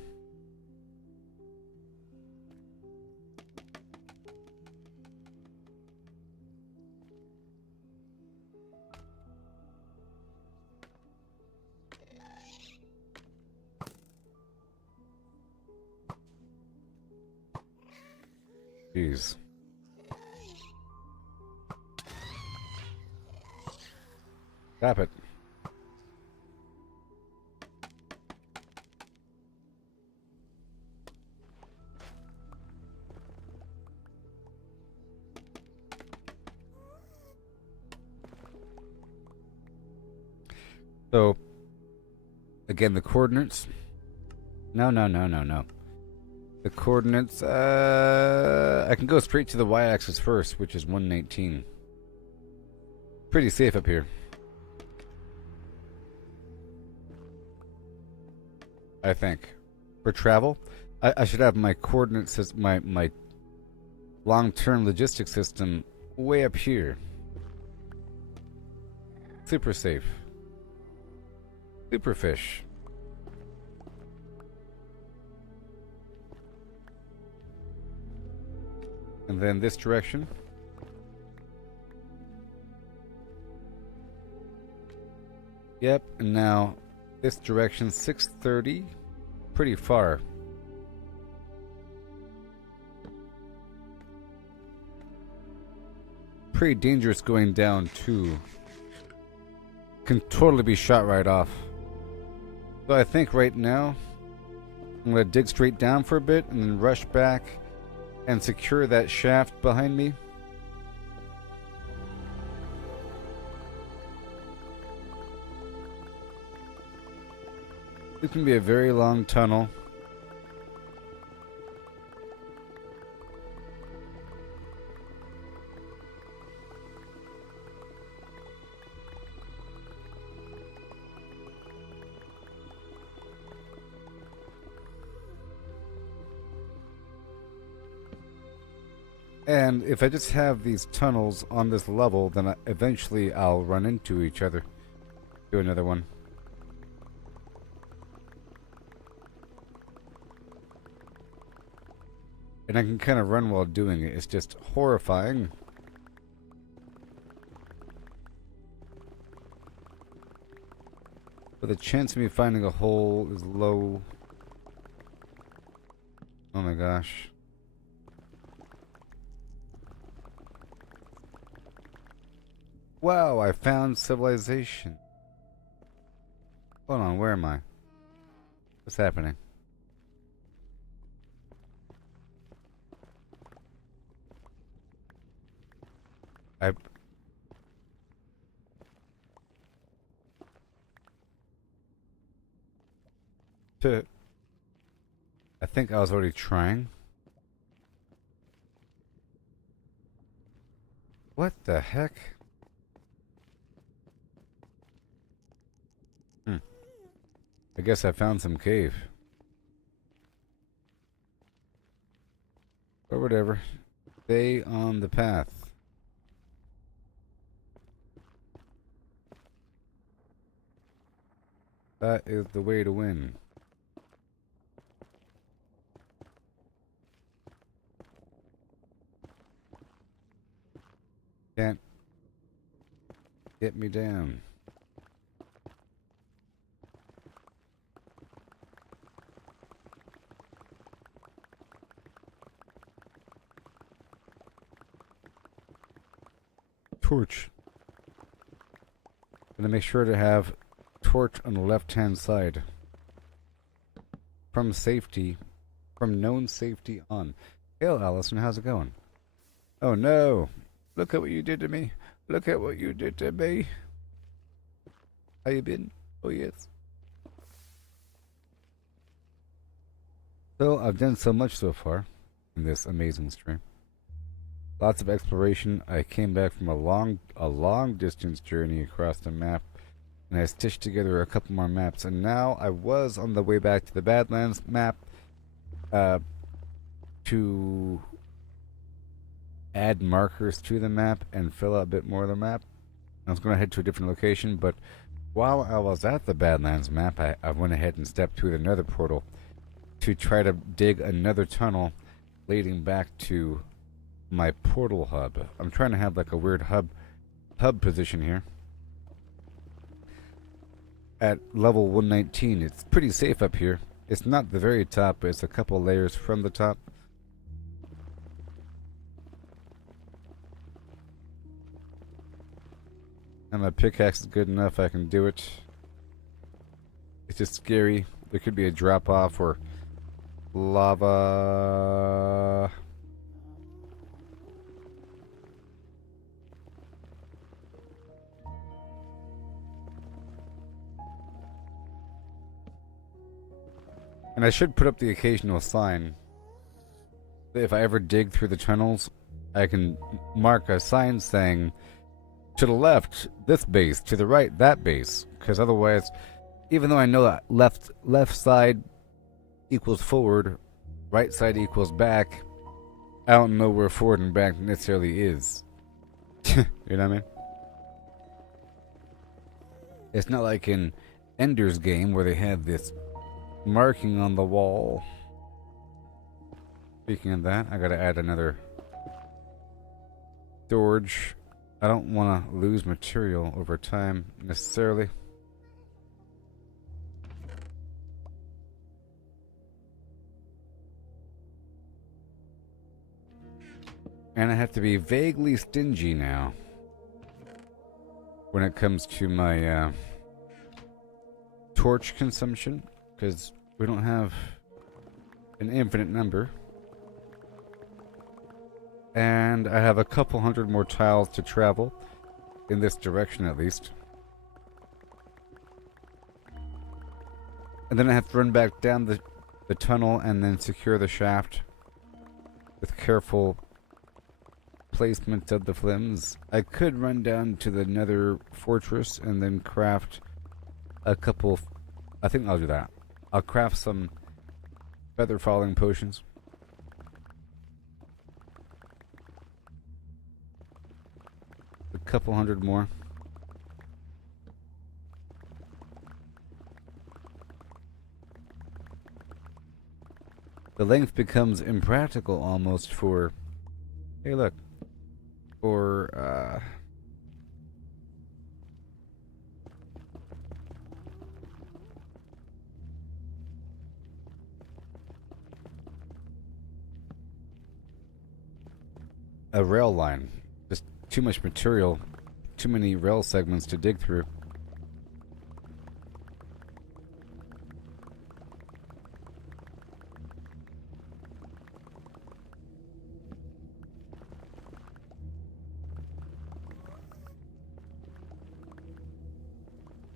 Jeez. Stop it. So, again, the coordinates. No. The coordinates, I can go straight to the y-axis first, which is 119. Pretty safe up here. I think. For travel, I should have my coordinates, my long-term logistics system way up here. Super safe. Superfish. And then this direction. Yep, and now this direction, 630. Pretty far. Pretty dangerous going down too. Can totally be shot right off. So I think right now I'm gonna dig straight down for a bit and then rush back and secure that shaft behind me. This can be a very long tunnel. And if I just have these tunnels on this level, then eventually I'll run into each other. Do another one. And I can kind of run while doing it. It's just horrifying. But the chance of me finding a hole is low. Oh my gosh. Wow, I found civilization. Hold on, where am I? What's happening? I to I think I was already trying. What the heck? Hmm. I guess I found some cave. Or whatever. Stay on the path. That is the way to win. Can't get me down. Torch. Gonna make sure to have torch on the left-hand side. From safety, from known safety on. Hail, Allison, how's it going? Oh no! Look at what you did to me. Look at what you did to me. How you been? Oh yes. So I've done so much so far in this amazing stream. Lots of exploration. I came back from a long distance journey across the map, and I stitched together a couple more maps. And now I was on the way back to the Badlands map to add markers to the map and fill out a bit more of the map. I was going to head to a different location, but while I was at the Badlands map, I went ahead and stepped through another portal to try to dig another tunnel leading back to my portal hub. I'm trying to have like a weird hub position here. At level 119, it's pretty safe up here. It's not the very top, but it's a couple layers from the top. And my pickaxe is good enough, I can do it. It's just scary. There could be a drop off or lava. And I should put up the occasional sign. If I ever dig through the tunnels, I can mark a sign saying, to the left, this base, to the right, that base. Because otherwise, even though I know that left side equals forward, right side equals back, I don't know where forward and back necessarily is. You know what I mean? It's not like in Ender's Game where they have this marking on the wall. Speaking of that, I gotta add another storage. I don't want to lose material over time necessarily. And I have to be vaguely stingy now when it comes to my torch consumption, because we don't have an infinite number. And I have a couple hundred more tiles to travel, in this direction at least. And then I have to run back down the tunnel and then secure the shaft with careful placement of the flims. I could run down to the nether fortress and then craft a couple... I think I'll do that. I'll craft some feather falling potions. A couple hundred more. The length becomes impractical almost for... Hey look. For, a rail line. Just too much material too many rail segments to dig through.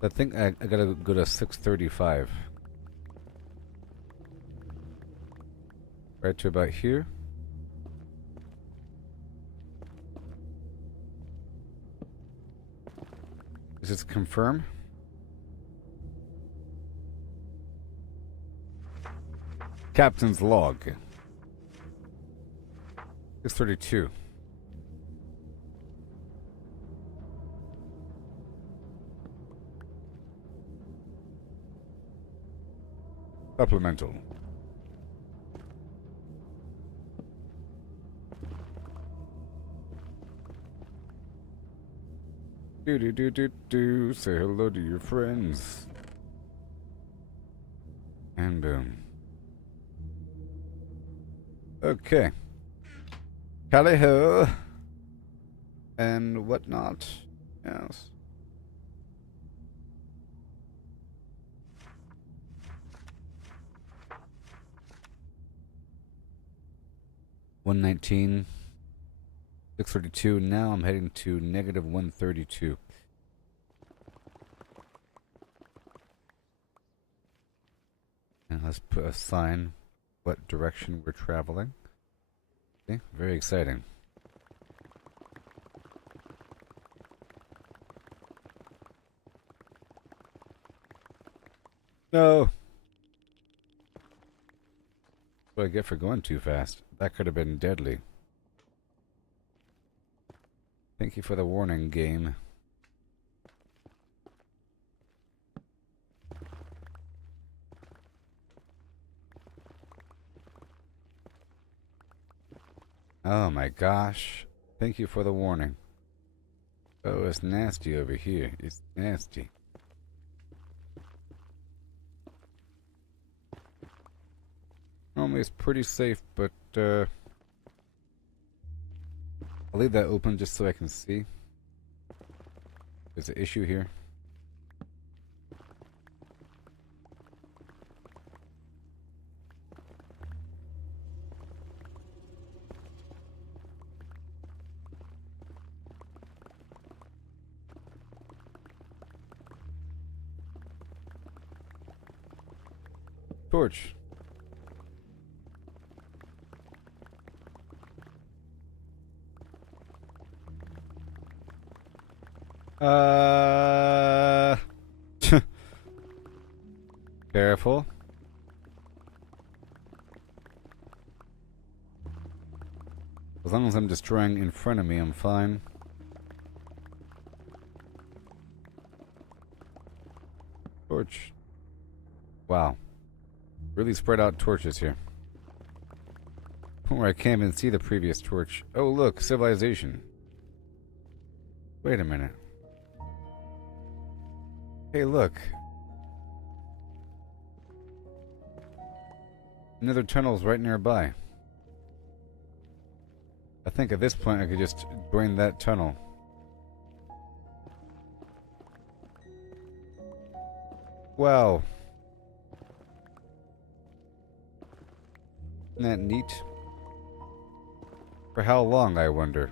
I think I gotta go to 635. Right to about here. Does this confirm? Captain's log. 632. Supplemental. Do. Say hello to your friends. And boom. Okay. Tally-ho. And whatnot. Yes. $119. 632. Now I'm heading to negative 132. And let's put a sign what direction we're traveling. Okay, very exciting. No! What do I get for going too fast? That could have been deadly. Thank you for the warning, game. Oh my gosh. Thank you for the warning. Oh, it's nasty over here. It's nasty. Normally it's pretty safe, but I'll leave that open just so I can see. There's an issue here. Torch. Careful. As long as I'm destroying in front of me, I'm fine. Torch. Wow. Really spread out torches here. Where I can't even see the previous torch. Oh, look, civilization. Wait a minute. Hey, look. Another tunnel's right nearby. I think at this point I could just join that tunnel. Wow. Isn't that neat? For how long, I wonder?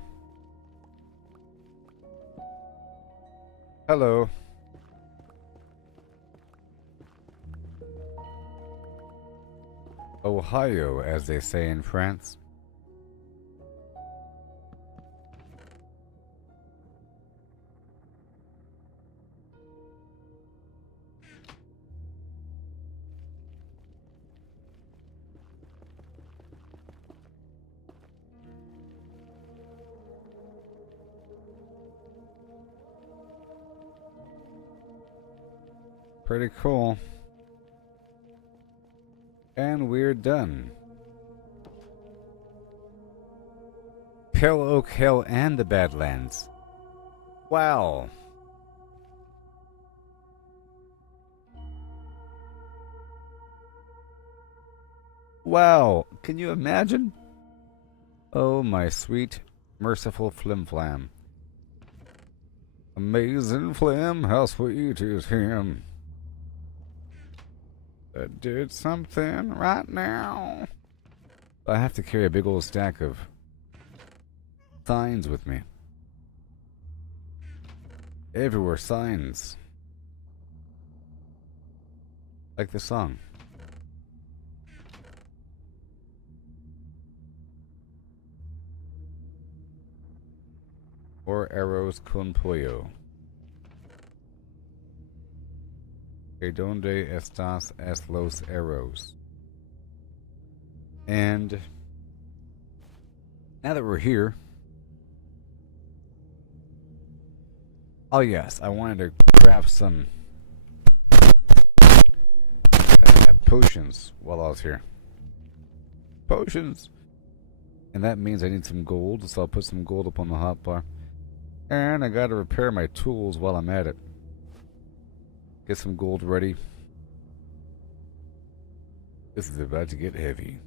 Hello. Ohio, as they say in France. Pretty cool. And we're done. Pale Oak Hill and the Badlands. Wow. Wow. Can you imagine? Oh, my sweet, merciful flimflam. Amazing phlegm, how sweet is him. That did something right now. I have to carry a big old stack of signs with me. Everywhere signs. Like the song. Or arrows con pollo. Que donde estas es los arrows? And now that we're here, oh yes, I wanted to craft some potions while I was here. Potions! And that means I need some gold, so I'll put some gold up on the hotbar. And I gotta repair my tools while I'm at it. Get some gold ready. This is about to get heavy.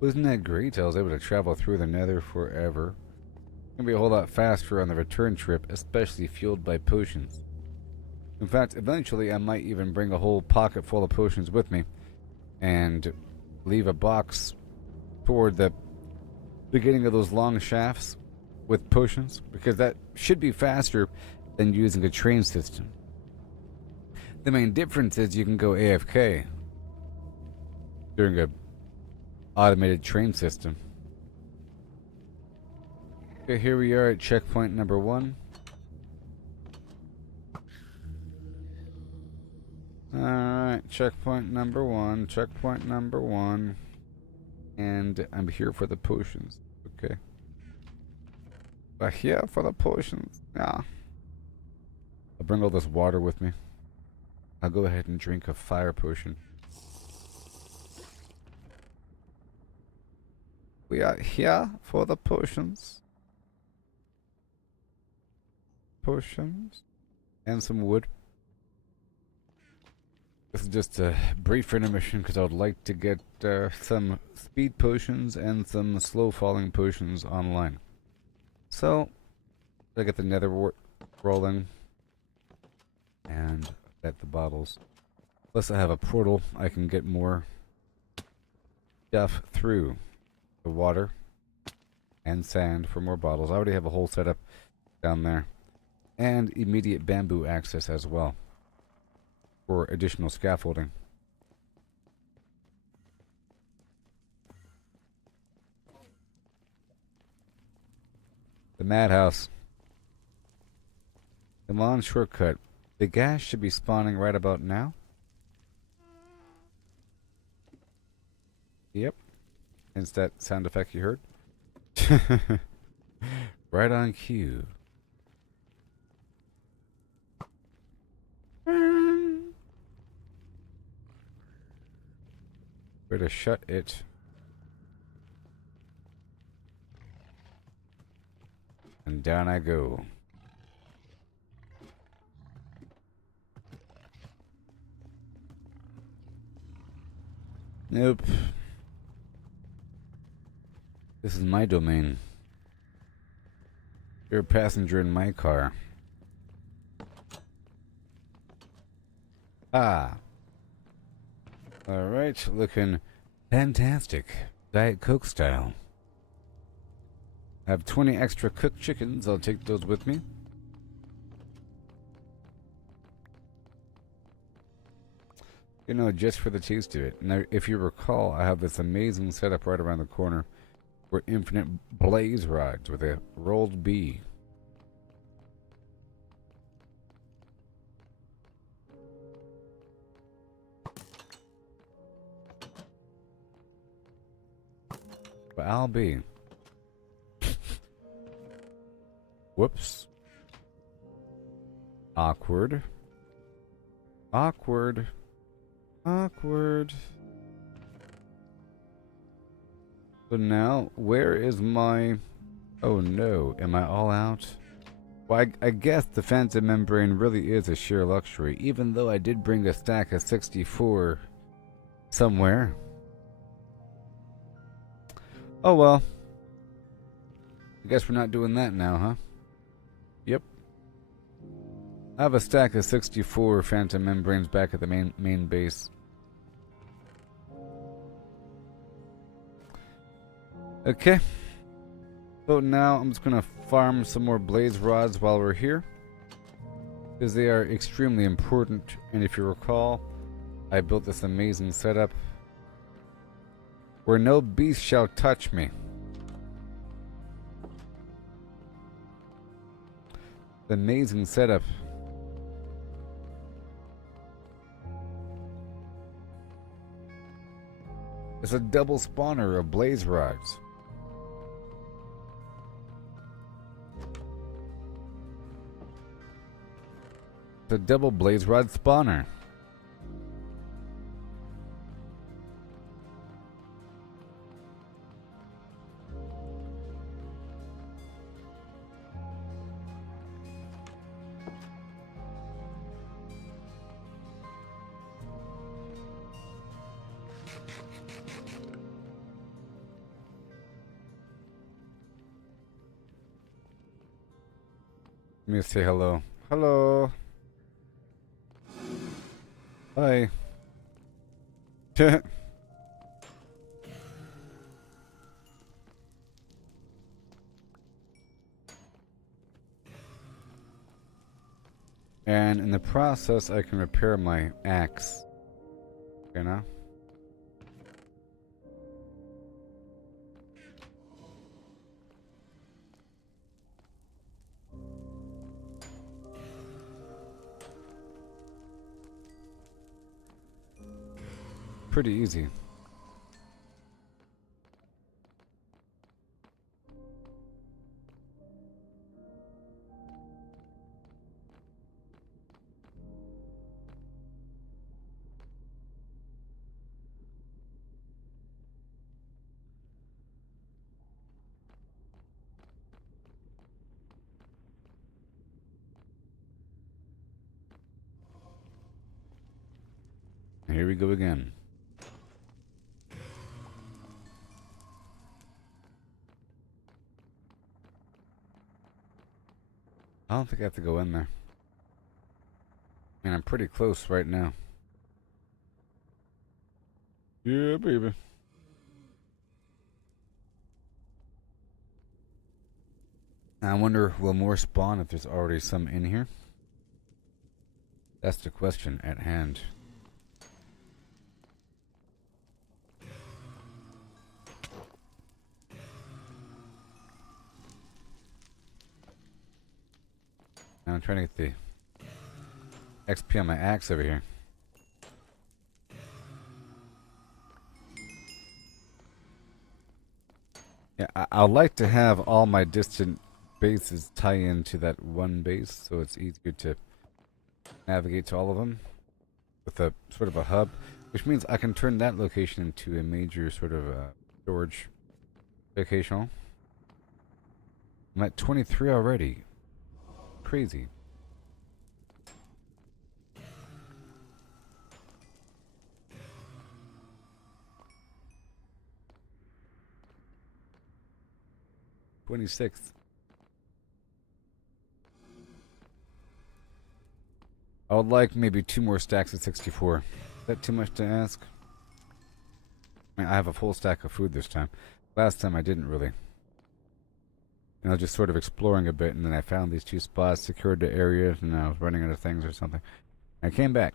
Wasn't that great? I was able to travel through the nether forever. It's gonna be a whole lot faster on the return trip, especially fueled by potions. In fact, eventually I might even bring a whole pocket full of potions with me and leave a box toward the beginning of those long shafts with potions, because that should be faster than using a train system. The main difference is you can go AFK during a automated train system. Okay, here we are at checkpoint number 1. Alright, checkpoint number 1. And I'm here for the potions. Okay. But here for the potions. Yeah. I'll bring all this water with me. I'll go ahead and drink a fire potion. We are here for the potions. Potions. And some wood. This is just a brief intermission because I would like to get some speed potions and some slow falling potions online. So, I get the nether rolling and get the bottles. Plus I have a portal, I can get more stuff through the water and sand for more bottles. I already have a whole setup down there. And immediate bamboo access as well for additional scaffolding. The madhouse. Come on, shortcut. The gas should be spawning right about now. Yep. Hence that sound effect you heard. Right on cue. Better shut it. And down I go. Nope. This is my domain. You're a passenger in my car. Ah. Alright, looking fantastic. Diet Coke style. I have 20 extra cooked chickens. I'll take those with me. You know, just for the taste of it. Now, if you recall, I have this amazing setup right around the corner for infinite blaze rods with a rolled bee. But I'll be. Whoops. Awkward. Awkward. Awkward. So now, where is my... Oh no, am I all out? Well, I guess the phantom membrane really is a sheer luxury, even though I did bring a stack of 64 somewhere. Oh well. I guess we're not doing that now, huh? Yep. I have a stack of 64 phantom membranes back at the main base. Okay. So now I'm just gonna farm some more blaze rods while we're here, because they are extremely important. And if you recall, I built this amazing setup where no beast shall touch me. The amazing setup. It's a double spawner of blaze rods. It's a double blaze rod spawner. Let me say hello. Hello. Hi. And in the process, I can repair my axe. You know? Pretty easy. Here we go again. I don't think I have to go in there. I mean, I'm pretty close right now. Yeah, baby. I wonder, will more spawn if there's already some in here? That's the question at hand. Now I'm trying to get the XP on my axe over here. Yeah, I'd like to have all my distant bases tie into that one base, so it's easier to navigate to all of them with a sort of a hub, which means I can turn that location into a major sort of storage location. I'm at 23 already. Crazy. '26th. I would like maybe 2 more stacks of 64. Is that too much to ask? I mean, I have a full stack of food this time. Last time I didn't really. And I was just sort of exploring a bit, and then I found these 2 spots, secured the area, and I was running out of things or something. I came back.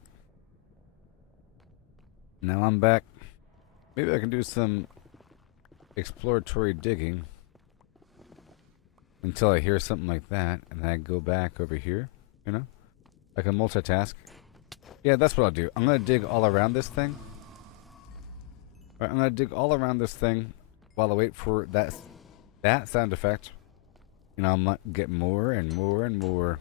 Now I'm back. Maybe I can do some exploratory digging until I hear something like that, and then I go back over here, you know? I can multitask. Yeah, that's what I'll do. I'm gonna dig all around this thing. Alright, I'm gonna dig all around this thing while I wait for that sound effect. You know, I'm get more and more and more.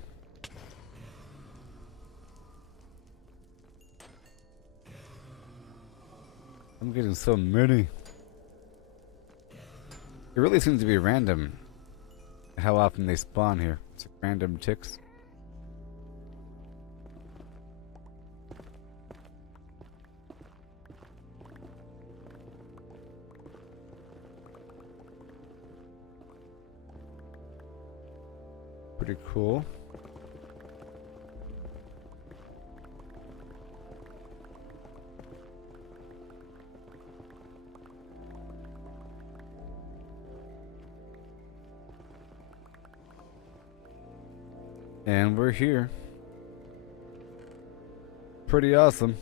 I'm getting so many. It really seems to be random how often they spawn here. It's like random ticks. Pretty cool. And we're here. Pretty awesome.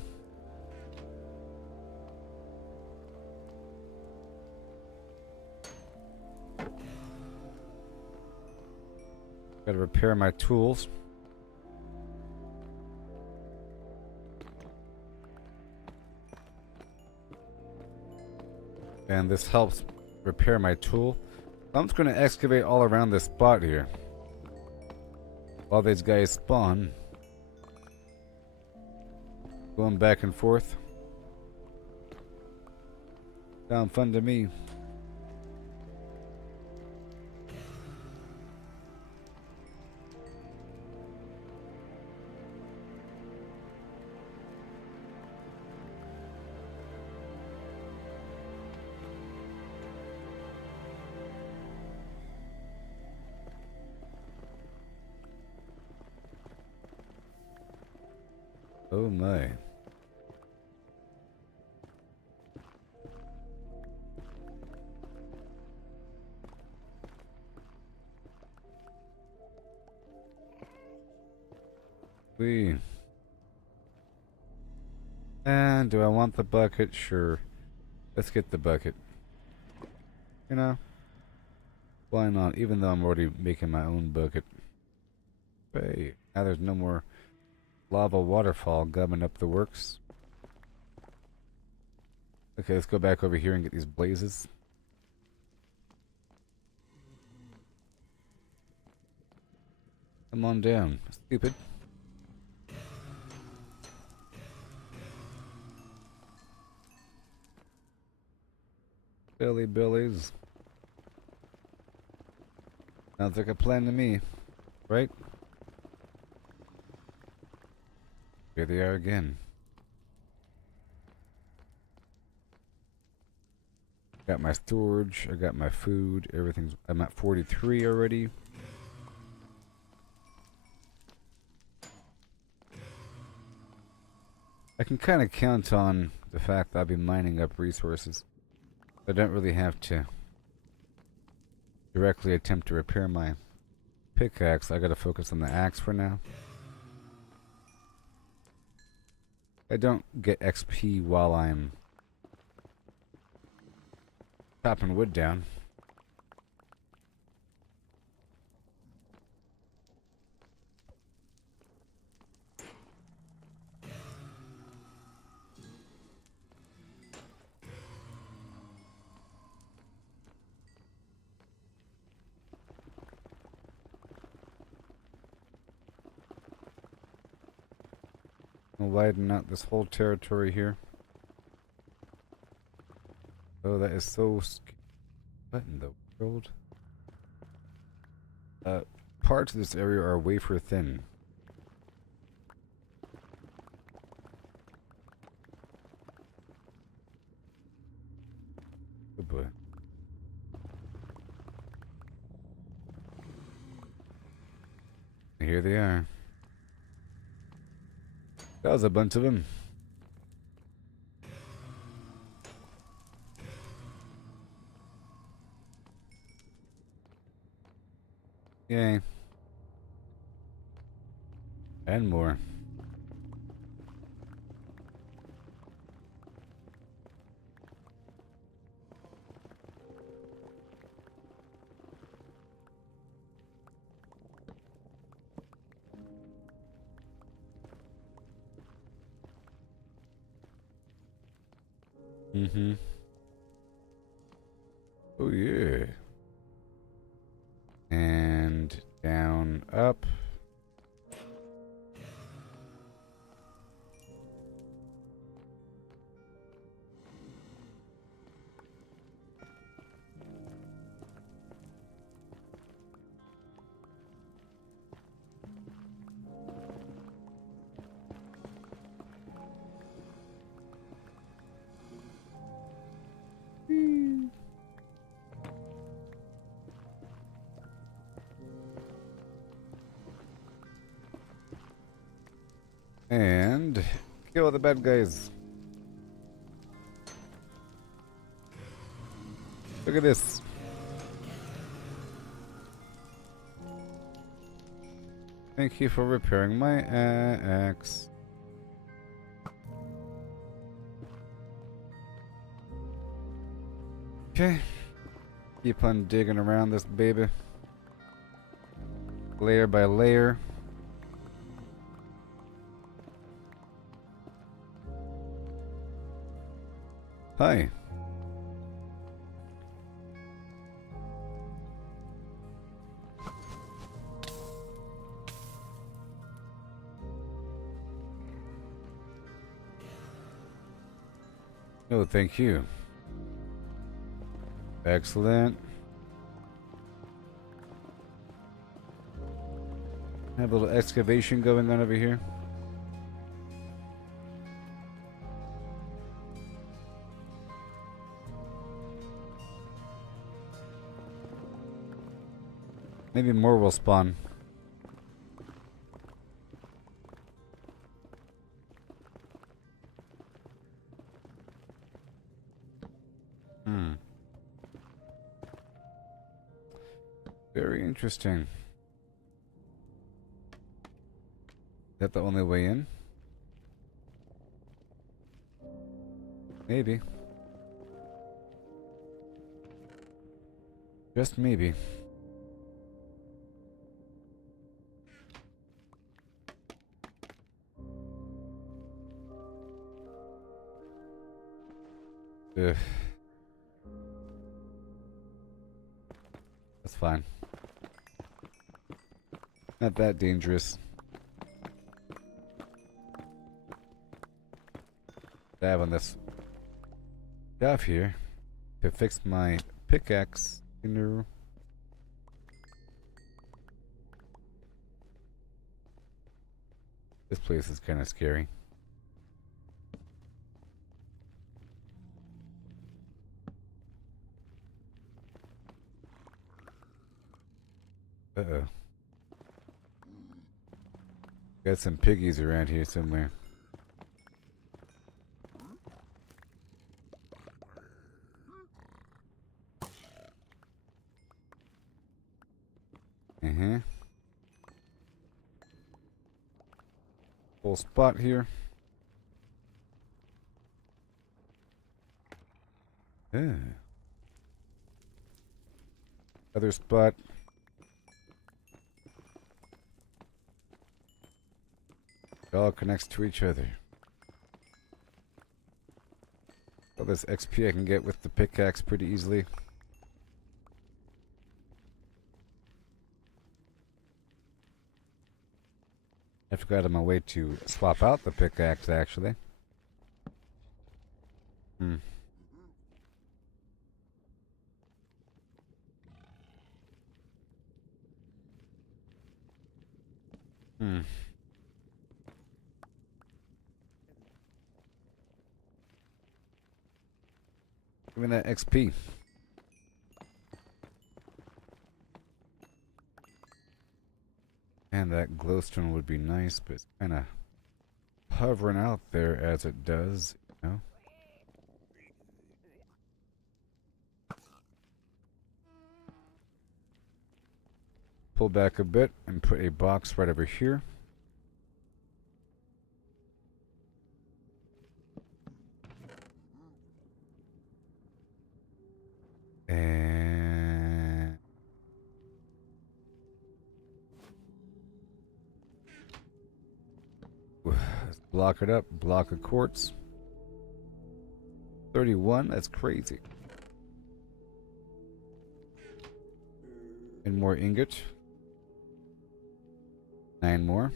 Gotta repair my tools. And this helps repair my tool. I'm just gonna excavate all around this spot here. While these guys spawn. Going back and forth. Sound fun to me. Oh my. Wee. And do I want the bucket? Sure. Let's get the bucket. You know? Why not? Even though I'm already making my own bucket. Hey, now there's no more lava waterfall gumming up the works. Okay, let's go back over here and get these blazes. Come on down, stupid. Billy Billies. Sounds like a plan to me, right? Here they are again. Got my storage, I got my food, everything's... I'm at 43 already. I can kind of count on the fact that I'll be mining up resources. I don't really have to directly attempt to repair my pickaxe. I gotta focus on the axe for now. I don't get XP while I'm chopping wood down. I'll widen out this whole territory here. Oh, that is so... What in the world? Parts of this area are wafer thin. Oh boy. Here they are. That was a bunch of them. Yay. And more. Mm-hmm. Oh yeah. And down, up. And kill the bad guys. Look at this. Thank you for repairing my axe. Okay. Keep on digging around this baby. Layer by layer. Hi. Oh, thank you. Excellent. Have a little excavation going on over here. Maybe more will spawn. Very interesting. Is that the only way in? Maybe. Just maybe. Ugh. That's fine. Not that dangerous. Dab on this stuff here to fix my pickaxe. This place is kind of scary. Uh-oh. Got some piggies around here somewhere. Full spot here. Other spot. It all connects to each other. All this XP I can get with the pickaxe pretty easily. I forgot on my way to swap out the pickaxe actually. Hmm. Give me that XP. And that glowstone would be nice, but it's kind of hovering out there as it does, you know? Pull back a bit and put a box right over here. And let's block it up. Block of quartz. 31, that's crazy. And more ingot. 9 more.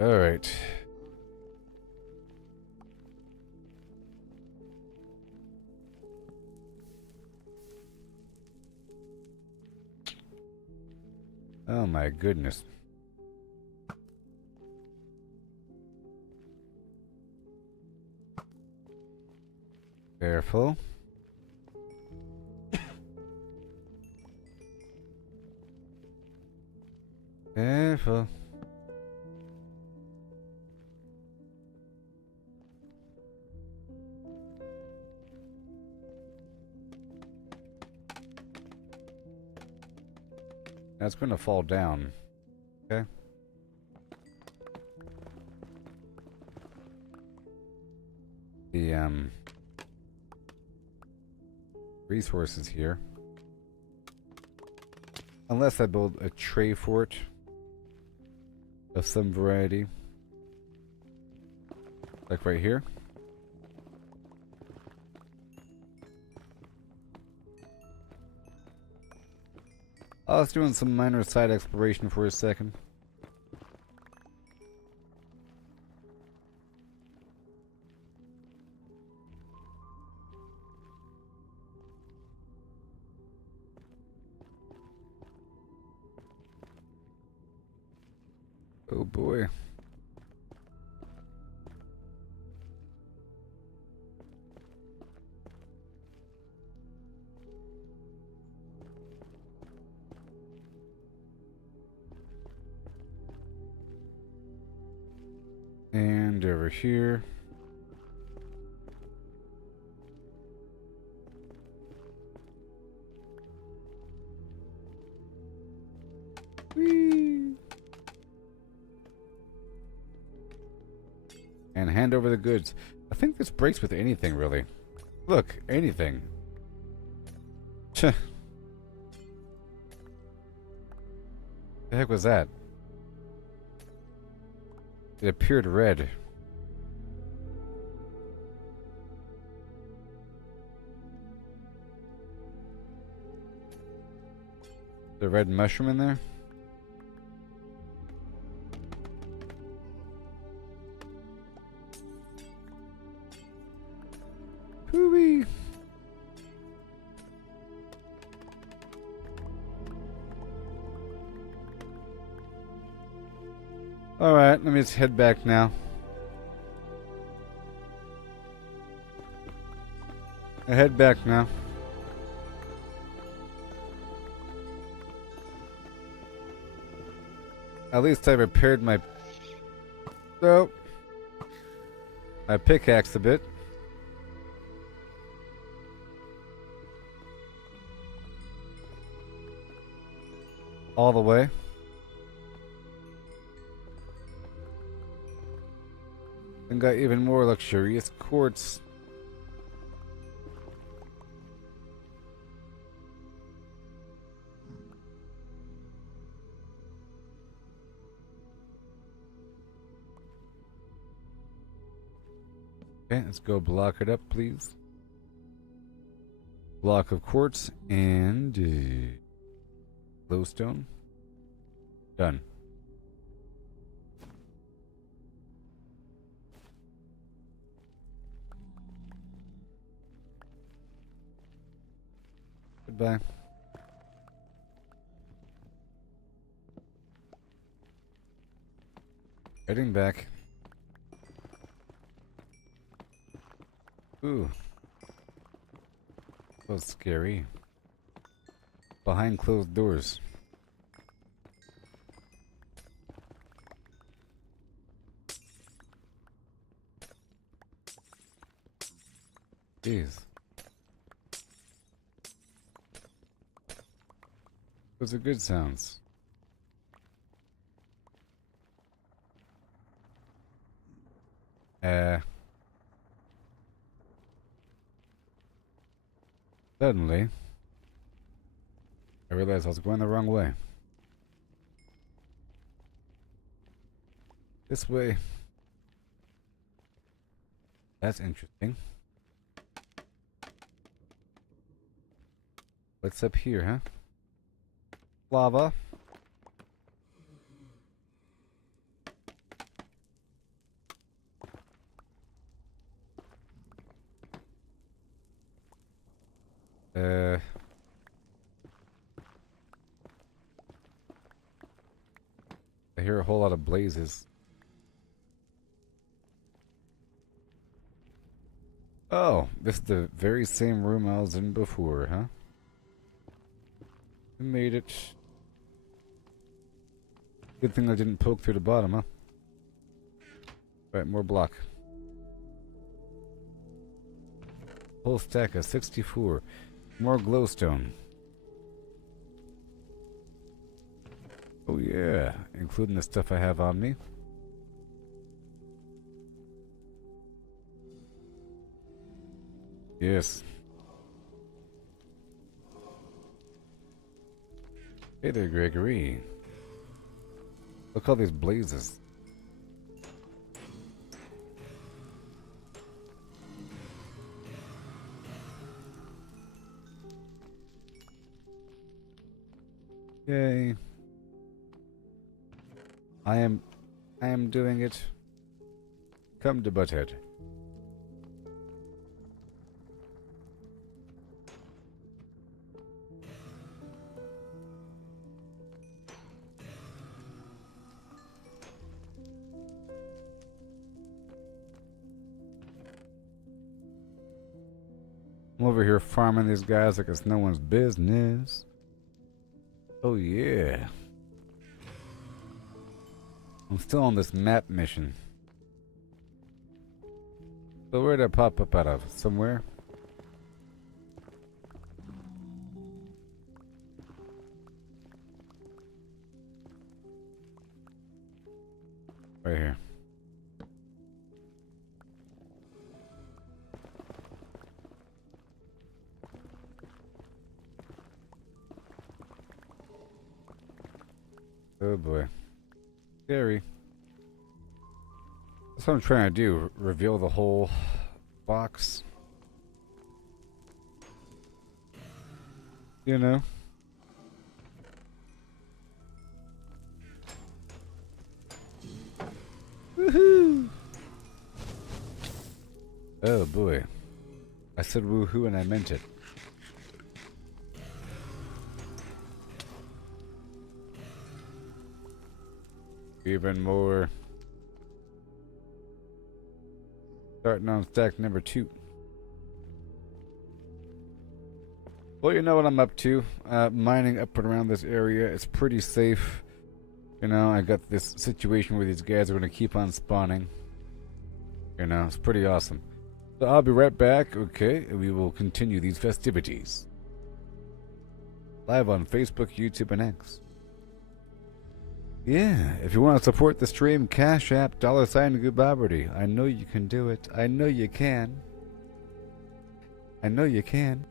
All right. Oh my goodness. Careful. Careful. That's going to fall down. Okay. The resources here. Unless I build a tray fort of some variety. Like right here. I was doing some minor side exploration for a second. Oh boy. And over here. Whee! And hand over the goods. I think this breaks with anything, really. Look, anything. Tch. The heck was that? It appeared red. The red mushroom in there? Hooey! Alright, let me just head back now. I head back now. At least I repaired my... So... I pickaxed a bit. All the way. And got even more luxurious quartz. Okay, let's go block it up, please. Block of quartz and glowstone. Done. Goodbye. Heading back. Ooh. That was scary. Behind closed doors. Jeez. Those are good sounds. Suddenly, I realized I was going the wrong way. This way. That's interesting. What's up here, huh? Lava. I hear a whole lot of blazes. Oh, this is the very same room I was in before, huh? We made it. Good thing I didn't poke through the bottom, huh? Right, more block. Whole stack of 64. More glowstone. Oh yeah, including the stuff I have on me. Yes. Hey there, Gregory. Look at all these blazes. Yay. I am doing it. Come to Butthead. I'm over here farming these guys like it's no one's business. Oh yeah. I'm still on this map mission. So where'd I pop up out of? Somewhere? Right here. Oh boy. Scary. That's what I'm trying to do. Reveal the whole box. You know? Woohoo! Oh boy. I said woohoo and I meant it. Even more. Starting on stack number 2. Well, you know what I'm up to. Mining up and around this area. It's pretty safe. You know, I got this situation where these guys are going to keep on spawning. You know, it's pretty awesome. So I'll be right back, okay? And we will continue these festivities. Live on Facebook, YouTube, and X. Yeah, if you want to support the stream, Cash App, $sign Gooboberti. I know you can do it. I know you can. I know you can.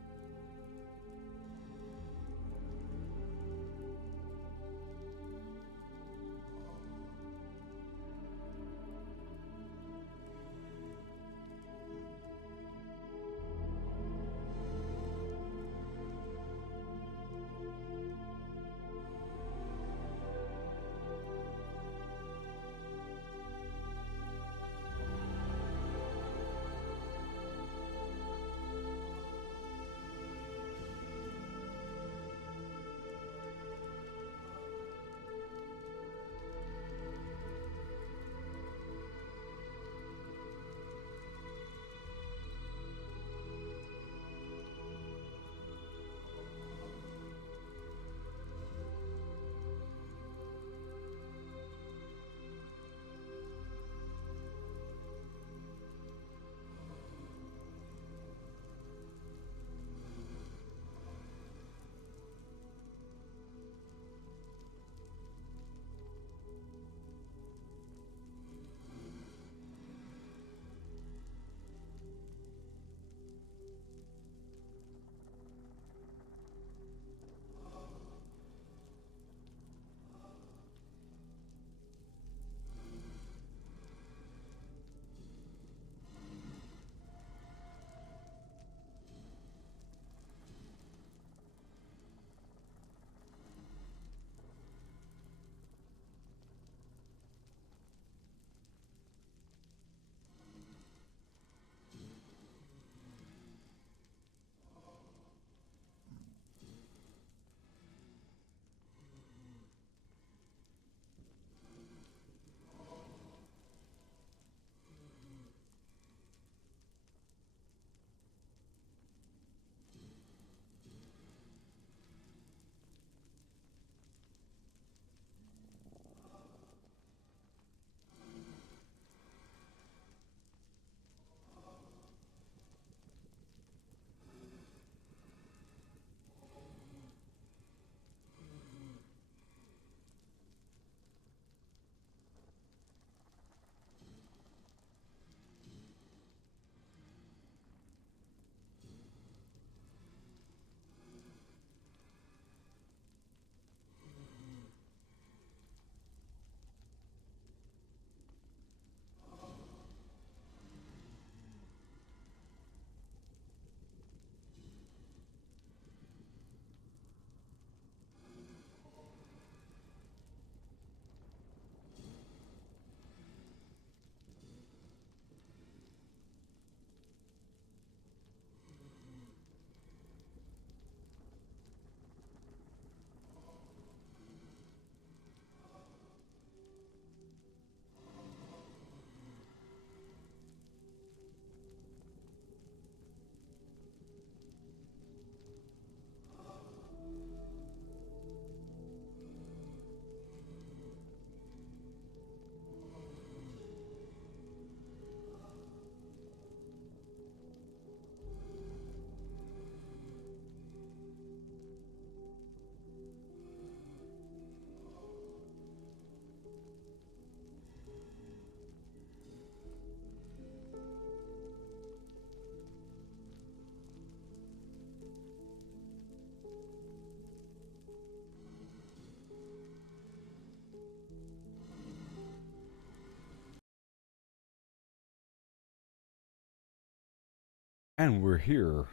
And we're here.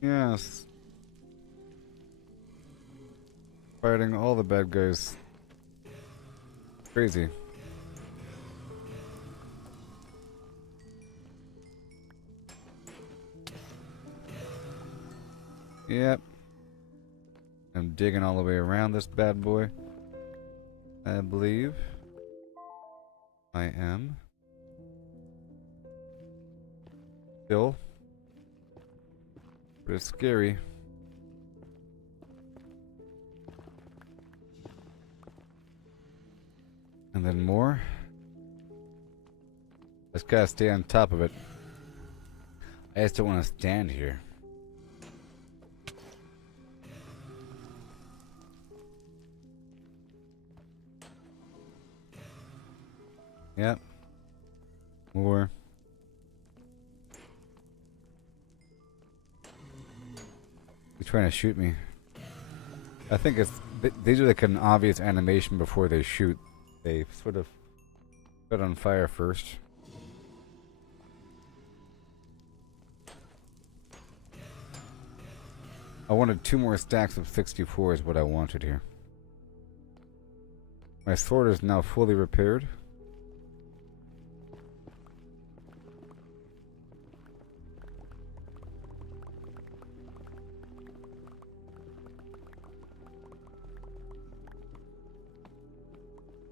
Yes. Fighting all the bad guys. Crazy. Yep. I'm digging all the way around this bad boy. I believe. I am. Still. But it's scary. And then more. Just gotta stay on top of it. I just don't want to stand here. Yep. More. He's trying to shoot me. I think it's... They do like an obvious animation before they shoot. They sort of set on fire first. I wanted 2 more stacks of 64 is what I wanted here. My sword is now fully repaired.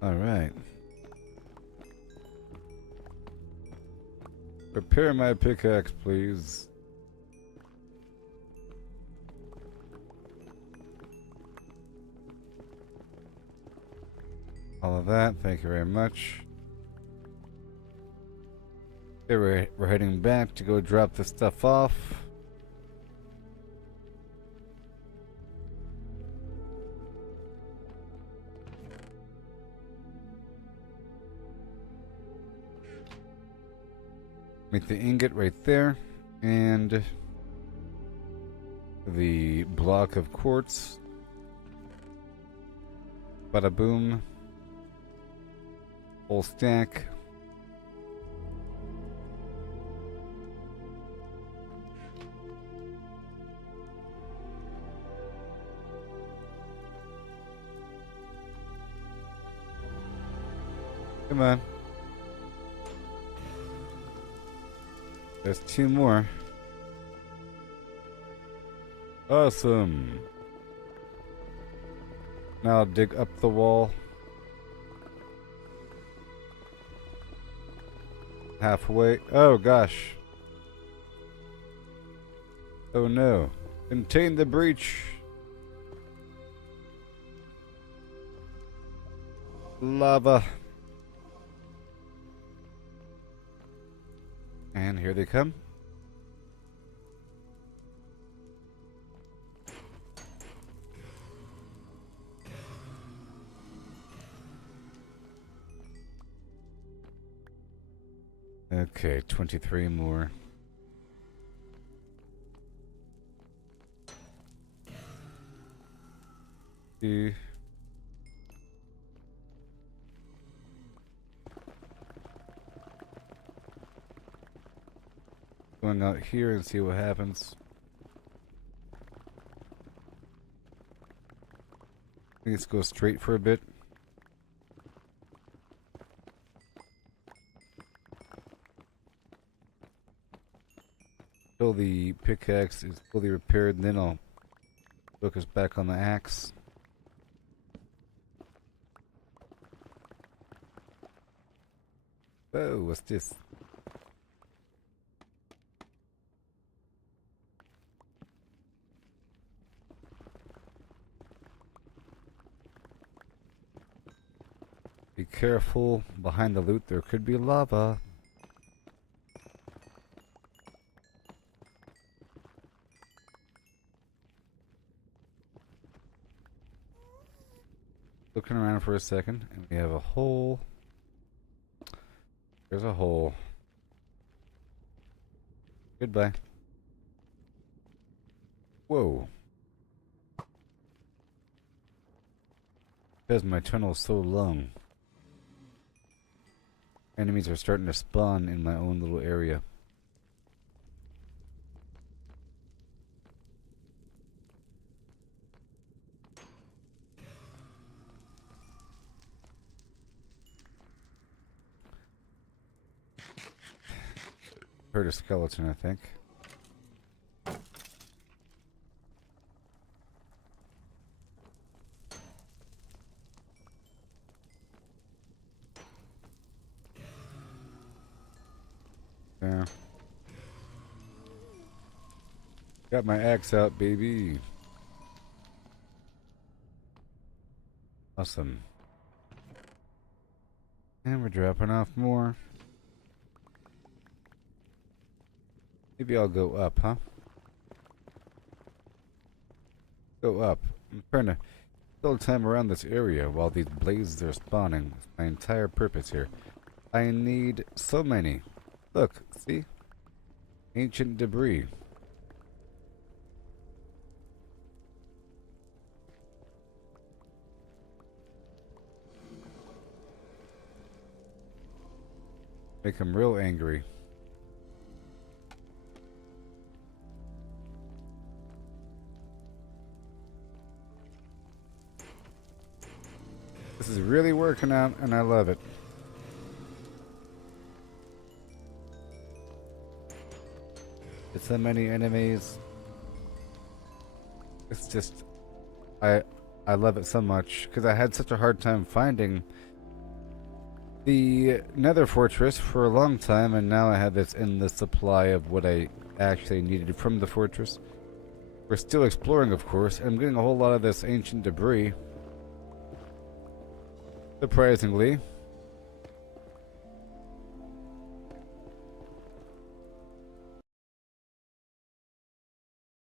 Alright. Repair my pickaxe, please. All of that, thank you very much. Okay, we're heading back to go drop this stuff off. Make the ingot right there, and the block of quartz. Bada boom. Whole stack. Come on. There's 2 more. Awesome. Now I'll dig up the wall. Halfway. Oh gosh. Oh no. Contain the breach. Lava. And here they come. Okay, 23 more. See. Going out here and see what happens. Let's go straight for a bit. Until the pickaxe is fully repaired, and then I'll focus back on the axe. Whoa, what's this? Be careful, behind the loot there could be lava. Looking around for a second, and we have a hole. There's a hole. Goodbye. Whoa. Because my tunnel is so long. Enemies are starting to spawn in my own little area. Heard a skeleton, I think. Yeah. Got my axe out, baby. Awesome. And we're dropping off more. Maybe I'll go up, huh? Go up. I'm trying to fill time around this area while these blazes are spawning. That's my entire purpose here. I need so many. Look, see? Ancient debris. Make him real angry. This is really working out, and I love it. It's so many enemies. It's just, I love it so much because I had such a hard time finding the Nether Fortress for a long time, and now I have this endless supply of what I actually needed from the fortress. We're still exploring, of course. I'm getting a whole lot of this ancient debris. Surprisingly.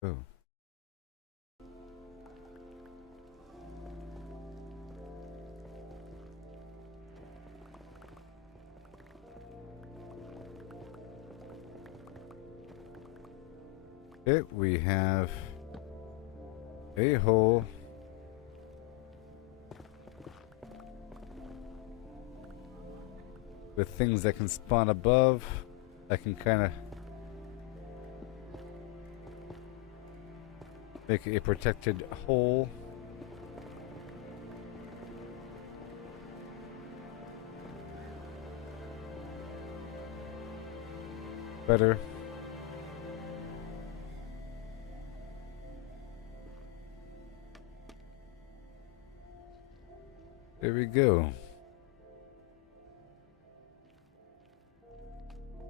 Oh. Okay, we have a hole. With things that can spawn above. I can kind of make a protected hole. Better. There we go.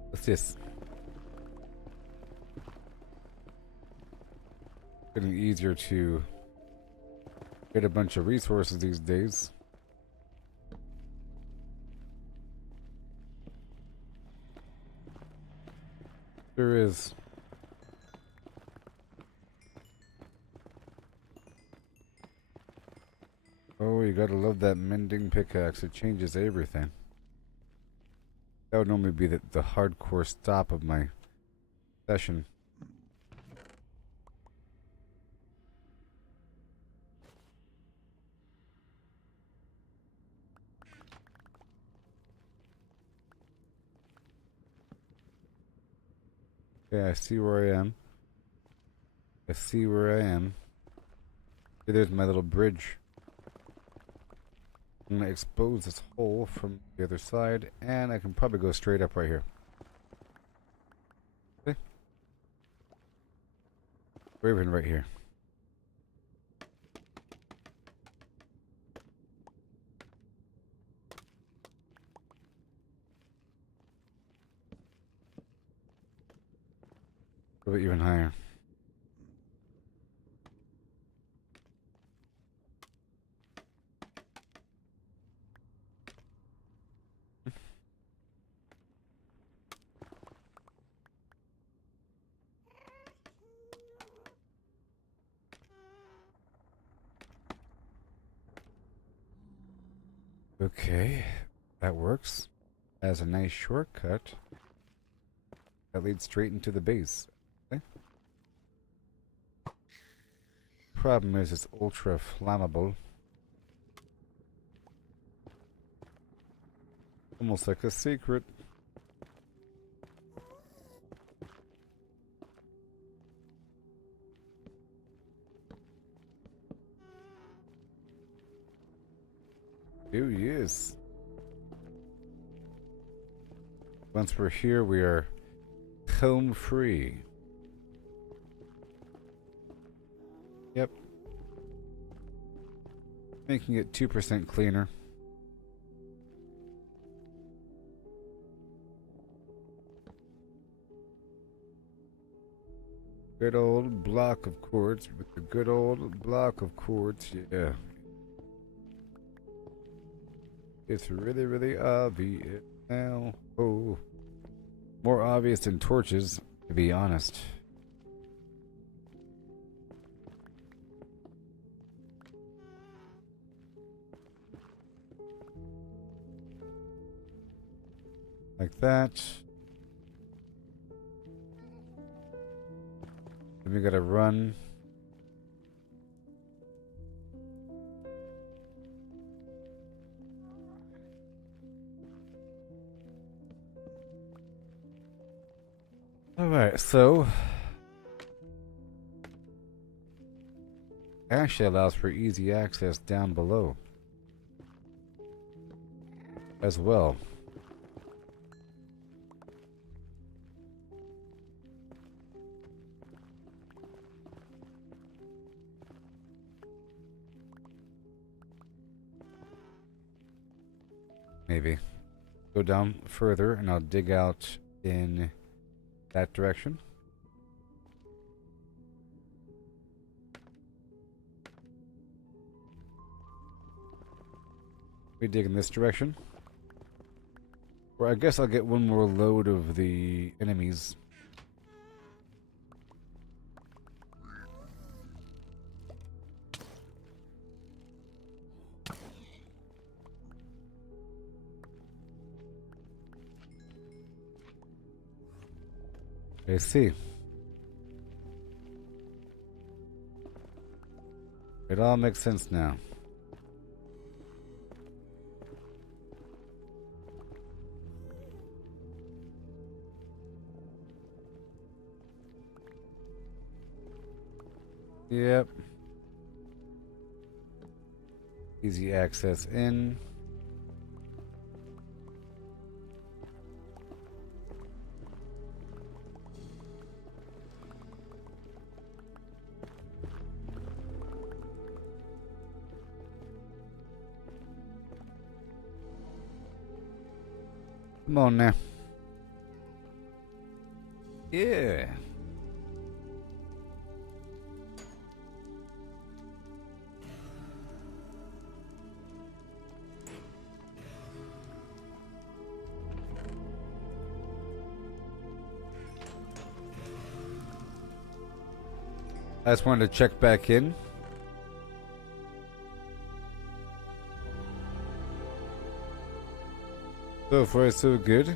What's this? Getting easier to get a bunch of resources these days. There is. Oh, you gotta love that mending pickaxe. It changes everything. That would normally be the hardcore stop of my session. Okay, I see where I am. I see where I am. Okay, there's my little bridge. I'm gonna expose this hole from the other side, and I can probably go straight up right here. Okay. Or even right here. Or even higher. Okay, that works. As a nice shortcut that leads straight into the base. Okay. Problem is, it's ultra flammable. Almost like a secret. Oh, yes. Once we're here, we are home free. Yep. Making it 2% cleaner. Good old block of quartz with the good old block of quartz, yeah. It's really, really obvious now. Oh. More obvious than torches, to be honest. Like that. Then we gotta run. Alright, so actually allows for easy access down below as well. Maybe go down further and I'll dig out in that direction. We dig in this direction. Or I guess I'll get one more load of the enemies. I see. It all makes sense now. Yep. Easy access in. Come on now. Yeah. I just wanted to check back in. So far, so good.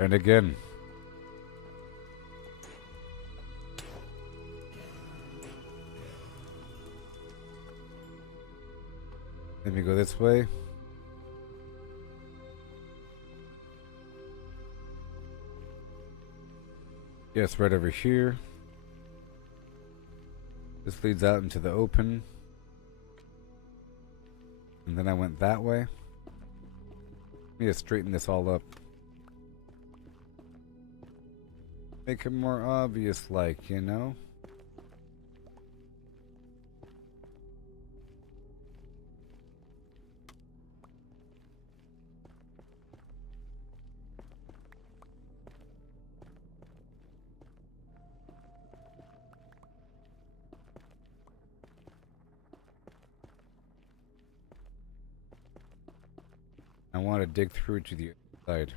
And again. Let me go this way. Yes, right over here. This leads out into the open. And then I went that way. Let me just straighten this all up. Make it more obvious, like, you know? I want to dig through to the side.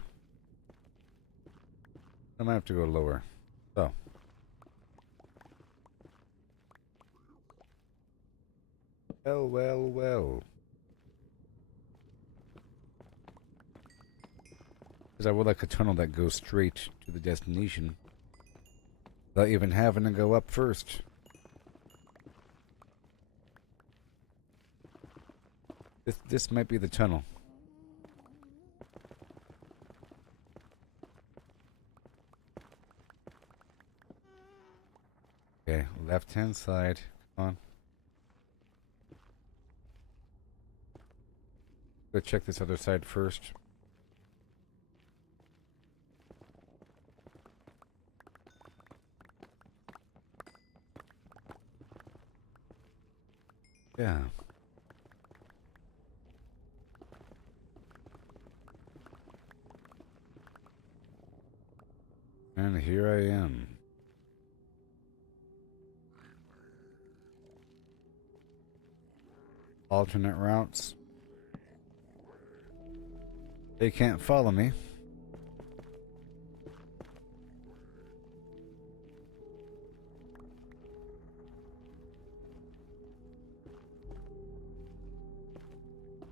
I might have to go lower. So. Well, well, well. Because I would like a tunnel that goes straight to the destination without even having to go up first. This might be the tunnel. Okay, left-hand side. Come on. Let's check this other side first. Yeah. And here I am. Alternate routes. They can't follow me.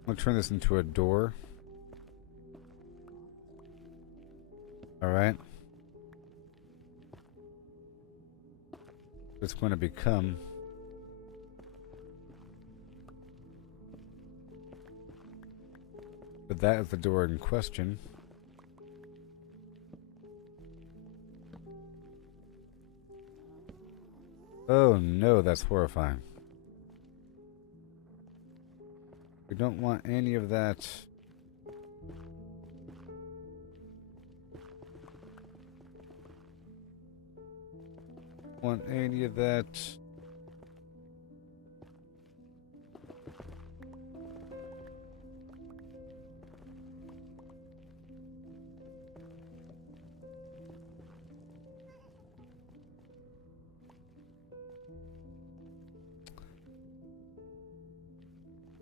I'll turn this into a door. Alright. It's going to become. But that is the door in question. Oh no, that's horrifying. We don't want any of that. Want any of that.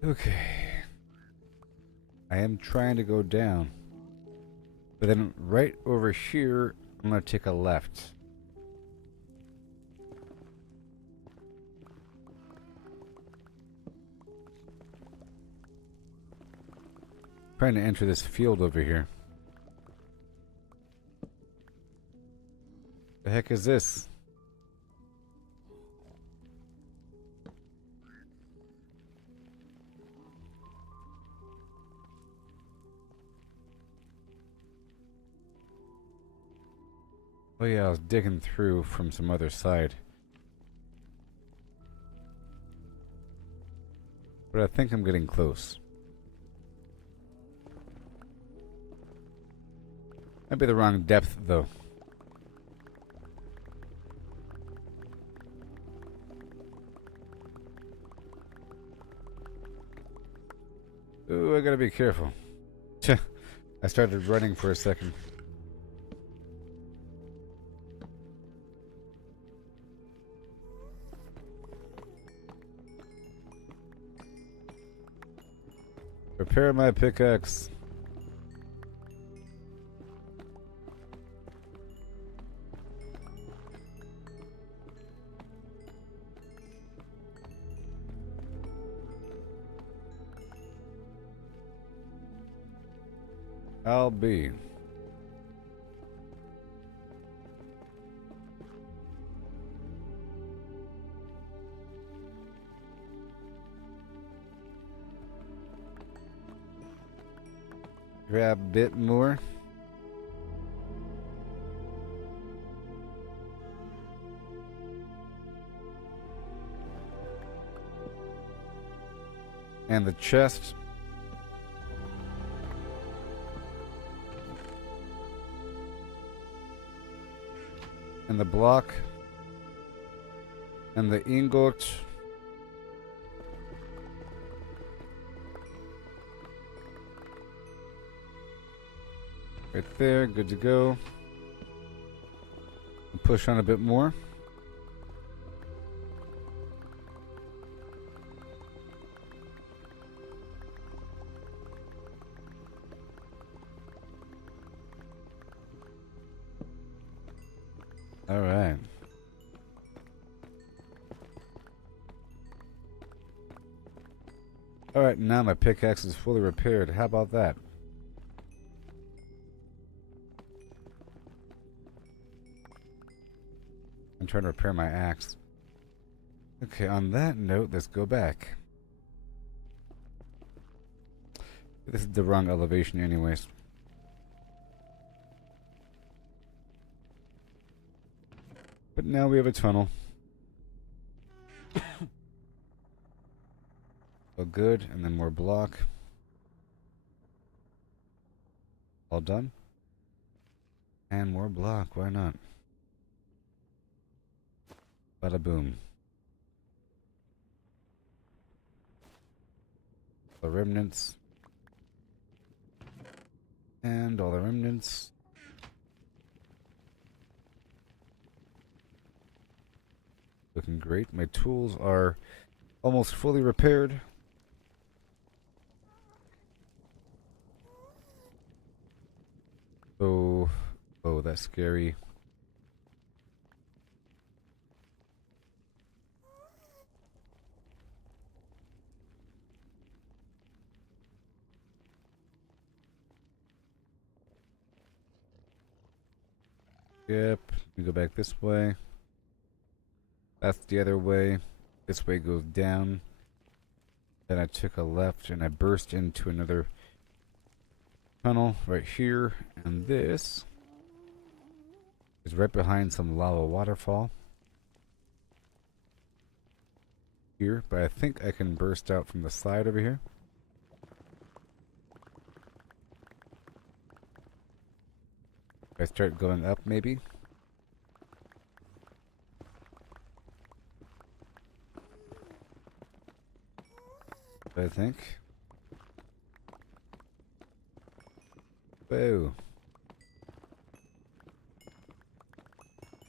Okay. I am trying to go down. But then right over here, I'm going to take a left. Trying to enter this field over here. The heck is this? Oh yeah, I was digging through from some other side. But I think I'm getting close. Might be the wrong depth though. Ooh, I gotta be careful. I started running for a second. Prepare my pickaxe. I'll be. Grab a bit more. And the chest. And the block. And the ingot. Right there, good to go. Push on a bit more. All right. All right, now my pickaxe is fully repaired. How about that? I'm trying to repair my axe. Okay, on that note, let's go back. This is the wrong elevation anyways. But now we have a tunnel. Oh, good, and then more block. All done. And more block, why not? Bada boom. The remnants. And all the remnants. Looking great. My tools are almost fully repaired. Oh, that's scary. Yep, we go back this way. That's the other way. This way goes down. Then I took a left and I burst into another tunnel right here. And this is right behind some lava waterfall. Here, but I think I can burst out from the side over here. If I start going up, maybe. I think. Whoa.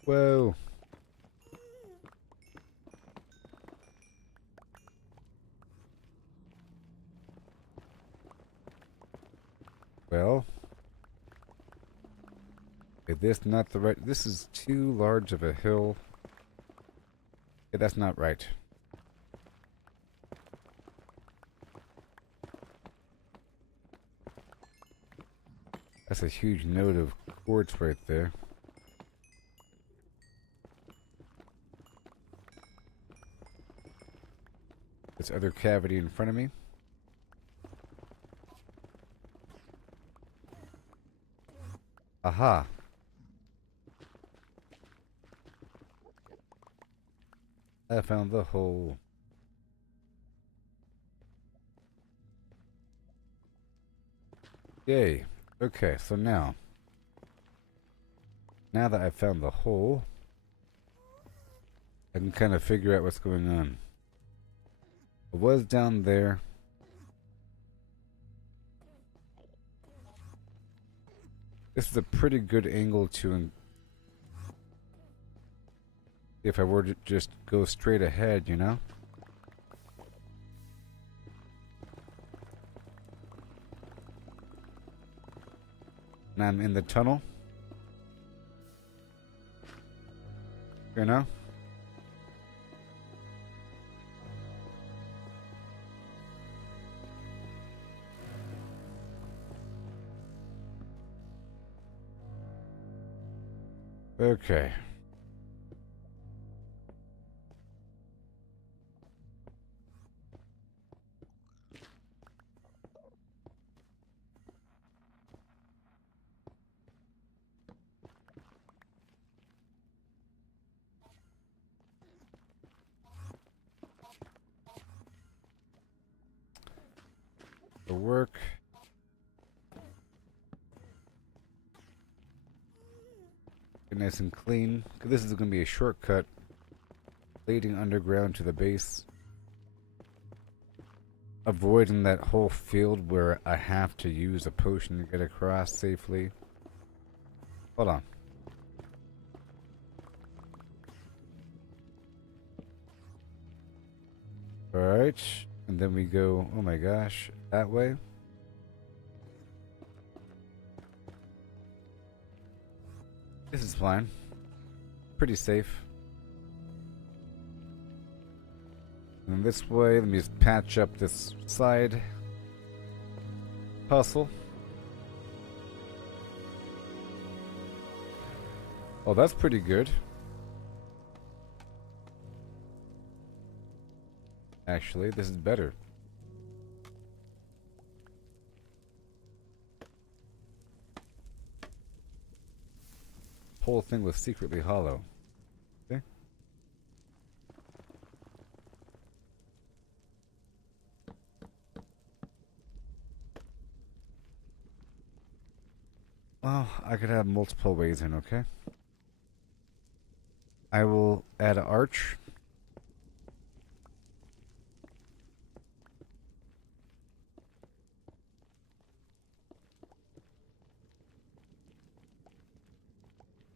Whoa. Well. Is this not the right? This is too large of a hill. Okay, that's not right. That's a huge node of quartz right there. This other cavity in front of me. Aha. I found the hole. Yay. Okay, so now that I found the hole, I can kind of figure out what's going on. I was down there. This is a pretty good angle to, if I were to just go straight ahead, you know? And I'm in the tunnel. You know? Okay. The work. Get nice and clean. 'Cause this is going to be a shortcut leading underground to the base. Avoiding that whole field where I have to use a potion to get across safely. Hold on. Alright. And then we go, oh my gosh, that way. This is fine. Pretty safe. And this way, let me just patch up this side puzzle. Oh, that's pretty good. Actually, this is better. Whole thing was secretly hollow. Okay. Well, I could have multiple ways in, okay? I will add an arch.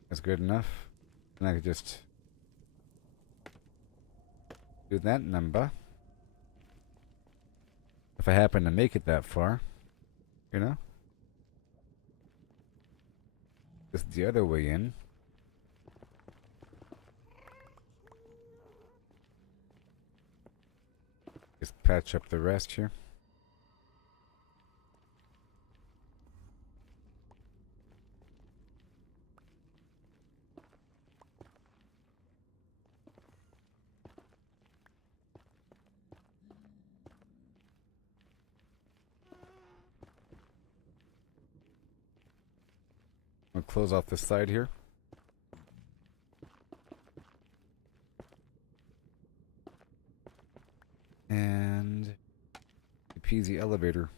That's good enough. And I could just do that number. If I happen to make it that far, you know? Just the other way in. Just patch up the rest here. I'll close off this side here. And peasy elevator.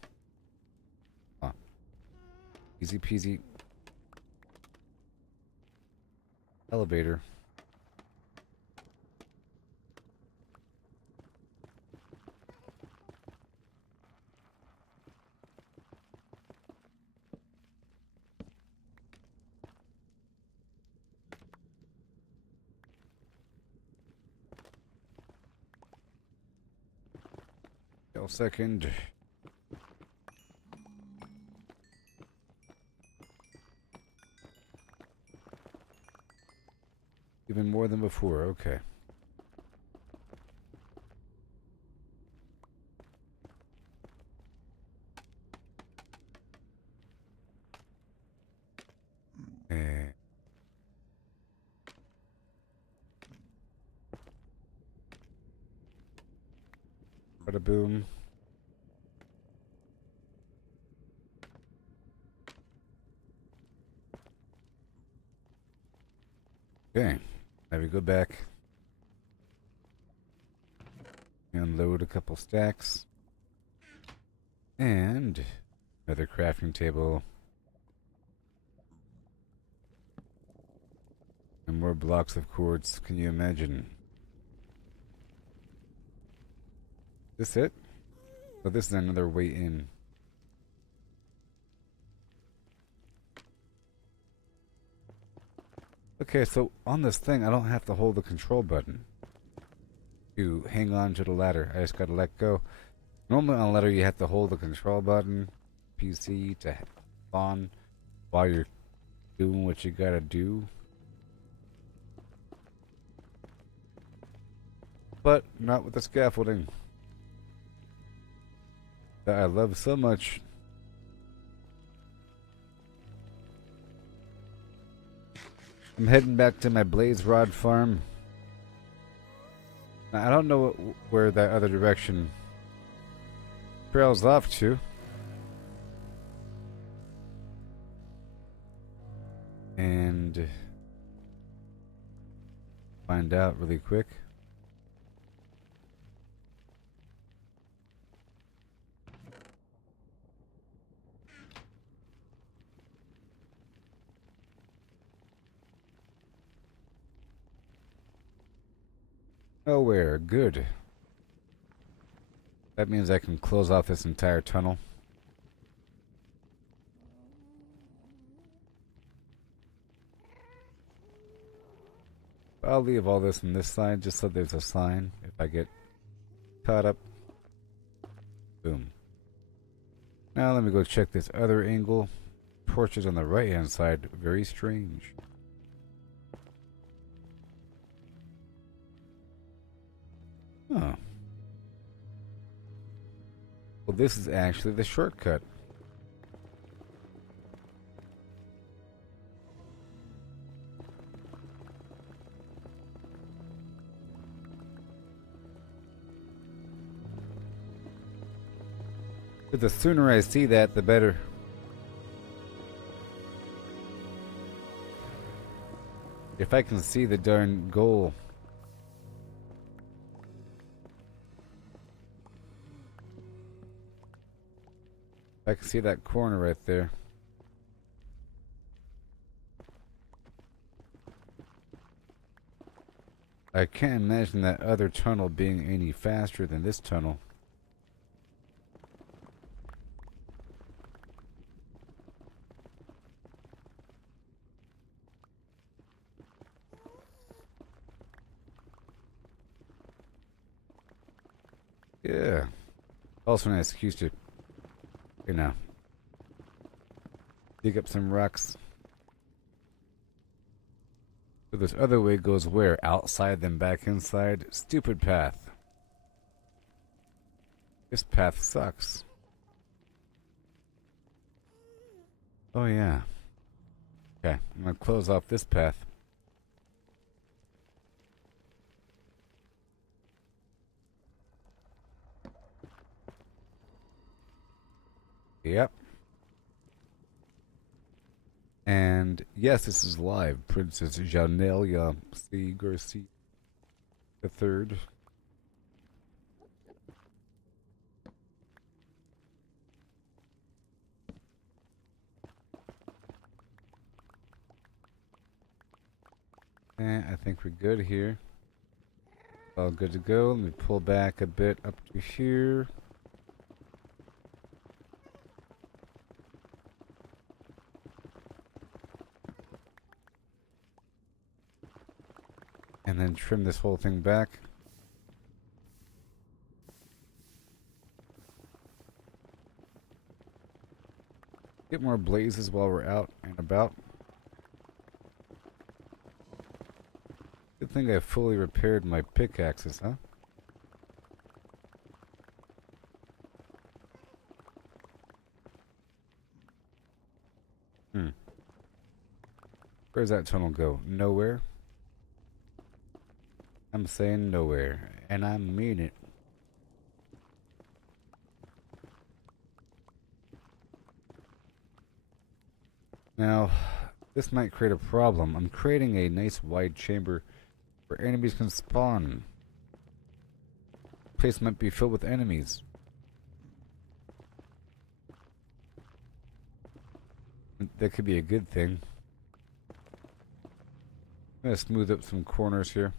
Ah, easy peasy elevator. Second. Even more than before, okay. Bada boom. Okay, now we go back and load a couple stacks. And another crafting table. And more blocks of quartz. Can you imagine? Is this it? Oh, this is another way in. Okay, so on this thing, I don't have to hold the control button to hang on to the ladder. I just gotta let go. Normally on a ladder, you have to hold the control button, PC, to on while you're doing what you gotta do. But not with the scaffolding that I love so much. I'm heading back to my blaze rod farm. Now, I don't know where that other direction trails off to. And find out really quick. Nowhere. Good. That means I can close off this entire tunnel. I'll leave all this on this side just so there's a sign if I get caught up. Boom. Now let me go check this other angle. Torches on the right hand side. Very strange. Oh. Well, this is actually the shortcut. But the sooner I see that, the better. If I can see the darn goal. I can see that corner right there. I can't imagine that other tunnel being any faster than this tunnel. Yeah. Also an excuse to, you know, dig up some rocks. So this other way goes where? Outside, then back inside? Stupid path. This path sucks. Oh yeah. Okay, I'm gonna close off this path. Yep. And yes, this is live. Princess Janelia C. Garcia the Third. And I think we're good here. All good to go. Let me pull back a bit up to here. And then trim this whole thing back. Get more blazes while we're out and about. Good thing I fully repaired my pickaxes, huh? Where's that tunnel go? Nowhere? I'm saying nowhere, and I mean it. Now, this might create a problem. I'm creating a nice wide chamber where enemies can spawn. The place might be filled with enemies. That could be a good thing. I'm gonna smooth up some corners here.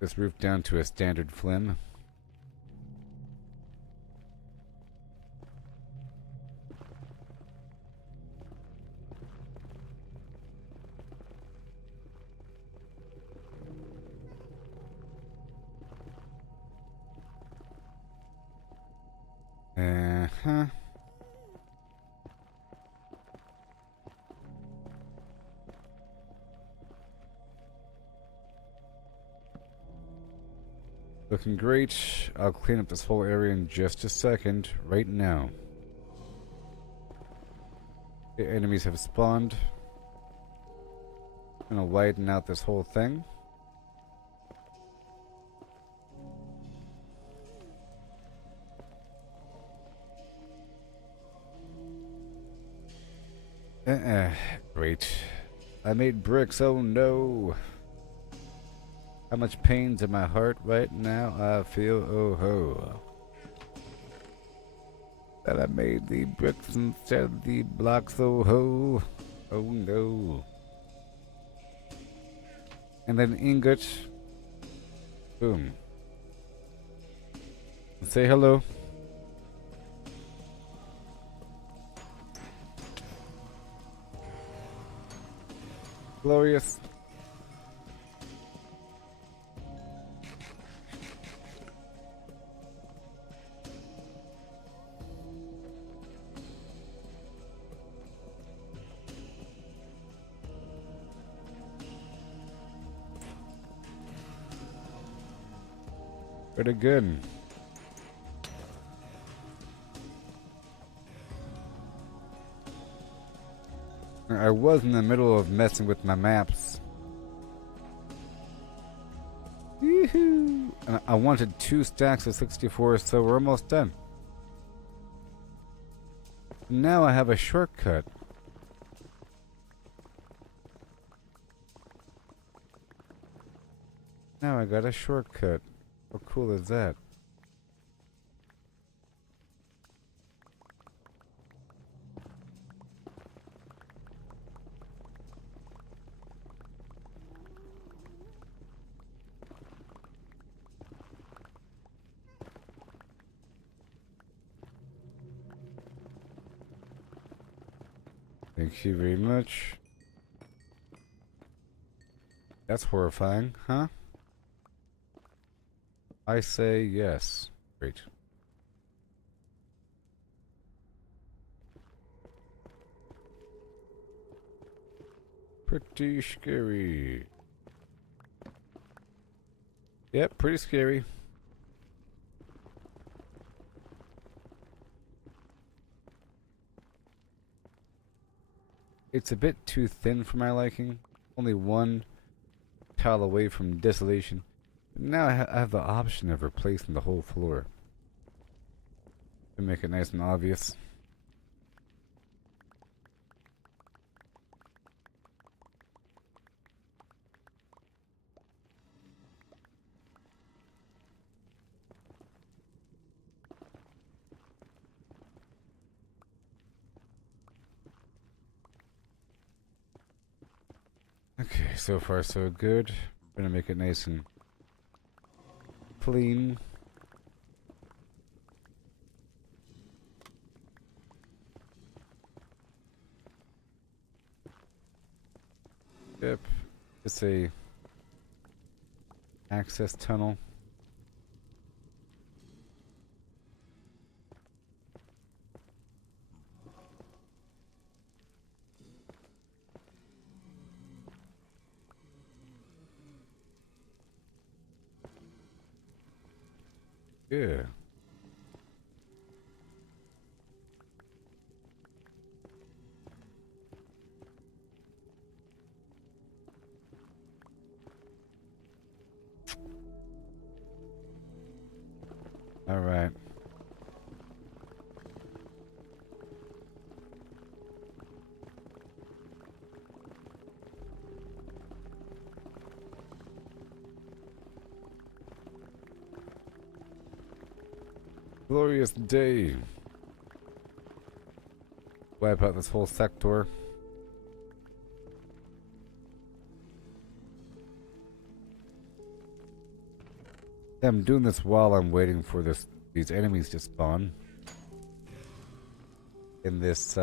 This roof down to a standard flim. Uh-huh. Looking great. I'll clean up this whole area in just a second, right now. The enemies have spawned. I'm gonna widen out this whole thing. Great. I made bricks, oh no. How much pain's in my heart right now? I feel, oh ho. That I made the bricks instead of the blocks, oh ho. Oh no. And then ingot. Boom. Say hello. Glorious. Pretty good. I was in the middle of messing with my maps. Yoo-hoo! And I wanted 2 stacks of 64, so we're almost done. Now I have a shortcut. Now I got a shortcut. How cool is that? Thank you very much. That's horrifying, huh? I say yes. Great. Pretty scary. Yep, pretty scary. It's a bit too thin for my liking. Only one tile away from desolation. Now I have the option of replacing the whole floor to make it nice and obvious. Okay, so far so good. I'm gonna make it nice and clean. Yep, it's a access tunnel. Yeah. All right. Glorious day. Wipe out this whole sector. I'm doing this while I'm waiting for these enemies to spawn in this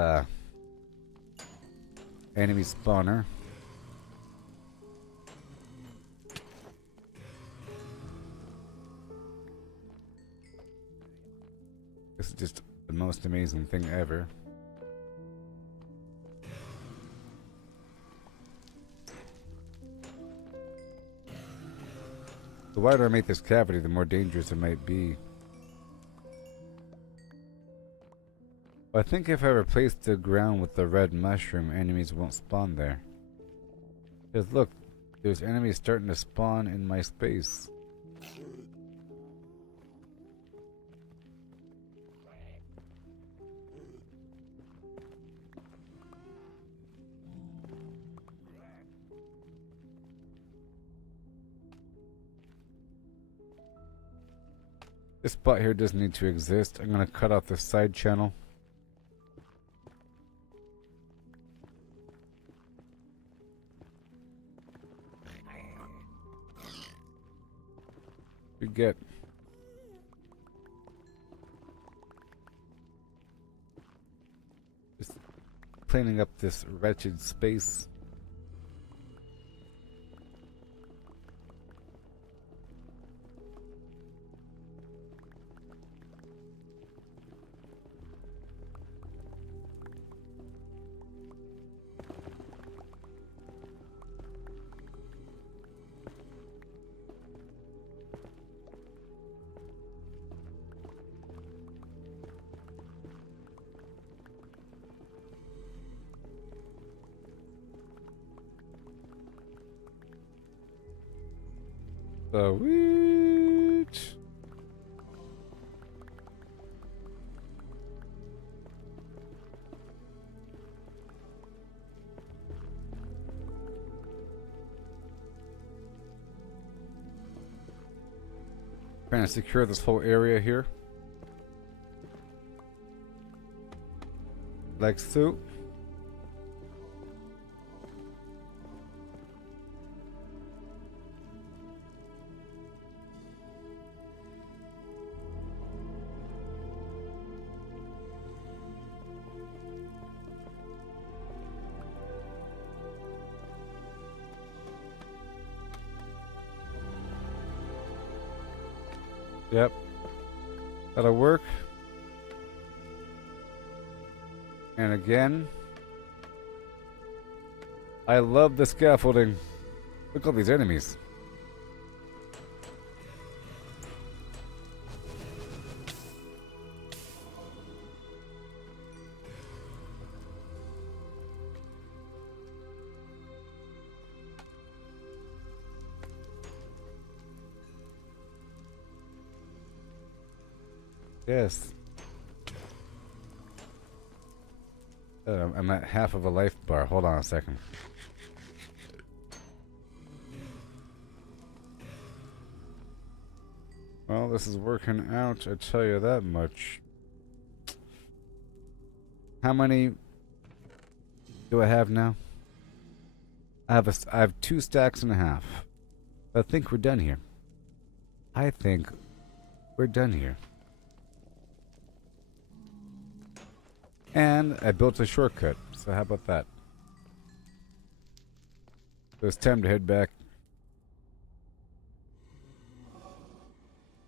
enemy spawner. This is just the most amazing thing ever. The wider I make this cavity, the more dangerous it might be. I think if I replace the ground with the red mushroom, enemies won't spawn there. Because look, there's enemies starting to spawn in my space. This spot here doesn't need to exist. I'm gonna cut off the side channel. We get just cleaning up this wretched space. Sweet. Trying to secure this whole area here. Like so. Yep. That'll work. And again, I love the scaffolding. Look at all these enemies. Yes. I'm at half of a life bar. Hold on a second. Well, this is working out, I tell you that much. How many do I have now? I have 2 stacks and a half. I think we're done here. I think we're done here. And I built a shortcut, so how about that? So it's time to head back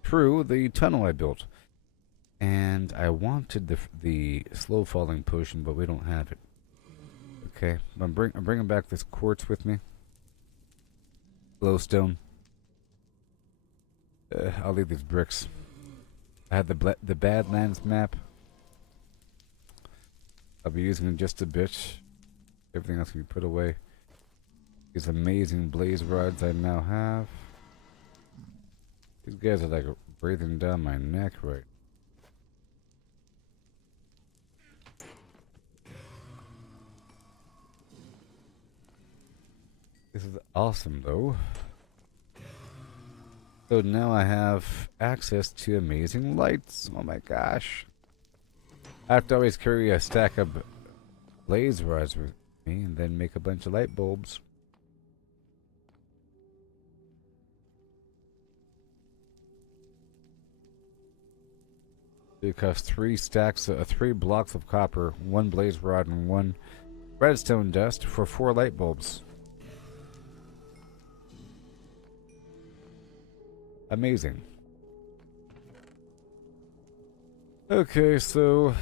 through the tunnel I built. And I wanted the slow falling potion, but we don't have it. Okay, I'm bringing back this quartz with me. Glowstone. I'll leave these bricks. I had the Badlands map. I'll be using it just a bit. Everything else can be put away. These amazing blaze rods I now have. These guys are like breathing down my neck right. This is awesome though. So now I have access to amazing lights. Oh my gosh. I have to always carry a stack of blaze rods with me and then make a bunch of light bulbs. It costs 3 blocks of copper, 1 blaze rod, and 1 redstone dust for 4 light bulbs. Amazing. Okay, so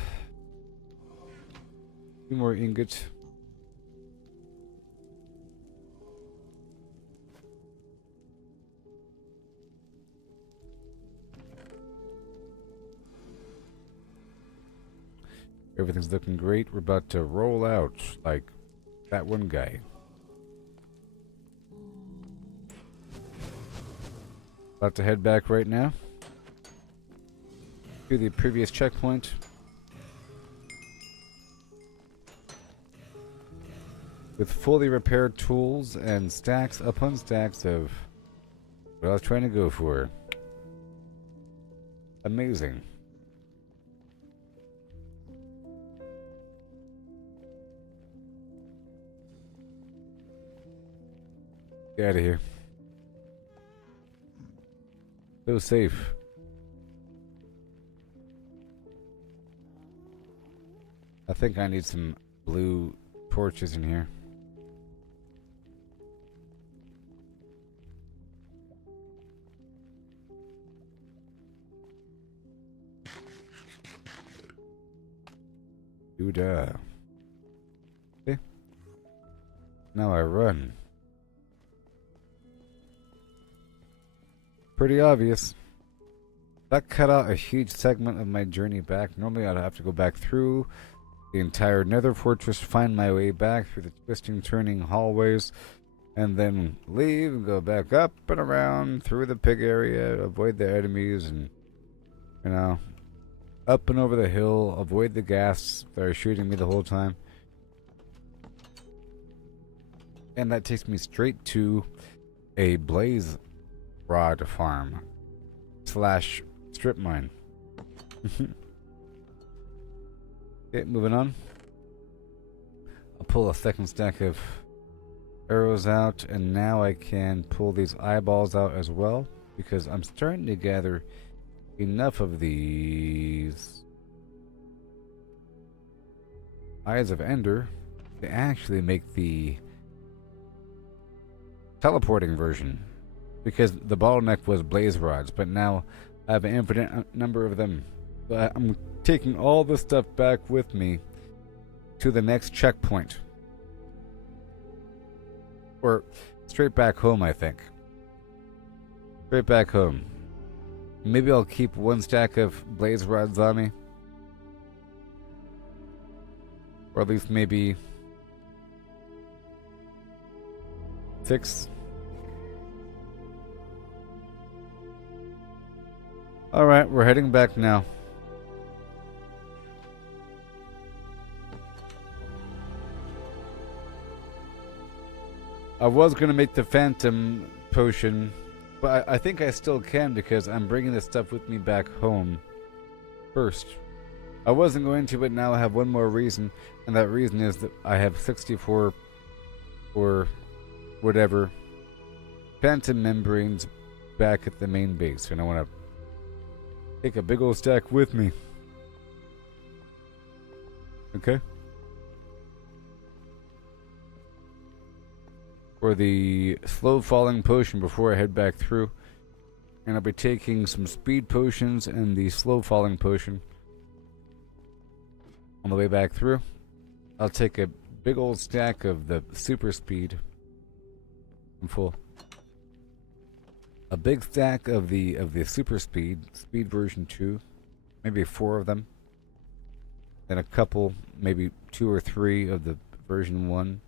2 more ingots. Everything's looking great. We're about to roll out like that one guy. About to head back right now to the previous checkpoint. With fully repaired tools and stacks upon stacks of what I was trying to go for. Amazing. Get out of here. So safe. I think I need some blue torches in here. Doodah. Okay. Now I run. Pretty obvious. That cut out a huge segment of my journey back. Normally I'd have to go back through the entire nether fortress, find my way back through the twisting, turning hallways, and then leave and go back up and around through the pig area, avoid the enemies, and, you know, up and over the hill, avoid the ghasts that are shooting me the whole time. And that takes me straight to a blaze rod farm. slash strip mine. Okay, moving on. I'll pull a second stack of arrows out, and now I can pull these eyeballs out as well, because I'm starting to gather enough of these Eyes of Ender to actually make the teleporting version, because the bottleneck was blaze rods, but now I have an infinite number of them. But I'm taking all this stuff back with me to the next checkpoint, or straight back home, I think. Straight back home. Maybe I'll keep one stack of blaze rods on me, or at least maybe 6. Alright, we're heading back now. I was going to make the Phantom Potion, but I think I still can, because I'm bringing this stuff with me back home first. I wasn't going to, but now I have one more reason, and that reason is that I have 64 or whatever Phantom Membranes back at the main base, and I want to take a big old stack with me. Okay? For the slow falling potion before I head back through. And I'll be taking some speed potions and the slow falling potion on the way back through. I'll take a big old stack of the super speed. I'm full. A big stack of the super speed version 2, maybe 4 of them. Then a couple, maybe 2 or 3 of the version 1.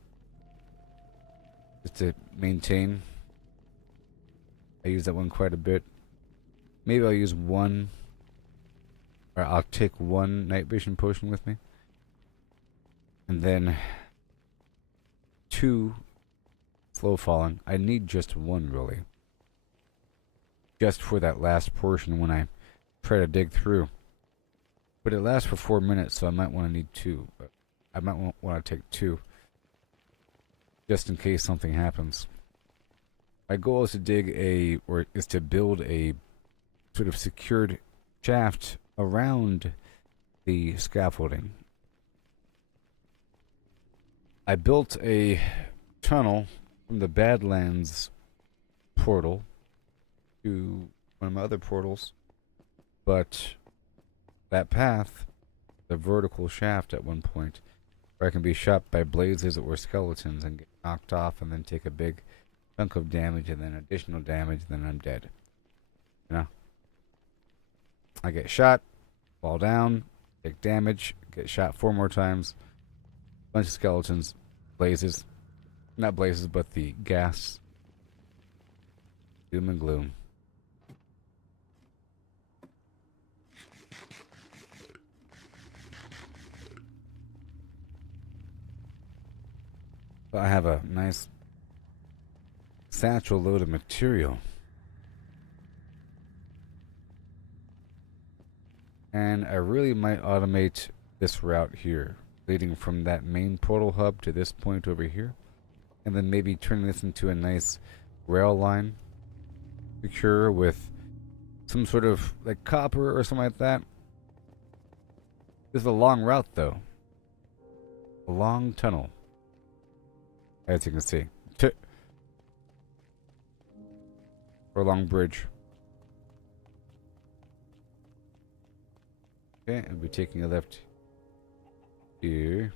Just to maintain. I use that one quite a bit. Maybe I'll use one, or I'll take one night vision potion with me. And then 2 slow falling. I need just 1 really. Just for that last portion when I try to dig through. But it lasts for 4 minutes, so I might want to need 2. I might want to take 2. Just in case something happens. My goal is to build a sort of secured shaft around the scaffolding. I built a tunnel from the Badlands portal to one of my other portals, but that path, the vertical shaft at one point, where I can be shot by blazes or skeletons and get knocked off and then take a big chunk of damage and then additional damage, and then I'm dead. You know? I get shot, fall down, take damage, get shot 4 more times, bunch of skeletons, blazes. Not blazes, but the gas. Doom and gloom. I have a nice satchel load of material. And I really might automate this route here, leading from that main portal hub to this point over here. And then maybe turning this into a nice rail line. Secure with some sort of like copper or something like that. This is a long route though. A long tunnel. As you can see. Or a long bridge. Okay, I'll be taking a left here.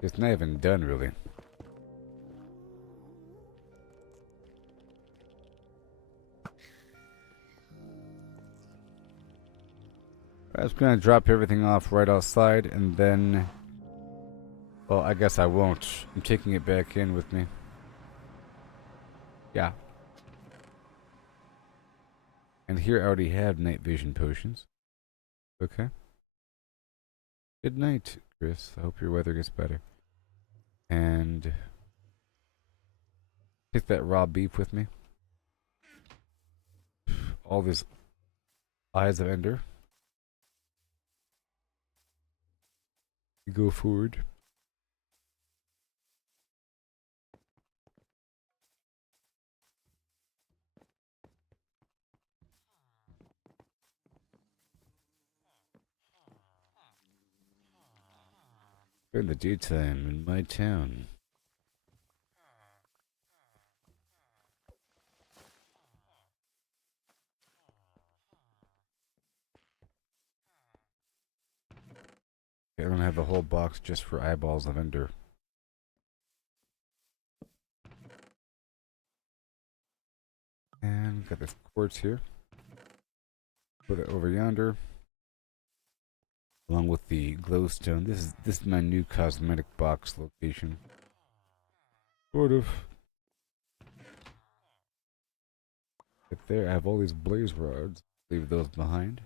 It's not even done really. I was gonna drop everything off right outside and then, well, I guess I won't. I'm taking it back in with me. Yeah. And here I already have night vision potions. Okay. Good night, Chris. I hope your weather gets better. And take that raw beef with me. All these eyes of Ender. We go forward. During the daytime in my town. Okay, I'm gonna have a whole box just for eyeballs of Ender. And got this quartz here. Put it over yonder. Along with the glowstone. This is my new cosmetic box location. Sort of. Right there, I have all these blaze rods. Leave those behind.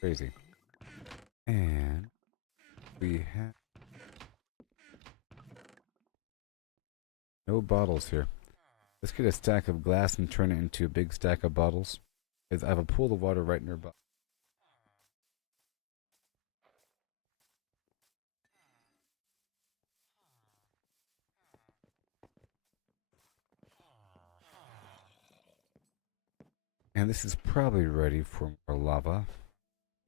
Crazy. And we have no bottles here. Let's get a stack of glass and turn it into a big stack of bottles. Because I have a pool of water right nearby. And this is probably ready for more lava.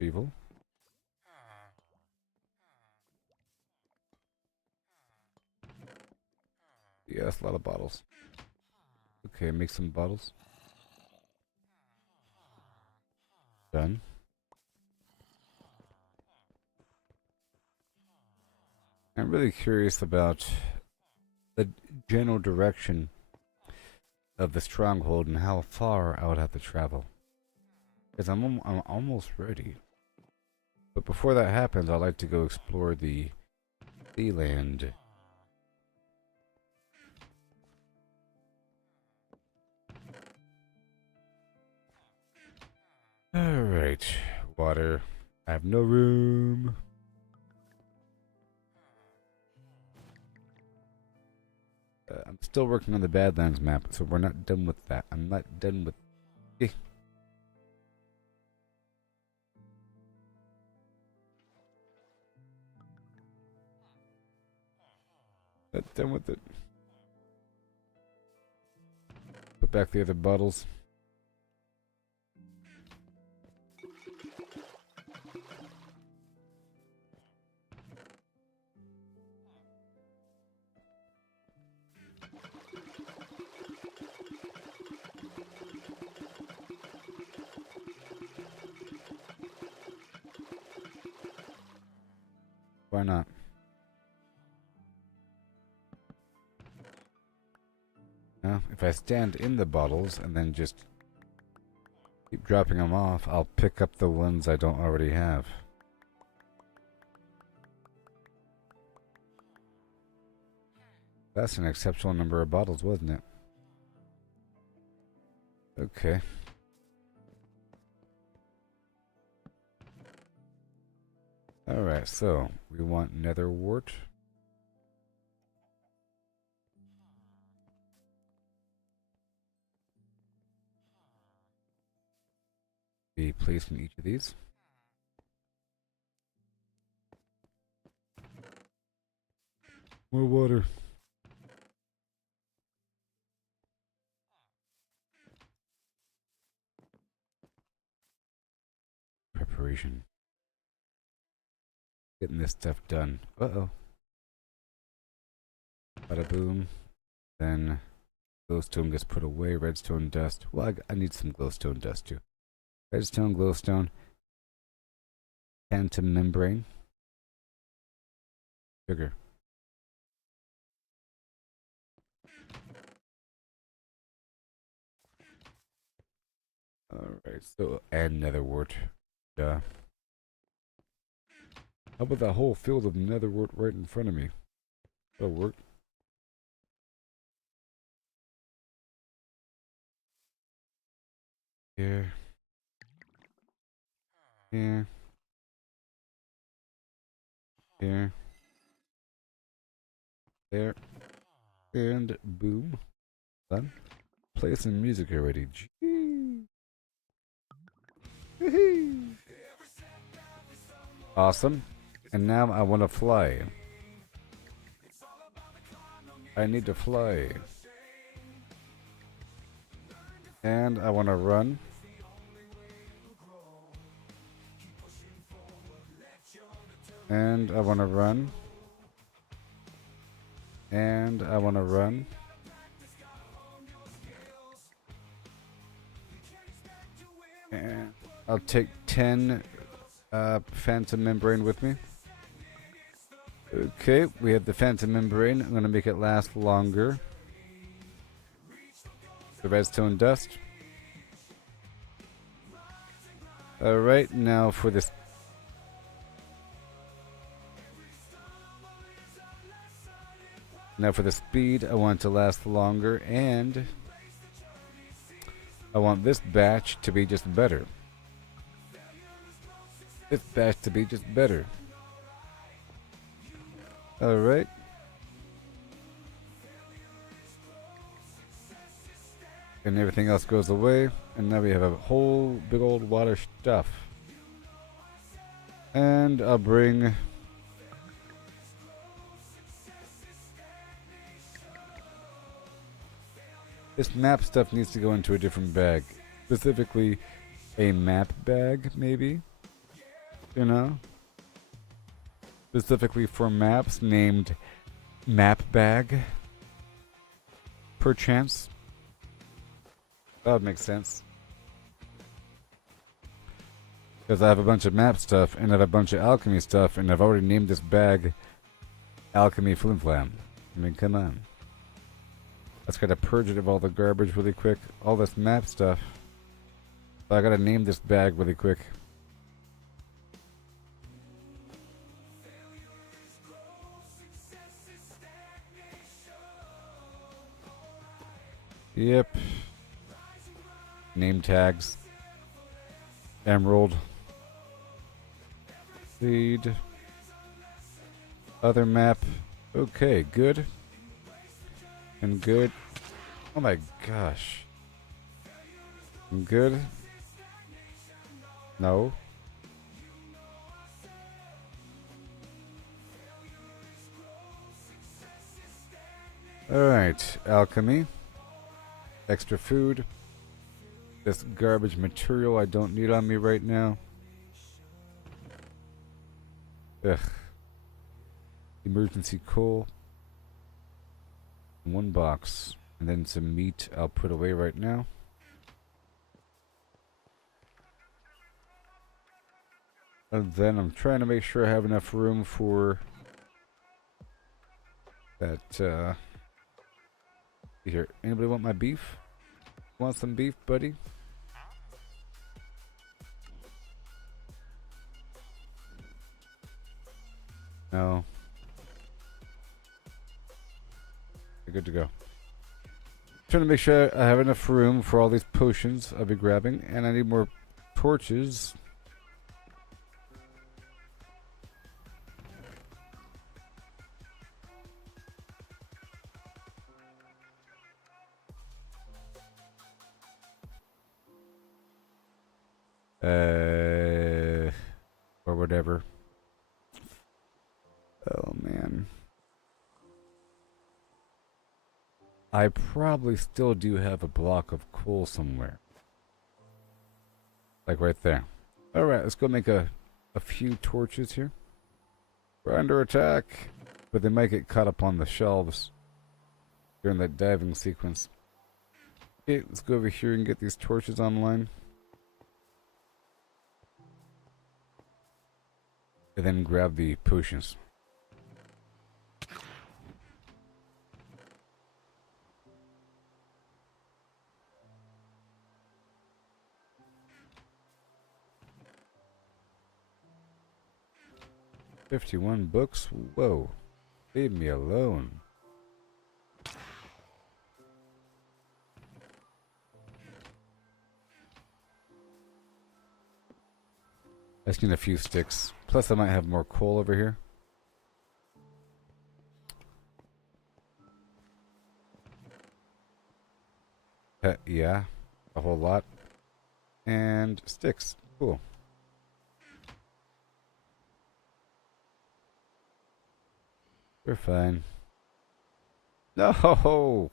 Evil. Yeah, that's a lot of bottles. Okay, make some bottles. Done. I'm really curious about the general direction of the stronghold and how far I would have to travel. Because I'm almost ready. But before that happens, I'd like to go explore the sea land. Alright, water. I have no room. I'm still working on the Badlands map, so we're not done with that. I'm not done with... Eh. Not done with it. Put back the other bottles. Why not? Now, if I stand in the bottles and then just keep dropping them off, I'll pick up the ones I don't already have. That's an exceptional number of bottles, wasn't it? Okay. Alright, so we want nether wart. Be placed in each of these. More water. Preparation. Getting this stuff done. Uh-oh. Bada boom. Then glowstone gets put away. Redstone dust. Well, I need some glowstone dust too. Redstone, glowstone. Tantum membrane. Sugar. Alright, so and nether wart. How about that whole field of nether wart right in front of me? That'll work. Here. Here. Here. There. And boom. Done. Play some music already. Gee. Woohoo. Awesome. And now I want to fly. I need to fly. And I want to run. And I want to run. And I want to run. And I'll take 10 phantom membrane with me. Okay, we have the phantom membrane. I'm going to make it last longer. The redstone dust. Alright, now for this. Now for the speed, I want it to last longer, and I want this batch to be just better. This batch to be just better. Alright. And everything else goes away, and now we have a whole big old water stuff. And I'll bring this map stuff needs to go into a different bag. Specifically, a map bag, maybe? You know? Specifically for maps, named Map Bag. Perchance. That would make sense. Because I have a bunch of map stuff, and I have a bunch of alchemy stuff, and I've already named this bag Alchemy Flim Flam. I mean, come on. Let's gotta purge it of all the garbage really quick. All this map stuff. So I gotta name this bag really quick. Yep. Name tags. Emerald. Seed. Other map. Okay, good. And good. Oh my gosh. And good. No. Alright, alchemy. Extra food. This garbage material I don't need on me right now. Ugh. Emergency coal. One box. And then some meat I'll put away right now. And then I'm trying to make sure I have enough room for that, here. Anybody want my beef? Want some beef, buddy? No. You're good to go. Trying to make sure I have enough room for all these potions I'll be grabbing, and I need more torches. Or whatever. Oh man. I probably still do have a block of coal somewhere. Like right there. Alright, let's go make a few torches here. We're under attack. But they might get caught up on the shelves during that diving sequence. Okay, let's go over here and get these torches online. And then grab the potions. $51 books? Whoa. Leave me alone. I just need a few sticks. Plus, I might have more coal over here. Yeah, a whole lot. And sticks. Cool. We're fine. No!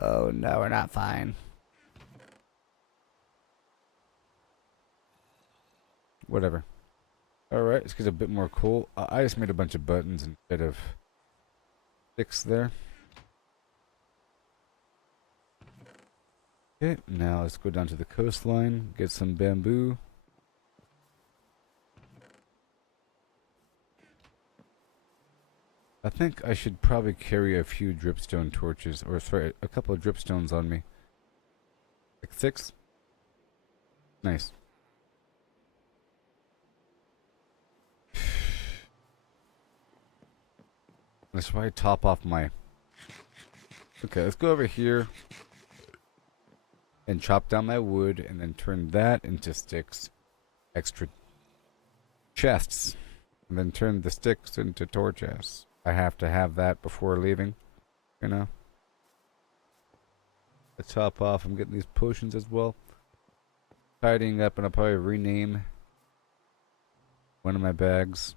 Oh, no, we're not fine. Whatever. Alright, let's get a bit more coal. I just made a bunch of buttons instead of sticks there. Okay, now let's go down to the coastline, get some bamboo. I think I should probably carry a few dripstone torches, or sorry, a couple of dripstones on me. Like 6? Nice. Let's probably top off my... Okay, let's go over here and chop down my wood and then turn that into sticks. Extra chests. And then turn the sticks into torches. I have to have that before leaving, you know? Let's top off. I'm getting these potions as well. Tidying up, and I'll probably rename one of my bags.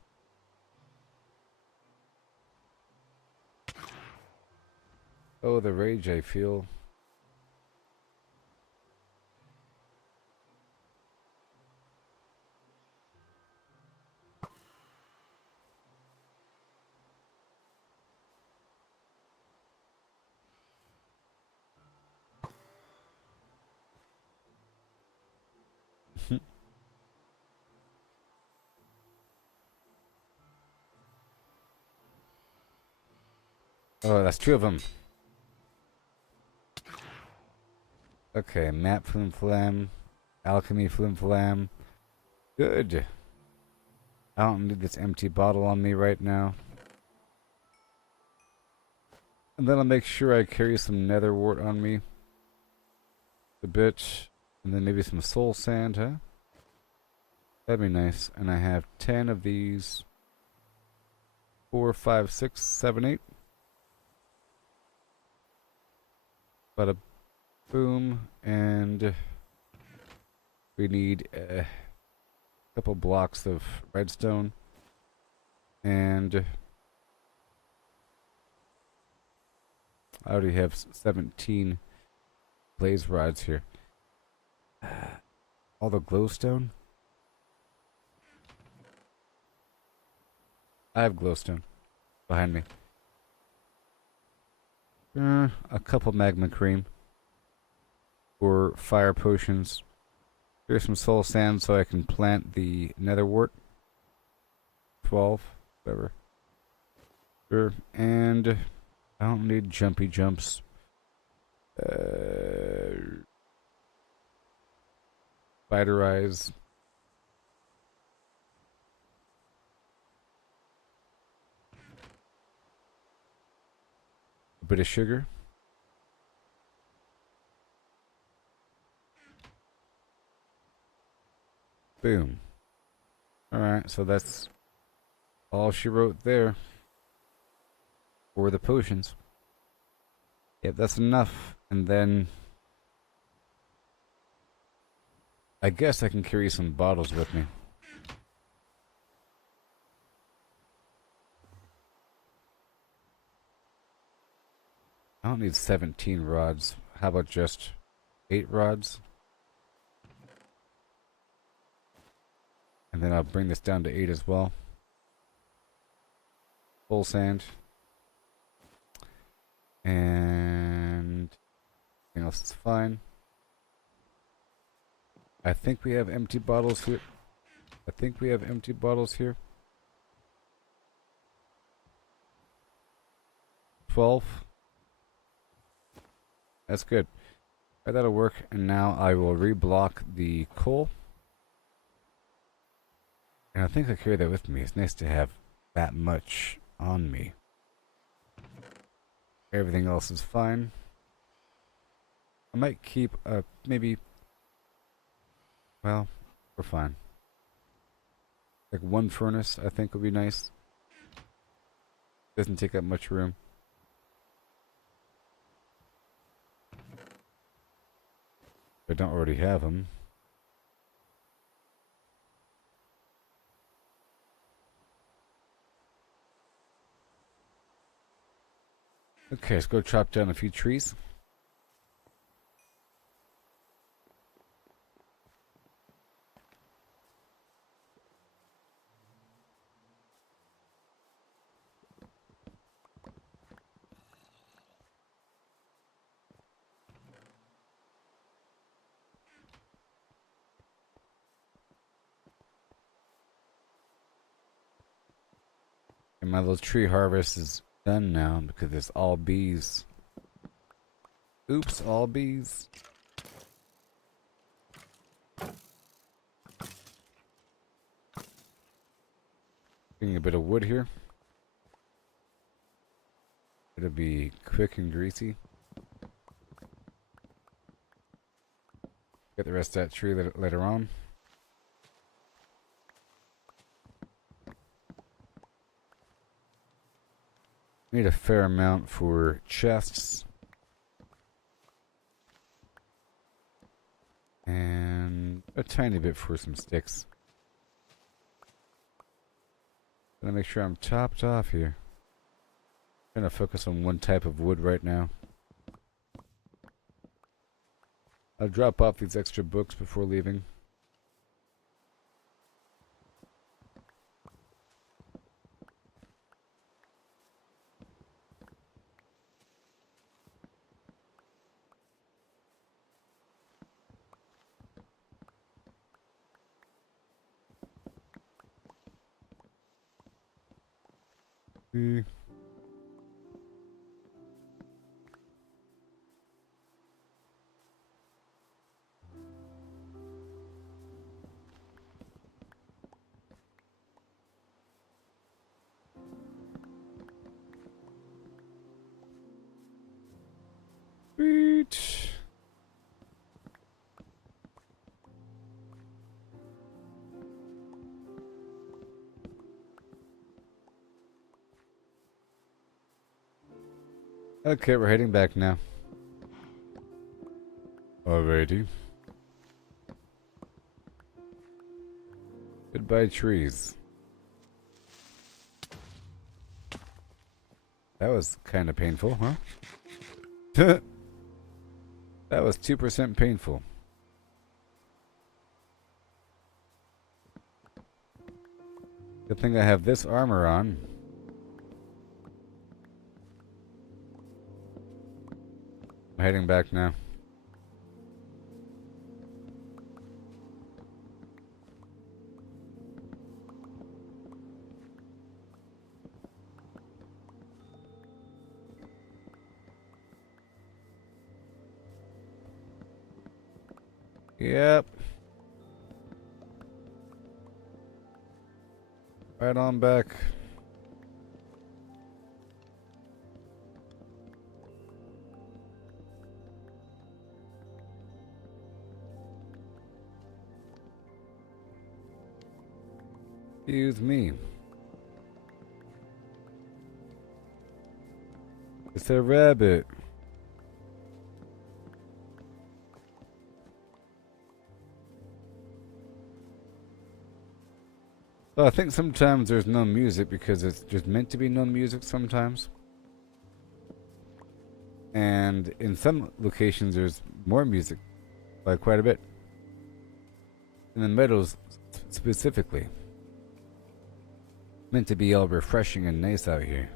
Oh, the rage I feel. Oh, that's 2 of them. Okay, map flim flam, alchemy flim flam. Good. I don't need this empty bottle on me right now. And then I'll make sure I carry some nether wart on me. A bit. And then maybe some soul sand, huh? That'd be nice. And I have 10 of these. 4, 5, 6, 7, 8. Bada boom. And we need a couple blocks of redstone. And I already have 17 blaze rods here. All the glowstone? I have glowstone behind me. A couple magma cream for fire potions. Here's some soul sand so I can plant the nether wart. 12, whatever. Sure, and I don't need jumpy jumps. Spider eyes. A bit of sugar. Boom. Alright, so that's all she wrote there for the potions. Yep, that's enough. And then I guess I can carry some bottles with me. I don't need 17 rods. How about just 8 rods? And then I'll bring this down to 8 as well. Full sand. And everything else is fine. I think we have empty bottles here. 12. That's good. Alright, that'll work. And now I will reblock the coal. And I think I carry that with me. It's nice to have that much on me. Everything else is fine. I might keep maybe... Well, we're fine. Like one furnace, I think would be nice. Doesn't take up much room. I don't already have them. Okay, let's go chop down a few trees. And my little tree harvest is done now because it's all bees. Oops, all bees. Getting a bit of wood here. It'll be quick and greasy. Get the rest of that tree later on. Need a fair amount for chests. And a tiny bit for some sticks. Gotta make sure I'm topped off here. Trying to focus on one type of wood right now. I'll drop off these extra books before leaving. See. Sweet. Okay, we're heading back now. Alrighty. Goodbye, trees. That was kind of painful, huh? That was 2% painful. Good thing I have this armor on. I'm heading back now. Yep. Right on back. Excuse me. It's a rabbit. Well, I think sometimes there's no music because it's just meant to be no music sometimes. And in some locations there's more music, by quite a bit. In the meadows specifically. Meant to be all refreshing and nice out here.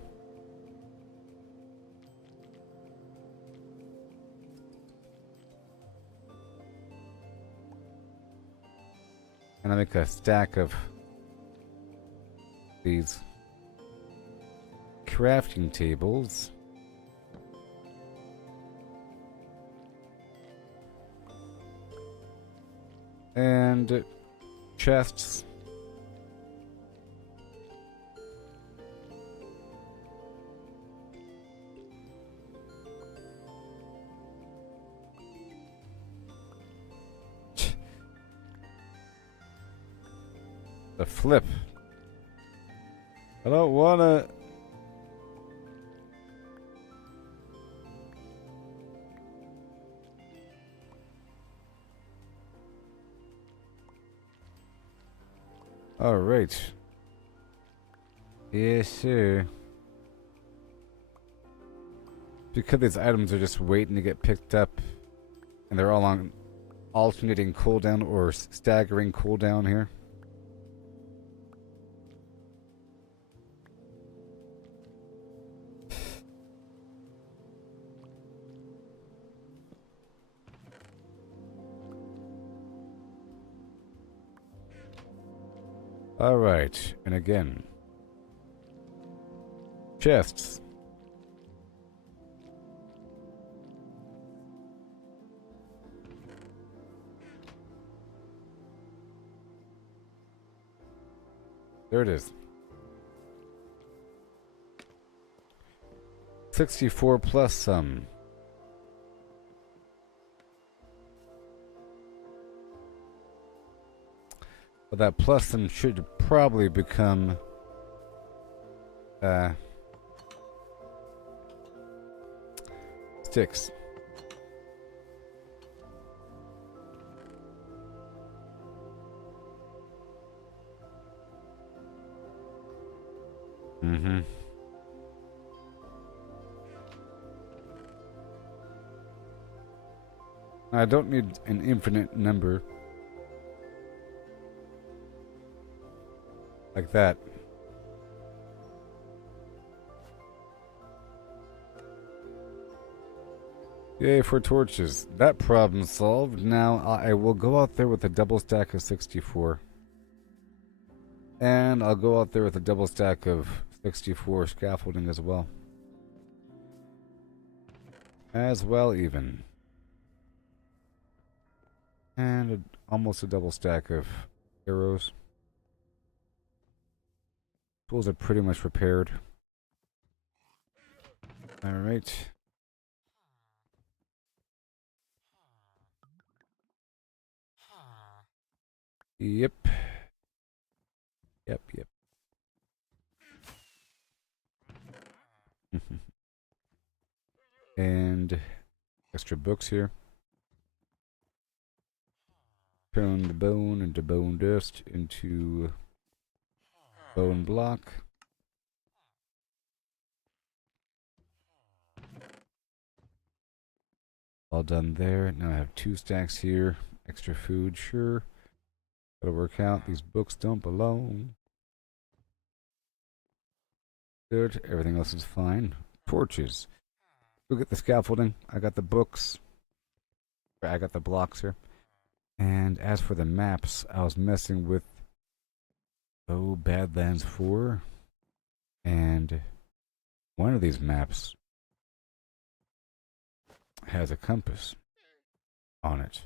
And I make a stack of these crafting tables. And chests. The flip. I don't wanna. Alright. Yes, sir. Because these items are just waiting to get picked up, and they're all on alternating cooldown or staggering cooldown here. Alright, and again. Chests. There it is. 64 plus some. But that plus some should probably become sticks. Mm-hmm. I don't need an infinite number. Like that. Yay for torches. That problem solved. Now I will go out there with a double stack of 64. And I'll go out there with a double stack of 64 scaffolding as well. Even. And almost a double stack of arrows. Tools are pretty much prepared. Alright. Yep. Yep. And extra books here. Turn the bone into bone dust into bone block. All done there. Now I have 2 stacks here. Extra food, sure. That'll work out. These books don't belong. Good. Everything else is fine. Torches. Look at the scaffolding. I got the books. I got the blocks here. And as for the maps, I was messing with Badlands 4. And one of these maps has a compass on it.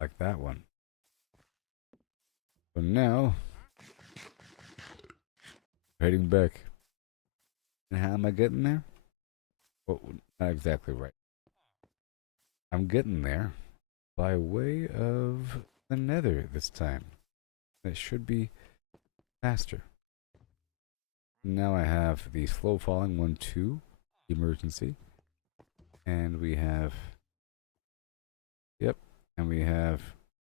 Like that one. So now, heading back. And how am I getting there? Well, not exactly right. I'm getting there by way of the nether this time. It should be faster. Now I have the slow falling 1-2 emergency. And we have, and we have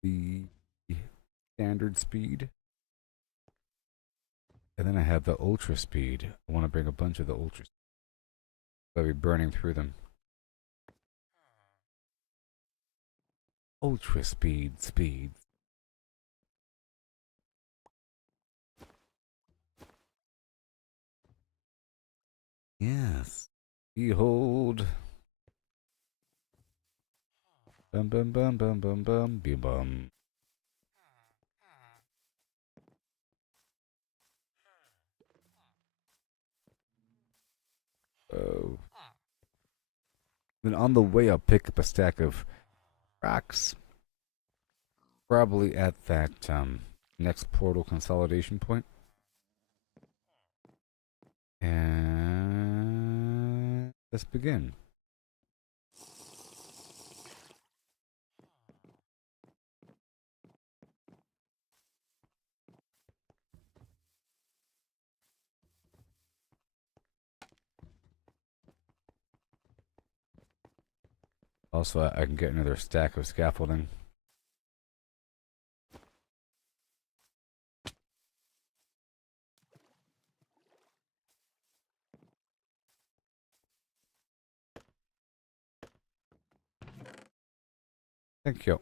the standard speed. And then I have the ultra speed. I want to bring a bunch of the ultra speed. I'll be burning through them. Ultra speed. Yes. Behold. Bum bum bum bum bum bum bum bum. Oh. Then on the way I'll pick up a stack of rocks. Probably at that next portal consolidation point. And let's begin. Also, I can get another stack of scaffolding. Thank you.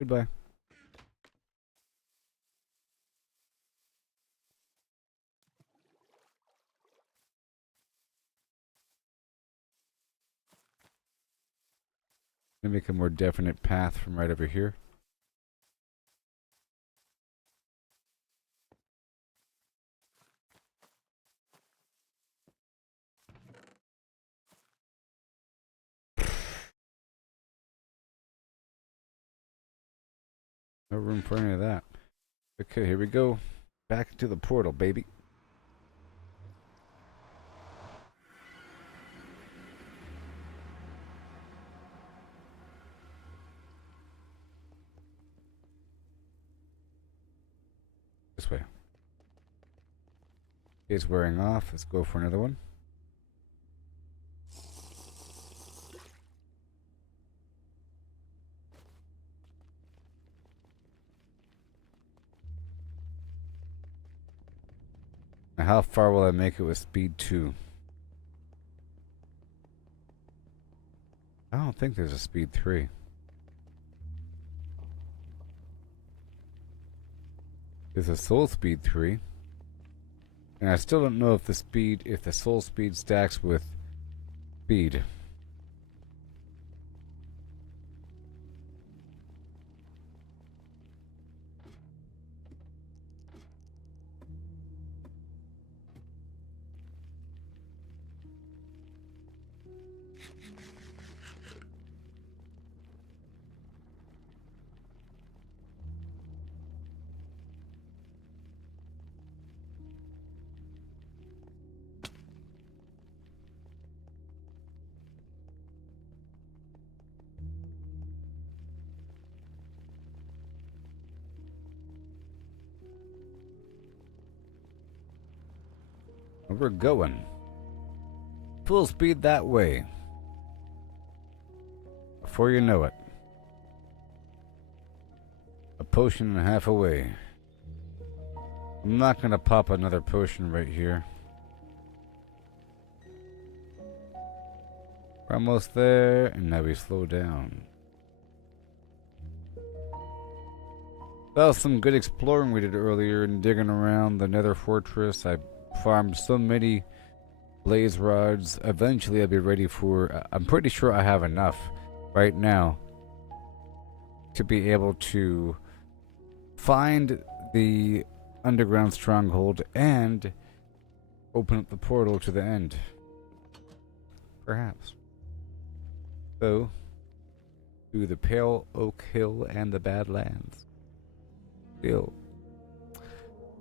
Goodbye. Make a more definite path from right over here. No room for any of that. Okay, here we go. Back into the portal, baby. This way. It's wearing off. Let's go for another one. Now how far will I make it with speed 2? I don't think there's a speed 3. There's a soul speed 3. And I still don't know if the soul speed stacks with speed. We're going. Full speed that way. Before you know it. A potion and a half away. I'm not gonna pop another potion right here. We're almost there, and now we slow down. Well, some good exploring we did earlier and digging around the nether fortress. I farmed so many blaze rods. Eventually I'll be ready for... I'm pretty sure I have enough right now to be able to find the underground stronghold and open up the portal to the end. Perhaps. So, to the Pale Oak Hill and the Badlands. Still.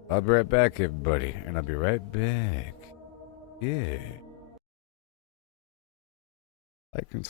I'll be right back, everybody, and I'll be right back. Yeah. I can.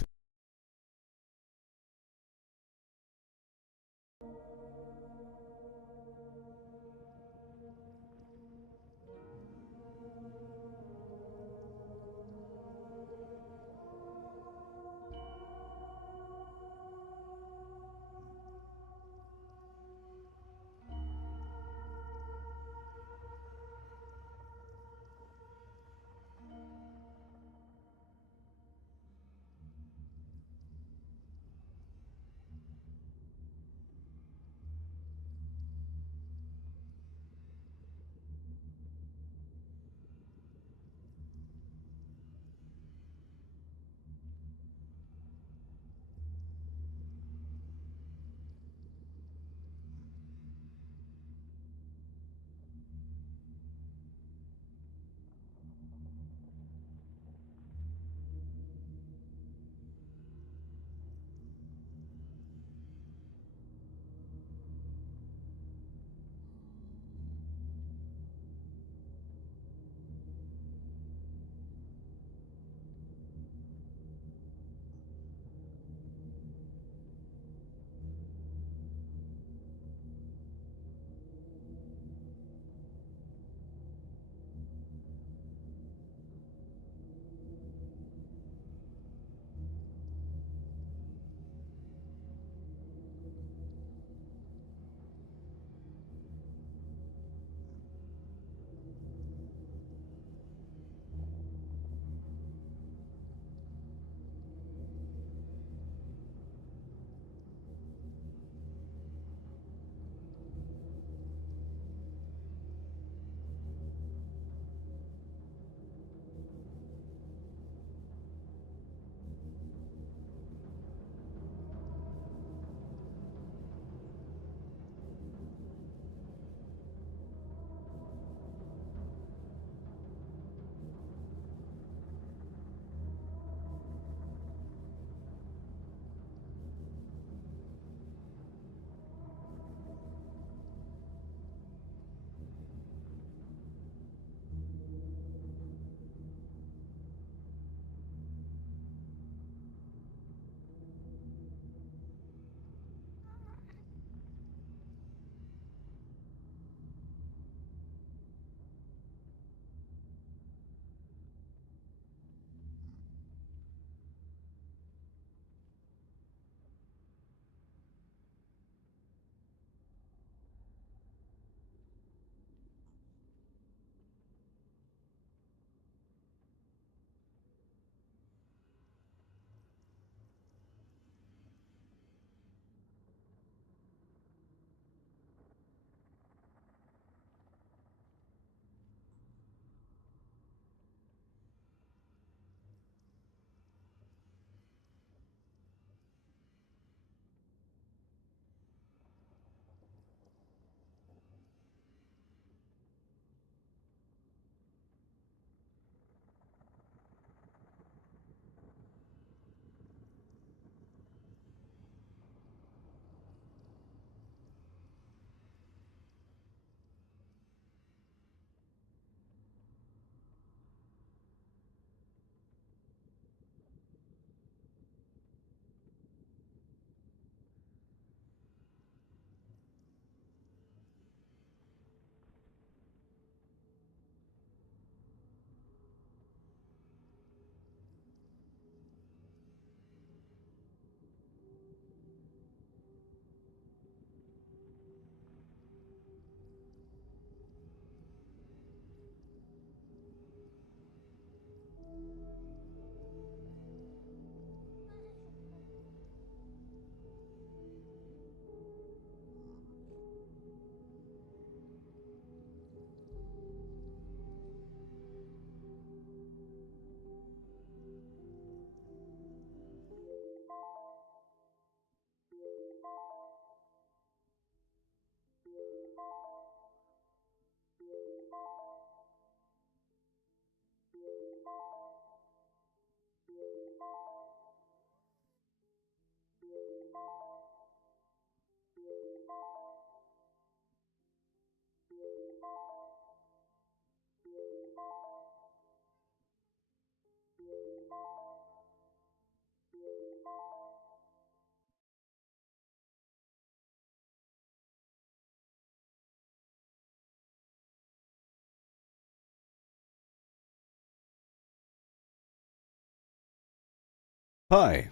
Hi,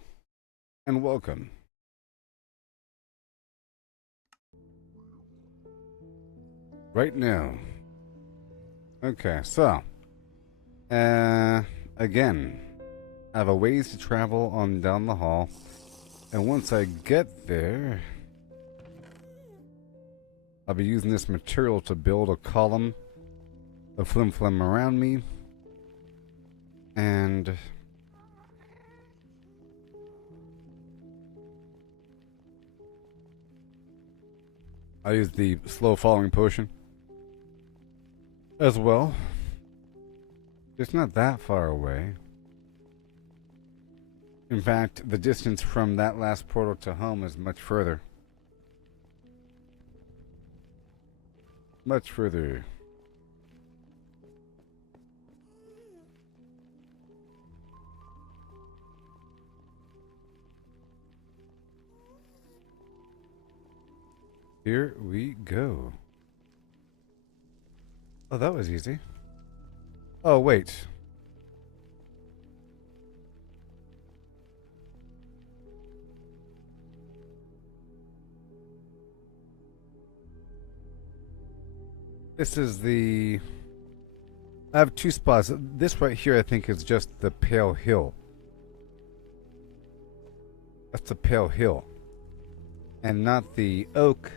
and welcome. Right now. Okay, so, again, I have a ways to travel on down the hall, and once I get there, I'll be using this material to build a column of flim flam around me, and I'll use the slow falling potion as well. It's not that far away. In fact, the distance from that last portal to home is much further. Much further. Here we go. Oh, that was easy. Oh, wait. This is the... I have two spots. This right here, I think, is just the Pale Hill. That's the Pale Hill. And not the Oak.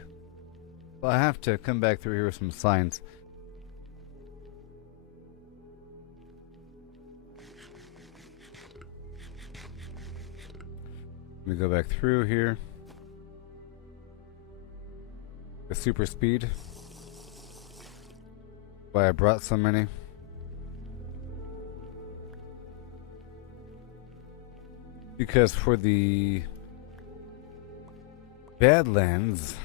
Well, I have to come back through here with some signs. Let me go back through here. The super speed. Why I brought so many. Because for the Badlands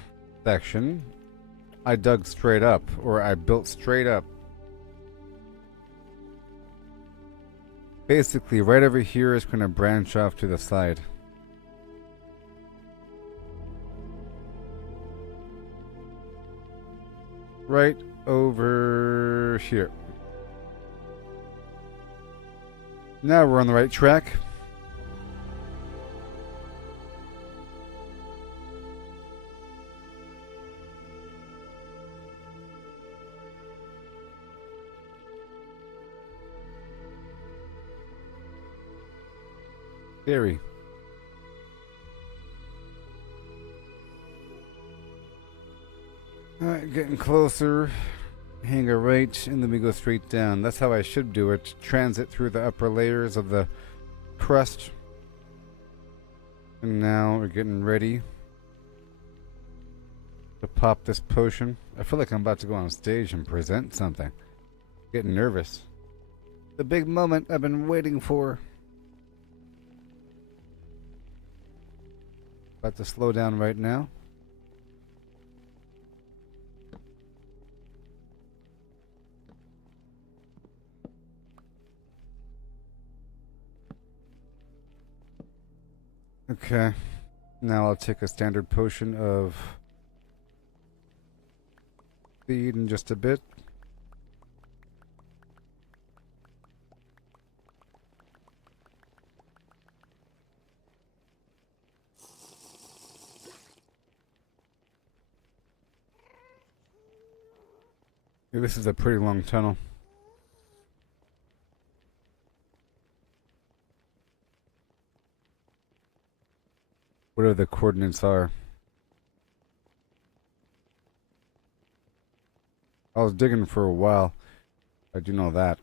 section, I dug straight up, or I built straight up. Basically, right over here is going to branch off to the side. Right over here. Now we're on the right track. Theory. Alright, getting closer. Hang a right, and then we go straight down. That's how I should do it. Transit through the upper layers of the crust. And now we're getting ready to pop this potion. I feel like I'm about to go on stage and present something. Getting nervous. The big moment I've been waiting for. About to slow down right now. Okay. Now I'll take a standard potion of speed in just a bit. Yeah, this is a pretty long tunnel. Whatever the coordinates are. I was digging for a while. I do know that.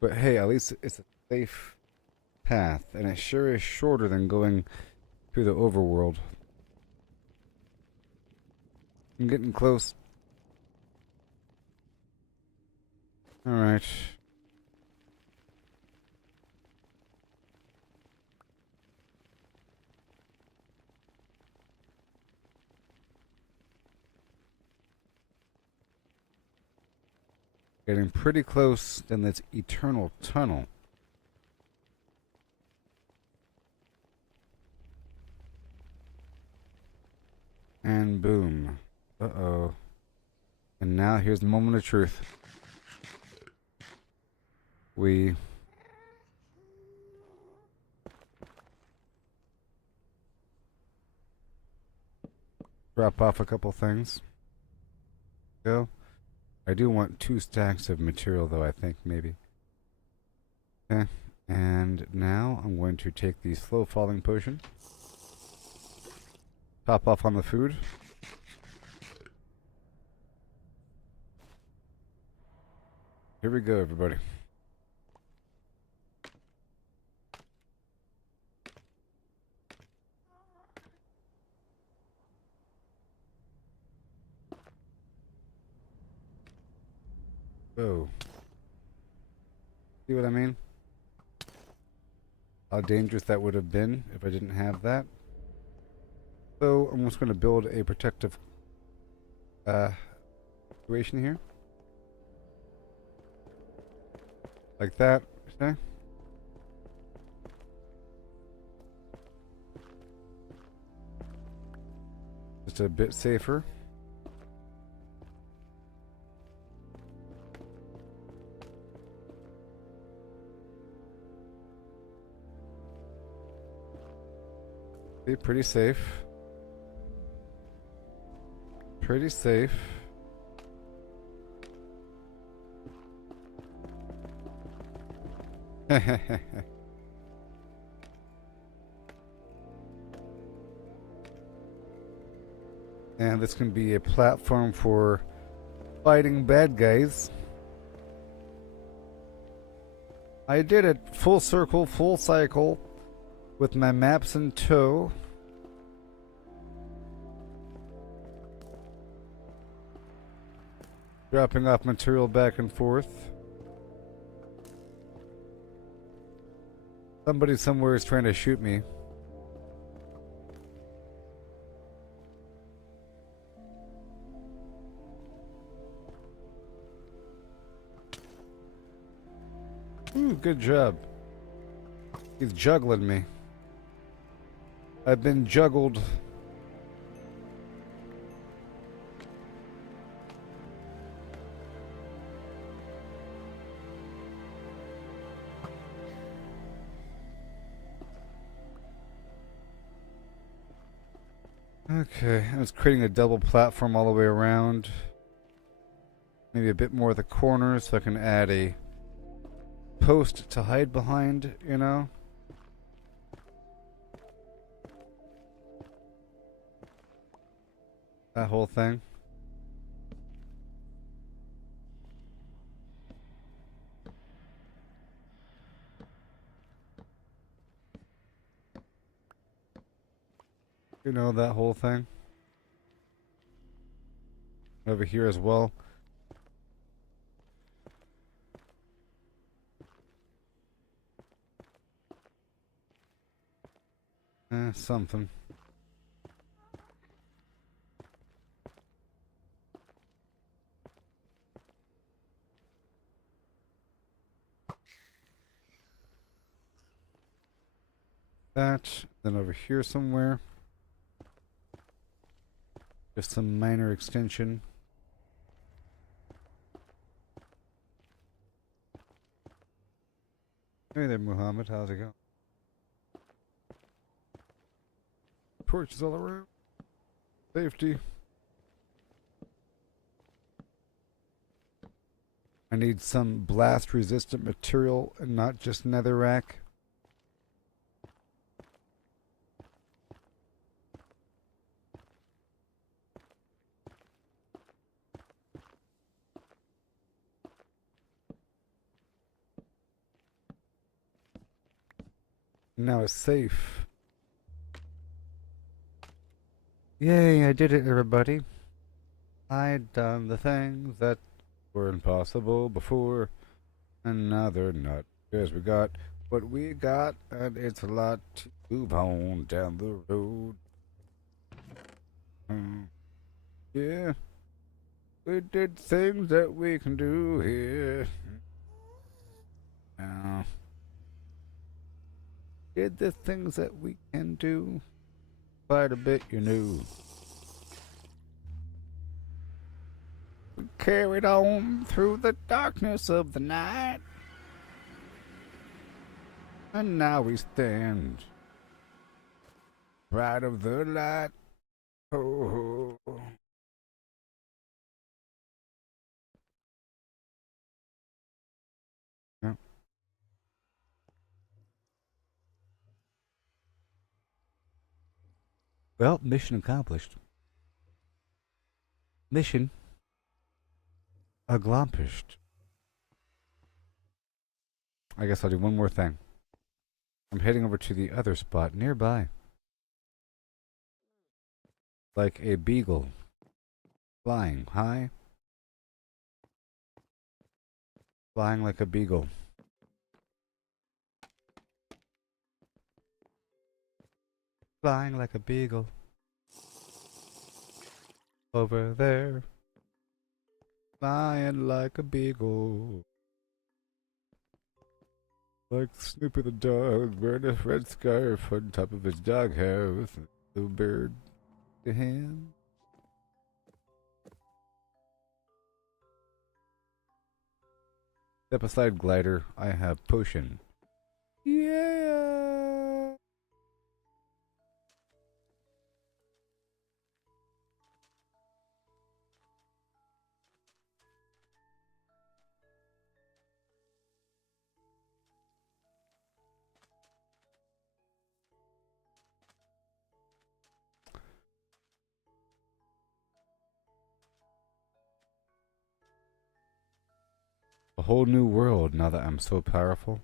But hey, at least it's a safe path, and it sure is shorter than going through the overworld. I'm getting close. Alright. Getting pretty close in this eternal tunnel. And boom. Uh-oh. And now here's the moment of truth. drop off a couple things. Go. I do want 2 stacks of material though, I think, maybe. Okay. And now I'm going to take the slow falling potion. Top off on the food. Here we go, everybody. Whoa. See what I mean? How dangerous that would have been if I didn't have that. So I'm just going to build a protective situation here. Like that, okay? Just a bit safer. Okay, pretty safe. Pretty safe. And this can be a platform for fighting bad guys. I did it full circle, full cycle, with my maps in tow. Dropping off material back and forth. Somebody somewhere is trying to shoot me. Ooh, good job. He's juggling me. I've been juggled. Okay, I was creating a double platform all the way around. Maybe a bit more at the corners so I can add a post to hide behind, you know? That whole thing. You know, that whole thing. Over here as well. Something. That, then over here somewhere. Just some minor extension. Hey there, Muhammad. How's it going? Torches all around. Safety. I need some blast resistant material and not just netherrack. Now it's safe. Yay, I did it, everybody. I'd done the things that were impossible before, and now they're not. Because we got what we got, and it's a lot to move on down the road. Yeah, we did things that we can do here. Now, did the things that we can do quite a bit, you know. We carried on through the darkness of the night, and now we stand bright of the light. Oh. Yeah. Well, mission accomplished. Mission accomplished. I guess I'll do one more thing. I'm heading over to the other spot nearby. Like a beagle. Flying high. Flying like a beagle. Flying like a beagle. Over there. Flying like a beagle. Like Snoopy the dog wearing a red scarf on top of his doghouse. The bird to him. Step aside, glider. I have potion. Yeah. A whole new world now that I'm so powerful.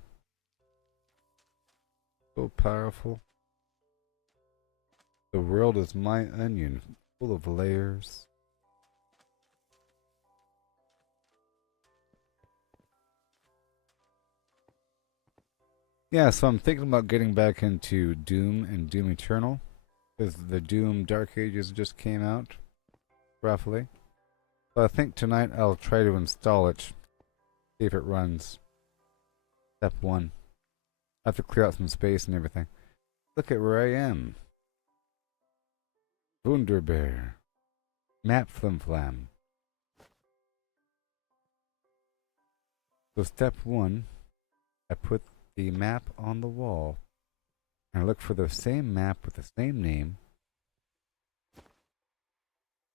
So powerful. The world is my onion, full of layers. Yeah, so I'm thinking about getting back into Doom and Doom Eternal. Because the Doom Dark Ages just came out, roughly. So I think tonight I'll try to install it. See if it runs. Step 1. I have to clear out some space and everything. Look at where I am. Wunderbar. Map Flimflam. So step 1, I put the map on the wall. And I look for the same map with the same name,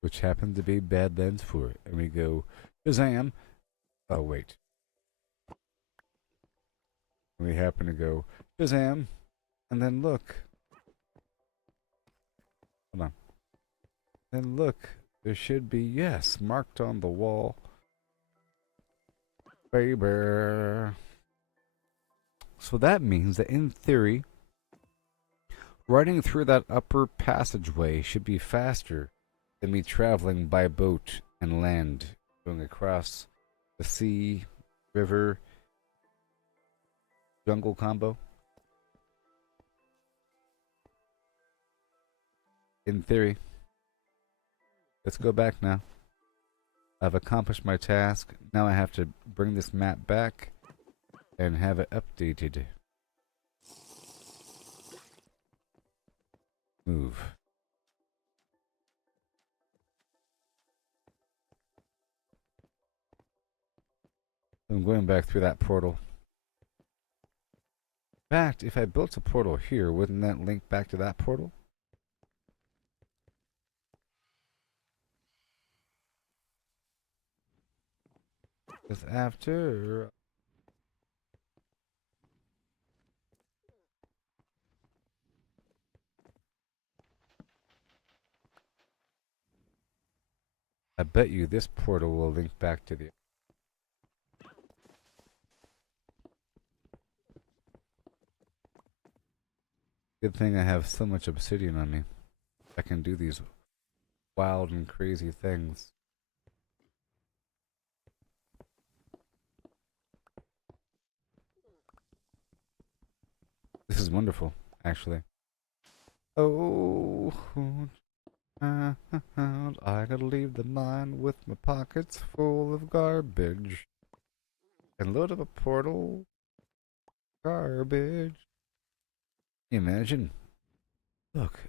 which happens to be Badlands 4. And we go, Shazam! Oh, wait. And we happen to go, Shazam! And then look. Hold on. Then look. There should be, yes, marked on the wall. Baby. So that means that in theory, running through that upper passageway should be faster than me traveling by boat and land, going across the sea, river, jungle combo. In theory. Let's go back now. I've accomplished my task. Now I have to bring this map back and have it updated. Move. I'm going back through that portal. In fact, if I built a portal here, wouldn't that link back to that portal? Because after... I bet you this portal will link back to the... Good thing I have so much obsidian on me. I can do these wild and crazy things. This is wonderful, actually. Oh, I gotta leave the mine with my pockets full of garbage. And load up a portal. Garbage. Imagine. Look.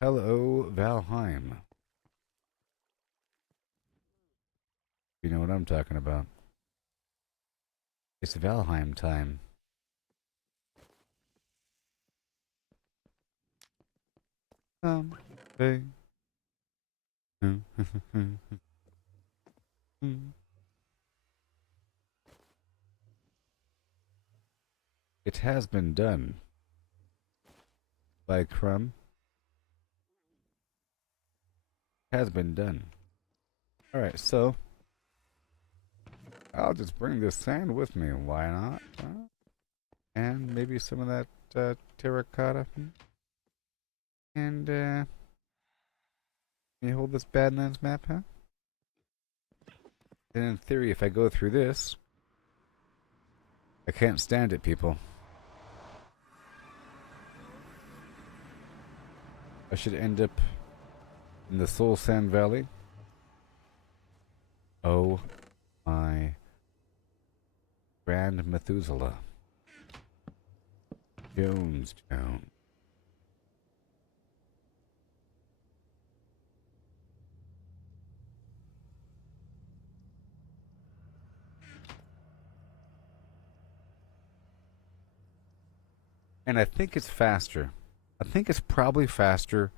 Hello, Valheim. You know what I'm talking about. It's Valheim time. Someday. It has been done by Crumb. Has been done. Alright, so I'll just bring this sand with me. Why not? And maybe some of that terracotta. And you hold this Badlands map, huh? And in theory, if I go through this, I can't stand it, people. I should end up in the Soul Sand Valley. Oh my Grand Methuselah. Jonestown. And I think it's faster. I think it's probably faster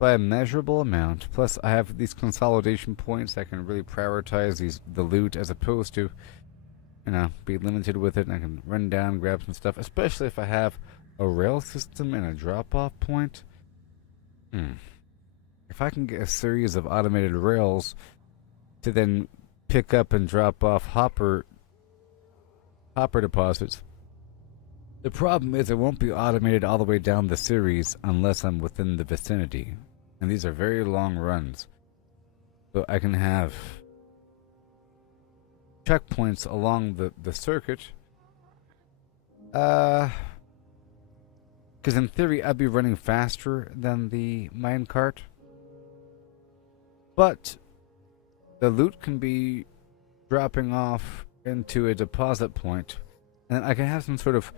by a measurable amount. Plus, I have these consolidation points that can really prioritize the loot as opposed to, be limited with it. And I can run down, grab some stuff, especially if I have a rail system and a drop-off point. If I can get a series of automated rails to then pick up and drop off hopper deposits. The problem is it won't be automated all the way down the series unless I'm within the vicinity. And these are very long runs. So I can have checkpoints along the circuit. Because in theory I'd be running faster than the minecart. But the loot can be dropping off into a deposit point. And I can have some sort of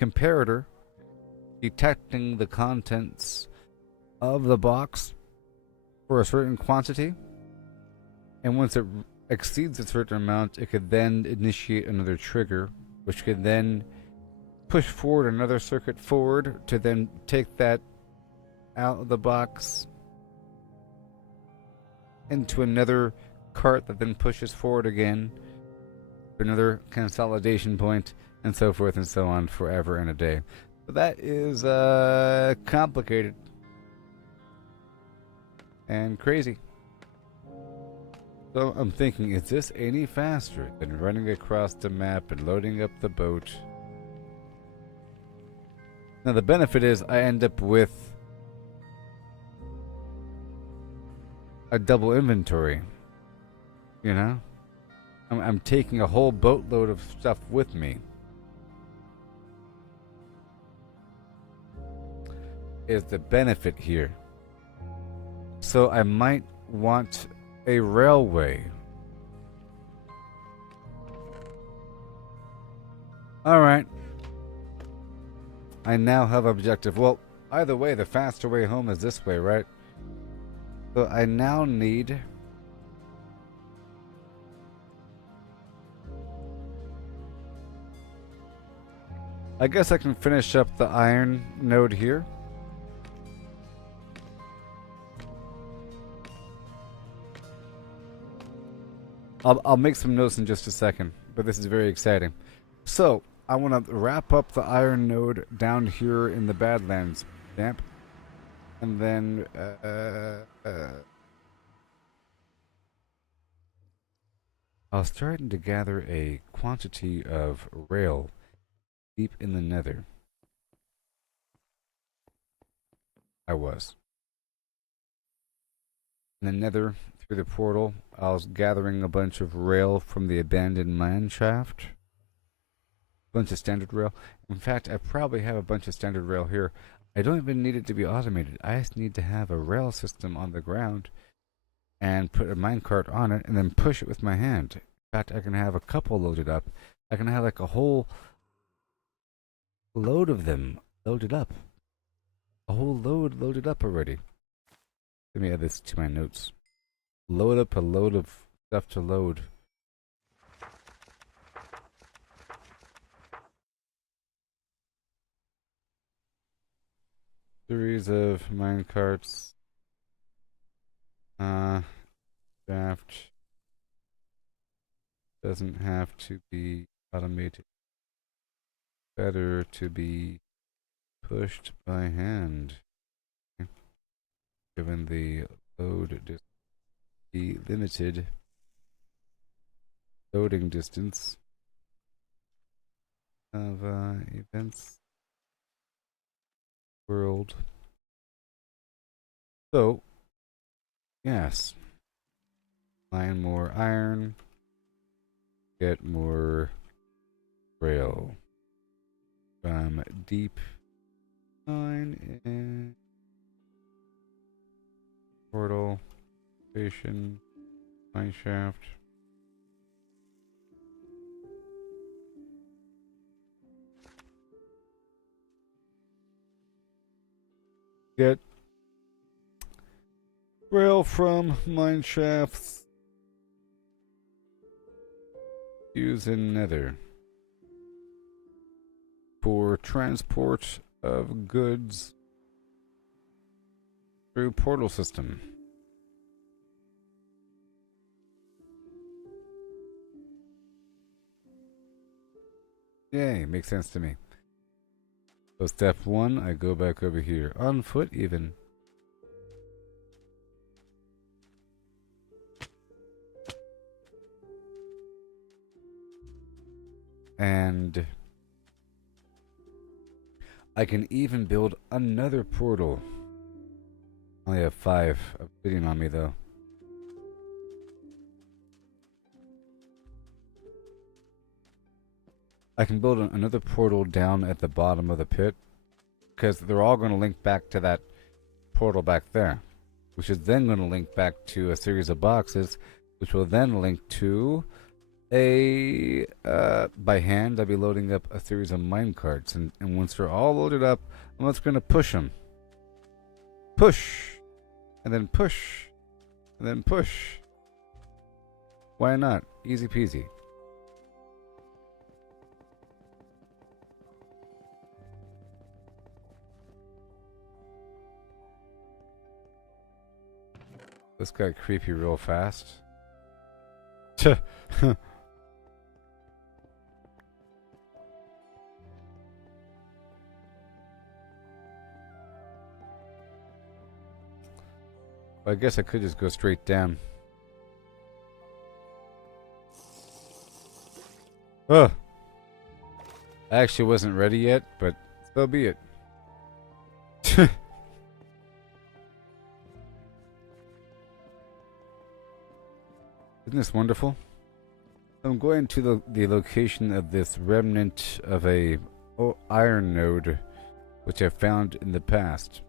comparator detecting the contents of the box for a certain quantity, and once it exceeds a certain amount, it could then initiate another trigger, which could then push forward another circuit forward to then take that out of the box into another cart that then pushes forward again to another consolidation point, and so forth and so on forever and a day. So that is complicated and crazy. So I'm thinking, is this any faster than running across the map and loading up the boat? Now the benefit is I end up with a double inventory. I'm taking a whole boatload of stuff with me. Is the benefit here. So I might want a railway. Alright. I now have objective. Well, either way, the faster way home is this way, right? So I now need I guess I can finish up the iron node here. I'll make some notes in just a second, but this is very exciting. So, I want to wrap up the iron node down here in the Badlands camp. And then, I was starting to gather a quantity of rail deep in the nether. I was. In the nether, through the portal, I was gathering a bunch of rail from the abandoned mine shaft. A bunch of standard rail. In fact, I probably have a bunch of standard rail here. I don't even need it to be automated. I just need to have a rail system on the ground and put a minecart on it and then push it with my hand. In fact, I can have a couple loaded up. I can have like a whole load of them loaded up. A whole load loaded up already. Let me add this to my notes. Load up a load of stuff to load. series of minecarts. Shaft doesn't have to be automated. Better to be pushed by hand. Given the the limited loading distance of events world. So, yes, mine more iron, get more rail from deep mine in portal station mine shaft. Get rail from mine shafts using nether for transport of goods through portal system. Yay, makes sense to me. So step 1, I go back over here. On foot even. And I can even build another portal. I only have 5 obsidian on me though. I can build another portal down at the bottom of the pit, because they're all going to link back to that portal back there, which is then going to link back to a series of boxes, which will then link to a by hand. I'll be loading up a series of mine carts, and once they're all loaded up, I'm just going to push them. Push, and then push, and then push. Why not? Easy peasy. This got creepy real fast. I guess I could just go straight down. Ugh. I actually wasn't ready yet, but so be it. Isn't this wonderful? I'm going to the location of this remnant of a iron node, which I found in the past.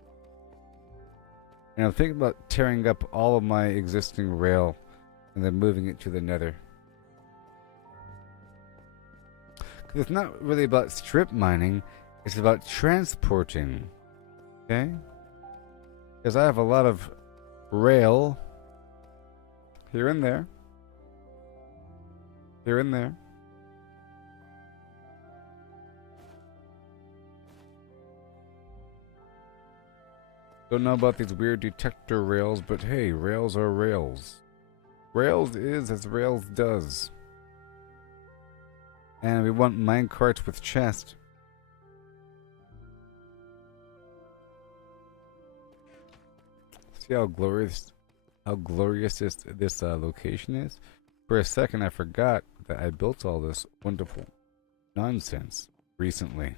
And I'm thinking about tearing up all of my existing rail and then moving it to the nether. Because it's not really about strip mining, it's about transporting. Okay? Because I have a lot of rail here and there. Here and there. Don't know about these weird detector rails, but hey, rails are rails. Rails is as rails does. And we want minecarts with chest. See how glorious this location is? For a second I forgot that I built all this wonderful nonsense recently.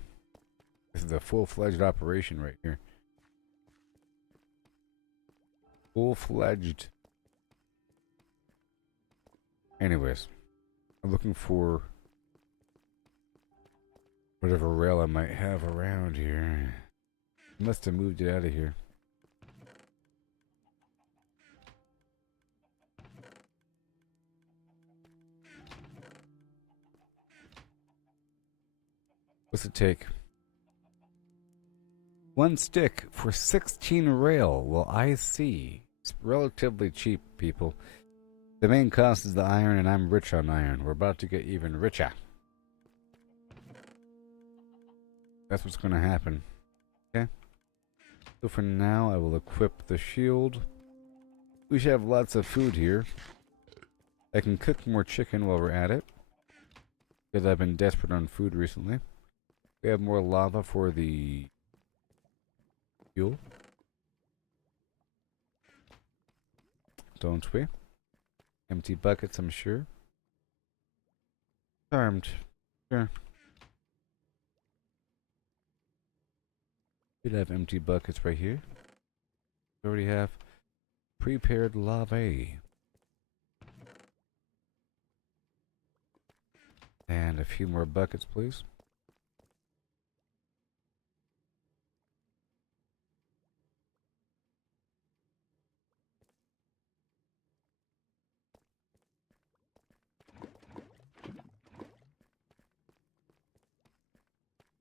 This is a full-fledged operation right here. Full-fledged. Anyways, I'm looking for whatever rail I might have around here. Must have moved it out of here. What's it take? 1 stick for 16 rail. Well, I see. It's relatively cheap, people. The main cost is the iron, and I'm rich on iron. We're about to get even richer. That's what's going to happen. Okay? So for now, I will equip the shield. We should have lots of food here. I can cook more chicken while we're at it, because I've been desperate on food recently. We have more lava for the fuel. Don't we? Empty buckets, I'm sure. Armed. Sure. We'd have empty buckets right here. We already have prepared lava. And a few more buckets, please.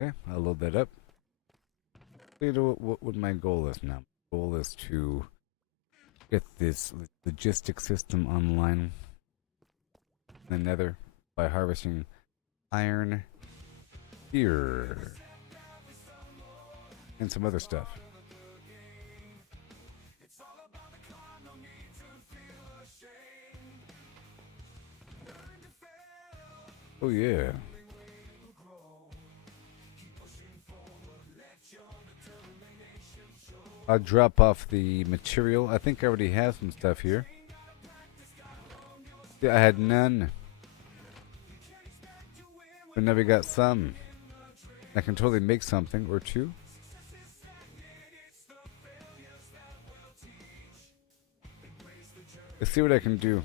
Okay, I'll load that up. You know what my goal is now? My goal is to get this logistic system online in the Nether by harvesting iron here and some other stuff. Oh yeah. I'll drop off the material. I think I already have some stuff here. Yeah, I had none. But now we got some. I can totally make something or two. Let's see what I can do.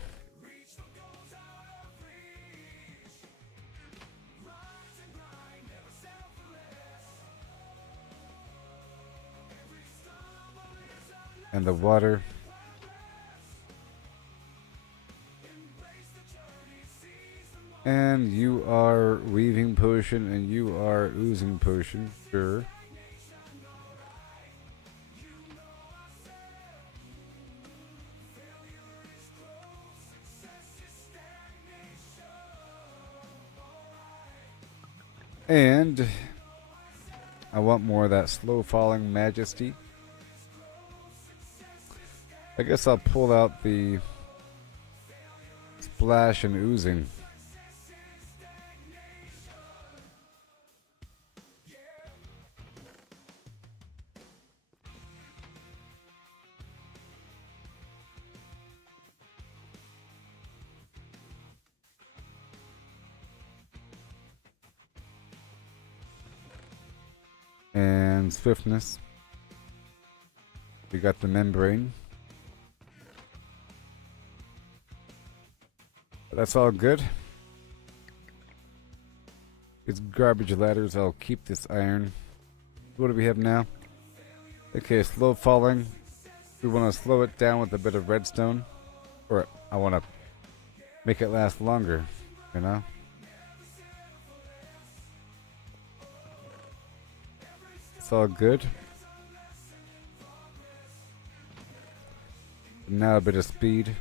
And the water. And you are weaving potion and you are oozing potion. Sure. And I want more of that slow falling majesty. I guess I'll pull out the splash and oozing. And swiftness. We got the membrane. That's all good. It's garbage ladders. I'll keep this iron. What do we have now? Okay, slow falling. We want to slow it down with a bit of redstone. Or I want to make it last longer, you know? It's all good. Now a bit of speed.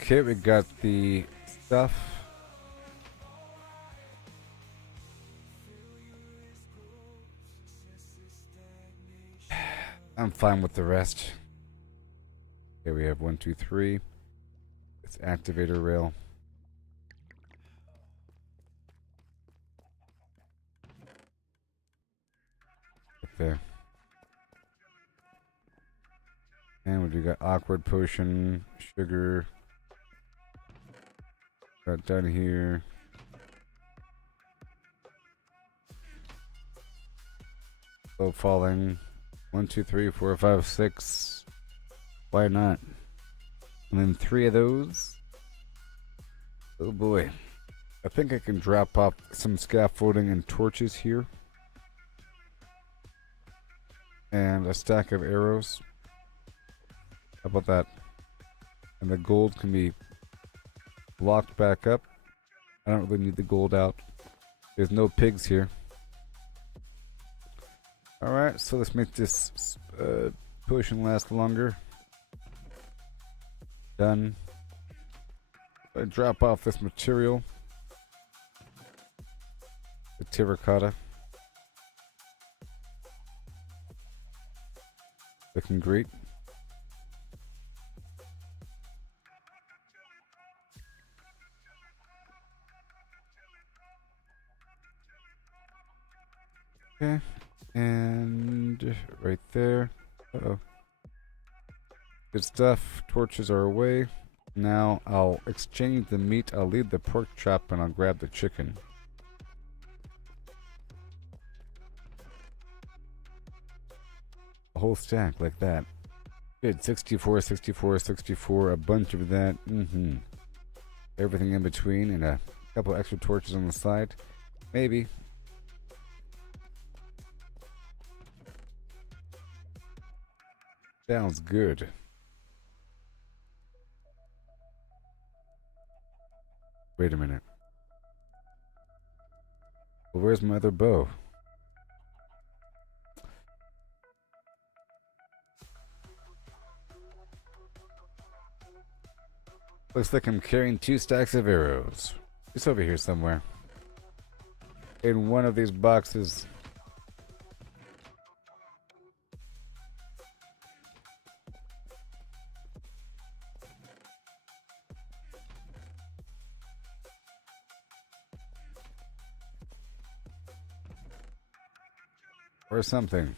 Okay, we got the stuff. I'm fine with the rest. Okay, we have 1, 2, 3. It's activator rail. Right there. And what do we got? Awkward potion, sugar. Got down here. Slow falling. 1, 2, 3, 4, 5, 6. Why not? And then 3 of those. Oh boy. I think I can drop off some scaffolding and torches here. And a stack of arrows. How about that? And the gold can be blocked back up. I don't really need the gold out. There's no pigs here. Alright, so let's make this potion last longer. Done. I drop off this material. The terracotta. Looking great. Okay. And right there. Uh-oh. Good stuff. Torches are away. Now I'll exchange the meat. I'll leave the pork chop and I'll grab the chicken. A whole stack like that. Good. 64, 64, 64. A bunch of that. Everything in between and a couple extra torches on the side. Maybe. Sounds good. Wait a minute. Well, where's my other bow? Looks like I'm carrying 2 stacks of arrows. It's over here somewhere. In one of these boxes. Or something.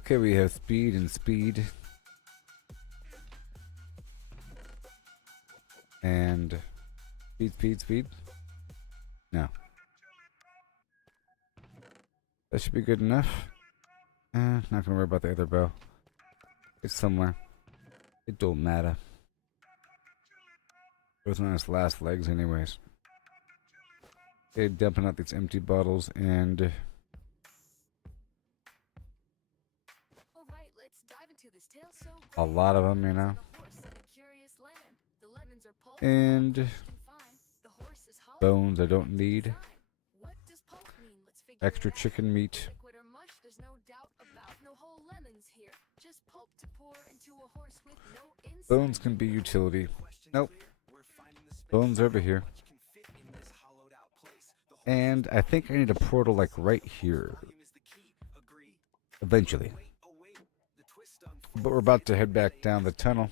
Okay, we have speed and speed. And speed. No. That should be good enough. Not gonna worry about the other bow. It's somewhere. It don't matter. It was on its last legs anyways. Okay, dumping out these empty bottles and Alright, let's dive into this tale. So a lot of them, you know. the horse and the curious lemon. The lemons are pulp And and fine. The horse is hollow. bones I don't need. What does pulp mean? Let's figure Extra it out. chicken meat. Liquid or mush, there's no doubt about. No whole lemons here. Just pulp to pour into a horse with no inside. Bones can be utility. Nope. Bones over here. And I think I need a portal like right here. Eventually. But we're about to head back down the tunnel.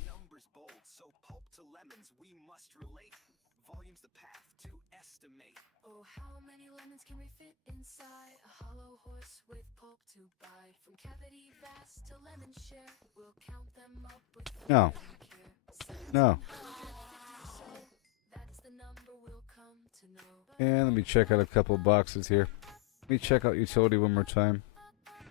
Oh, how many lemons can we fit inside a hollow horse with pulp to buy? From cavity vast to lemon share, we'll count them up with No. care. No. That's the number we'll come to know. And let me check out a couple boxes here. Let me check out utility one more time.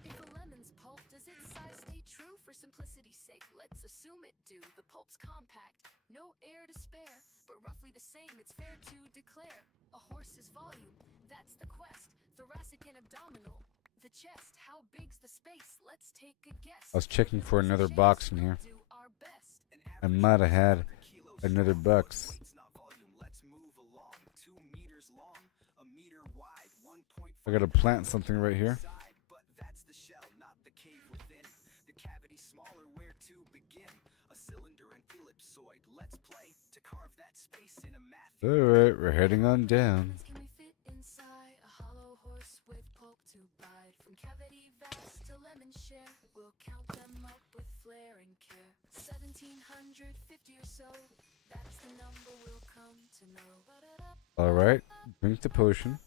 If a lemon's pulp, does its size stay true? For simplicity's sake, let's assume it do. The pulp's compact, no air to spare, but roughly the same, it's fair to declare. A horse's volume, that's the quest. Thoracic and abdominal. The chest, how big's the space? Let's take a guess. I was checking for another box in here. Do our best. I might have had another box. I gotta plant something right here. Alright, we're heading on down. Can we fit inside a hollow horse with pulp to bide? From cavity vast to lemon share, we'll count them up with flair and care. 1750 or so, that's the number we'll come to know. Alright, drink the potion.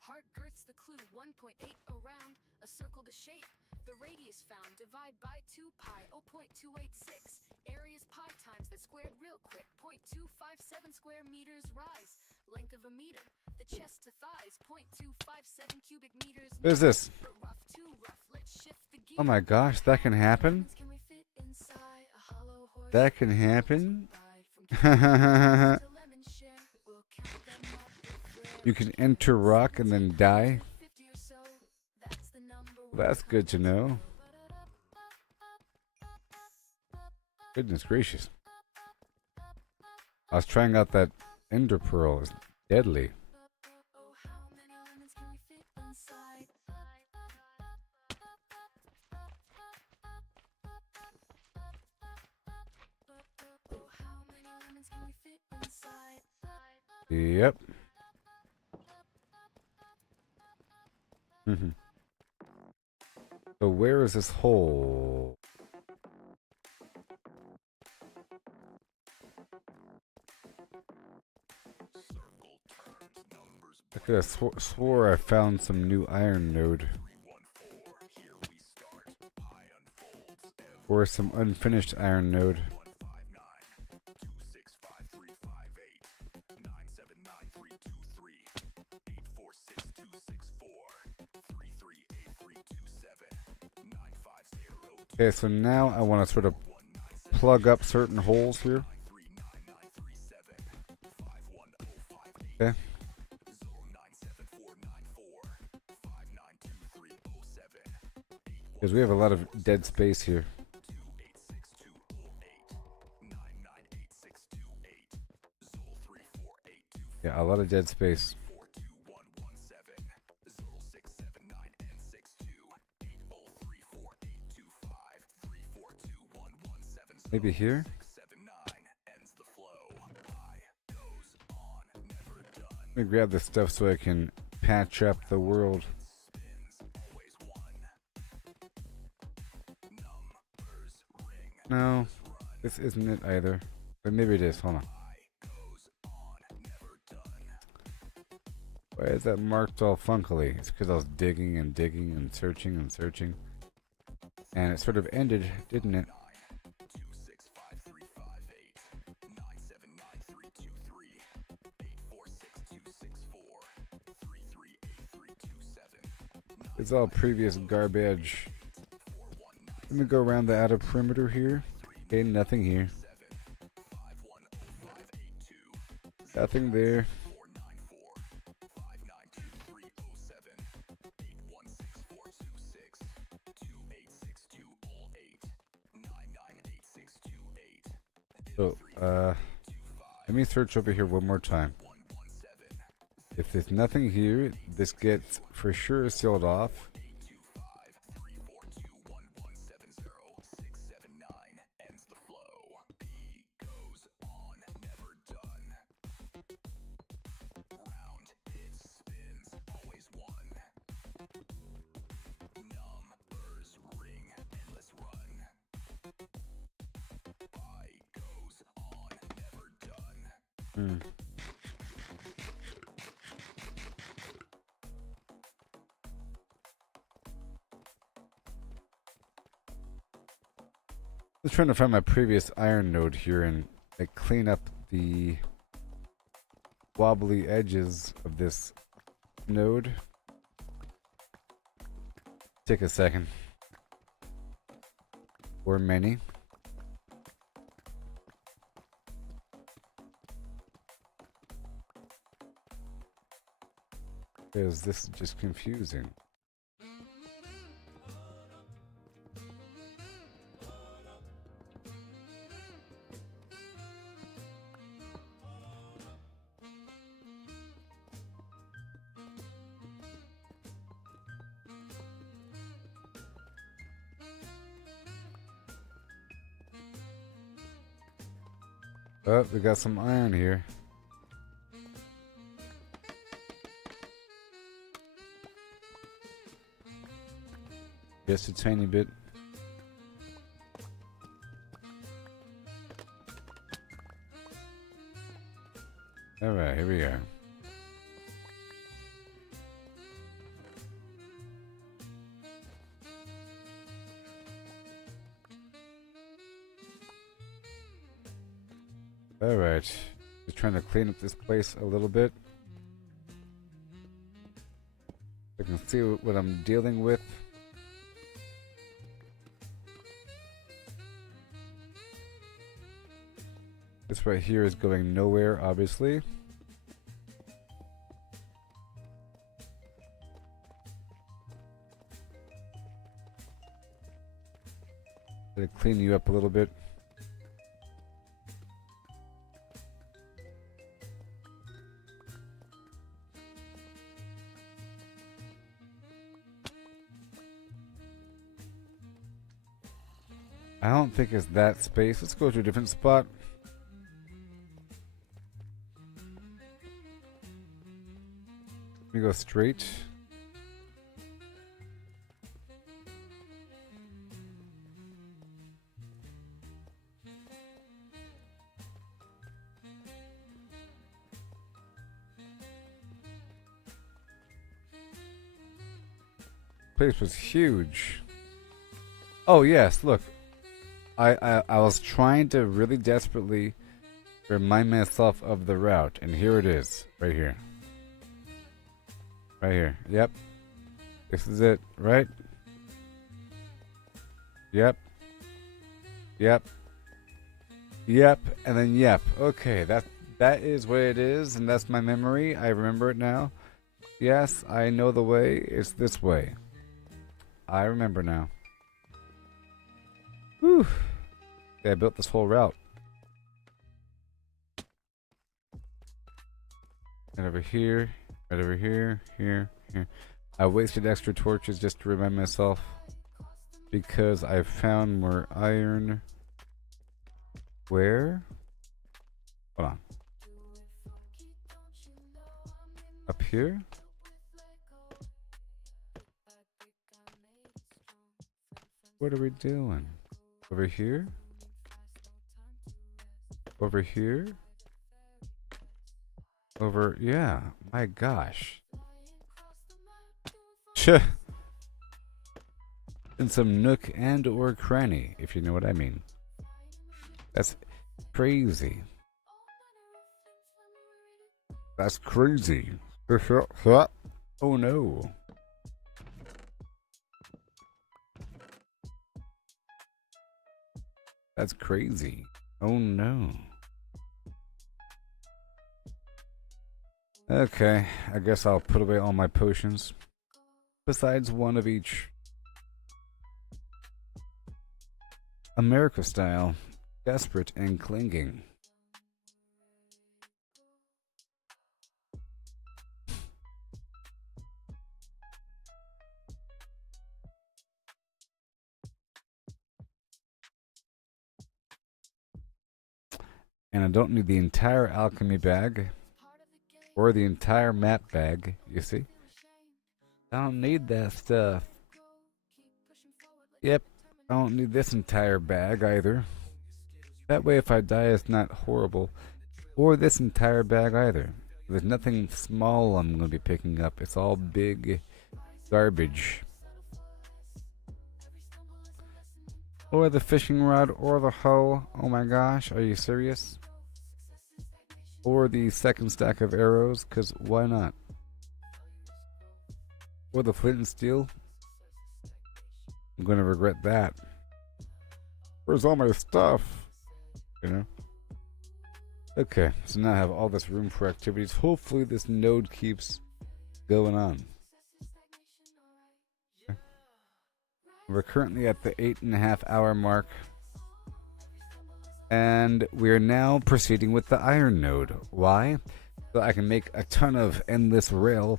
Heart girth's the clue, 1.8 around, a circle to shape. The radius found, divide by 2 pi, 0.286. Area's pi times that squared real quick, 0.257 square meters rise. Length of a meter, the chest to thighs, 0.257 cubic meters. What is this? But rough, too rough, let's shift the gear. Oh my gosh, that can happen? Can we fit inside a hollow horse That can happen? ride? From to lemon share, we'll count them up with flair. You can enter rock and then die? 50 or so, that's the number Well, that's good to know. Goodness gracious. I was trying out that ender pearl. It's deadly. Oh, how many lemons can we fit inside? Yep. Mhm. So where is this hole? I could have swore I found some new iron node. Or some unfinished iron node. Okay, so now I want to sort of plug up certain holes here. Okay. Because we have a lot of dead space here. Yeah, a lot of dead space. Maybe here? Let me grab this stuff so I can patch up the world. No, this isn't it either. But maybe it is. Hold on. Why is that marked all funkily? It's because I was digging and digging and searching and searching. And it sort of ended, didn't it? It's all previous garbage. Let me go around the outer perimeter here. Okay, nothing here. Nothing there. So, let me search over here one more time. If there's nothing here, this gets for sure sealed off. I was trying to find my previous iron node here and like clean up the wobbly edges of this node. Take a second. Or many. Because this is just confusing. Oh, we got some iron here. Just a tiny bit. Alright, here we go. Alright. Just trying to clean up this place a little bit. I can see what I'm dealing with. This right here is going nowhere, obviously. Gonna clean you up a little bit. I don't think it's that space. Let's go to a different spot. go straight. Place was huge. Oh yes, look. I was trying to really desperately remind myself of the route, and here it is, right here. Right here. Yep. This is it, right? Yep. Yep. Yep, and then yep. Okay, that is what it is, and that's my memory. I remember it now. Yes, I know the way. It's this way. I remember now. Whew. Yeah, I built this whole route. Right over here, right over here, here. I wasted extra torches just to remind myself because I found more iron. Where? Hold on. Up here? What are we doing? Over here? Over here? Over, yeah, my gosh. In some nook and or cranny, if you know what I mean. That's crazy. That's crazy. Oh no. That's crazy. Oh no. Okay, I guess I'll put away all my potions. Besides one of each. America style. Desperate and clinging. And I don't need the entire alchemy bag. Or the entire map bag, you see? I don't need that stuff. Yep, I don't need this entire bag either. That way if I die it's not horrible. Or this entire bag either. There's nothing small I'm going to be picking up. It's all big garbage. Or the fishing rod or the hoe. Oh my gosh, are you serious? Or the second stack of arrows, because why not? Or the flint and steel. I'm going to regret that. Where's all my stuff? You know? Okay, so now I have all this room for activities. Hopefully this node keeps going on. Okay. We're currently at the 8.5 hour mark. And we are now proceeding with the iron node. Why? So I can make a ton of endless rail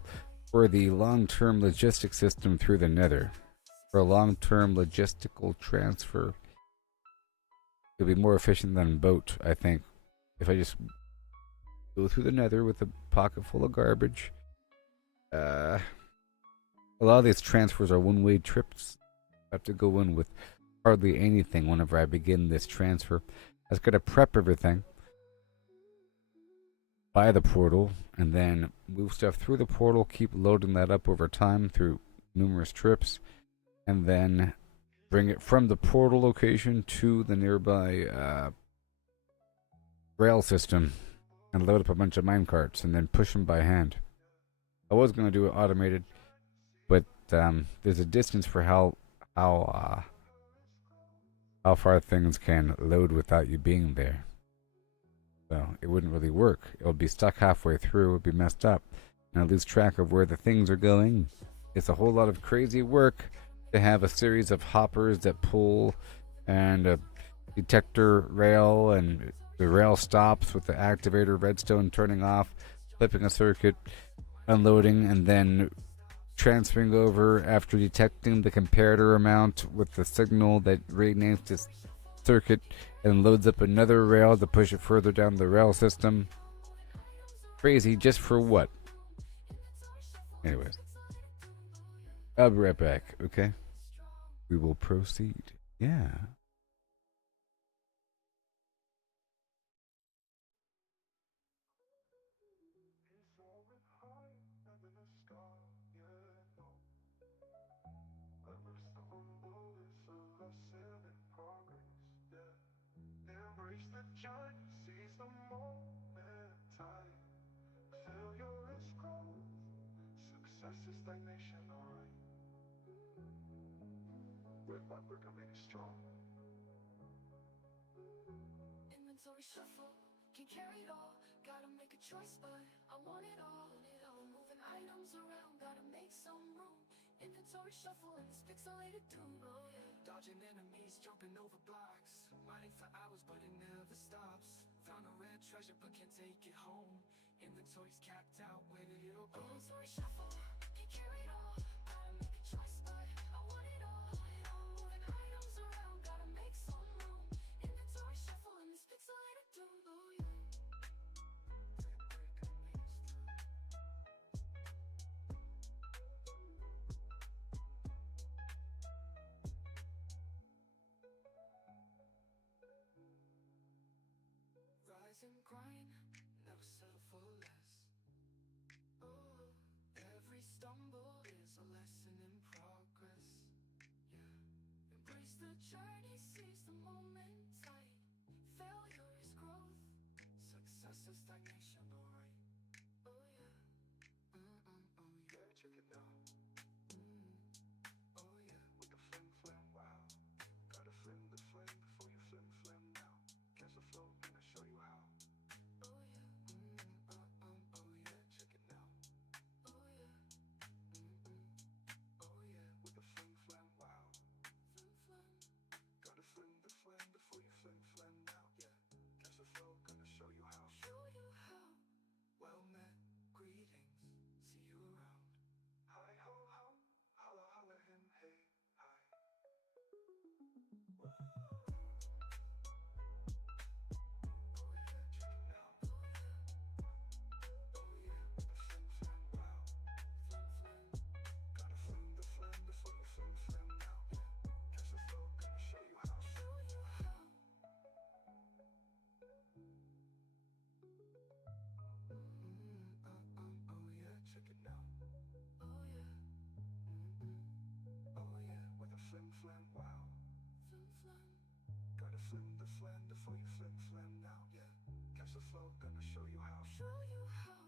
for the long-term logistic system through the nether. For a long-term logistical transfer. It'll be more efficient than a boat, I think. If I just go through the nether with a pocket full of garbage. A lot of these transfers are one-way trips. I have to go in with hardly anything whenever I begin this transfer. I just gotta prep everything, buy the portal, and then move stuff through the portal, keep loading that up over time through numerous trips, and then bring it from the portal location to the nearby rail system and load up a bunch of minecarts and then push them by hand. I was gonna do it automated, but there's a distance for how far things can load without you being there. So it wouldn't really work. It would be stuck halfway through, it would be messed up, and I lose track of where the things are going. It's a whole lot of crazy work to have a series of hoppers that pull and a detector rail, and the rail stops with the activator redstone turning off, flipping a circuit, unloading, and then transferring over after detecting the comparator amount with the signal that renames this circuit and loads up another rail to push it further down the rail system. Crazy, just for what? Anyways, I'll be right back, okay? We will proceed. Yeah. Embrace the journey, seize the moment, time. Failure is growth, success is stagnation, alright. Brick by brick, I made it strong. Inventory shuffle, can carry it all. Gotta make a choice, but I want it all. Moving items around, gotta make some room. Inventory shuffle in this pixelated doom. Oh yeah. Dodging enemies, jumping over blocks. Mining for hours, but it never stops. Found a rare treasure, but can't take it home. Inventory's capped out, where did it all go? Inventory shuffle, can carry it all. Gotta make a choice, but I want it all. Moving items around, gotta make some room. Inventory shuffle in this pixelated doom. Oh yeah. Rise and grind, never settle for less. Oh, every stumble is a lesson in progress. Yeah, Embrace the journey, seize the moment tight. Failure is growth. success is stagnation, alright. Oh yeah. Oh yeah, check it out. Oh yeah, with the flim flam, wow. Gotta flim the flam before you flim flam now. Catch the flow, gonna show you how. Oh yeah. Oh yeah, check it now. Oh yeah. Oh yeah, with the flim flam, wow. Flim flam. Gotta flim the flam before you flim flam now. Yeah, catch the flow, gonna show you how. Show you how. Well met, greetings, see you around. Hi ho ho, holla holla him, hey, hi. Oh yeah, check it out. Oh yeah, with the flim flam, wow. Flim flam. Gotta flim the flam before you flim flam now. Yeah, catch the flow, gonna show you how. Show you how. Oh yeah, check it now. Oh yeah. Oh yeah, with the flim flam, wow. Flim flam. Gotta flim the flam before you flim flam now. Yeah, catch the flow, gonna show you how. Show you how.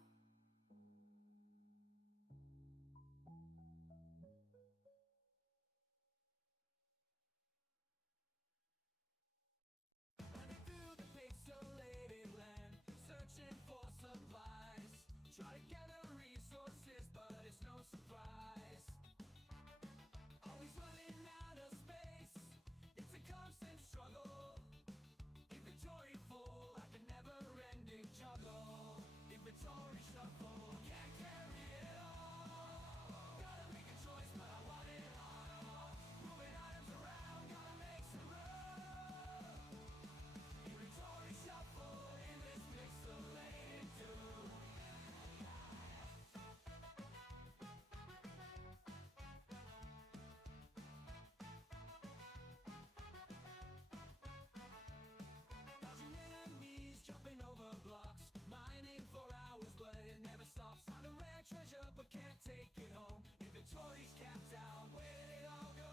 Running through the pixelated land, searching for supplies. Try to gather resources, but it's no surprise. Always running out of space, it's a constant struggle. Inventory full, like a never-ending juggle. Inventory shuffle, can't carry it all. Gotta make a choice, but I want it all. Moving items around, gotta make some room. Inventory shuffle in this pixelated doom. Dodging enemies, jumping over blocks. Mining for hours, but it never stops. Found a rare treasure, but can't take it home. Inventory's capped out, where did it all go?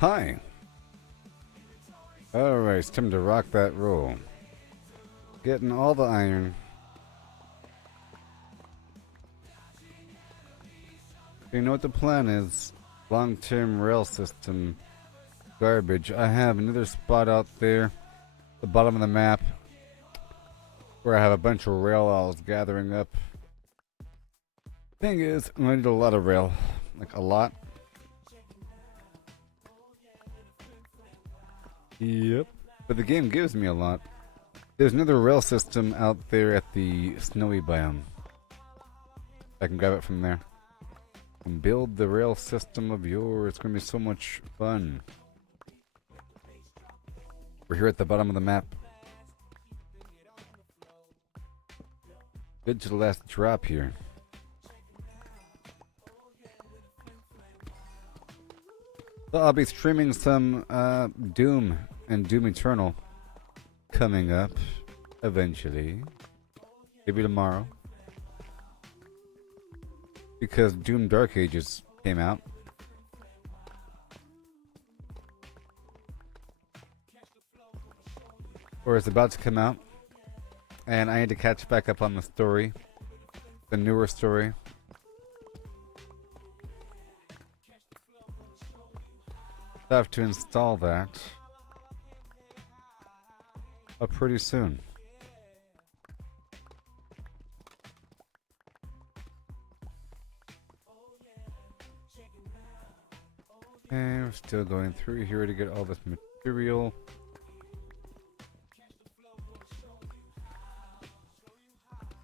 Hi. Alright, it's time to rock that roll. Getting all the iron. You know what the plan is? Long-term rail system garbage. I have another spot out there, the bottom of the map, where I have a bunch of rail owls gathering up. Thing is, I need a lot of rail. Like, a lot. Yep. But the game gives me a lot. There's another rail system out there at the snowy biome. I can grab it from there. And build the rail system of yours. It's going to be so much fun. We're here at the bottom of the map. Good to the last drop here. So I'll be streaming some Doom and Doom Eternal coming up eventually. Maybe tomorrow. Because Doom Dark Ages came out. Or it's about to come out. And I need to catch back up on the story. The newer story. I have to install that pretty soon. And we're still going through here to get all this material.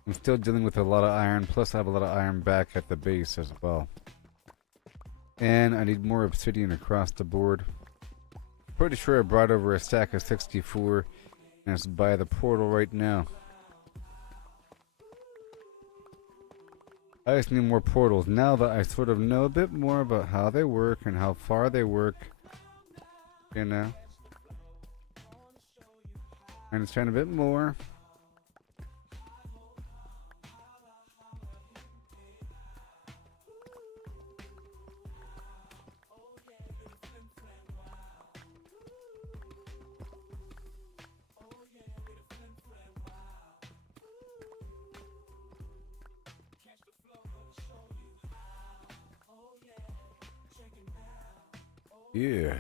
I'm still dealing with a lot of iron, plus I have a lot of iron back at the base as well. And I need more obsidian across the board. Pretty sure I brought over a stack of 64, and it's by the portal right now. I just need more portals. Now that I sort of know a bit more about how they work and how far they work, you know. I understand a bit more. Yeah.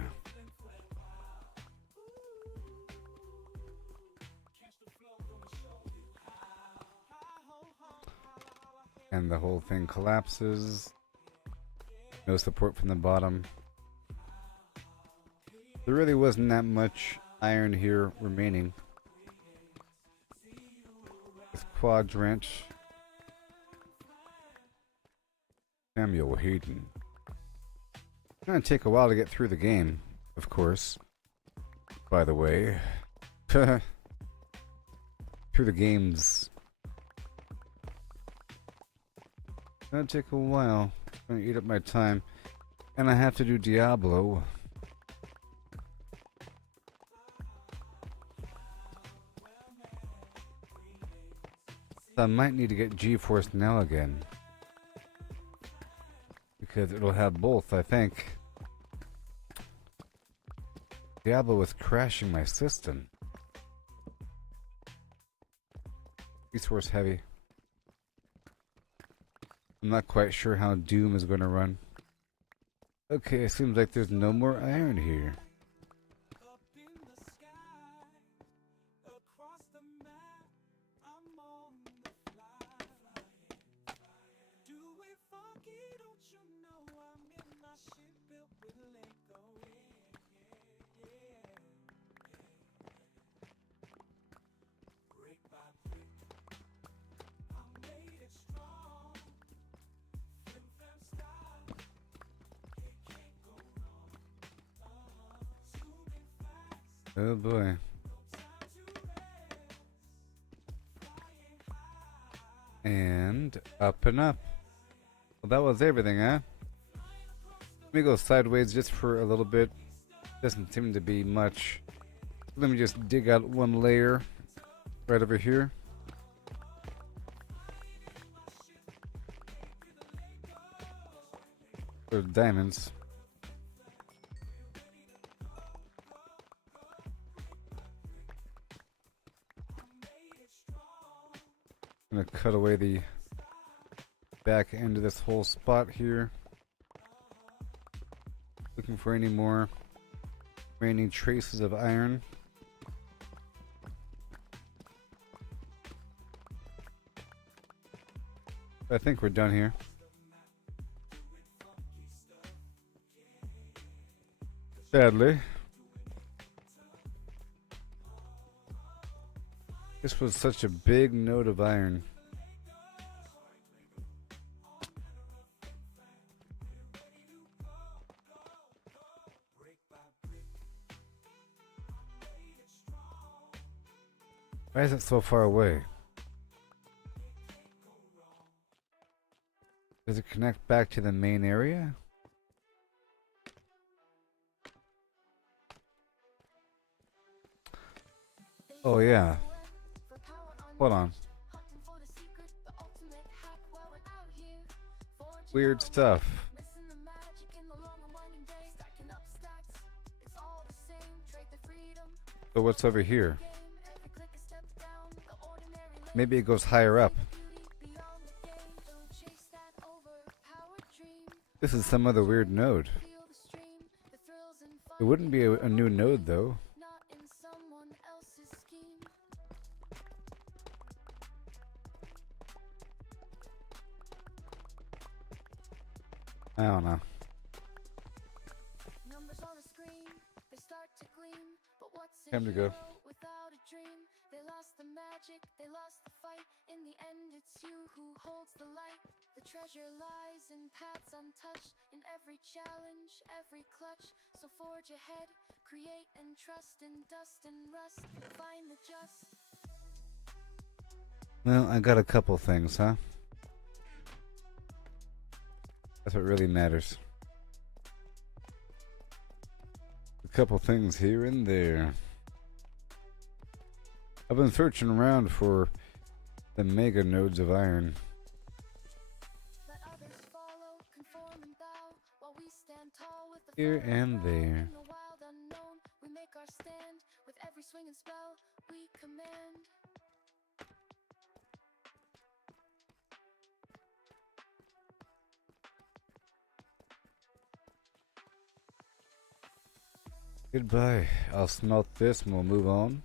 And the whole thing collapses. No support from the bottom. There really wasn't that much iron here remaining. This quadrant. Samuel Hayden. It's gonna take a while to get through the game, of course. By the way. Through the games. It's gonna take a while. It's gonna eat up my time. And I have to do Diablo. So I might need to get GeForce Now again. Because it'll have both, I think. Diablo was crashing my system. Resource heavy. I'm not quite sure how Doom is going to run. Okay, it seems like there's no more iron here. Oh boy. And up and up. Well, that was everything, huh? Let me go sideways just for a little bit. Doesn't seem to be much. Let me just dig out one layer right over here. There's diamonds. I'm gonna cut away the back end of this whole spot here. Looking for any more Raining traces of iron. I think we're done here. Sadly. This was such a big node of iron. Why is it so far away? Does it connect back to the main area? Oh yeah. Hold on. Weird stuff. So what's over here? Maybe it goes higher up. This is some other weird node. It wouldn't be a new node though. I don't know. Time to go. They lost the magic, they lost the fight. In the end, it's you who holds the light. The treasure lies in paths untouched, in every challenge, every clutch. So forge ahead, create and trust in dust and rust. Find the just. Well, I got a couple things, huh? That's what really matters. A couple things here and there. I've been searching around for the mega nodes of iron. Let others follow, conform and bow, while we stand tall with the Here and there. in the wild unknown. We make our stand with every swing and spell we command. Goodbye. I'll smelt this and we'll move on.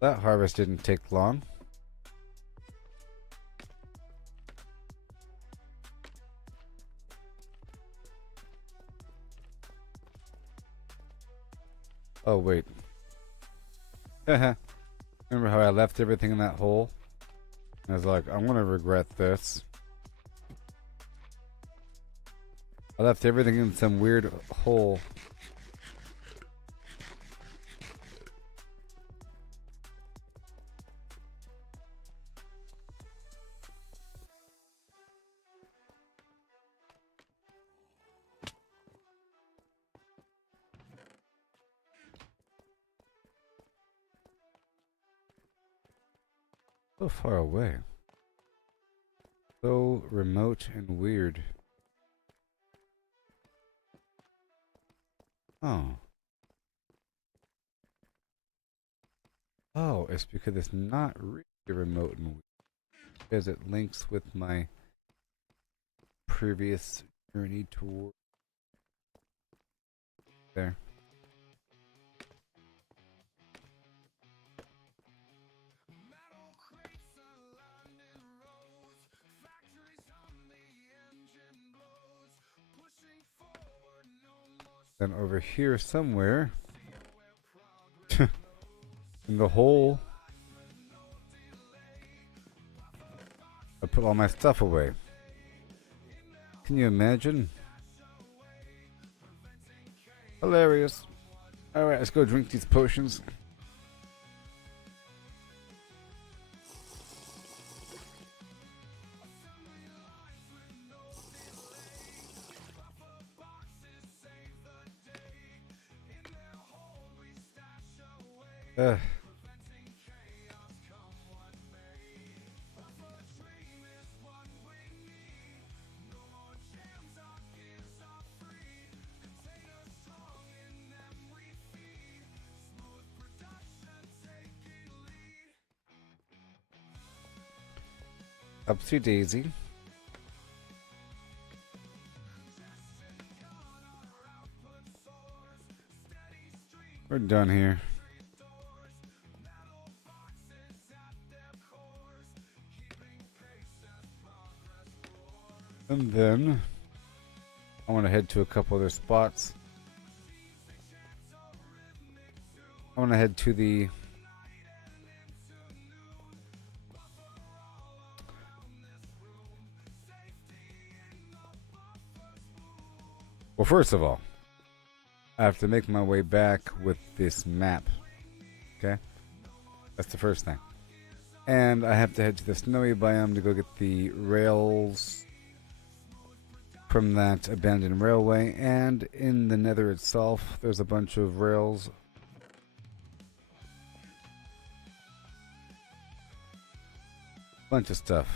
That harvest didn't take long. Oh, wait. Remember how I left everything in that hole? I was like, I'm gonna regret this. I left everything in some weird hole. So far away. So remote and weird. Oh. Oh, it's because it's not really remote and weird. Because it links with my previous journey toward there. Metal crates are lined in rows, factories hum, the engine blows, pushing forward, no more Then over here somewhere, in the hole, I put all my stuff away. Can you imagine? Hilarious. Alright, let's go drink these potions. Upsy daisy. get done here. And then I want to head to a couple other spots. I want to head to the well, first of all, I have to make my way back with this map. Okay? That's the first thing. And I have to head to the snowy biome to go get the rails from that abandoned railway. And in the nether itself, there's a bunch of rails. Bunch of stuff.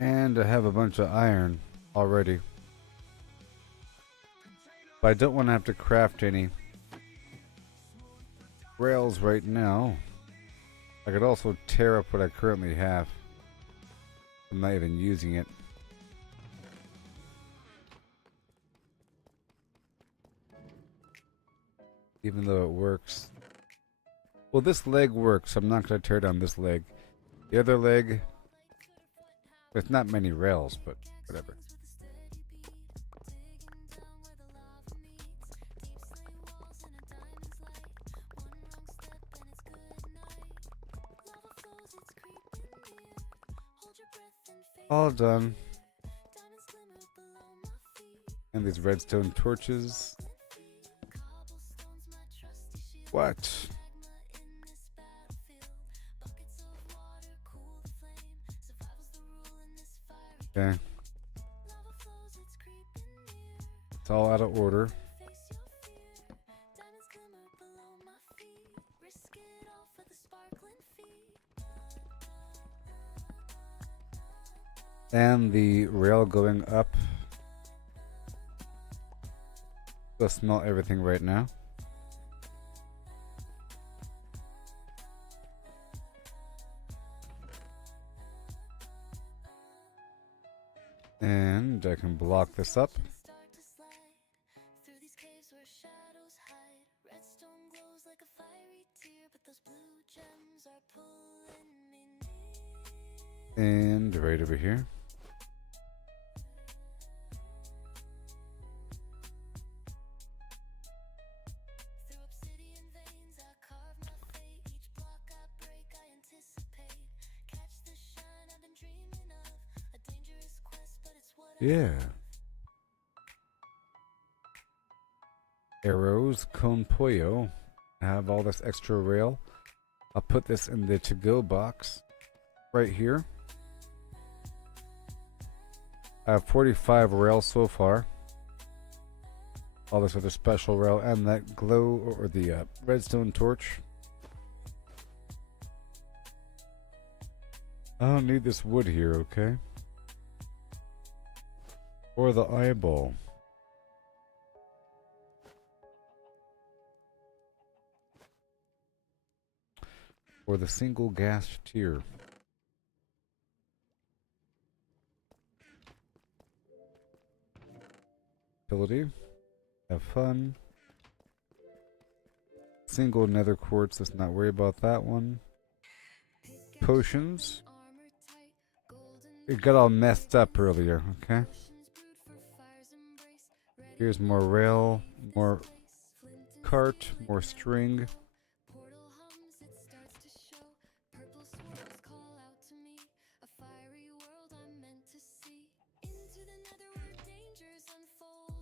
And I have a bunch of iron already. But I don't want to have to craft any rails right now. I could also tear up what I currently have. I'm not even using it. Even though it works. Well, this leg works. I'm not going to tear down this leg. The other leg, there's not many rails, but whatever. All done. And these redstone torches. What? Okay. It's all out of order. And the rail going up. Let's smelt everything right now. And I can block this up. And right over here. Yeah. Arrows, con pollo. I have all this extra rail. I'll put this in the to-go box right here. I have 45 rail so far. All this other special rail and that glow or the redstone torch. I don't need this wood here, okay? Or the eyeball. Or the single gas tier. Ability. Have fun. Single nether quartz. Let's not worry about that one. Potions. It got all messed up earlier, okay? Here's more rail, more cart, more string.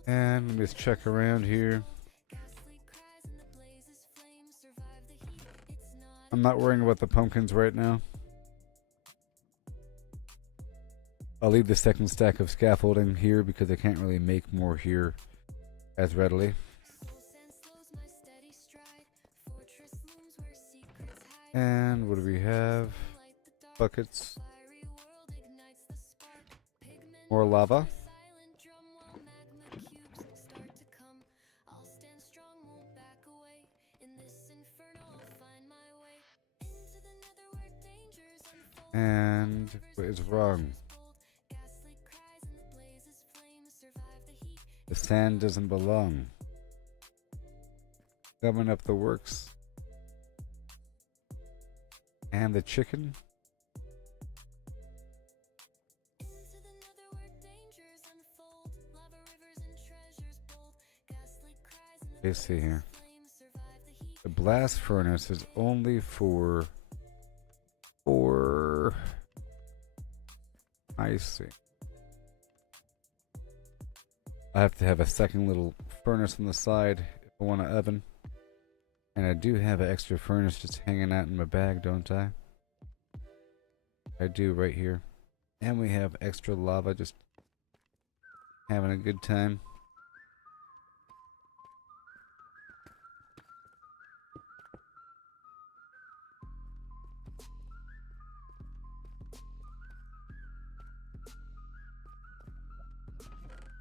And let me just check around here. I'm not worrying about the pumpkins right now. I'll leave the second stack of scaffolding here because I can't really make more here as readily. And what do we have? Buckets. More lava. And what is wrong? The sand doesn't belong. Coming up the works. And the chicken. Into the netherworld dangers unfold. Lava rivers and treasures bold. Ghastly cries and the Let's see here. flames survive the heat. The blast furnace is only for I see. I have to have a second little furnace on the side if I want an oven. And I do have an extra furnace just hanging out in my bag, don't I? I do right here. And we have extra lava just having a good time.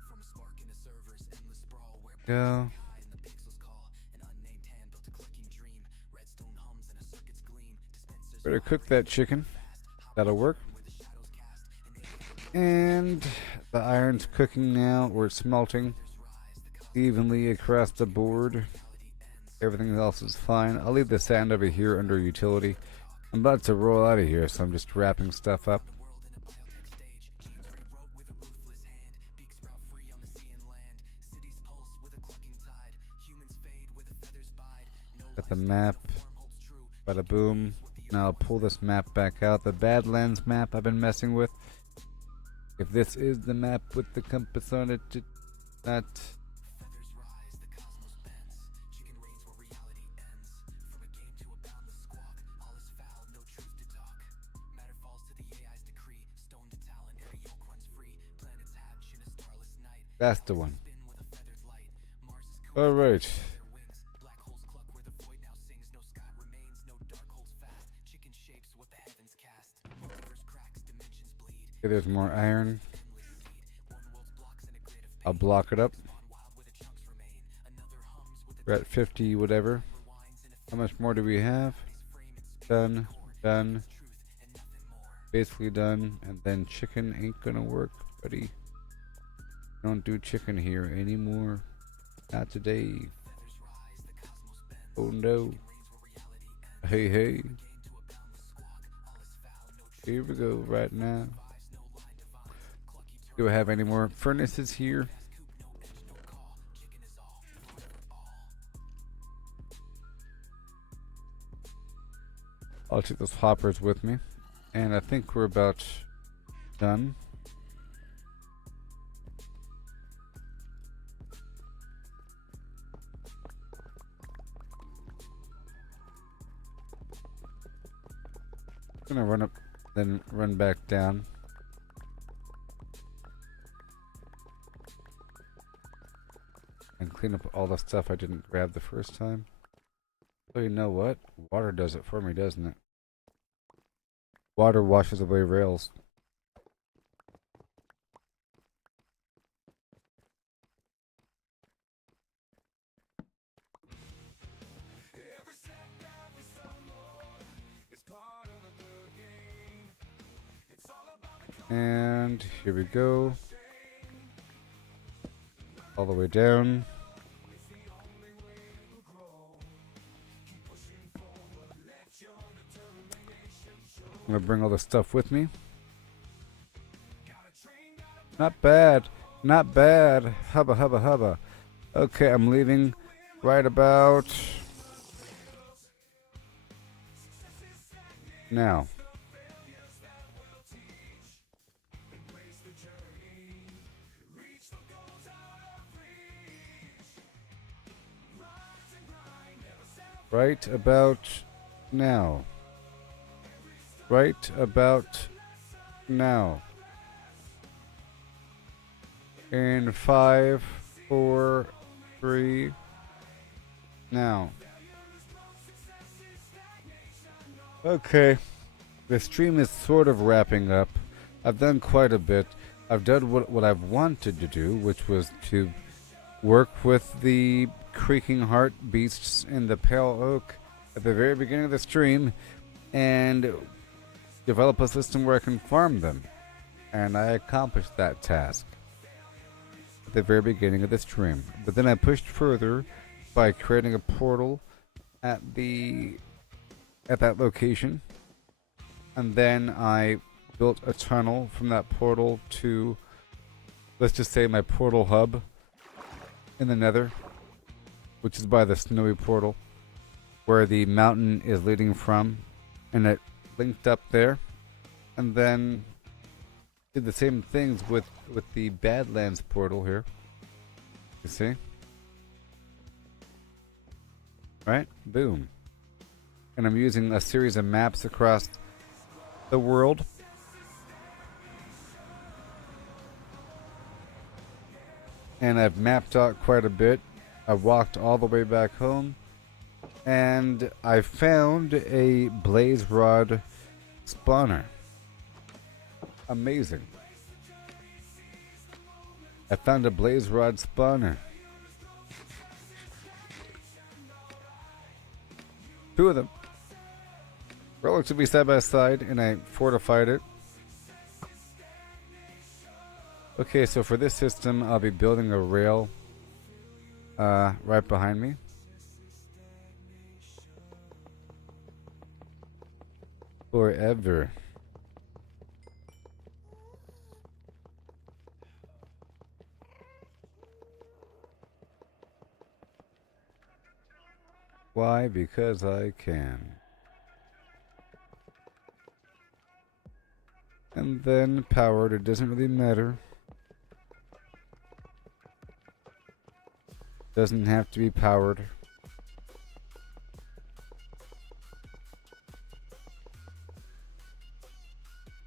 From spark into servers, endless sprawl where Go. high and the pixels call. An unnamed hand built a clicking dream. Redstone hums and a circuit's gleam. Dispensers Better cook that chicken. That'll work. where the shadows cast. And the iron's cooking now, or it's smelting evenly across the board. Everything else is fine. I'll leave the sand over here under utility. I'm about to roll out of here, so I'm just wrapping stuff up. Got the map. Bada boom. Now I'll pull this map back out. The Badlands map I've been messing with. If this is the map with the compass on it, it's not. That's the one. Alright. Okay, there's more iron. I'll block it up. We're at 50 whatever. How much more do we have? Done. Done. Basically done. And then chicken ain't gonna work, buddy. Don't do chicken here anymore. Not today. Oh no. Hey, hey. Here we go right now. Do I have any more furnaces here? I'll take those hoppers with me. And I think we're about done. Gonna run up, then run back down. And clean up all the stuff I didn't grab the first time. Oh, you know what? Water does it for me, doesn't it? Water washes away rails. And here we go. All the way down. I'm gonna bring all the stuff with me. Not bad. Not bad. Hubba, hubba, hubba. Okay, I'm leaving right about now. Right about now. Right about now. In 5, 4, 3, now. Okay. The stream is sort of wrapping up. I've done quite a bit. I've done what I've wanted to do, which was to work with the creaking heart beasts in the pale oak at the very beginning of the stream and develop a system where I can farm them. And I accomplished that task at the very beginning of the stream. But then I pushed further by creating a portal at that location, and then I built a tunnel from that portal to, let's just say, my portal hub in the Nether, which is by the snowy portal where the mountain is leading from, and it linked up there, and then did the same things with the Badlands portal here. You see? Right? Boom. And I'm using a series of maps across the world. And I've mapped out quite a bit. I walked all the way back home, and I found a blaze rod spawner. Amazing. I found a blaze rod spawner. 2 of them. Relatively side by side, and I fortified it. Okay, so for this system, I'll be building a rail right behind me. Forever. Why? Because I can. And then powered, it doesn't really matter. Doesn't have to be powered.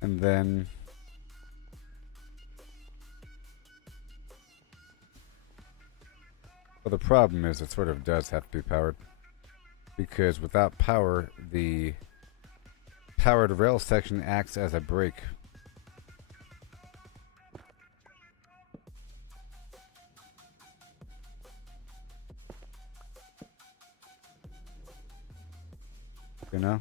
And then well, the problem is it sort of does have to be powered, because without power, the powered rail section acts as a brake. You know?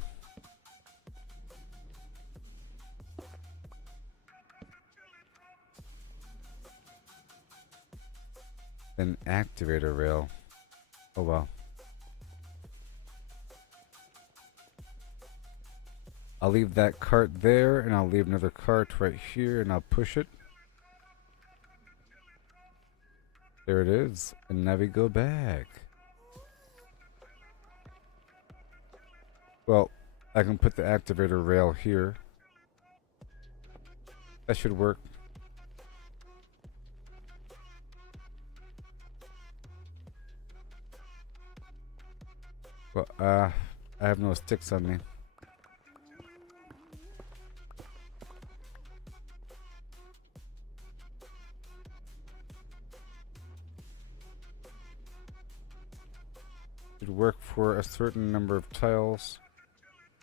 Then activate a rail. Oh well. I'll leave that cart there, and I'll leave another cart right here, and I'll push it. There it is. And now we go back. Well, I can put the activator rail here. That should work. Well, I have no sticks on me. Should work for a certain number of tiles.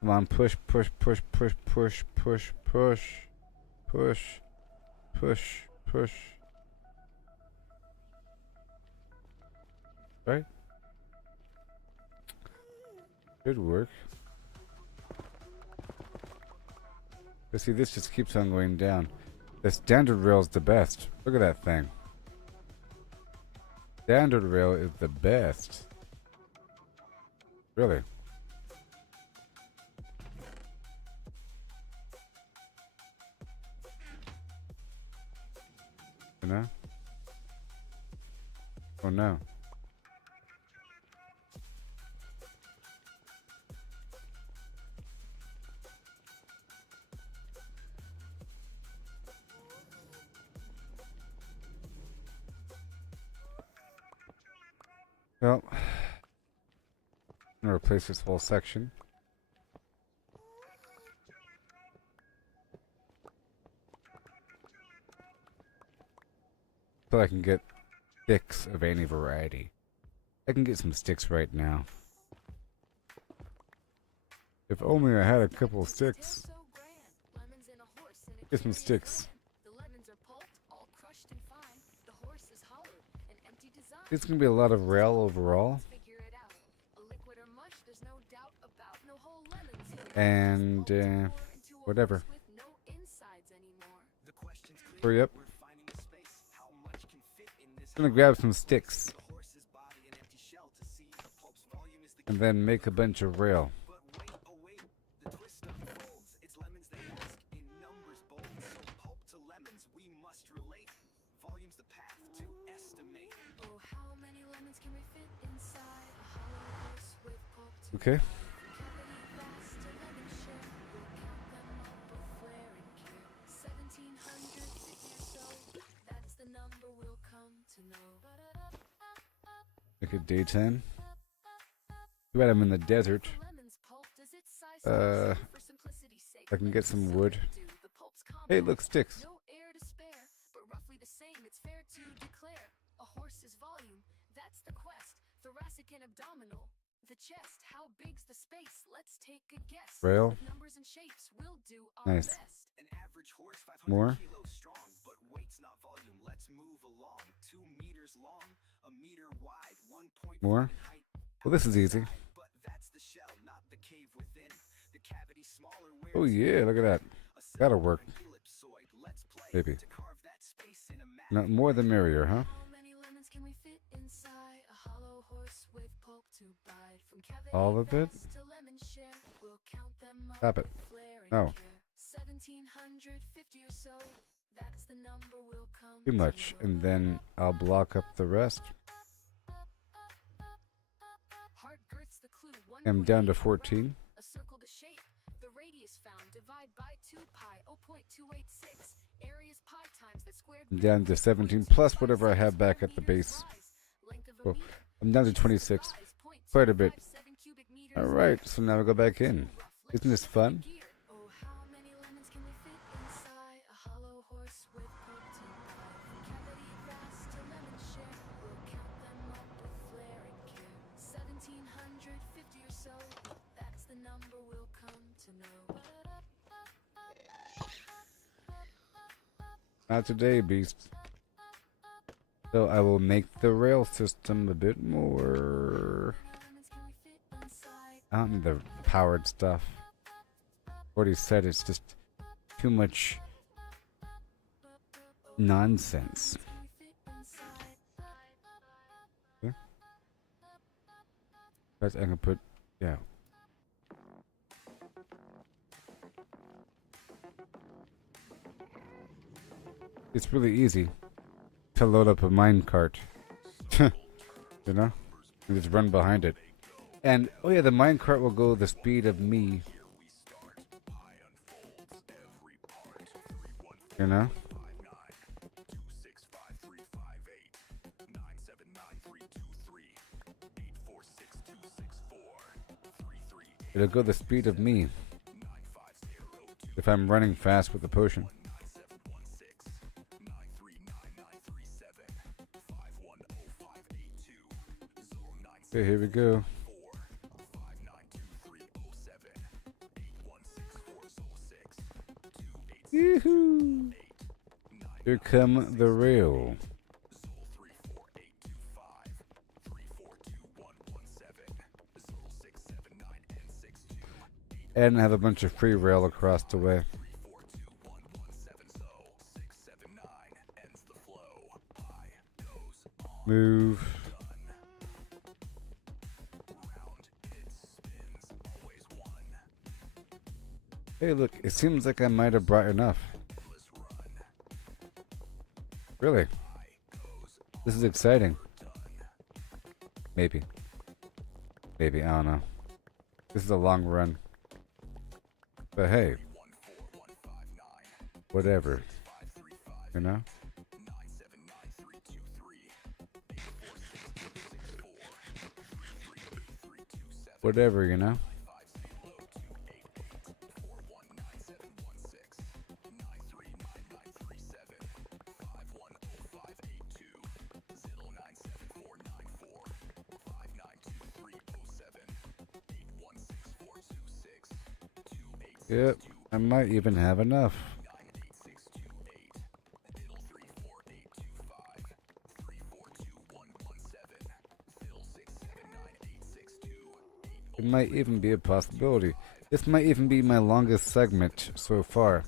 Come on, push, push, push, push, push, push, push, push, push, push. Right? Should work. But see, this just keeps on going down. The standard rail is the best. Look at that thing. Standard rail is the best. Really. You know? Oh no. Well, I'm gonna replace this whole section. So I can get sticks of any variety. I can get some sticks right now. If only I had a couple of sticks. Get some sticks. It's gonna be a lot of rail overall. And whatever. Hurry up. I'm gonna grab some sticks. and then make a bunch of rail. But wait, oh wait, the twist unfolds. It's lemons they ask, in numbers bold. So pulp to lemons we must relate. Volume's the path to estimate. Oh, how many lemons can we fit inside a hollow horse with pulp to Okay. buy? Cavity vast to lemon share. We'll count them up with flair and care. 1750 or so. That's the number we'll come to know. Make it daytime. Too bad I'm in the desert. Lemons pulp does its size Uh, for simplicity's sake. I can get some wood. The pulp's Hey, compact. look, sticks. No air to spare, but roughly the same. It's fair to declare a horse's volume. That's the quest. Thoracic and abdominal. The chest. How big's the space? Let's take a guess. Rail. With numbers and shapes, we'll do our Nice. best. An average horse 500 More. kilos strong, but weight's not volume. Let's move along. 2 meters long, a meter wide, 1.4 More. in height. Well, this is easy. But that's the shell, not the cave within. The cavity smaller. Oh yeah, look at that. That'll work. Ellipsoid. Let's play Maybe. to carve that space in a map. Not more the merrier, huh? How many lemons can we fit inside a hollow horse with pulp to bite? From cavity All of it? vast to lemon share, we'll count them up Stop it. with flair and No. care. 1750 or so. That's the number we'll come Too much. to know. And then I'll block up the rest. Heart girth's the clue. I'm down to 1.8 14. A circle to shape. The radius found. Divide by 2 pi. 0.286. Area's pi times that squared. I'm down to 17 plus whatever I have back at the base. Oh, I'm down to 26. Quite a bit. Alright, so now we go back in. Isn't this fun? Oh, how many lemons can we fit inside a hollow horse with pulp to buy? Cavity vast to lemon share. We'll count them up with flair and care. 1750 or so. That's the number we'll come to know. Not today, beast. So I will make the rail system a bit more. Lemons can we fit inside? I don't need the powered stuff. Already said it's just too much nonsense. Can we fit inside? Guys, I can put, yeah. It's really easy to load up a minecart. You know? And just run behind it. And, oh yeah, the minecart will go the speed of me. You know? It'll go the speed of me if I'm running fast with the potion. Okay, here we go. Yoo-hoo! Here come the rail. And have a bunch of free rail across the way. Move. Hey, look, it seems like I might have brought enough. Really? This is exciting. Maybe. Maybe, I don't know. This is a long run. But hey. Whatever. You know? Whatever, you know? Yep, I might even have enough. It might even be a possibility. This might even be my longest segment so far.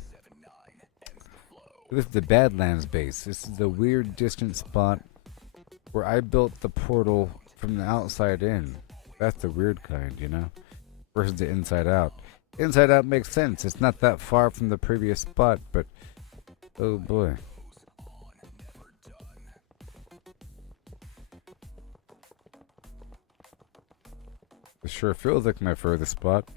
This is the Badlands base. This is the weird distant spot where I built the portal from the outside in. That's the weird kind, you know? Versus the inside out. Inside out makes sense. It's not that far from the previous spot, but oh boy. It sure feels like my furthest spot.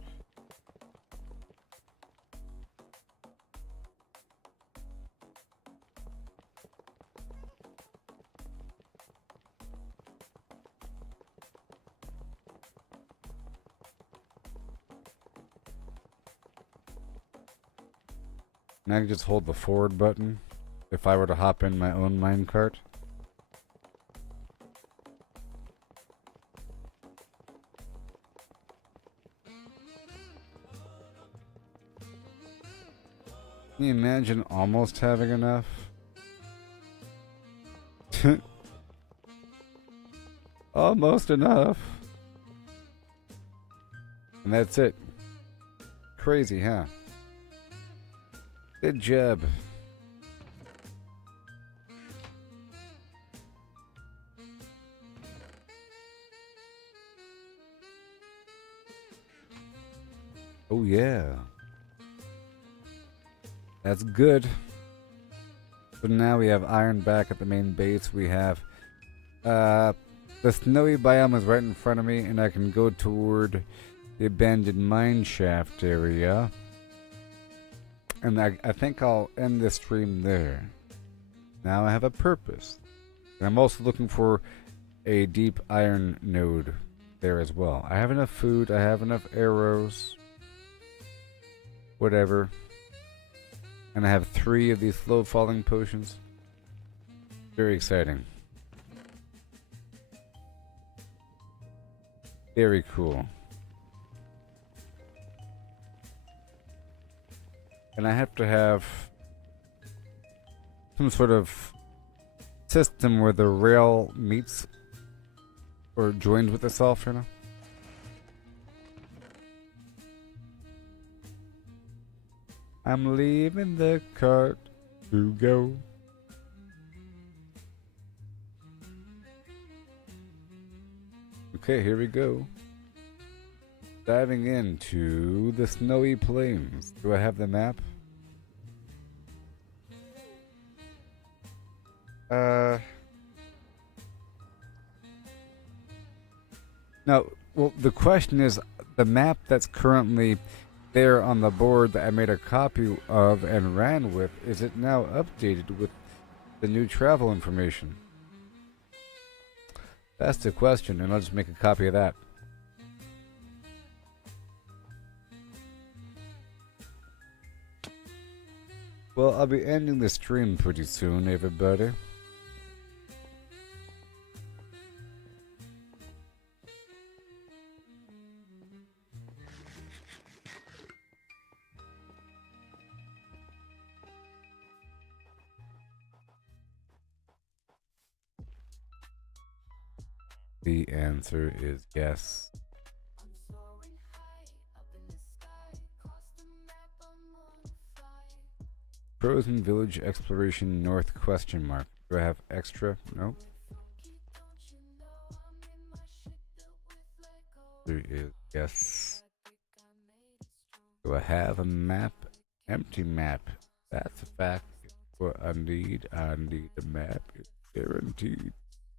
And I can just hold the forward button if I were to hop in my own minecart. Can you imagine almost having enough? Almost enough. And that's it. Crazy, huh? Good job. Oh yeah. That's good. So now we have iron back at the main base. We have the snowy biome is right in front of me, and I can go toward the abandoned mine shaft area. And I think I'll end this stream there. Now I have a purpose. And I'm also looking for a deep iron node there as well. I have enough food, I have enough arrows. Whatever. And I have 3 of these slow falling potions. Very exciting. Very cool. And I have to have some sort of system where the rail meets or joins with itself, you know? I'm leaving the cart to go. Okay, here we go. Diving into the snowy plains. Do I have the map? No, well, the question is, the map that's currently there on the board that I made a copy of and ran with, is it now updated with the new travel information? That's the question, and I'll just make a copy of that. Well, I'll be ending the stream pretty soon, everybody. The answer is yes. Frozen Village Exploration North question mark. Do I have extra? No. There is yes. Do I have a map? Empty map. That's a fact. What I need a map. It's guaranteed.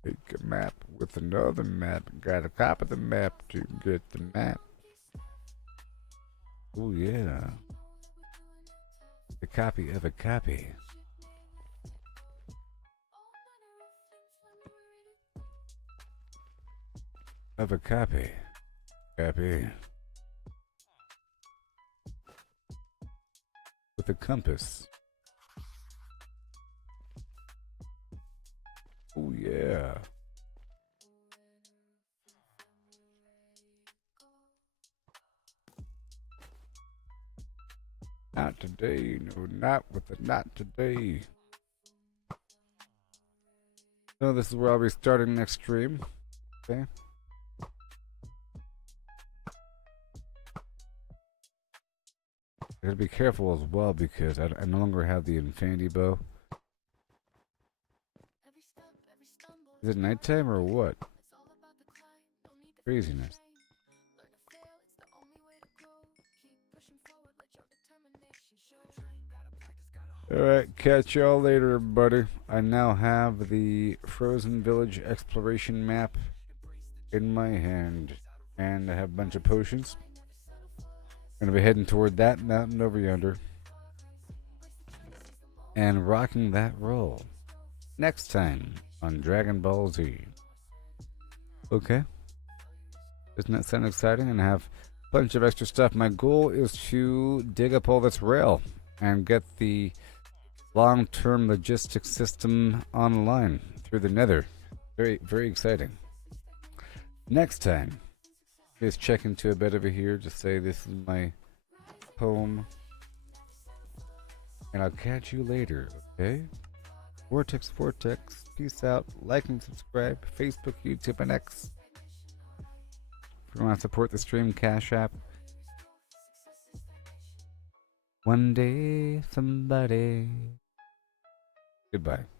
Take a map with another map. Gotta copy the map to get the map. Oh yeah. A copy of a copy. Of a copy. Copy. With a compass. Oh yeah. Not today, no, not with the not today. So this is where I'll be starting next stream. Okay. I gotta be careful as well because I no longer have the infinity bow. Is it nighttime or what? Craziness. Alright, catch y'all later, buddy. I now have the Frozen Village exploration map in my hand. And I have a bunch of potions. Gonna be heading toward that mountain over yonder. And rocking that roll. Next time on Dragon Ball Z. Okay. Doesn't that sound exciting? And I have a bunch of extra stuff. My goal is to dig up all this rail and get the long-term logistics system online through the nether. Very, very exciting. Next time, just check into a bed over here. Just say this is my home. And I'll catch you later, okay? Vortex, Vortex. Peace out. Like and subscribe. Facebook, YouTube, and X. If you want to support the stream, Cash App. One day, somebody. Goodbye.